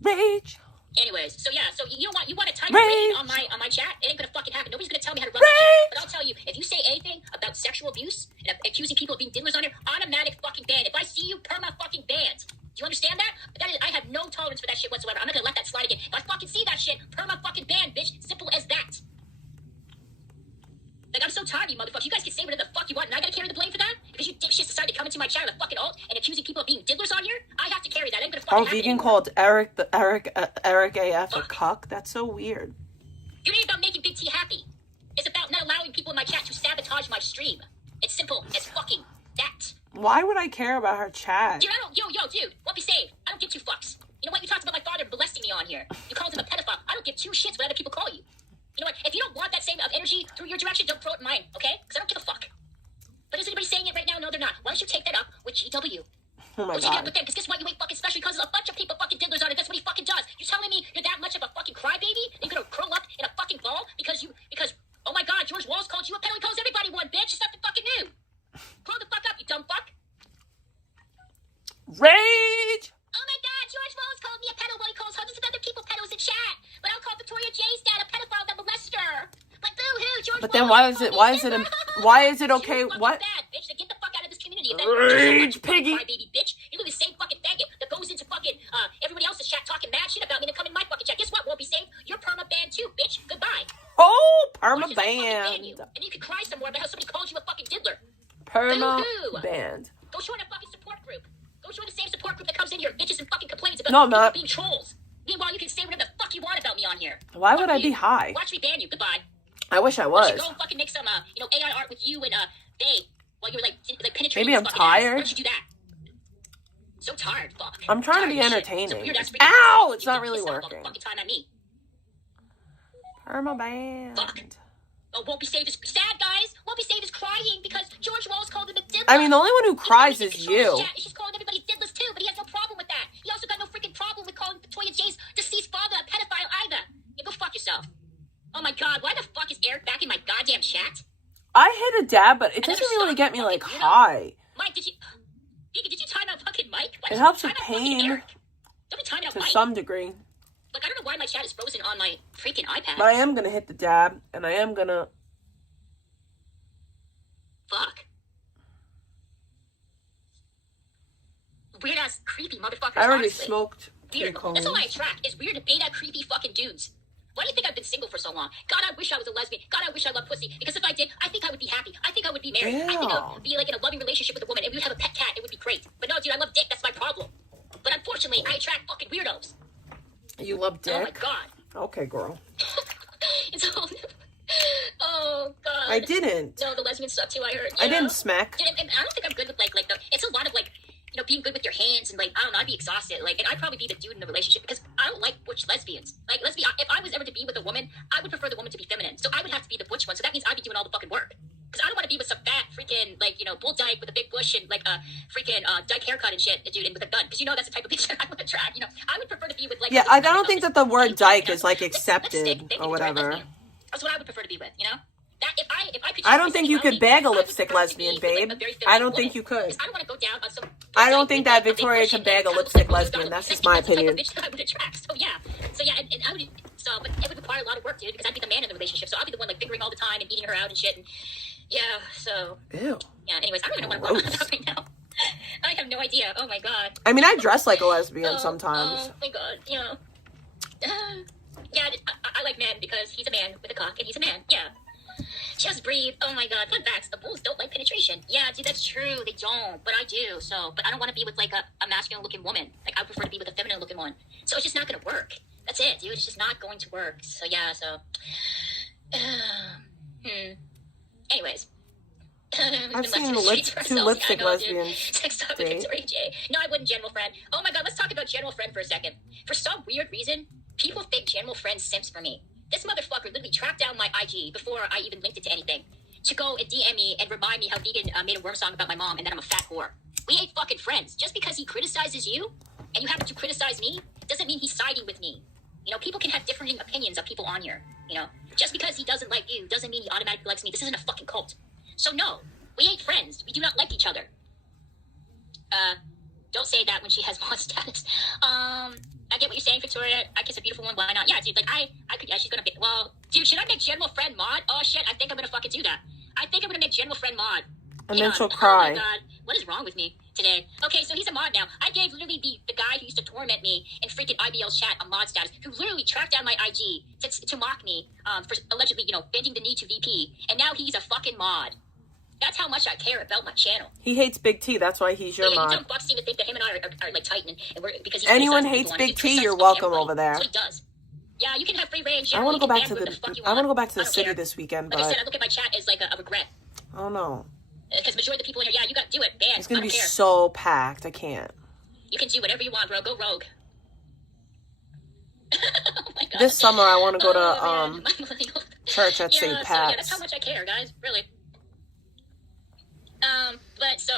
Rage. Anyways, so yeah, so you know what? You want to type Rage. rating on my chat? It ain't gonna fucking happen. Nobody's gonna tell me how to run my chat. But I'll tell you, if you say anything about sexual abuse and accusing people of being diddlers on here, automatic fucking ban. If I see you, perma fucking banned. Do you understand that? But that is, I have no tolerance for that shit whatsoever. I'm not gonna let that slide again. If I fucking see that shit, perma fucking banned, bitch. Simple as that. Like, I'm so tired of you motherfuckers. You guys can say whatever the fuck you want, and I gotta carry the blame for that? Because you dipshits decide to come into my channel and fucking alt and accusing people of being diddlers on here? I have to carry that. I ain't gonna fucking happen Vegan anymore. called Eric AF a cuck? That's so weird. It ain't about making Big T happy. It's about not allowing people in my chat to sabotage my stream. It's simple as fucking that. Why would I care about her chat? Dude, dude, won't be saved. I don't give two fucks. You know what? You talked about my father molesting me on here. You called him a pedophile. I don't give two shits what other people call you. You know what? If you don't want that same energy through your direction, don't throw it in mine, okay? Because I don't give a fuck. But is anybody saying it right now? No, they're not. Why don't you take that up with GW? Oh my What you get god. with them? Because guess what? You ain't fucking special because there's a bunch of people fucking diddlers on it. That's what he fucking does. You're telling me you're that much of a fucking crybaby? You're gonna curl up in a fucking ball because oh my god, George Walls called you a pedo. He calls everybody one, bitch. It's nothing fucking new. Grow the fuck up, you dumb fuck. Rage! Oh my god, George Walls called me a pedo. Well, he calls hundreds of other people pedos in chat. But I'll call Victoria J's dad a pedophile that molested her. But boo-hoo, George But then Walls why is it okay? You're What? bad, bitch. Then get the fuck out of this community. Rage, piggy. Baby, bitch. You're the same fucking faggot that goes into fucking everybody else's chat talking mad shit about me and then come in my fucking chat. Guess what? Won't be safe. You're perma banned too, bitch. Goodbye. Oh, Or perma just fucking ban banned. you. And you can cry some more about how somebody called you a fucking diddler. Perma Boo-hoo. banned. Go join a fucking support group. Go join the same support group that comes in here, bitches, and fucking complains about No, I'm people not. being trolls. Meanwhile, you can say whatever the fuck you want about me on here. Why would Fuck I be you. high? Watch me ban you. Goodbye. I wish I Why don't was. you go and fucking make some, AI art with you and, Bae while you were, like penetrating Maybe his I'm fucking ass. Why tired. don't you do that? So tired, fuck. I'm trying to be Tired of shit. entertaining. It's a weird-ass freaking Ow! person. It's not You really piss off all the working. fucking time at me. Perma banned. Fuck. Oh, Won't Be Saved is sad, guys. Won't Be Saved is crying because George Walls called him a diddler. I mean, the only one who cries is He's you. just calling everybody diddlers too, but he has no problem with that. He also got no freaking problem with calling Victoria J's deceased father a pedophile either. Yeah, go fuck yourself. Oh my god, why the fuck is Eric back in my goddamn chat? I hit a dab, but it Another doesn't really suck get me fucking like weirdo. high. Mike, did you time out fucking Mike? Why It did helps you with time out fucking pain Eric? Don't be timing out to Mike. some degree. Like, I don't know why my chat is frozen on my freaking iPad. But I am gonna hit the dab, and I am gonna. Fuck. Weird ass creepy motherfuckers. I already honestly. smoked Weird. 3 cones. That's all I attract is weird beta creepy fucking dudes. Why do you think I've been single for so long? God, I wish I was a lesbian. God, I wish I loved pussy. Because if I did, I think I would be happy. I think I would be married. I think I would be like in a loving relationship with a woman and we would have a pet cat. It would be great. But no, dude, I love dick. That's my problem. But unfortunately, I attract fucking weirdos. You love dick? Oh my god. Okay, girl. It's all... Oh god. I didn't. No, the lesbians suck too, I heard. I You know? didn't smack. Dude, and I don't think I'm good with like the... It's a lot of like, you know, being good with your hands and like, I don't know, I'd be exhausted. Like, and I'd probably be the dude in the relationship because I don't like butch lesbians. Like, if I was ever to be with a woman, I would prefer the woman to be feminine. So I would have to be the butch one. So that means I'd be doing all the fucking work. Because I don't want to be with some fat freaking, like, you know, bull dyke with a big bush and like a freaking dyke haircut and shit, dude, and with a gun. Because you know that's the type of bitch that I would attract. You know, I would prefer to be with like... Yeah, I don't think that the word dyke is like accepted or whatever. That's what I would prefer to be with, you know? That if I could I don't think you could bag a I would lipstick prefer to be lesbian, with, like, babe. a very feminine I don't woman. think you could. Because I don't want to go down on some... I don't think that like, a big Victoria bush can and, bag a like, lipstick $100 lesbian. That's just my the type of opinion. bitch that I would attract. So yeah, and I would... So, but it would require a lot of work, dude, because I'd be the man in the relationship. So I'd be the one like fingering all the time and eating her out and shit. And yeah, so... Ew. Yeah, anyways, I don't even know what I'm talking about right now. I have no idea. Oh my god. I mean, I dress like a lesbian sometimes. Oh my god, you know. Yeah, I like men because he's a man with a cock and he's a man. Yeah. Just breathe. Oh my god. Fun facts. The bulls don't like penetration. Yeah, dude, that's true. They don't. But I do. So, but I don't want to be with like a masculine looking woman. Like, I prefer to be with a feminine looking one. So it's just not going to work. That's it, dude. It's just not going to work. So yeah, so. Anyways. I've seen two lipstick lesbians. Sex talk with Victoria J. No, I wouldn't, General Friend. Oh my god, let's talk about General Friend for a second. For some weird reason, people think General Friend simps for me. This motherfucker literally tracked down my IG before I even linked it to anything to go and DM me and remind me how Vegan made a worm song about my mom and that I'm a fat whore. We ain't fucking friends. Just because he criticizes you and you happen to criticize me doesn't mean he's siding with me. You know, people can have differing opinions of people on here. You know, just because he doesn't like you doesn't mean he automatically likes me. This isn't a fucking cult. So no, we ain't friends. We do not like each other. Don't say that when she has mod status. I get what you're saying, Victoria. I kiss a beautiful one. Why not? Yeah, dude. Like I could. Yeah, she's gonna be. Well, dude, should I make general friend mod? Oh shit, I think I'm gonna fucking do that. I think I'm gonna make general friend mod. And then she'll cry. Oh my god, what is wrong with me today? Okay, so he's a mod now. I gave literally the guy who used to torment me in freaking IBL's chat a mod status, who literally tracked down my IG to mock me for allegedly, you know, bending the knee to VP, and now he's a fucking mod. That's how much I care about my channel. He hates Big T. That's why he's your mod. You don't seem to think that him and I are like tight, and we're because he's anyone hates Big T. You're welcome over there. So he does. Yeah, you can have free range. I want to go back to the city this weekend, like but I said, I look at my chat as like a regret. I don't know. Because majority of the people in here, yeah, you got to do it. Ban. It's gonna be so packed. I can't. You can do whatever you want, bro. Go rogue. Oh my God. This summer, I want to go to church at St. Pat's. Yeah, that's how much I care, guys. Really. But so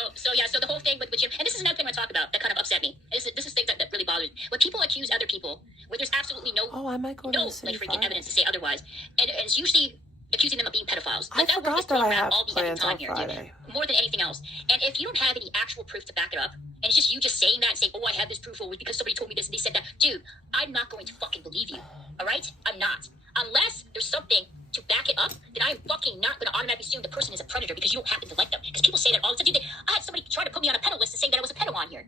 the whole thing with Jim, and this is another thing I talk about that kind of upset me. This is things that really bothers me. When people accuse other people, where there's absolutely no freaking evidence to say otherwise, and it's usually accusing them of being pedophiles. Like, I forgot that I have plans on Friday. More than anything else. And if you don't have any actual proof to back it up, and it's just you just saying that and saying, oh, I have this proof, or it was because somebody told me this and they said that, dude, I'm not going to fucking believe you. All right? I'm not. Unless there's something to back it up, then I'm fucking not going to automatically assume the person is a predator because you don't happen to like them. Because people say that all the time. Dude, I had somebody try to put me on a pedo list and say that I was a pedo on here.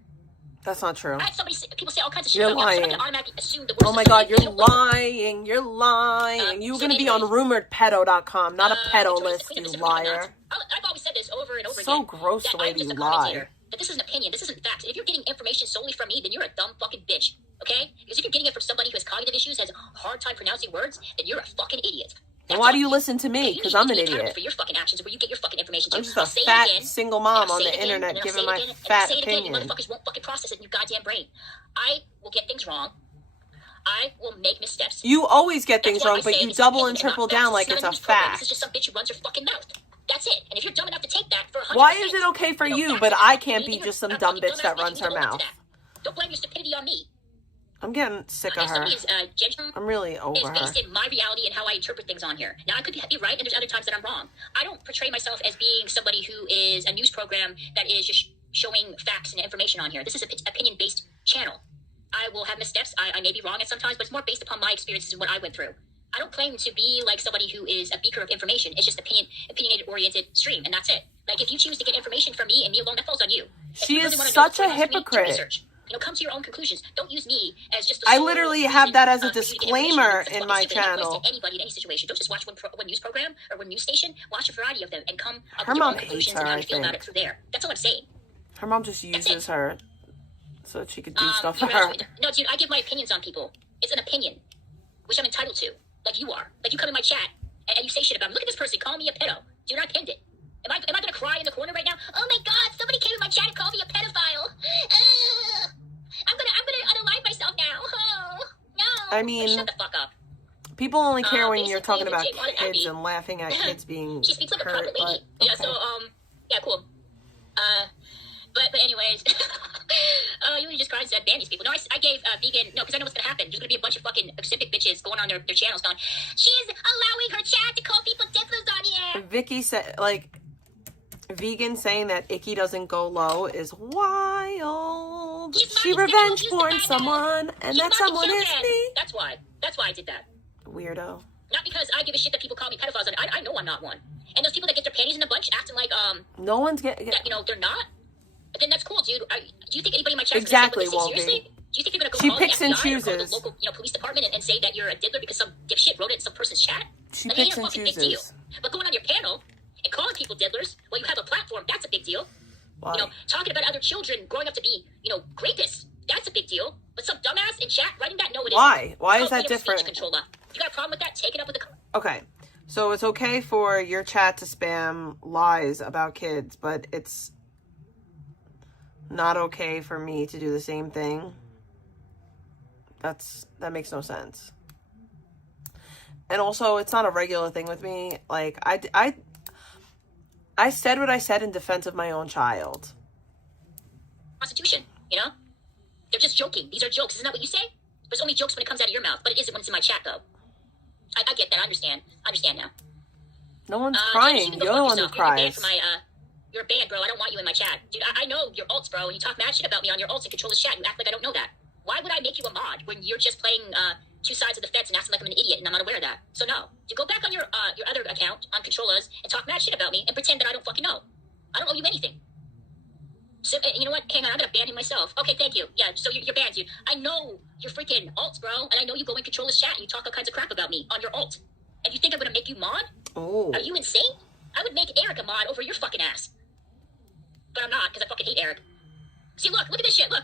That's not true. I had people say all kinds of shit. You're about lying. Me. So I'm automatically assume the worst. Oh my God, you're lying. You're lying. You're going to be on rumoredpedo.com, not a pedo list, you liar. I've always said this over and over again. So gross the way you lie. But this is an opinion. This isn't facts. If you're getting information solely from me, then you're a dumb fucking bitch. Okay? Because if you're getting it from somebody who has cognitive issues, has a hard time pronouncing words, then you're a fucking idiot. And why do you listen to me? Because I'm an idiot. For your fucking actions, where you get your fucking information. I'm just a fat single mom on the internet giving my fat opinion. Motherfuckers won't fucking process it in your goddamn brain. I will get things wrong. I will make missteps. You always get things wrong, but you double and triple down like it's a fact. This is just some bitch who runs her fucking mouth. That's it. And if you're dumb enough to take that for 100%. Why is it okay for you, but I can't be just some dumb bitch that runs her mouth? Don't blame your stupidity on me. I'm getting sick of her. I'm really over her. It's based in my reality and how I interpret things on here. Now, I could be right, and there's other times that I'm wrong. I don't portray myself as being somebody who is a news program that is just showing facts and information on here. This is an opinion-based channel. I will have missteps. I may be wrong at sometimes, but it's more based upon my experiences and what I went through. I don't claim to be like somebody who is a beaker of information. It's just opinionated-oriented stream, and that's it. Like, if you choose to get information from me and me alone, that falls on you. She is such a hypocrite. You know, come to your own conclusions. Don't use me as just. I literally have that as a disclaimer in my channel. Anybody in any situation. Don't just watch one news program or one news station. Watch a variety of them and come up her with your mom own hates conclusions her, and how I you feel think. about it through there. That's all I'm saying. Her mom just uses her so that she could do stuff for her. No, dude, I give my opinions on people. It's an opinion, which I'm entitled to. Like you are. Like you come in my chat and you say shit about me. Look at this person. Call me a pedo. Dude, I pinned it. Am I going to cry in the corner right now? Oh my God, somebody came in my chat and called me a pedophile. I'm gonna unalive myself now. Oh, no. I mean, shut the fuck up. People only care when you're talking about kids and laughing at kids being she speaks like a proper hurt, lady. but, yeah, so, yeah, cool. But anyways, you just cried and said ban these people. No, I gave vegan, no, because I know what's gonna happen. There's gonna be a bunch of fucking Pacific bitches going on their channels going, she's allowing her chat to call people diddlers on here. Vicky said, like, vegan saying that Icky doesn't go low is wild. She revenge porn someone, and that someone is me. That's why I did that. Weirdo. Not because I give a shit that people call me pedophiles. I know I'm not one. And those people that get their panties in a bunch acting like no one's getting that, you know, they're not. But then that's cool, dude. Do you think anybody in my chat exactly is gonna seriously? Do you think they're gonna go she call picks the and FBI chooses. or call the local, police department and say that you're a diddler because some dipshit wrote it in some person's chat? She picks and chooses. Big deal. But going on your panel and calling people diddlers while you have a platform, that's a big deal. Why? You know, talking about other children growing up to be, rapists, that's a big deal. But some dumbass in chat writing that, no, it isn't. Why? Why is that different? Controller. If you got a problem with that, take it up with the... Okay, so it's okay for your chat to spam lies about kids, but it's not okay for me to do the same thing. That makes no sense. And also, it's not a regular thing with me. Like, I said what I said in defense of my own child. Constitution, They're just joking. These are jokes. Isn't that what you say? There's only jokes when it comes out of your mouth, but it isn't when it's in my chat, though. I get that. I understand. I understand now. No one's crying. You're the one who cries. You're banned, bro. I don't want you in my chat. Dude, I know your alts, bro. And you talk mad shit about me on your alts and control this chat. You act like I don't know that. Why would I make you a mod when you're just playing two sides of the fence and acting like I'm an idiot and I'm not aware of that? So no. You go back on your other account on Controllas and talk mad shit about me and pretend that I don't fucking know. I don't owe you anything. So, you know what? Hang on, I'm gonna ban him myself. Okay, thank you. Yeah, so you're banned, dude. I know your freaking alts, bro. And I know you go and control this chat and you talk all kinds of crap about me on your alt. And you think I'm gonna make you mod? Oh. Are you insane? I would make Eric a mod over your fucking ass. But I'm not, because I fucking hate Eric. See, look at this shit, look.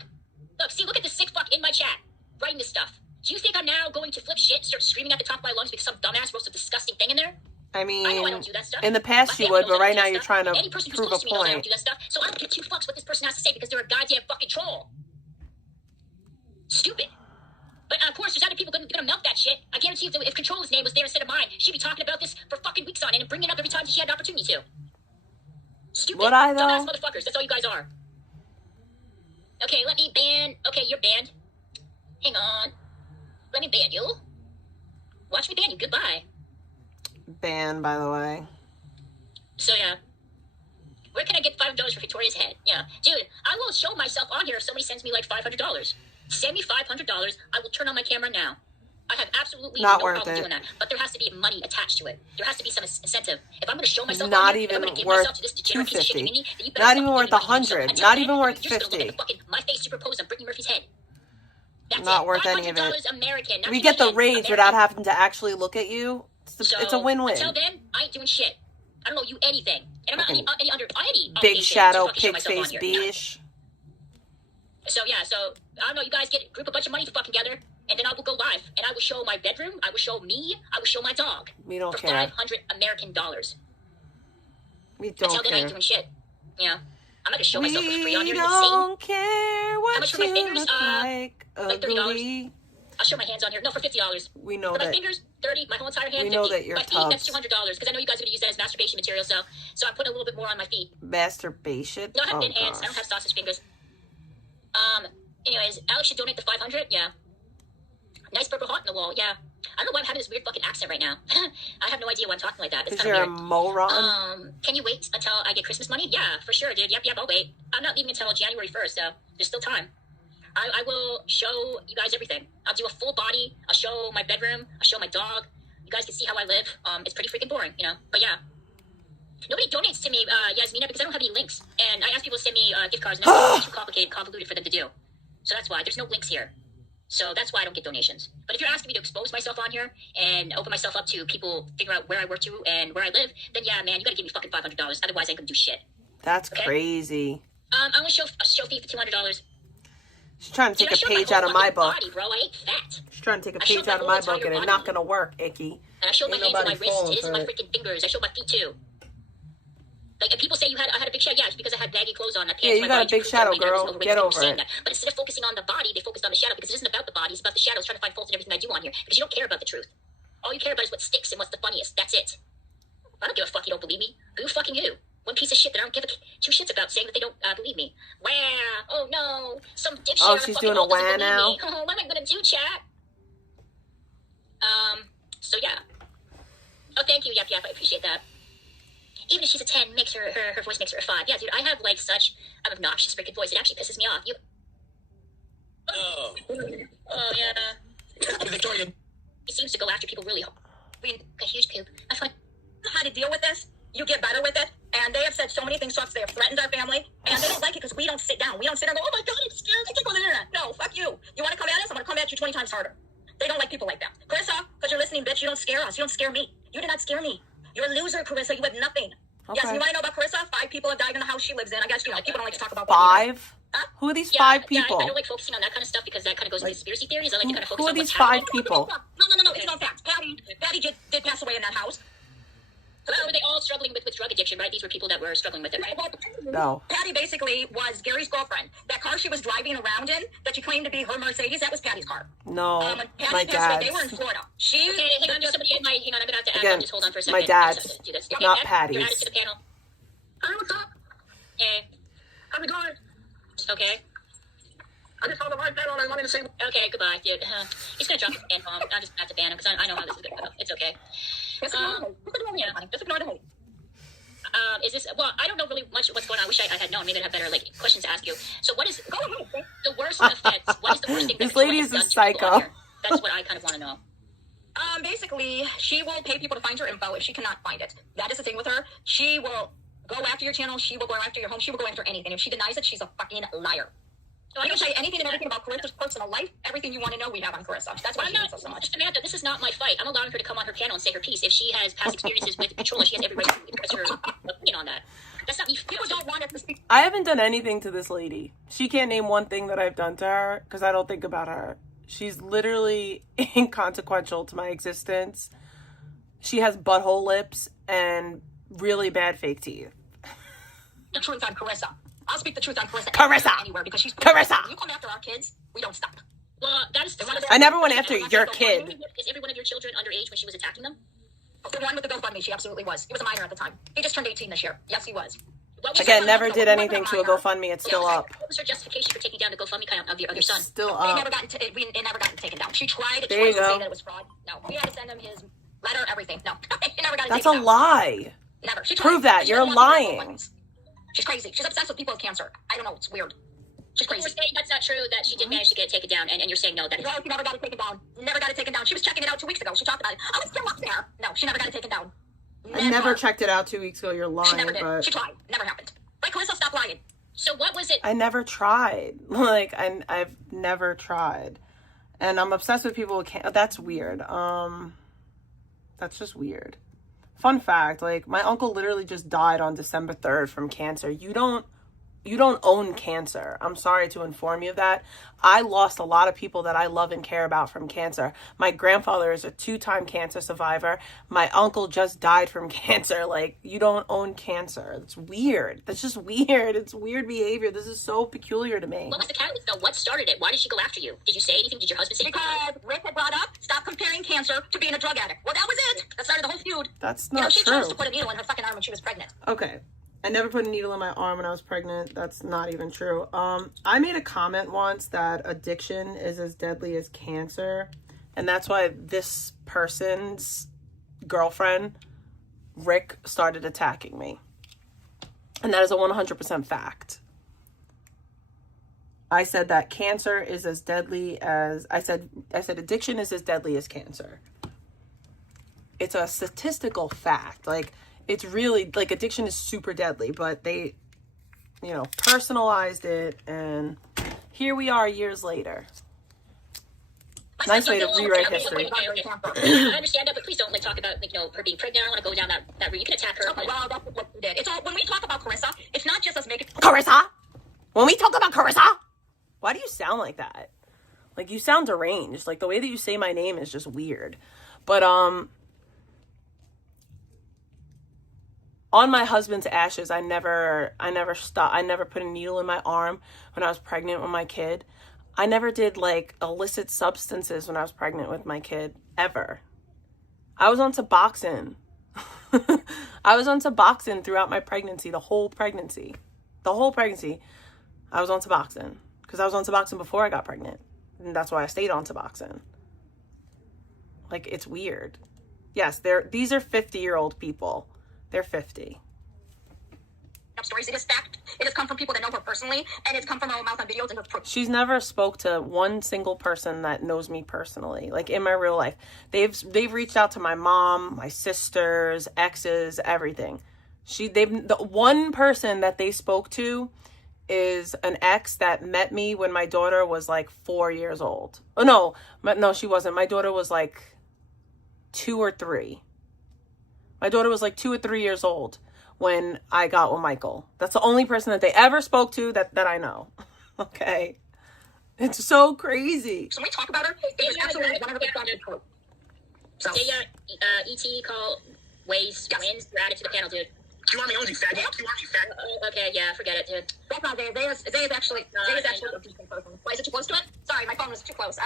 Look at this sick fuck in my chat, writing this stuff. Do you think I'm now going to flip shit and start screaming at the top of my lungs because some dumbass wrote some disgusting thing in there? I mean, I know I don't do that stuff. in the past you would, but right now you're trying to Any person who's prove a close to me knows I don't point. do that stuff, so I don't give two fucks what this person has to say because they're a goddamn fucking troll. Stupid. But of course, there's other people gonna milk that shit. I guarantee if Controlla's name was there instead of mine, she'd be talking about this for fucking weeks on end and bringing it up every time she had an opportunity to. Stupid. Would I, though? Dumbass motherfuckers. That's all you guys are. Okay, let me ban. Okay, you're banned. Hang on. Let me ban you. Watch me ban you. Goodbye. Ban, by the way. So, yeah. Where can I get $500 for Victoria's head? Yeah. Dude, I will show myself on here if somebody sends me like $500. Send me $500. I will turn on my camera now. I have absolutely no problem doing that. But there has to be money attached to it. There has to be some incentive. If I'm going to show myself not on here, even I'm going to give worth myself to this degenerate piece of shit community, then you better not even fucking worth give me money to do 100. so. Not Until even then, worth you're just gonna 50. look at the fucking my face superposed on Brittany Murphy's head. That's Not it. worth any of it. $500 American. Not We get the Canadian, rage American. without having to actually look at you. It's a win-win. Until then, I ain't doing shit. I don't owe you anything. And I'm not any under any Big obligation shadow, to fucking show pig myself on face, here. bish. So yeah, so I don't know, you guys group a bunch of money fucking together, and then I will go live, and I will show my bedroom, I will show me, I will show my dog. We don't for care. $500 American. We Until don't then, I ain't care. doing shit. Yeah, I'm not gonna show myself for free on We here. don't care How what much for my you fingers? look like. Like $30. Ugly. I'll show my hands on here. No, for $50. We know for my that. fingers, 30. My whole entire hand, We 50. know that your my feet, tubs. that's $200 because I know you guys are gonna use that as masturbation material. So I'm putting a little bit more on my feet. Masturbation. No, I have Oh, thin hands. I gosh. don't have sausage fingers. Anyways, Alex should donate the $500. Yeah. Nice purple heart in the wall. Yeah. I don't know why I'm having this weird fucking accent right now. I have no idea why I'm talking like that. It's Because kind you're of a weird. moron. Can you wait until I get Christmas money? Yeah, for sure, dude. Yep, I'll wait. I'm not leaving until January 1st, so there's still time. I will show you guys everything. I'll do a full body. I'll show my bedroom. I'll show my dog. You guys can see how I live. It's pretty freaking boring, you know. But yeah. Nobody donates to me, Yasmina, because I don't have any links. And I ask people to send me gift cards, and it's too complicated, convoluted for them to do. So that's why. There's no links here. So that's why I don't get donations. But if you're asking me to expose myself on here and open myself up to people figure out where I work to and where I live, then yeah, man, you gotta give me fucking $500. Otherwise, I ain't gonna do shit. That's okay? crazy. I want to show fee for $200. She's trying to take a page out of my book. Body, bro. I ain't fat. She's trying to take a page out of my book, and it's not gonna work, Icky. And I showed my Ain't hands and my nobody wrists, falling titties, and for my it. freaking fingers. I showed my feet too. Like, and people say I had a big shadow. Yeah, it's because I had baggy clothes on. My pants, Yeah, you my got a body big too shadow, big, there was girl. no Get way over saying it. that. But instead of focusing on the body, they focused on the shadow because it isn't about the body. It's about the shadows, trying to find faults in everything I do on here. Because you don't care about the truth. All you care about is what sticks and what's the funniest. That's it. I don't give a fuck you don't believe me. Who fucking you? One piece of shit that I don't give two shits about saying that they don't believe me. Wow. Oh no. Some dipshit. Oh, on she's fucking doing a alt doesn't wah believe now? me. Oh, what am I gonna do, chat? So yeah. Oh, thank you, Yep, I appreciate that. Even if she's a 10, makes her voice makes her a 5. Yeah, dude, I have like such an obnoxious freaking voice. It actually pisses me off. Oh yeah. Victoria. He seems to go after people really hard. A huge poop. I find How to deal with this? You get better with it. And they have said so many things to us. They have threatened our family. And they don't like it because we don't sit down. We don't sit there and go, oh my God, I'm scared. I can't go on the internet. No, fuck you. You want to come at us? I'm going to come at you 20 times harder. They don't like people like that. Carissa, because you're listening, bitch, you don't scare us. You don't scare me. You did not scare me. You're a loser, Carissa. You have nothing. Okay. Yes, you want to know about Carissa? 5 people have died in the house she lives in. I guess, people don't like to talk about 5? Huh? Who are these 5 people? Yeah, I don't like focusing on that kind of stuff because that kind of goes into conspiracy theories. I like to kind of focus Who are on these what's 5 happening. people? No. It's not facts. Patty did pass away in that house. Were they all struggling with drug addiction, right? These were people that were struggling with it, right? No. Patty basically was Gary's girlfriend. That car she was driving around in, that she claimed to be her Mercedes, that was Patty's car. No, when Patty my passed away, dad's. they were in Florida. Okay, hang on, there's somebody in my, hang on, I'm gonna have to Again, just hold on for a second. my dad's, Do this. not Ed, Patty's. You're added to the panel. Hi, what's up? Hey. How's it going? Okay. I just saw the live panel and I wanted to say. Okay, goodbye, dude. He's gonna drop his N-bomb. I'm just gonna have to ban him because I know how this is gonna go. It's okay. Just ignore the hate. Is this, well, I don't know really much what's going on. I wish I had known. Maybe I'd have better like questions to ask you. So what is the worst offense? What is the worst thing This that lady has is a done to people psycho. on here? That's what I kind of want to know. Basically, she will pay people to find your info if she cannot find it. That is the thing with her. She will go after your channel. She will go after your home. She will go after anything. If she denies it, she's a fucking liar. So I can tell you anything and everything about Carissa's personal life. Everything you want to know, we have on Carissa. That's why she hates us so much. Samantha, this is not my fight. I'm allowing her to come on her channel and say her piece. If she has past experiences with Controlla, she has every right to express her opinion on that. That's not me. People don't want us to speak. I haven't done anything to this lady. She can't name one thing that I've done to her because I don't think about her. She's literally inconsequential to my existence. She has butthole lips and really bad fake teeth. The truth on Carissa. I'll speak the truth on Carissa. Carissa! Anywhere because she's Carissa! When you come after our kids, we don't stop. Well, that is. I never went after your kid. Is every one of your children underage when she was attacking them? The one with the GoFundMe, she absolutely was. He was a minor at the time. He just turned 18 this year. Yes, he was. Again, never did anything to a GoFundMe. It's still up. What was her justification for taking down the GoFundMe account of your son? Still It up. never got taken down. She tried it There you twice to say go. that it was fraud. No, we had to send him his letter, everything. No, he never got it That's taken a down. lie. Never. She tried. Prove that. She You're doesn't want to lying. She's crazy. She's obsessed with people with cancer. I don't know. It's weird. She's crazy. You're saying that's not true, that she did manage to get it taken down, and you're saying no, that is No, she never got it taken down. Never got it taken down. She was checking it out 2 weeks ago. She talked about it. Oh, it's still up there. No, she never got it taken down. I never checked it out 2 weeks ago. You're She lying, never did. but She tried. Never happened. Like, Carissa, stop lying. So what was it? I never tried. Like I've never tried, and I'm obsessed with people who can't. That's weird. That's just weird. Fun fact: like my uncle literally just died on December 3rd from cancer. You don't own cancer. I'm sorry to inform you of that. I lost a lot of people that I love and care about from cancer. My grandfather is a 2-time cancer survivor. My uncle just died from cancer. Like, you don't own cancer. That's weird. That's just weird. It's weird behavior. This is so peculiar to me. What was the catalyst, though? What started it? Why did she go after you? Did you say anything? Did your husband say anything? Because Rick had brought up, stop comparing cancer to being a drug addict. Well, that was it. That started the whole feud. That's You know, not she true. chose to put a needle in her fucking arm when she was pregnant. Okay. I never put a needle in my arm when I was pregnant. That's not even true. I made a comment once that addiction is as deadly as cancer. And that's why this person's girlfriend, Rick, started attacking me. And that is a 100% fact. I said that cancer is as deadly as... I said addiction is as deadly as cancer. It's a statistical fact. Like... It's really, like, addiction is super deadly, but they, you know, personalized it, and here we are years later. Nice way to rewrite history. I understand that, but please don't, like, talk about, like, you know, her being pregnant. I don't want to go down that route. You can attack her. Okay, well, that's what we did. It's all, when we talk about Carissa, it's not just us making... Carissa? When we talk about Carissa? Why do you sound like that? Like, you sound deranged. Like, the way that you say my name is just weird. But, on my husband's ashes, I never put a needle in my arm when I was pregnant with my kid. I never did, like, illicit substances when I was pregnant with my kid, ever. I was on Suboxone. I was on Suboxone throughout my pregnancy, the whole pregnancy. I was on Suboxone because I was on Suboxone before I got pregnant. And that's why I stayed on Suboxone. Like, it's weird. Yes, these are 50-year-old people. They're 50. Stories. It is fact. It has come from people that know her personally, and it's come from her mouth on videos and her proof. She's never spoke to one single person that knows me personally, like in my real life. They've reached out to my mom, my sisters, exes, everything. The one person that they spoke to is an ex that met me when my daughter was like 4 years old. Oh no, she wasn't. My daughter was like 2 or 3. My daughter was like 2 or 3 years old when I got with Michael. That's the only person that they ever spoke to that I know. Okay. It's so crazy. So when we talk about her, it is absolutely 100% true. So, E.T. call Waze wins. You're added to the panel, dude. You want me only fat? You want me fat? Okay, yeah, forget it, dude. That's not Zay. Zay is actually a decent person. Why is it too close to it? Sorry, my phone was too close.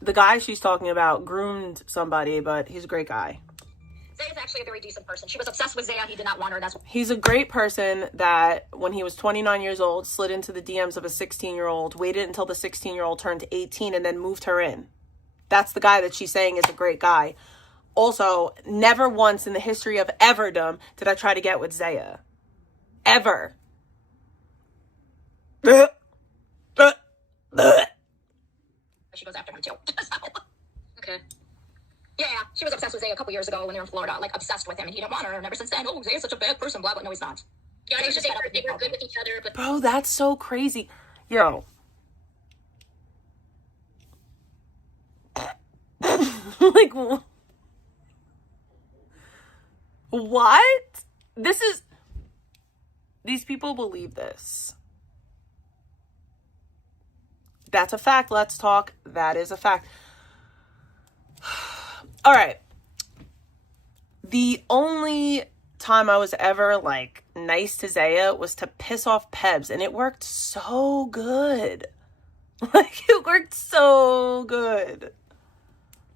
The guy she's talking about groomed somebody, but he's a great guy. Zaya's actually a very decent person. She was obsessed with Zaya. He did not want her. And that's He's a great person that when he was 29 years old, slid into the DMs of a 16-year-old, waited until the 16-year-old turned 18 and then moved her in. That's the guy that she's saying is a great guy. Also, never once in the history of everdom did I try to get with Zaya. Ever. she goes after him too. Okay. Yeah, she was obsessed with Zaya a couple years ago when they were in Florida, like obsessed with him, and he didn't want her. And ever since then, oh, Zaya's such a bad person, blah, blah. No, he's not. Yeah, I just they were good with each other, but Bro, that's so crazy. Yo. Like, what? These people believe this. That's a fact. Let's talk. That is a fact. All right. The only time I was ever like nice to Zaya was to piss off Pebs, and it worked so good. Like, it worked so good.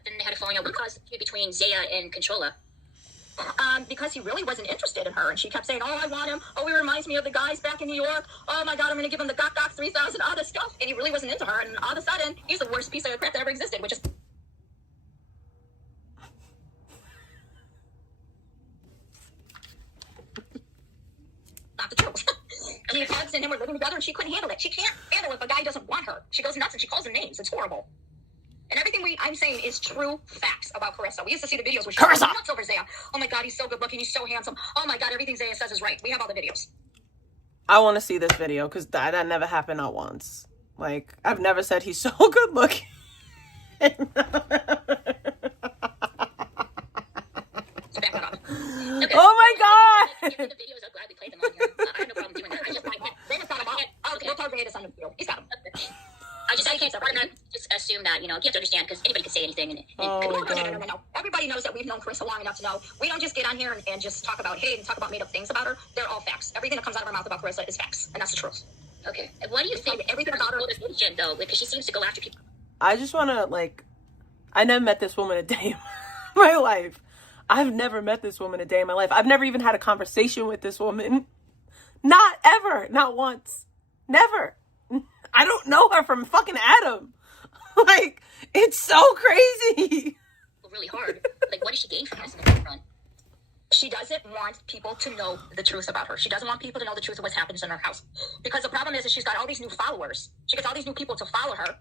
then they had a falling out. What caused it between Zaya and Controlla? Because he really wasn't interested in her, and she kept saying, oh, I want him, oh, he reminds me of the guys back in New York, oh my god, I'm gonna give him the gok 3000, all this stuff, and he really wasn't into her, and all of a sudden, he's the worst piece of crap that ever existed, which is not the truth. He and Pebs and him were living together, and she couldn't handle it. She can't handle it if a guy doesn't want her. She goes nuts, and she calls him names. It's horrible. And everything I'm saying is true facts about Carissa. We used to see the videos where she goes nuts over Zaya. Oh my god, he's so good looking, he's so handsome. Oh my god, everything Zaya says is right. We have all the videos. I want to see this video because that never happened not once. Like, I've never said he's so good looking. So back that up. Okay. Oh my god! Give me the videos. I'll gladly play them on here. I have no problem doing that. I just Zay's got them all. Okay. We'll tell Zaya to send them to you. He's got them. I can't just assume that, you have to understand, because anybody can say anything. And No. Everybody knows that we've known Carissa long enough to know. We don't just get on here and just talk about hate and talk about made-up things about her. They're all facts. Everything that comes out of her mouth about Carissa is facts, and that's the truth. Okay. And what do you think everything about her motivation, though? Because she seems to go after people. I just want to, like, I never met this woman a day in my life. I've never met this woman a day in my life. I've never even had a conversation with this woman. Not ever. Not once. Never. I don't know her from fucking Adam. Like, it's so crazy. Really hard. Like, what does she gain from this in the long run? She doesn't want people to know the truth about her. She doesn't want people to know the truth of what happens in her house. Because the problem is she's got all these new followers. She gets all these new people to follow her.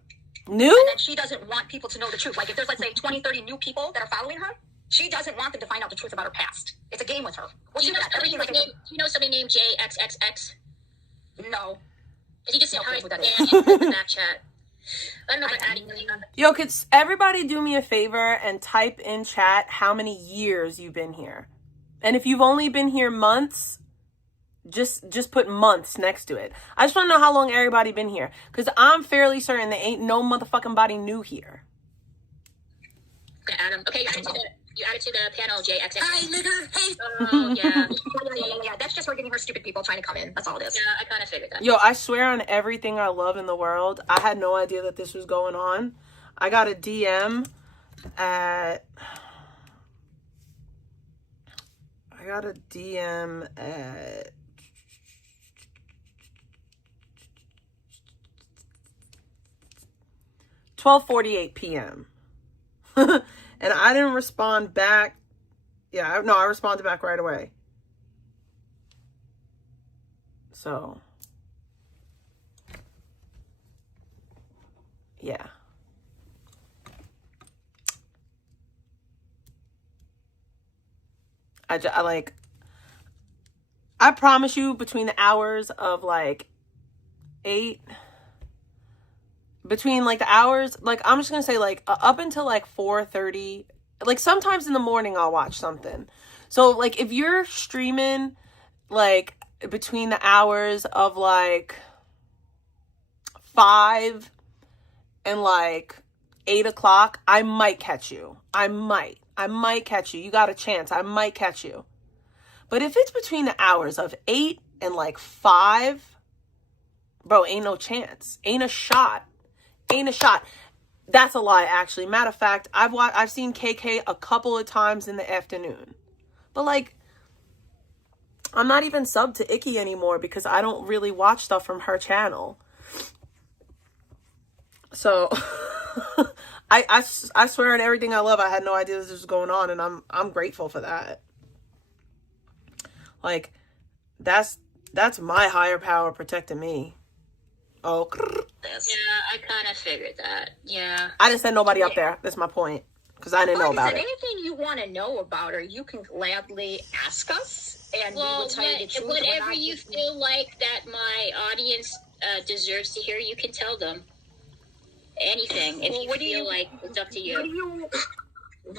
New? And then she doesn't want people to know the truth. Like, if there's, let's say, 20, 30 new people that are following her, she doesn't want them to find out the truth about her past. It's a game with her. Well, Do you know somebody named JXXX? No. Because he just said hi in the back chat. I don't know if I'm adding anything. Yo, could everybody do me a favor and type in chat how many years you've been here? And if you've only been here months, just put months next to it. I just want to know how long everybody been here. Because I'm fairly certain there ain't no motherfucking body new here. Adam. Okay, you added to the panel, JXX. Hi, nigga. Hey. Oh, yeah. Yeah. That's just her getting her stupid people trying to come in. That's all it is. Yeah, I kind of figured that. Yo, I swear on everything I love in the world, I had no idea that this was going on. I got a DM at 12:48 p.m. And I didn't respond back. Yeah, I responded back right away. So, yeah. I promise you, between the hours of like 8, between like the hours, like I'm just gonna say like up until like 4:30, like sometimes in the morning I'll watch something. So like if you're streaming like between the hours of like 5 and like 8 o'clock, I might catch you. I might catch you. You got a chance. I might catch you. But if it's between the hours of 8 and like 5, bro, ain't no chance. Ain't a shot. That's a lie, actually. Matter of fact, I've seen KK a couple of times in the afternoon. But like, I'm not even subbed to Icky anymore because I don't really watch stuff from her channel. So I swear on everything I love, I had no idea this was going on, and I'm grateful for that. Like, that's my higher power protecting me. Oh, Yeah, I kind of figured that. Yeah. I didn't send nobody up there. That's my point. Because I didn't know about it. Anything you want to know about her, you can gladly ask us, and we will tell you the truth. Whatever you feel like that my audience deserves to hear, you can tell them. Anything. If you feel like it's up to you.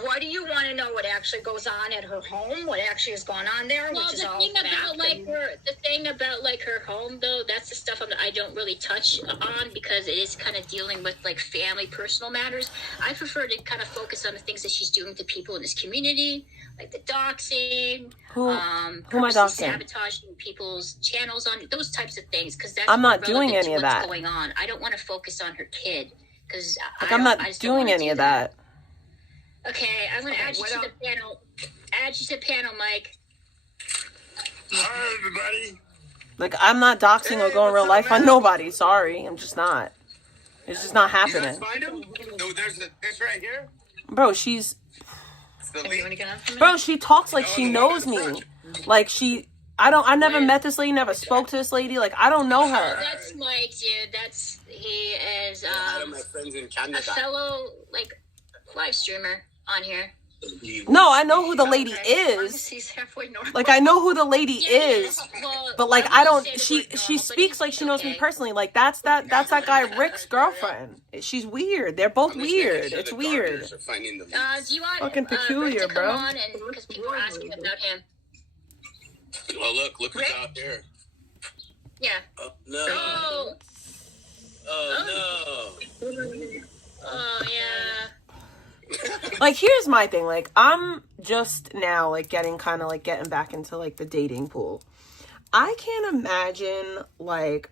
What do you want to know? What actually goes on at her home? What actually has gone on there? Well, which is all the thing about like her home, though, that's the stuff I don't really touch on because it is kind of dealing with like family, personal matters. I prefer to kind of focus on the things that she's doing to people in this community, like the doxing, who am I doxing? Sabotaging people's channels on those types of things. Because that's I'm not doing any of that. Going on. I don't want to focus on her kid because I'm not doing any of that. Okay, I'm going to add you to the panel. Add you to the panel, Mike. Hi, everybody. Like, I'm not doxing or going real life on nobody. Sorry. I'm just not. It's just not happening. You guys find him? No, there's right here. Bro, she's... Bro, she talks like she knows me. Like, I never met this lady, never spoke to this lady. Like, I don't know her. That's Mike, dude. He is my friends in Canada. A fellow, like, live streamer on here. No, I know who the lady is. Like, I know who the lady is. But like, I don't. She speaks like she knows me personally. Like, that's that guy Rick's girlfriend. She's weird. They're both weird. It's weird. Do you want fucking peculiar, Rick to bro? come on and because people are asking about him. Oh look who's out there. Yeah. Oh no. Oh no. Oh yeah. Like, here's my thing. Like, I'm just now like getting back into like the dating pool. I can't imagine, like,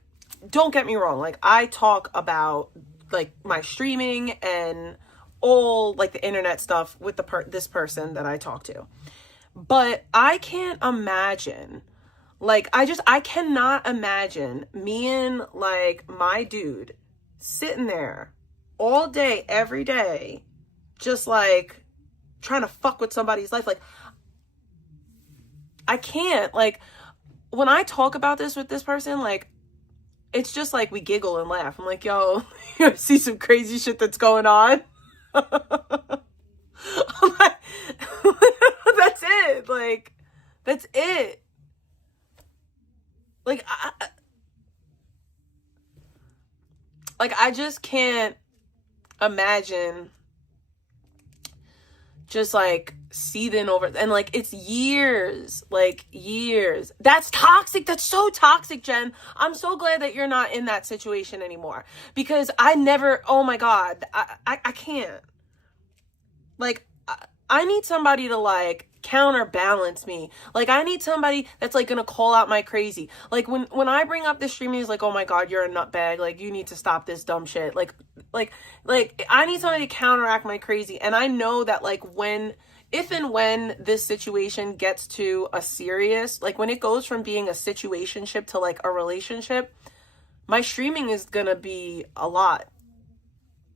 don't get me wrong, like, I talk about like my streaming and all like the internet stuff with this person that I talk to, but I can't imagine, like, I cannot imagine me and like my dude sitting there all day every day just like trying to fuck with somebody's life. Like, I can't. Like, when I talk about this with this person, like, it's just like we giggle and laugh. I'm like, yo, you see some crazy shit that's going on? I'm like, that's it. Like, that's it. Like, I just can't imagine just like seething over, and like it's years. That's toxic. That's so toxic, Jen. I'm so glad that you're not in that situation anymore, because I never, oh my god, I can't. Like, I need somebody to like counterbalance me. Like, I need somebody that's like gonna call out my crazy. Like, when I bring up this streaming, is like, oh my god, you're a nutbag, like, you need to stop this dumb shit. Like I need somebody to counteract my crazy. And I know that like if and when this situation gets to a serious, like when it goes from being a situationship to like a relationship, my streaming is gonna be a lot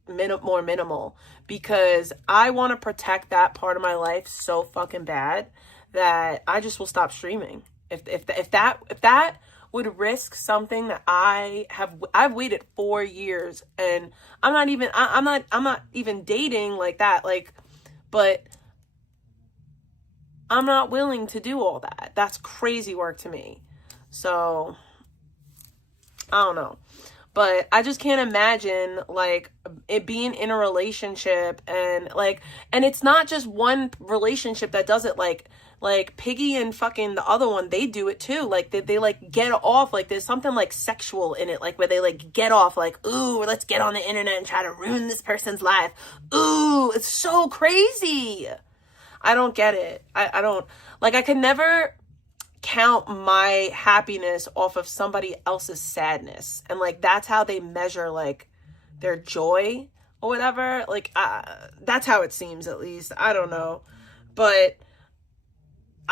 more minimal, because I want to protect that part of my life so fucking bad that I just will stop streaming. If that would risk something that I've waited 4 years, and I'm not even dating like that, like, but I'm not willing to do all that. That's crazy work to me. So I don't know. But I just can't imagine like it being in a relationship, and like, and it's not just one relationship that does it. Like Piggy and fucking the other one, they do it too. Like they like get off, like there's something like sexual in it, like where they like get off, like, ooh, let's get on the internet and try to ruin this person's life. Ooh, it's so crazy. I don't get it. I don't, like, I could never count my happiness off of somebody else's sadness, and like that's how they measure like their joy or whatever. Like that's how it seems, at least. I don't know, but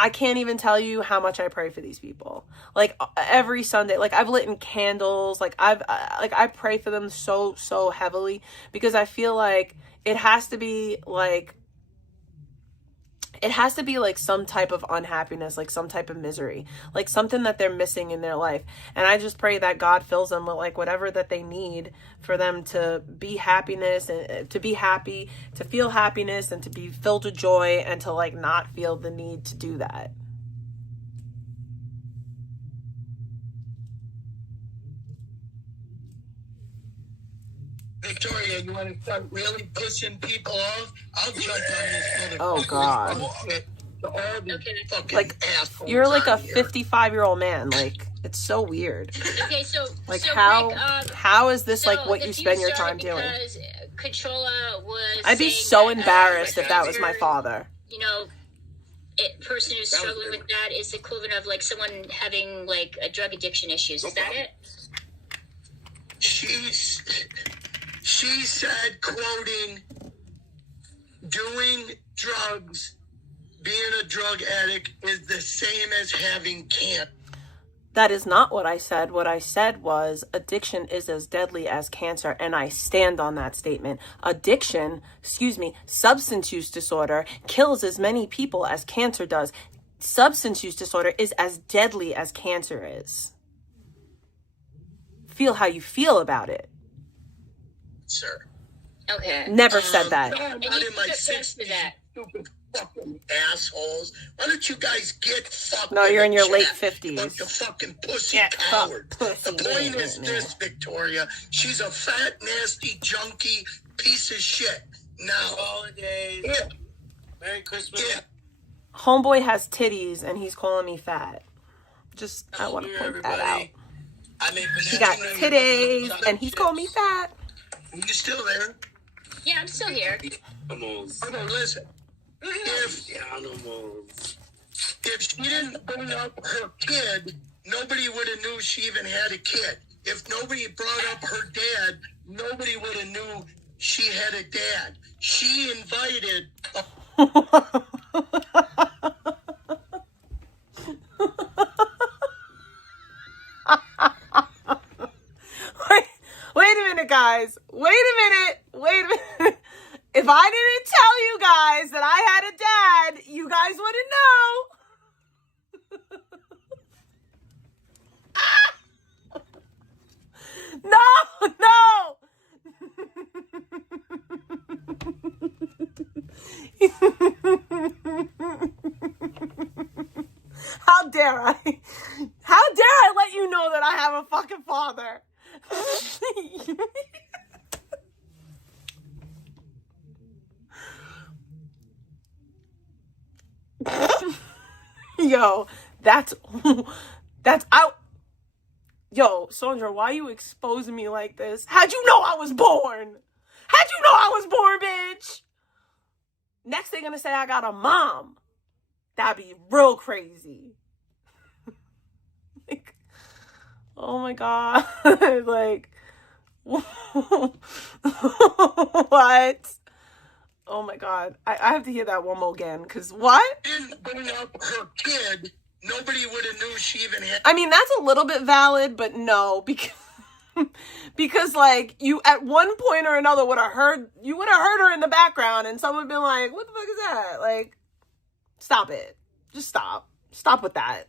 I can't even tell you how much I pray for these people. Like every Sunday, like I've lit candles, like I pray for them so heavily, because I feel like it has to be like some type of unhappiness, like some type of misery, like something that they're missing in their life. And I just pray that God fills them with like whatever that they need for them to be happiness, and to be happy, to feel happiness, and to be filled with joy, and to like not feel the need to do that. Victoria, you want to start really pushing people off? I'll jump on this. Oh God. Like you're like a 55-year-old man. Like it's so weird. Okay, so like so how is this so like what you spend your time doing? Controlla was. I'd be so embarrassed if that was my father. You know, person who's struggling with that is the equivalent of like someone having like a drug addiction issues. Is that it? She said, quoting, doing drugs, being a drug addict is the same as having cancer. That is not what I said. What I said was addiction is as deadly as cancer, and I stand on that statement. Substance use disorder kills as many people as cancer does. Substance use disorder is as deadly as cancer is. Feel how you feel about it. Sir. Okay. Never said that. I'm not in my 60s, stupid fucking assholes. Why don't you guys get fucked? No, you're in your late 50s. 50s. Bunch of fucking pussy cowards. The point is this, Victoria. She's a fat, nasty, junkie piece of shit. Now. Holidays. Yeah. Merry Christmas. Yeah. Homeboy has titties and he's calling me fat. Just, I want to point that out. He got titties and he's calling me fat. Are you still there? Yeah, I'm still here. Animals. Okay, listen. If she didn't bring up her kid, nobody would have knew she even had a kid. If nobody brought up her dad, nobody would have knew she had a dad. She invited. Wait a minute, guys. Wait a minute. If I didn't tell you guys that I had a dad, you guys wouldn't know. No. How dare I? How dare I let you know that I have a fucking father? Yo, that's out. Yo, Sandra, why are you exposing me like this? How'd you know I was born? Bitch? Next they're gonna say I got a mom. That'd be real crazy. Like, oh my God. Like, what? Oh my God. I have to hear that one more again. Because what? Didn't bring up her kid, nobody would have knew she even had. I mean, that's a little bit valid, but no, because like you at one point or another would have heard her in the background, and someone would have been like, what the fuck is that? Like, stop it. Just stop with that.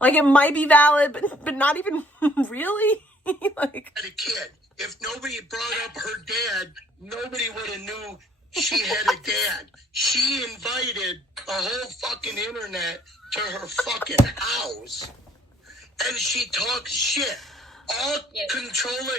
Like, it might be valid, but not even really. Like, had a kid. If nobody brought up her dad, nobody would have knew she had a dad. She invited the whole fucking internet to her fucking house, and she talks shit. All Controlla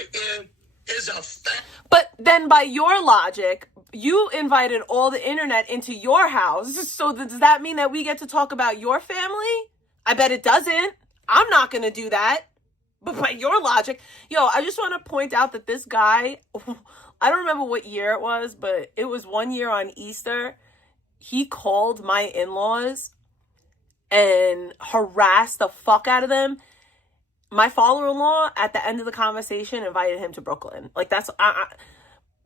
is a fact. But then by your logic, you invited all the internet into your house. So does that mean that we get to talk about your family? I bet it doesn't. I'm not going to do that. But by your logic, I just want to point out that this guy, I don't remember what year it was, but it was one year on Easter. He called my in-laws and harassed the fuck out of them. My father-in-law, at the end of the conversation, invited him to Brooklyn. Like, that's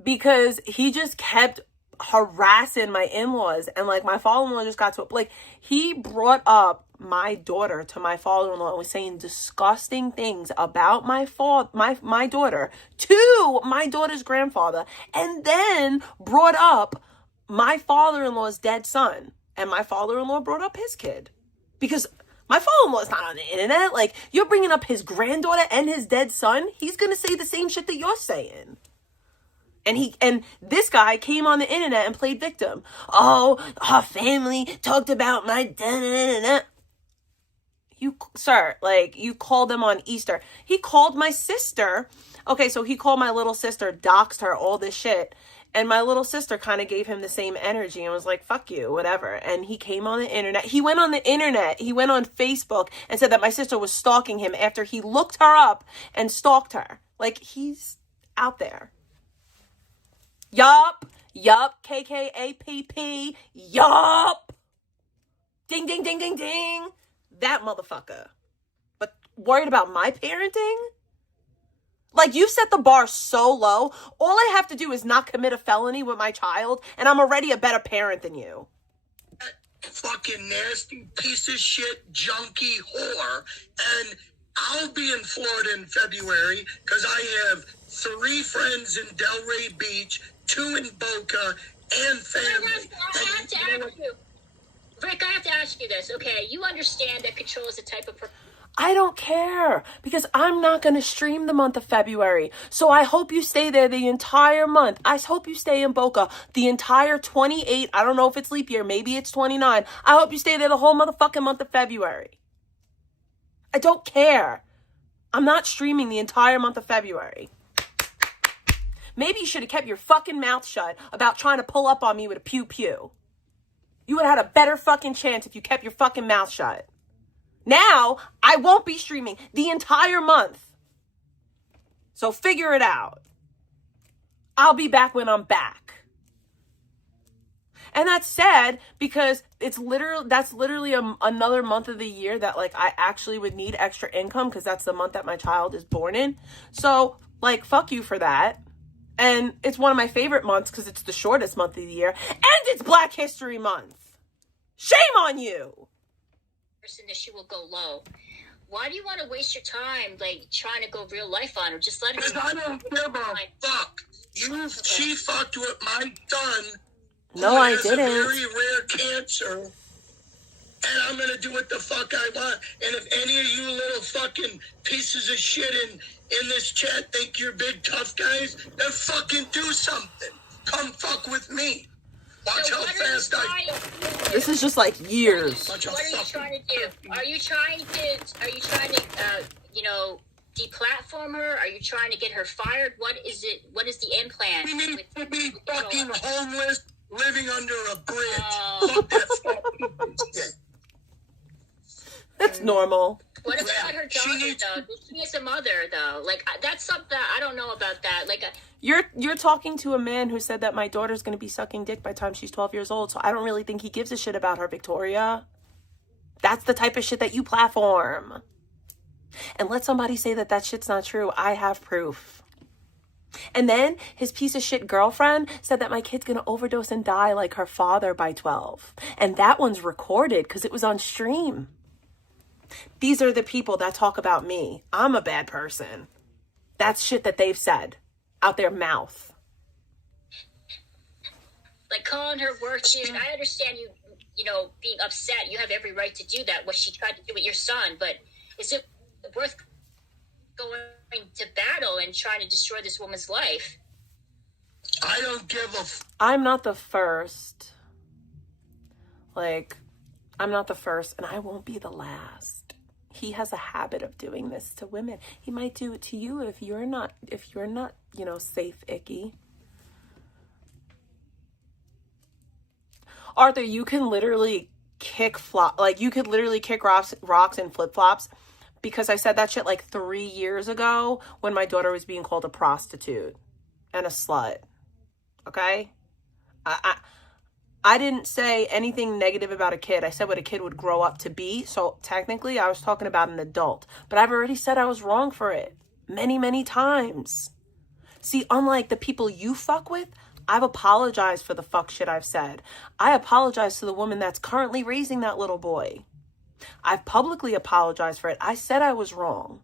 because he just kept harassing my in-laws, and like my father-in-law just got to like, he brought up my daughter to my father-in-law and was saying disgusting things about my daughter to my daughter's grandfather, and then brought up my father-in-law's dead son, and my father-in-law brought up his kid, because my father-in-law is not on the internet. Like, you're bringing up his granddaughter and his dead son. He's gonna say the same shit that you're saying. And this guy came on the internet and played victim. Oh, her family talked about my da-da-da-da-da. You, sir, like, you called them on Easter. He called my sister. Okay, so he called my little sister, doxed her, all this shit. And my little sister kind of gave him the same energy and was like, fuck you, whatever. And he came on the internet. He went on the internet. He went on Facebook and said that my sister was stalking him after he looked her up and stalked her. Like, he's out there. Yup. KKAPP. Yup. Ding, ding, ding, ding, ding. That motherfucker. But worried about my parenting? Like, you've set the bar so low. All I have to do is not commit a felony with my child, and I'm already a better parent than you. Fucking nasty piece of shit, junkie whore. And I'll be in Florida in February because I have 3 friends in Delray Beach, 2 in Boca, and family. I have to ask you, Rick, I have to ask you this, okay? You understand that Control is a type of... I don't care, because I'm not going to stream the month of February. So I hope you stay there the entire month. I hope you stay in Boca the entire 28. I don't know if it's leap year. Maybe it's 29. I hope you stay there the whole motherfucking month of February. I don't care. I'm not streaming the entire month of February. Maybe you should have kept your fucking mouth shut about trying to pull up on me with a pew-pew. You would have had a better fucking chance if you kept your fucking mouth shut. Now, I won't be streaming the entire month. So figure it out. I'll be back when I'm back. And that's sad because that's literally another month of the year that like I actually would need extra income because that's the month that my child is born in. So like, fuck you for that. And it's one of my favorite months because it's the shortest month of the year. And it's Black History Month. Shame on you. That she will go low. Why do you want to waste your time like trying to go real life on her? Just let her. Because I don't give a fuck. She fucked with my son. No, I has didn't. A very rare cancer, and I'm gonna do what the fuck I want. And if any of you little fucking pieces of shit in this chat think you're big tough guys, then fucking do something. Come fuck with me. Watch how fast This is just like years. What are you trying to do? Are you trying to deplatform her? Are you trying to get her fired? What is it? What is the end plan? We need to be fucking homeless, living under a bridge. Fuck that fucking shit. That's normal. What about her daughter, though? She is a mother, though. Like, that's something I don't know about that. Like, you're talking to a man who said that my daughter's going to be sucking dick by the time she's 12 years old. So I don't really think he gives a shit about her, Victoria. That's the type of shit that you platform. And let somebody say that that shit's not true. I have proof. And then his piece of shit girlfriend said that my kid's going to overdose and die like her father by 12. And that one's recorded because it was on stream. These are the people that talk about me. I'm a bad person. That's shit that they've said out their mouth. Like calling her working. I understand you being upset. You have every right to do that, what she tried to do with your son. But is it worth going to battle and trying to destroy this woman's life? I don't give a I'm not the first. Like, I'm not the first, and I won't be the last. He has a habit of doing this to women. He might do it to you if you're not, safe, icky. Arthur, you can literally kick rocks and flip-flops because I said that shit like 3 years ago when my daughter was being called a prostitute and a slut. Okay? I didn't say anything negative about a kid. I said what a kid would grow up to be. So technically I was talking about an adult, but I've already said I was wrong for it many, many times. See, unlike the people you fuck with, I've apologized for the fuck shit I've said. I apologize to the woman that's currently raising that little boy. I've publicly apologized for it. I said I was wrong.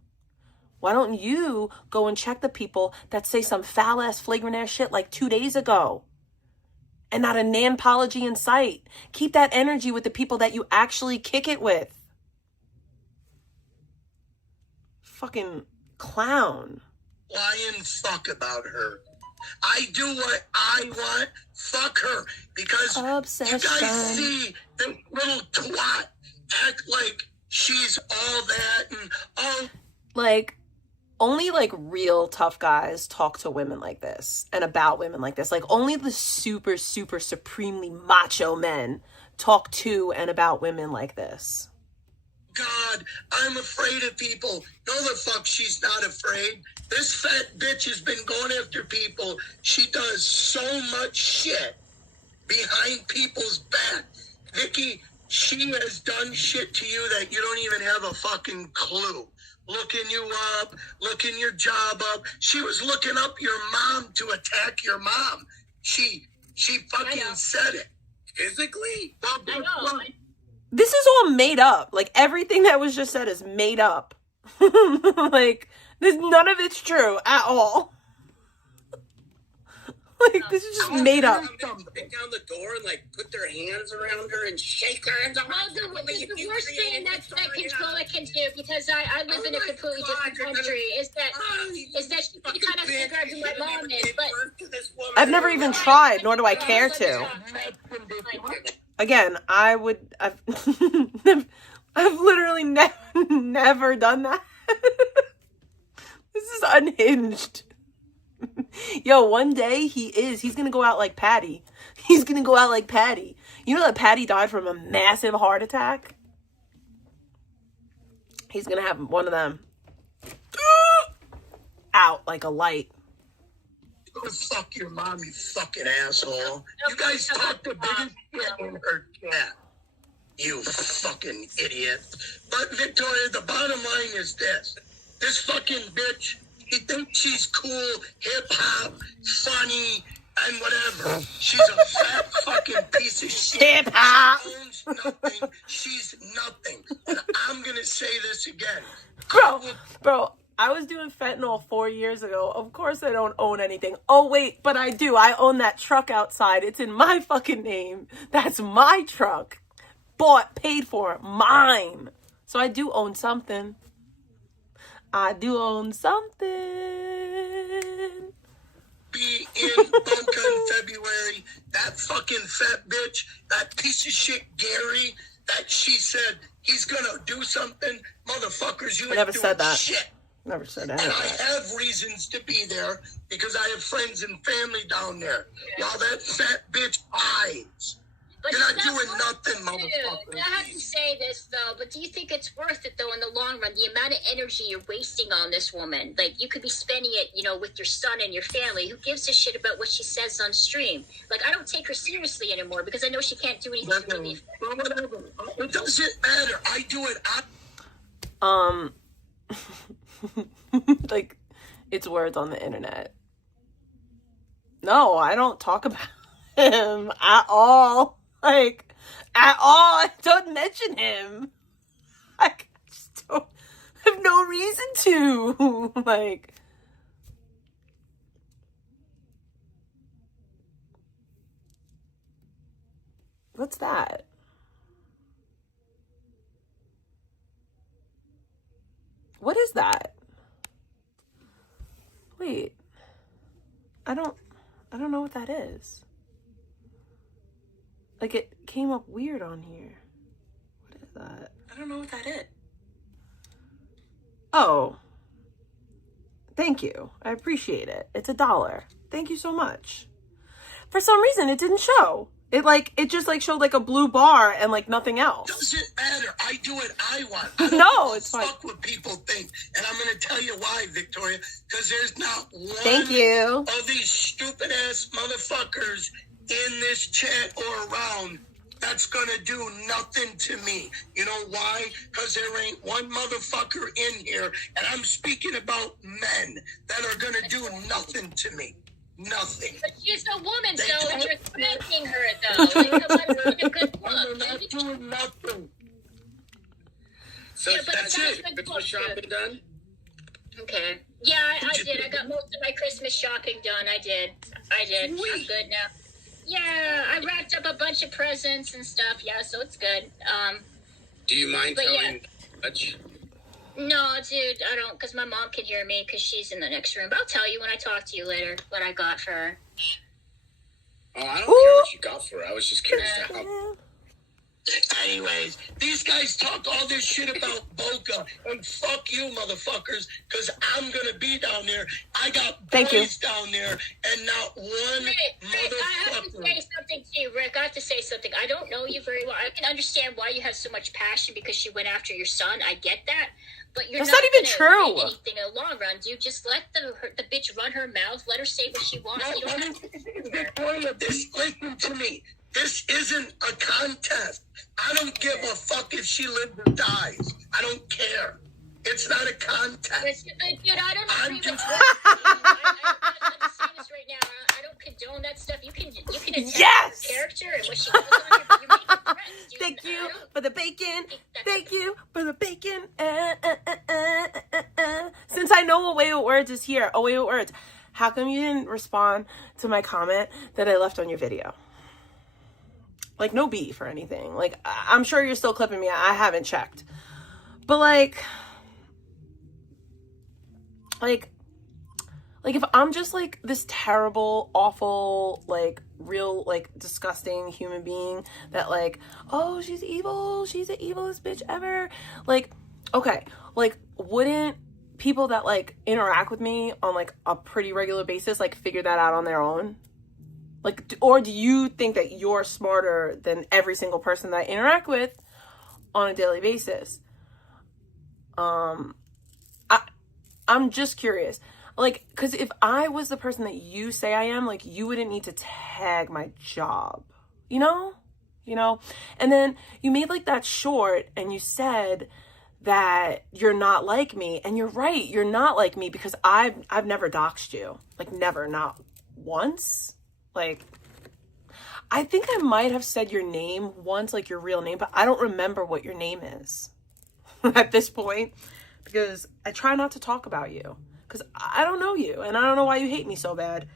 Why don't you go and check the people that say some foul-ass, flagrant-ass shit like 2 days ago? And not a nan apology in sight. Keep that energy with the people that you actually kick it with. Fucking clown. Lying fuck about her. I do what I want. Fuck her. Because Obsession. you guys see the little twat act like she's all that and all. Like, only like real tough guys talk to women like this and about women like this. Like, only the super, super supremely macho men talk to and about women like this. God, I'm afraid of people. No, the fuck she's not afraid. This fat bitch has been going after people. She does so much shit behind people's back. Vicky, she has done shit to you that you don't even have a fucking clue. Looking you up, looking your job up. She was looking up your mom to attack your mom. She fucking said it. Physically? I know. This is all made up. Like, everything that was just said is made up. Like, none of it's true at all. Like, this is just made up. Pick down the door and, like, put their hands around her and shake her hands. Well, the worst thing that controller can do, because I live in a completely different country, is that she can kind of figure out who my mom is. But I've never even tried, nor do I care to. Again, I've literally never done that. This is unhinged. Yo, one day he's gonna go out like Patty. He's gonna go out like Patty. You know that Patty died from a massive heart attack? He's gonna have one of them out like a light. Go fuck your mom, you fucking asshole. You guys talk the biggest shit in her cat. You fucking idiot. But Victoria, the bottom line is this. This fucking bitch, she thinks she's cool, hip-hop, funny, and whatever. She's a fat fucking piece of shit. Hip-hop. She owns nothing. She's nothing. And I'm gonna say this again. Bro, I was doing fentanyl 4 years ago. Of course I don't own anything. Oh, wait, but I do. I own that truck outside. It's in my fucking name. That's my truck. Bought, paid for, mine. So I do own something. I do own something. Be in Boca in February. That fucking fat bitch, that piece of shit Gary, that she said he's gonna do something. Motherfuckers, you I never ain't said doing that. shit. Never said that. And I have reasons to be there because I have friends and family down there. While that fat bitch hides. But You're not it's doing worth nothing, it, motherfucker. dude. I have to say this, though, but do you think it's worth it, though, in the long run? The amount of energy you're wasting on this woman. Like, you could be spending it, with your son and your family. Who gives a shit about what she says on stream? Like, I don't take her seriously anymore because I know she can't do anything to me. Whatever. It doesn't matter. I do it. Like, it's words on the internet. No, I don't talk about him at all. Like, at all. I don't mention him. I just don't have no reason to. Like, what's that? What is that? Wait. I don't know what that is. Like, it came up weird on here. What is that? I don't know what that is. Oh. Thank you. I appreciate it. It's $1. Thank you so much. For some reason, it didn't show. It just showed a blue bar and nothing else. Doesn't matter. I do what I want. No, it's fine. Fuck what people think. And I'm going to tell you why, Victoria. Because there's not one Thank you. of these stupid ass motherfuckers in this chat or around that's going to do nothing to me. You know why? Because there ain't one motherfucker in here. And I'm speaking about men that are going to do nothing to me. nothing. But she's a woman, though, and you're threatening her, though. Like, somebody's doing a good They're look. not doing nothing. So Yeah, but that's that's it. the Christmas shopping done? Okay. Yeah, I did. I got most of my Christmas shopping done. I did. I'm good now. Yeah, I wrapped up a bunch of presents and stuff. Yeah, so it's good. Do you mind but telling much? No, dude, I don't, because my mom can hear me because she's in the next room. But I'll tell you when I talk to you later what I got for her. Oh, I don't care what you got for her. I was just curious to how. Anyways, these guys talk all this shit about Boca, and fuck you, motherfuckers, because I'm gonna be down there. I got boys down there, and not one Rick, I have to motherfucker. say something to you, Rick. I have to say something. I don't know you very well. I can understand why you have so much passion because she went after your son. I get that. But you're That's not not even gonna true. win anything in the long run, dude. Just let the bitch run her mouth. Let her say what she wants. You don't have to Victoria, listen to me. This isn't a contest. I don't give a fuck if she lives or dies. I don't care. It's not a contest. Dude, I don't agree with I'm saying this right now. I don't condone that stuff. You can attack Yes! her character and what she does on you, but you're making threats, dude. Thank you for the bacon. Thank you for the bacon. Since I know Away with Words is here, Away with Words, how come you didn't respond to my comment that I left on your video? Like, no beef or anything. Like, I'm sure you're still clipping me. I haven't checked. But, like, if I'm just, like, this terrible, awful, like, real, like, disgusting human being that, like, oh, she's evil. She's the evilest bitch ever. Like, okay. Like, wouldn't people that, like, interact with me on, like, a pretty regular basis, like, figure that out on their own? Like, or do you think that you're smarter than every single person that I interact with on a daily basis? I'm just curious. Like, because if I was the person that you say I am, like, you wouldn't need to tag my job, you know? And then you made, like, that short and you said that you're not like me. And you're right. You're not like me because I've never doxed you. Like, never, not once. Like, I think I might have said your name once, like your real name, but I don't remember what your name is at this point because I try not to talk about you because I don't know you and I don't know why you hate me so bad.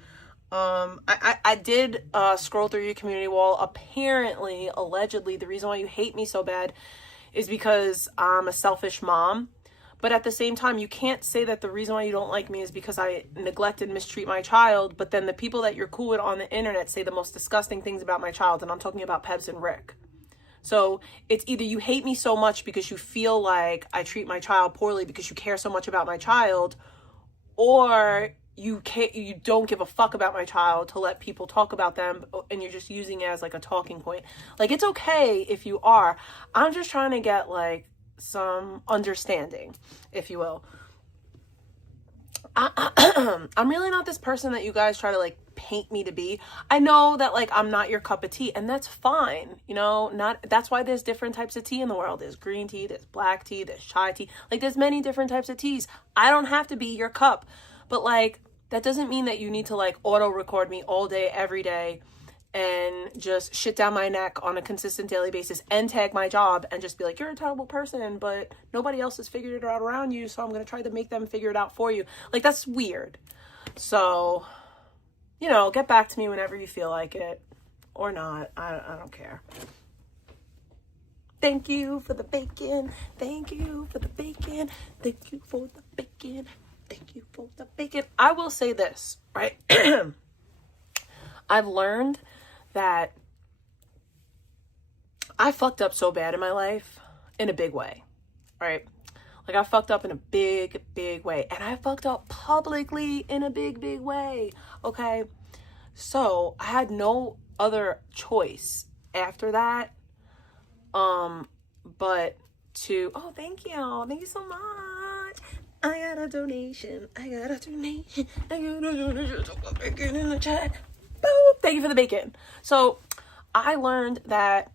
I did scroll through your community wall. Apparently, allegedly, the reason why you hate me so bad is because I'm a selfish mom. But at the same time, you can't say that the reason why you don't like me is because I neglect and mistreat my child. But then the people that you're cool with on the internet say the most disgusting things about my child. And I'm talking about Pebs and Rick. So it's either you hate me so much because you feel like I treat my child poorly because you care so much about my child, or you don't give a fuck about my child to let people talk about them and you're just using it as like a talking point. Like, it's okay if you are. I'm just trying to get like some understanding, if you will. I'm really not this person that you guys try to like paint me to be. I know that like I'm not your cup of tea, and that's fine. That's why there's different types of tea in the world. There's green tea, there's black tea, there's chai tea. Like, there's many different types of teas. I don't have to be your cup, but like that doesn't mean that you need to like auto record me all day every day and just shit down my neck on a consistent daily basis and tag my job and just be like, you're a terrible person, but nobody else has figured it out around you, so I'm going to try to make them figure it out for you. Like, that's weird. So, get back to me whenever you feel like it or not. I don't care. Thank you for the bacon. Thank you for the bacon. Thank you for the bacon. Thank you for the bacon. I will say this, right? I've learned that I fucked up so bad in my life in a big way, right? Like, I fucked up in a big, big way. And I fucked up publicly in a big, big way, okay? So I had no other choice after that, but to, oh, thank you so much. I got a donation. I got a donation so bacon in the chat. Boop. Thank you for the bacon. So I learned that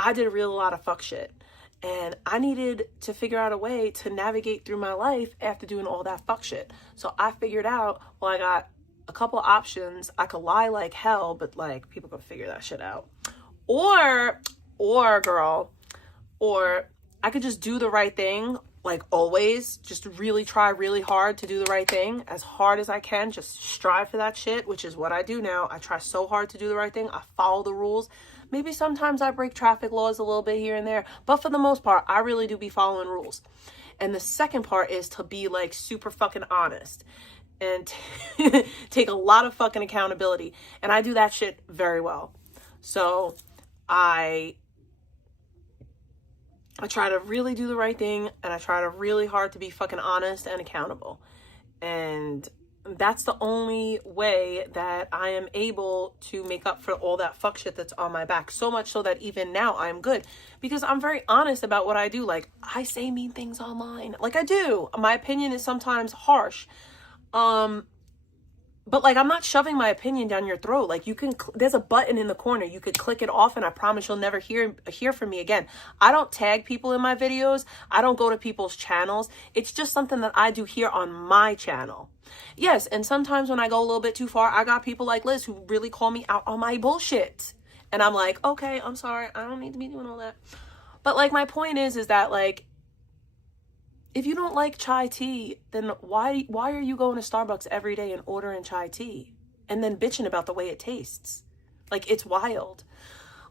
I did a real lot of fuck shit, and I needed to figure out a way to navigate through my life after doing all that fuck shit. So I figured out, well, I got a couple options. I could lie like hell, but like people can figure that shit out. Or girl, or I could just do the right thing, like always, just really try really hard to do the right thing, as hard as I can, just strive for that shit, which is what I do now. I try so hard to do the right thing. I follow the rules. Maybe sometimes I break traffic laws a little bit here and there, but for the most part, I really do be following rules. And the second part is to be like super fucking honest and take a lot of fucking accountability. And I do that shit very well. So I try to really do the right thing, and I try to really hard to be fucking honest and accountable. And that's the only way that I am able to make up for all that fuck shit that's on my back. So much so that even now I'm good, because I'm very honest about what I do. Like, I say mean things online. Like, I do. My opinion is sometimes harsh. But like, I'm not shoving my opinion down your throat. Like, you can, there's a button in the corner. You could click it off, and I promise you'll never hear from me again. I don't tag people in my videos. I don't go to people's channels. It's just something that I do here on my channel. Yes, and sometimes when I go a little bit too far, I got people like Liz who really call me out on my bullshit. And I'm like, okay, I'm sorry. I don't need to be doing all that. But like, my point is that like, if you don't like chai tea, then why are you going to Starbucks every day and ordering chai tea and then bitching about the way it tastes? Like, it's wild.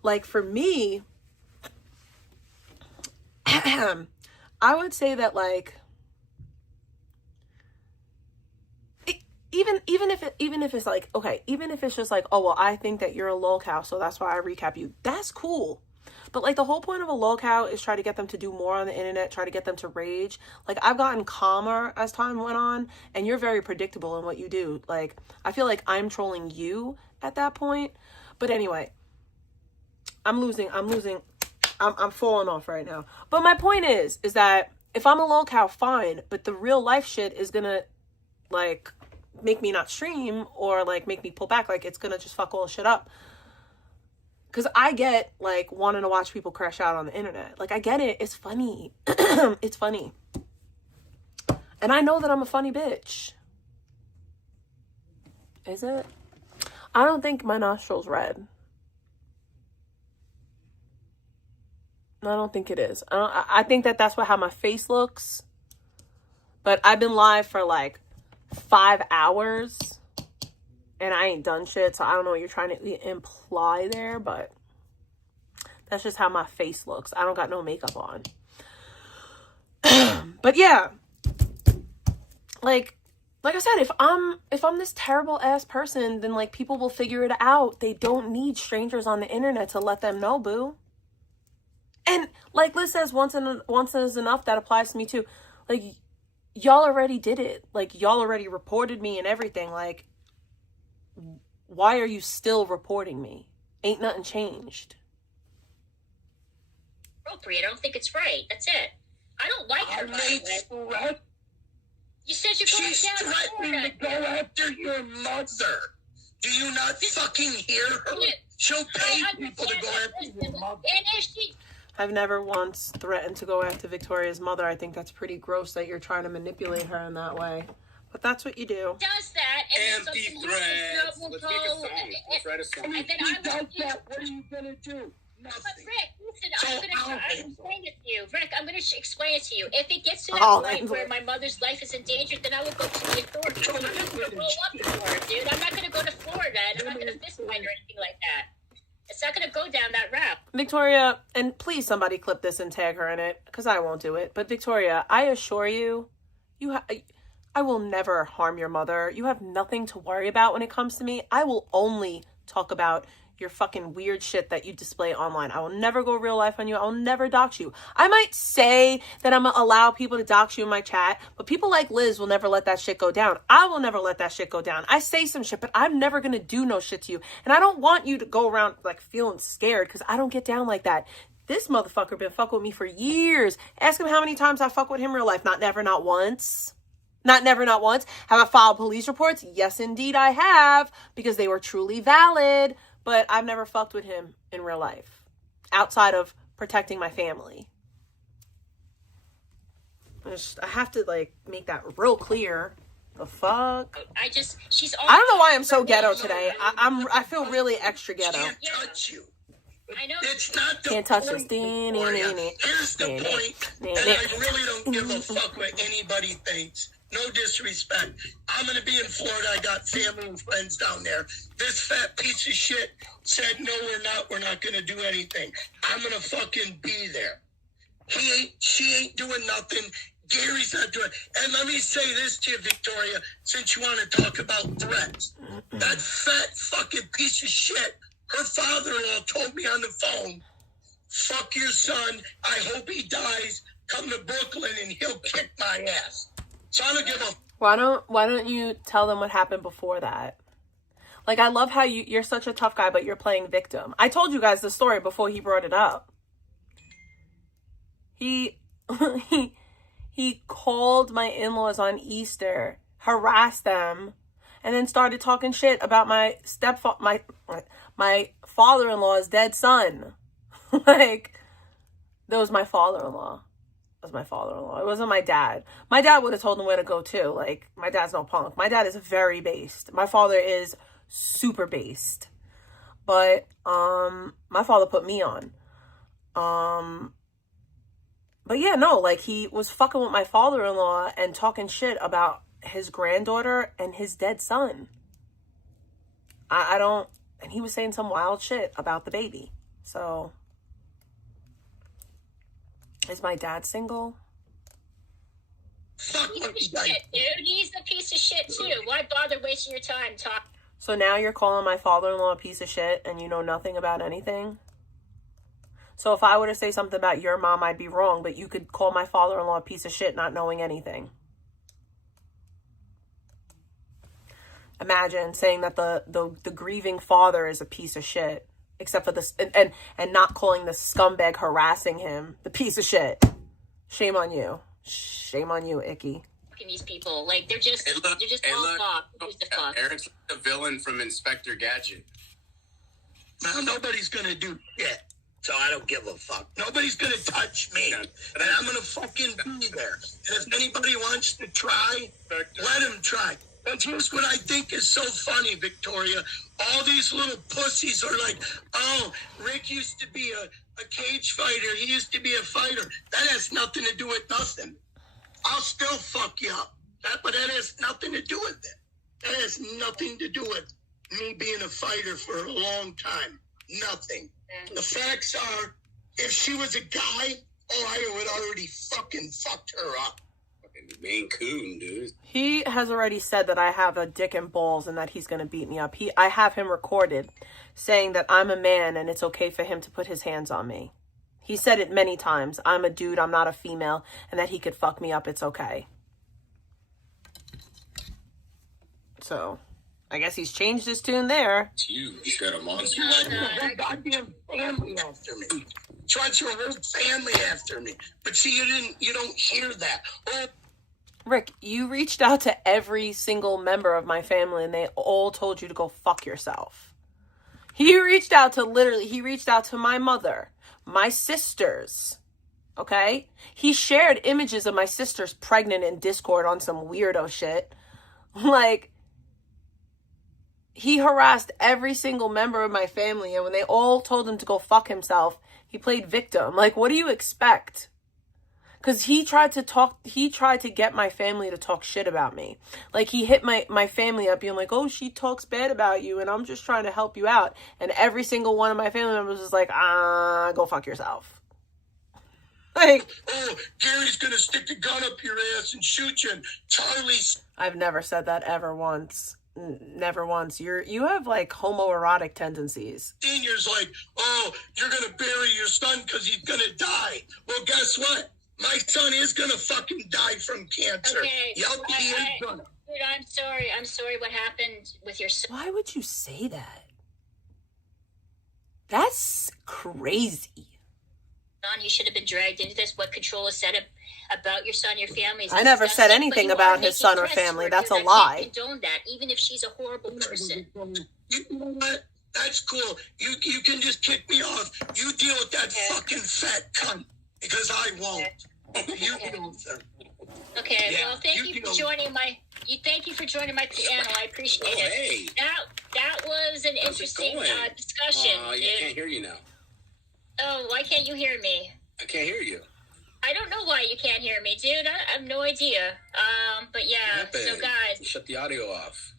Like, for me, I would say that like, even if it's like, okay, even if it's just like, oh, well, I think that you're a lol cow, so that's why I recap you. That's cool. But like, the whole point of a lol cow is try to get them to do more on the internet, try to get them to rage. Like, I've gotten calmer as time went on, and you're very predictable in what you do. Like, I feel like I'm trolling you at that point. But anyway, I'm falling off right now. But my point is that if I'm a lol cow, fine. But the real life shit is gonna like make me not stream, or like make me pull back. Like, it's gonna just fuck all shit up. Because I get like wanting to watch people crash out on the internet. Like, I get it. It's funny. It's funny. And I know that I'm a funny bitch. Is it? I don't think my nostril's red. I don't think it is. I think that that's how my face looks. But I've been live for like 5 hours. And I ain't done shit, so I don't know what you're trying to imply there, but that's just how my face looks. I don't got no makeup on. But yeah, like I said, if I'm this terrible ass person, then like, people will figure it out. They don't need strangers on the internet to let them know, boo. And like Liz says, once is enough. That applies to me too. Like, y'all already did it. Like, y'all already reported me and everything. Like, why are you still reporting me? Ain't nothing changed. Appropriate. I don't think it's right. That's it. I don't like her. You said you're going She's down threatening to go after your mother. Do you not fucking hear her? She'll pay people to go after your mother. And if she... I've never once threatened to go after Victoria's mother. I think that's pretty gross that you're trying to manipulate her in that way. But that's what you do. Does that, and empty threats. Let's make a song. Let's write a song. And then What are you gonna do? But Rick, listen, I'm gonna explain it to you. Rick, I'm gonna explain it to you. If it gets to that point where my mother's life is endangered, then I will go to the authorities. I'm not gonna roll up in Florida, dude. I'm not gonna go to Florida, and I'm not gonna fist fight or anything like that. It's not gonna go down that route. Victoria, and please somebody clip this and tag her in it, because I won't do it. But Victoria, I assure you, I will never harm your mother. You have nothing to worry about when it comes to me. I will only talk about your fucking weird shit that you display online. I will never go real life on you. I will never dox you. I might say that I'm gonna allow people to dox you in my chat, but people like Liz will never let that shit go down. I will never let that shit go down. I say some shit, but I'm never gonna do no shit to you. And I don't want you to go around like feeling scared, because I don't get down like that. This motherfucker been fucking with me for years. Ask him how many times I fuck with him in real life. Not never, not once. Not never, not once. Have I filed police reports? Yes, indeed I have, because they were truly valid. But I've never fucked with him in real life, outside of protecting my family. I have to like make that real clear. The fuck? She's. I don't know why I'm so ghetto today. I feel really extra ghetto. Can't touch you. I know. It's not the Can't touch point. this. Here's the point, and I really don't give a fuck what anybody thinks. No disrespect. I'm gonna be in Florida. I got family and friends down there. This fat piece of shit said, no, we're not. We're not gonna do anything. I'm gonna fucking be there. She ain't doing nothing. Gary's not doing. And let me say this to you, Victoria, since you want to talk about threats. That fat fucking piece of shit, her father-in-law told me on the phone, fuck your son. I hope he dies. Come to Brooklyn and he'll kick my ass. So I don't give a... Why don't you tell them what happened before that? Like, I love how you're such a tough guy, but you're playing victim. I told you guys the story before he brought it up. He called my in-laws on Easter, harassed them, and then started talking shit about my my father-in-law's dead son. Like, that was my father-in-law. That was my father-in-law. It wasn't my dad. My dad would have told him where to go too. Like, my dad's no punk. My dad is very based. My father is super based. But my father put me on. But yeah, no, like, he was fucking with my father-in-law and talking shit about his granddaughter and his dead son. I don't, and he was saying some wild shit about the baby. So, is my dad single? He's a piece of shit, dude. He's a piece of shit too. Why bother wasting your time talking? So now you're calling my father-in-law a piece of shit and you know nothing about anything? So if I were to say something about your mom, I'd be wrong, but you could call my father-in-law a piece of shit not knowing anything. Imagine saying that the grieving father is a piece of shit, except for this, and not calling the scumbag harassing him the piece of shit. Shame on you. Shame on you, Icky. These people, like, they're just all fuck. Who's the fuck? Eric's the villain from Inspector Gadget. Now, nobody's gonna do shit. So I don't give a fuck. Nobody's gonna touch me. And I'm gonna fucking be there. And if anybody wants to try, let him try. But here's what I think is so funny, Victoria. All these little pussies are like, oh, Rick used to be a cage fighter. He used to be a fighter. That has nothing to do with nothing. I'll still fuck you up. But that has nothing to do with it. That has nothing to do with me being a fighter for a long time. Nothing. The facts are, if she was a guy, I would already fucking fucked her up. Fucking Maine Coon, dude. He has already said that I have a dick and balls and that he's going to beat me up. I have him recorded saying that I'm a man and it's okay for him to put his hands on me. He said it many times. I'm a dude, I'm not a female, and that he could fuck me up, it's okay. So, I guess he's changed his tune there. It's you. You got a monster. You had your goddamn family after me. Tried your whole family after me. But see, you don't hear that. Oh. Rick, you reached out to every single member of my family and they all told you to go fuck yourself. He reached out to my mother, my sisters, okay? He shared images of my sisters pregnant in Discord on some weirdo shit. Like, he harassed every single member of my family, and when they all told him to go fuck himself, he played victim. Like, what do you expect? Because he tried to get my family to talk shit about me. Like, he hit my family up being like, oh, she talks bad about you, and I'm just trying to help you out. And every single one of my family members was like, go fuck yourself. Like, oh, Gary's gonna stick a gun up your ass and shoot you, and Charlie's... I've never said that ever once. Never once. You have like homoerotic tendencies. Senior's like, oh, you're gonna bury your son because he's gonna die. Well, guess what? My son is gonna fucking die from cancer. Okay. Yep, he is gonna. Dude, I'm sorry what happened with your son. Why would you say that? That's crazy. You should have been dragged into this. What Controlla said about your son, your family. I never said anything about his son or family. That's a lie. I can't condone that, even if she's a horrible person. You know what? That's cool. You can just kick me off. You deal with that fucking fat cunt, because I won't. You deal with her. Okay, Yeah, well, thank you for joining my Thank you for joining my channel. I appreciate it. Hey. That was an interesting discussion. You can't hear you now. Oh, why can't you hear me? I can't hear you. I don't know why you can't hear me, dude. I have no idea. But yeah, so guys. You shut the audio off.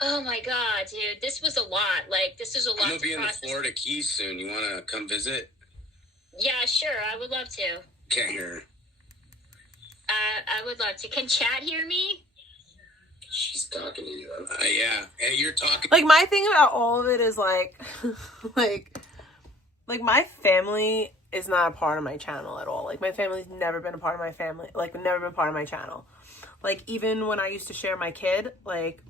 Oh my God, dude. This was a lot. Like, this is a lot to process. I'm going to be in the Florida Keys soon. You want to come visit? Yeah, sure. I would love to. Can't hear her. I would love to. Can chat hear me? She's talking to you. Yeah. Hey, you're talking. Like, my thing about all of it is, like, like my family is not a part of my channel at all. Like, my family's never been a part of my family. Like, never been part of my channel. Like, even when I used to share my kid, like,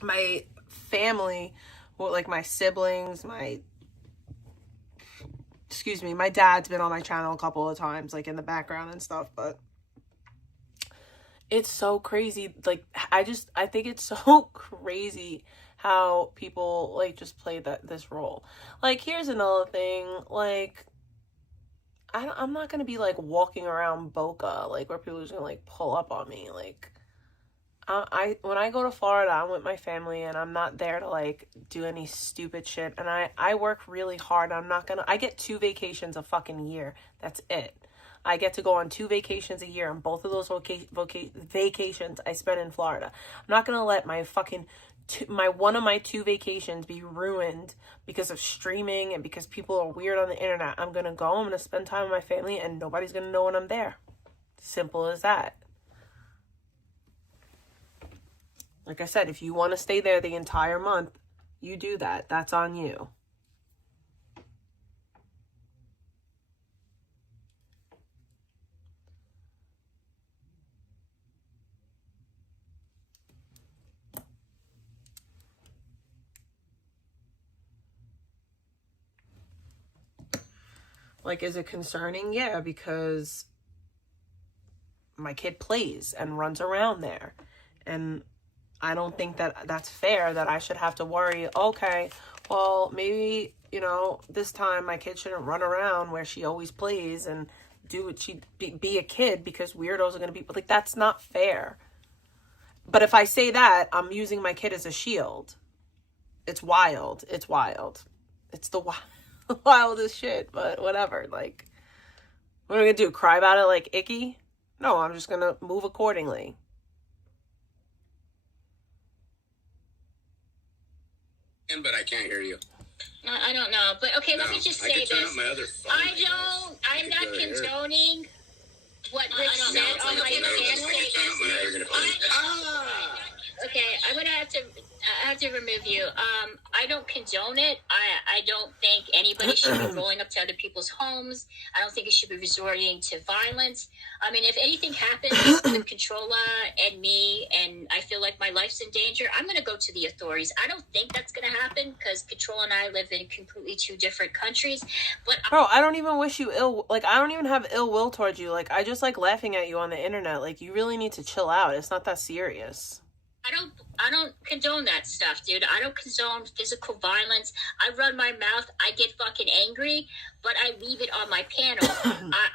my family, well, like, my siblings, my dad's been on my channel a couple of times, like, in the background and stuff, but it's so crazy. Like, I think it's so crazy how people, like, just play this role. Like, here's another thing, like, I'm not gonna be, like, walking around Boca, like, where people are just gonna, like, pull up on me. Like, when I go to Florida, I'm with my family, and I'm not there to, like, do any stupid shit, and I work really hard. I get 2 vacations a fucking year. That's it. I get to go on 2 vacations a year, and both of those vacations I spend in Florida. I'm not gonna let my fucking one of my 2 vacations be ruined because of streaming and because people are weird on the internet. I'm gonna go, I'm gonna spend time with my family, and nobody's gonna know when I'm there. Simple as that. Like I said, if you want to stay there the entire month, you do that. That's on you. Like, is it concerning? Yeah, because my kid plays and runs around there. And I don't think that that's fair, that I should have to worry, okay, well, maybe, you know, this time my kid shouldn't run around where she always plays and do what she be a kid because weirdos are going to be, like, that's not fair. But if I say that, I'm using my kid as a shield. It's wild. It's wild. It's the wildest shit, but whatever. Like, what am I going to do? Cry about it like Icky? No, I'm just going to move accordingly. But I can't hear you. I don't know, but okay, let me just say this. I'm not condoning what Rick said on my channel. Okay, I'm gonna have to remove you. I don't condone it. I don't think anybody should be rolling up to other people's homes. I don't think it should be resorting to violence. I mean, if anything happens with Controlla and me, and I feel like my life's in danger, I'm gonna go to the authorities. I don't think that's gonna happen because Controlla and I live in completely 2 different countries. But bro, I don't even wish you ill. Like, I don't even have ill will towards you. Like, I just like laughing at you on the internet. Like, you really need to chill out. It's not that serious. I don't condone that stuff, dude. I don't condone physical violence. I run my mouth. I get fucking angry, but I leave it on my panel.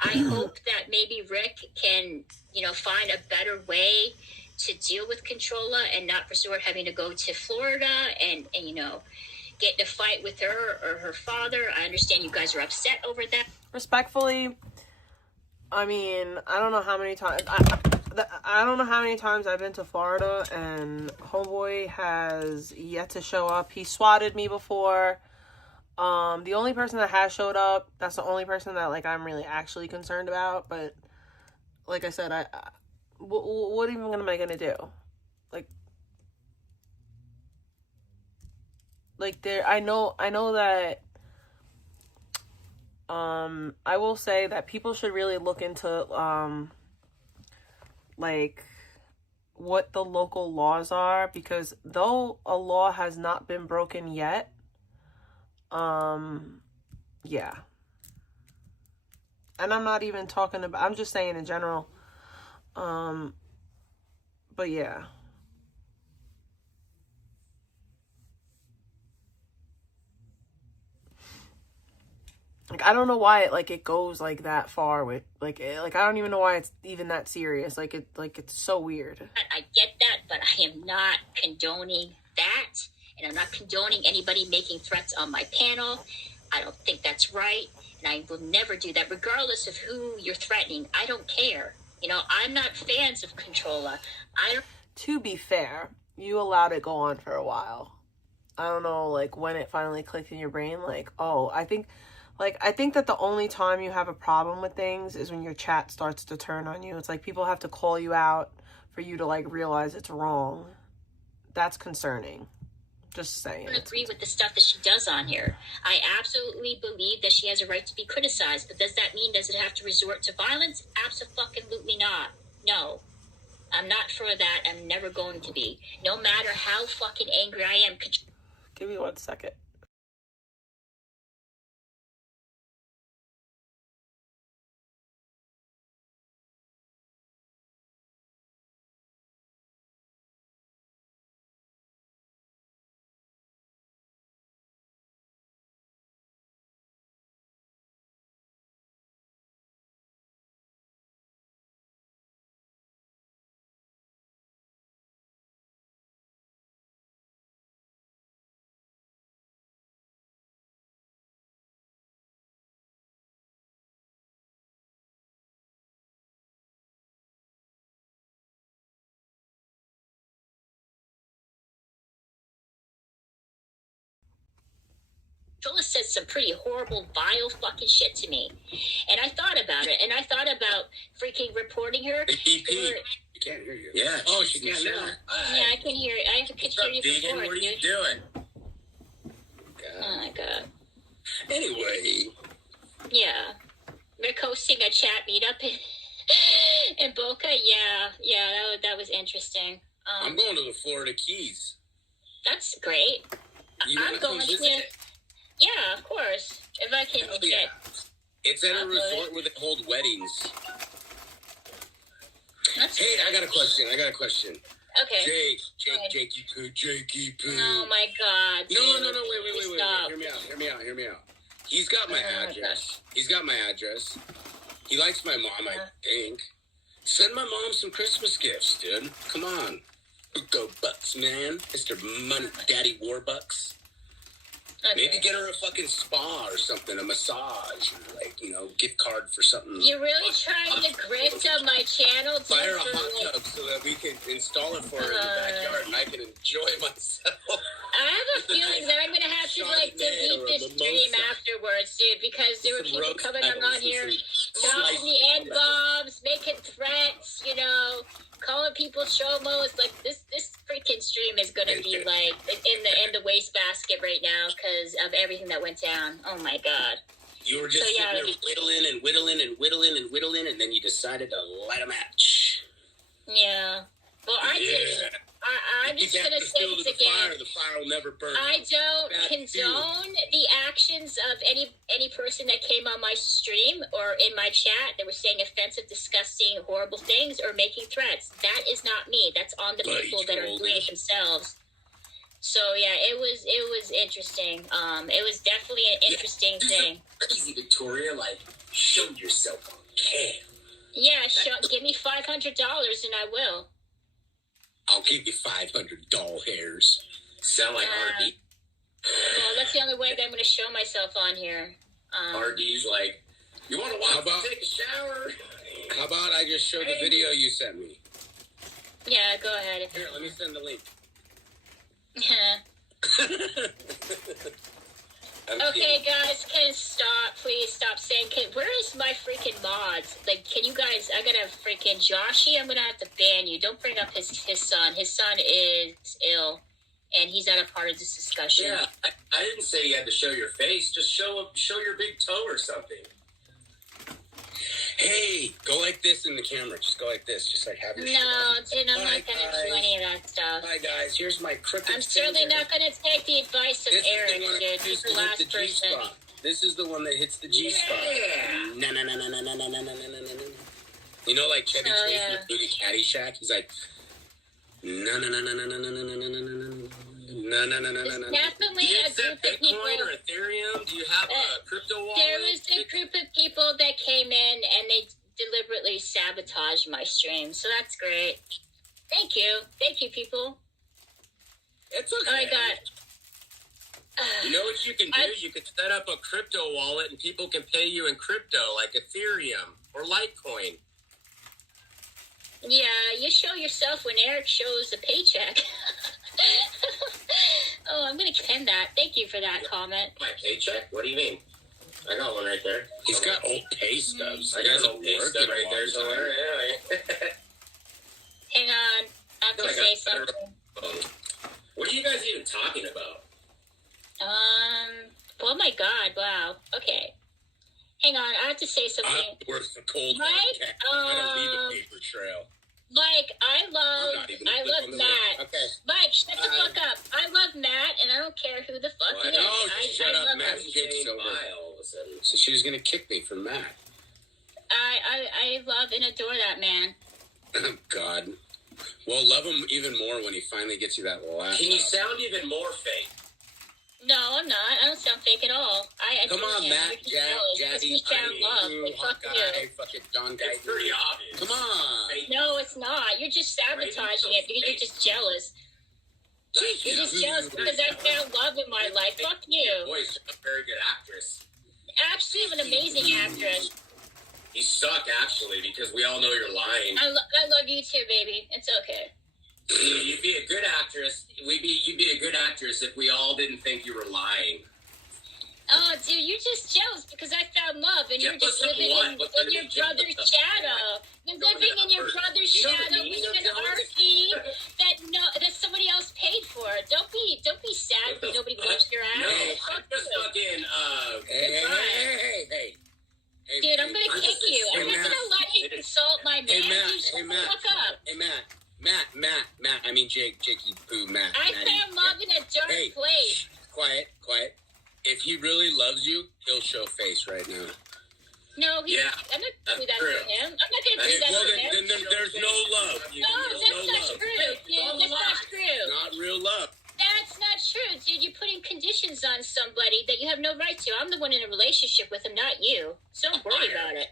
I hope that maybe Rick can, you know, find a better way to deal with Controlla and not resort having to go to Florida and you know, get in a fight with her or her father. I understand you guys are upset over that. Respectfully, I mean, I don't know how many times I've been to Florida and homeboy has yet to show up. He swatted me before. The only person that has showed up, that's the only person that, like, I'm really actually concerned about. But like I said, what even am I gonna do? Like there, I know that. I will say that people should really look into like what the local laws are, because though a law has not been broken yet, yeah. And I'm not even talking about, I'm just saying in general. But yeah. Like, I don't know why it goes like that far with I don't even know why it's even that serious. It's so weird. I get that, but I am not condoning that, and I'm not condoning anybody making threats on my panel. I don't think that's right, and I will never do that, regardless of who you're threatening. I don't care. You know, I'm not fans of Controlla. To be fair, you allowed it go on for a while. I don't know, when it finally clicked in your brain, I think that the only time you have a problem with things is when your chat starts to turn on you. It's like people have to call you out for you to realize it's wrong. That's concerning. Just saying. I don't agree with the stuff that she does on here. I absolutely believe that she has a right to be criticized, but does that mean, does it have to resort to violence? Absolutely not. No. I'm not for that. I'm never going to be. No matter how fucking angry I am. Give me 1 second. Controlla said some pretty horrible, vile fucking shit to me. And I thought about it. And I thought about freaking reporting her. EP, you can't hear you. Yeah. Oh, she can't now. Yeah, I can hear it. I could hear you vegan? before, What are you dude. doing? Oh, my God. Anyway. Yeah. We're hosting a chat meetup in Boca. Yeah, that was interesting. I'm going to the Florida Keys. That's great. I'm going to. Yeah, of course. If I can get. Yeah. It's at a resort where they hold weddings. Hey, I got a question. Okay. Jakey Poo. Oh my God. No, wait. Hear me out. He's got my address. He likes my mom, I think. Send my mom some Christmas gifts, dude. Come on. Go Bucks, man. Mr. Money Daddy Warbucks. Okay. Maybe get her a fucking spa or something, a massage, or gift card for something. You're really trying to grift on my channel? Buy her a hot tub so that we can install it for her in the backyard and I can enjoy myself. I have a feeling that I'm going to have to delete this stream afterwards, dude, because there were people coming on here, dropping the N-bombs, making threats, calling people shomos. This freaking stream is going to be in the wastebasket right now because of everything that went down. Oh my God. You were just sitting there whittling, and then you decided to light a match. Yeah. Well, I did. I'm just going to say this again. The fire will never burn. I don't condone the actions of any person that came on my stream or in my chat that were saying offensive, disgusting, horrible things or making threats. That is not me. That's on the people that are doing it themselves. So yeah, it was interesting. It was definitely an interesting thing. Crazy Victoria, show yourself on cam. Yeah, give me $500 and I will. I'll give you 500 doll hairs. Sound like RD. Well, that's the only way that I'm going to show myself on here. RD's you want to watch take a shower? How about I just show the video you sent me? Yeah, go ahead. Here, let me send the link. Okay, guys, please stop saying, where is my freaking mods? Can you guys, I gotta freaking Joshy, I'm gonna have to ban you. Don't bring up his son. His son is ill, and he's not a part of this discussion. Yeah, I didn't say you had to show your face. Just show your big toe or something. Hey, go like this in the camera. Just go like this. Just have your No, dude, I'm not gonna do any of that stuff. Hi, guys. Here's my crooked I'm certainly not gonna take the advice of Eric, dude. He's the last person. This is the one that hits the G-spot. Yeah. No. You know, Chevy Chase in the movie Caddyshack? He's like, no. No. It's definitely Do you a accept group of people. Bitcoin or Ethereum? Do you have a crypto wallet? There was a group of people that came in and they deliberately sabotaged my stream, so that's great. Thank you, people. It's okay. Oh my god. You know what you can do? You could set up a crypto wallet and people can pay you in crypto, like Ethereum or Litecoin. Yeah, you show yourself when Eric shows a paycheck. Oh, I'm going to pen that. Thank you for that comment. My paycheck? What do you mean? I got one right there. He's got old pay stubs. I got an old pay stub right there somewhere. Yeah. Hang on. I have to say something. What are you guys even talking about? Oh my god, wow. Okay. Hang on, I have to say something. I'm worse than cold Mike, cat. I don't leave a paper trail. Mike, I love Matt. Okay. Mike, shut the fuck up. I love Matt, and I don't care who the fuck he is. Shut up, Matt's kid's over. All of a sudden. So she was going to kick me from Matt. I love and adore that man. Oh, God. Well, love him even more when he finally gets you that laugh. Can you sound even more fake? No, I'm not. I don't sound fake at all. Come on, Matt, Jackie. You sound love. Like, fuck you. Fucking John Guy. It's pretty obvious. Come on. No, it's not. You're just sabotaging it because you're just jealous. You're just jealous because I found love in my life. Fuck you. Boy's a very good actress. Actually, I'm an amazing actress. You suck, actually, because we all know you're lying. I love you too, baby. It's okay. You'd be a good actress. You'd be a good actress if we all didn't think you were lying. Oh, dude, you're just jealous because I found love, and you're just living in your brother's shadow. You're living in your brother's shadow with an RP that somebody else paid for. Don't be sad that nobody loves your ass. No, I'm just fucking hey. Dude, I'm gonna kick you. I'm not gonna let you insult my man. Hey, Matt. Matt. I mean, Jakey Poo, Matt. I found love in a dark place. Quiet. If he really loves you, he'll show face right now. No, I'm not gonna do that to him. I'm not gonna do that to him. Then there's no love. That's not true, dude. That's not true. Not real love. That's not true, dude. You're putting conditions on somebody that you have no right to. I'm the one in a relationship with him, not you. So don't worry about it.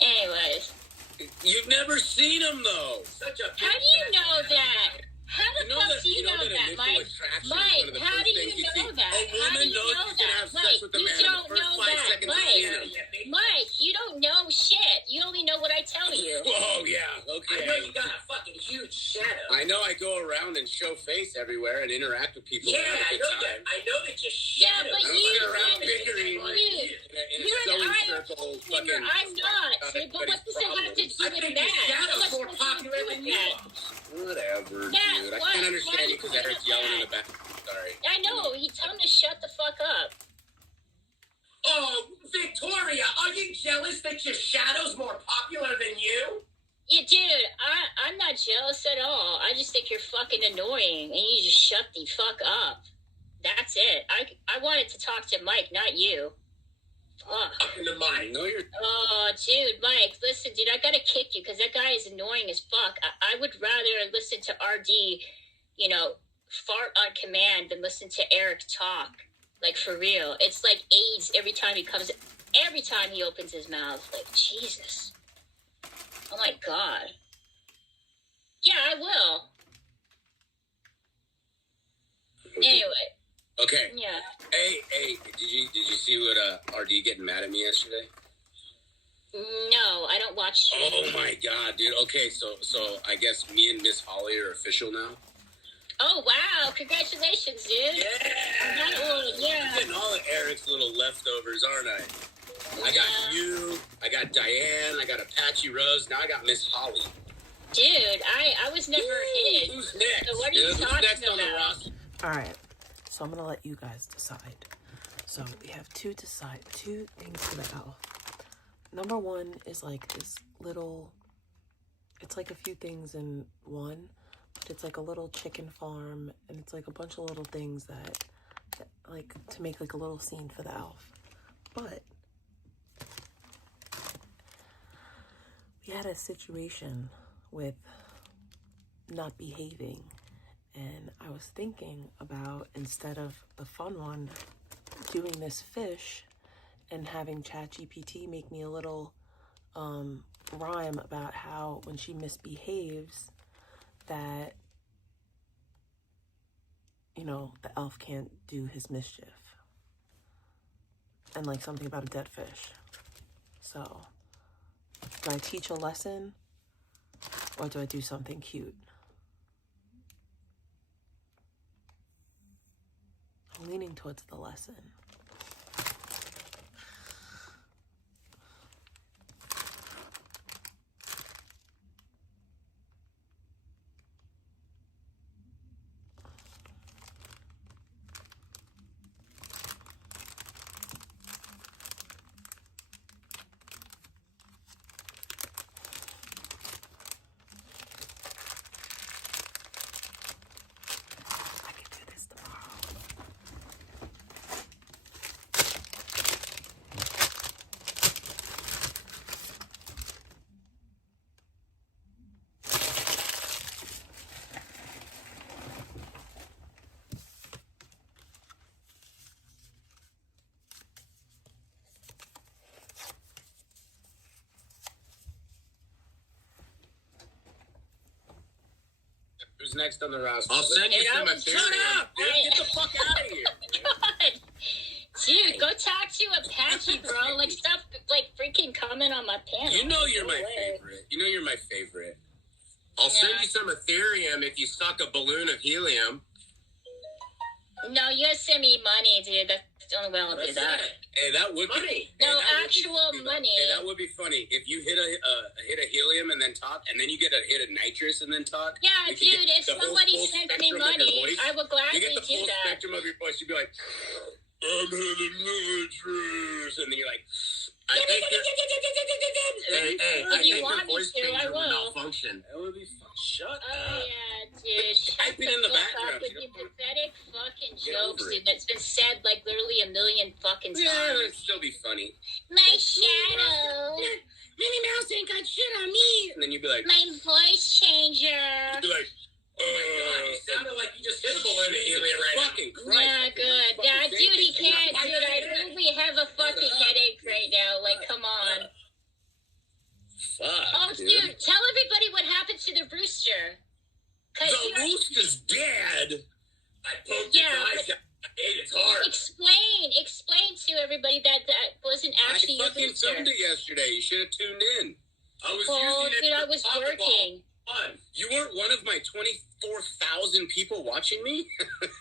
Anyways. You've never seen him, though. How do you know that? How the fuck do you know that, Mike? Mike, how do you know that? How do you know that? Mike, you don't know that. Mike, you don't know shit. You only know what I tell you. Oh, yeah. Okay. I know you got a fucking huge shadow. I know I go around and show face everywhere and interact with people. Yeah, I know that you shadow. Yeah, but I'm not. But what does it have to do with that? Shadow's more popular than you are. Whatever, dude. I can't understand you because Eric's yelling in the back. Sorry. I know. Tell him to shut the fuck up. Oh, Victoria, are you jealous that your shadow's more popular than you? Yeah, dude, I'm not jealous at all. I just think you're fucking annoying, and you just shut the fuck up. That's it. I wanted to talk to Mike, not you. Fuck. Oh, dude, Mike, listen, dude, I gotta kick you because that guy is annoying as fuck. I would rather listen to RD, fart on command than listen to Eric talk. Like, for real. It's like AIDS every time he opens his mouth. Like, Jesus. Oh, my God. Yeah, I will. Anyway. Okay. Yeah. Hey, did you see what RD getting mad at me yesterday? No, I don't watch. Oh my God, dude. Okay, so I guess me and Miss Holly are official now. Oh wow! Congratulations, dude. Yeah. I'm getting all of Eric's little leftovers, aren't I? I got you. I got Diane. I got Apache Rose. Now I got Miss Holly. Dude, I was never hit. Who's next? So what are you talking on the roster? All right. So I'm going to let you guys decide. So we have two things for the elf. Number one is like this little, it's like a few things in one, but it's like a little chicken farm, and it's like a bunch of little things that like to make like a little scene for the elf. But we had a situation with not behaving. And I was thinking about, instead of the fun one, doing this fish and having ChatGPT make me a little rhyme about how when she misbehaves that, you know, the elf can't do his mischief. And like something about a dead fish. So, do I teach a lesson or do I do something cute? I'm leaning towards the lesson. Who's next on the roster? I'll send you some Shut up, dude. Get the fuck out of here. God. Dude, go talk to Apache, bro. Like, stop, like, freaking comment on my panel. You know you're my favorite. You know you're my favorite. I'll send you some Ethereum if you suck a balloon of helium. No, you gotta send me money, dude. That's the only way I'll do that. Hey, that would be No, actual money. Hey, that would be funny if you hit a helium and then talk, and then you get a hit of nitrous and then talk. Yeah, you dude, get if the somebody full sends me spectrum of your money, voice. I will gladly You get the do full that. spectrum of your voice. You'd be like, I'm hitting nitrous, and then you're like, I think If you want me voice to, I changer will. malfunction. That would be fun. Shut Oh, up. yeah, dude. Type it in the fuck background. up with your pathetic fucking Get jokes, over dude. it. That's been said, like, literally a million fucking times. Yeah, it'd still be funny. My shadow. Minnie Mouse ain't got shit on me. And then you'd be like, My voice changer. you'd be like, Oh my god, you sounded like you just hit a balloon of helium right now. fucking Christ. Yeah, good. Yeah, dude, he can't, dude. I really have a fucking headache right now. Like, come on. Fuck, Oh, dude, tell everybody what happened to the rooster. The rooster's dead. I poked its eyes out. I ate its heart. Explain to everybody that wasn't actually I your fucking rooster. filmed it yesterday. You should have tuned in. I was Oh, using it dude, I for was Pokeball. working. Fun. You weren't one of my 24,000 people watching me?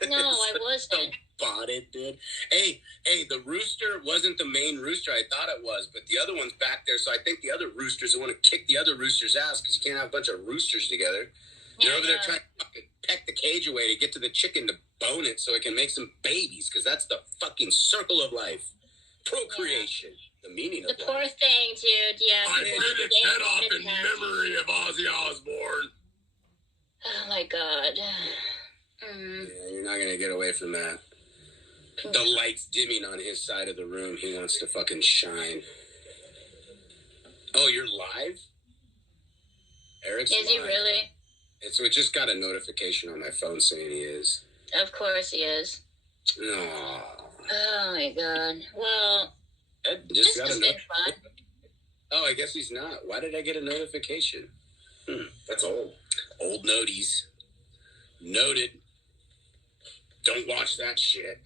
No, I wasn't. Bought it, dude. Hey, the rooster wasn't the main rooster I thought it was, but the other one's back there, so I think the other roosters want to kick the other rooster's ass because you can't have a bunch of roosters together. They're over there trying to fucking peck the cage away to get to the chicken to bone it so it can make some babies, because that's the fucking circle of life. Procreation. The meaning The of poor life. thing, dude. Yeah. I people bit have its to head get off it in back. memory of Ozzy Osbourne. Oh my god. Yeah, you're not going to get away from that. The light's dimming on his side of the room. He wants to fucking shine. Oh, you're live? Eric's Is he live. really? So it just got a notification on my phone saying he is. Of course he is. No. Oh my god. Well, Just this got has a been notification. fun. Oh, I guess he's not. Why did I get a notification? That's old. Old noties. Noted. Don't watch that shit.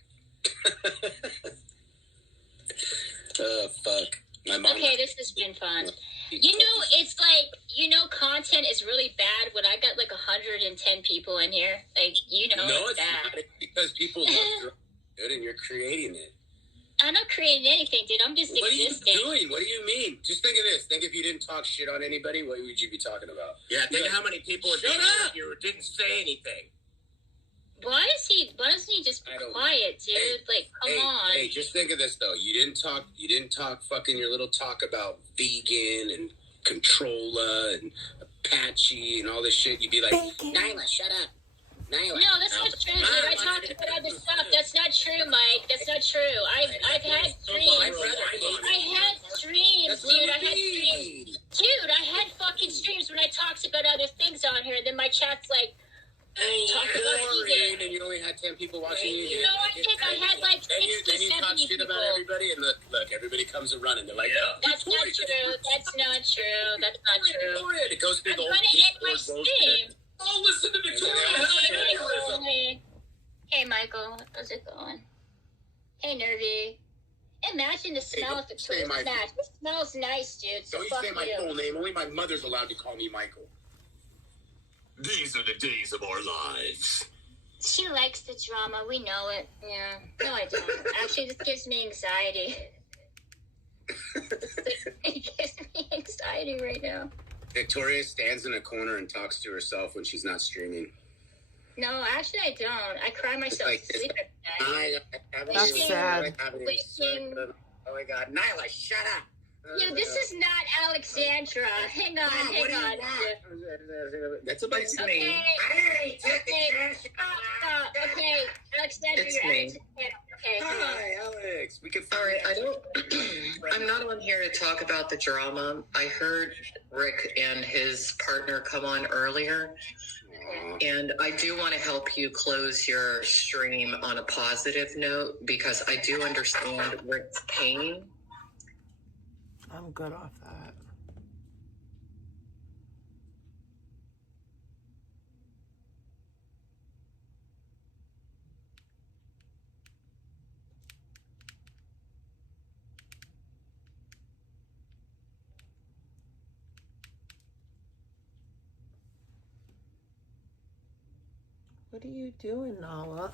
Oh, fuck. My mom. Okay, this has been fun. You know, it's like, content is really bad when I got like 110 people in here. Like, No, it's it's bad. not. It's because people love drugs, dude, and you're creating it. I'm not creating anything, dude. I'm just What existing. are you doing? What do you mean? Just think of this. Think if you didn't talk shit on anybody, what would you be talking about? Yeah, think of how many people would be Shut here up! if you didn't say anything. Why doesn't he just be I don't know. quiet, dude? like, come on. Hey, just think of this though. You didn't talk fucking your little talk about vegan and Controlla and Apache and all this shit. You'd be like, Nyla, shut up. Nyla. No, that's not true, dude. I talked about other stuff. That's not true, Mike. That's not true. I've had streams. I had streams, dude. I had streams. Dude, I had fucking streams when I talked about other things on her. Then my chat's like, talk about boring, and you only had 10 people watching you. You know, I think I had like 60, Then you talk 70 shit people. about everybody, and look, everybody comes and running. They're like, That's not true. That's not true. That's not true. It goes through I'm the whole gonna end my Discord stream. Oh, listen to Victoria. Hey, Michael. How's it going? Hey, Nervy. Imagine the smell of Victoria's match. It smells nice, dude. So Don't fuck you say my you. full name. Only my mother's allowed to call me Michael. These are the days of our lives. She likes the drama. We know it. Yeah. No, I don't. Actually, this gives me anxiety. It gives me anxiety right now. Victoria stands in a corner and talks to herself when she's not streaming. No, actually, I don't. I cry myself to sleep at night. That's sad. Oh my God, Nyla, shut up. Yeah, this is not Alexandra. Hang on, hang on. That's about me. Okay, okay, Alexandra, It's you're me. added to the panel. Okay, Hi, Alex. We can. All right, I don't. I'm not on here to talk about the drama. I heard Rick and his partner come on earlier, and I do want to help you close your stream on a positive note because I do understand Rick's pain. I'm good off that. What are you doing, Nala?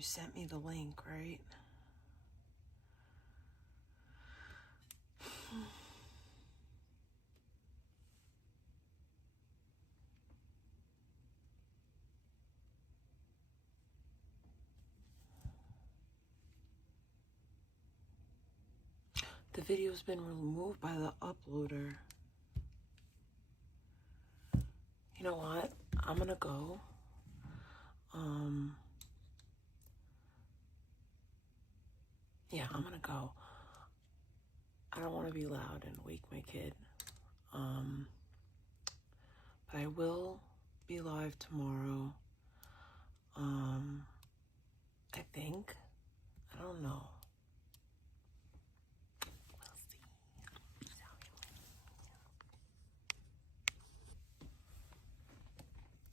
You sent me the link, right? The video's been removed by the uploader. You know what? I'm gonna go. Yeah, I'm gonna go. I don't want to be loud and wake my kid. But I will be live tomorrow. I think. I don't know.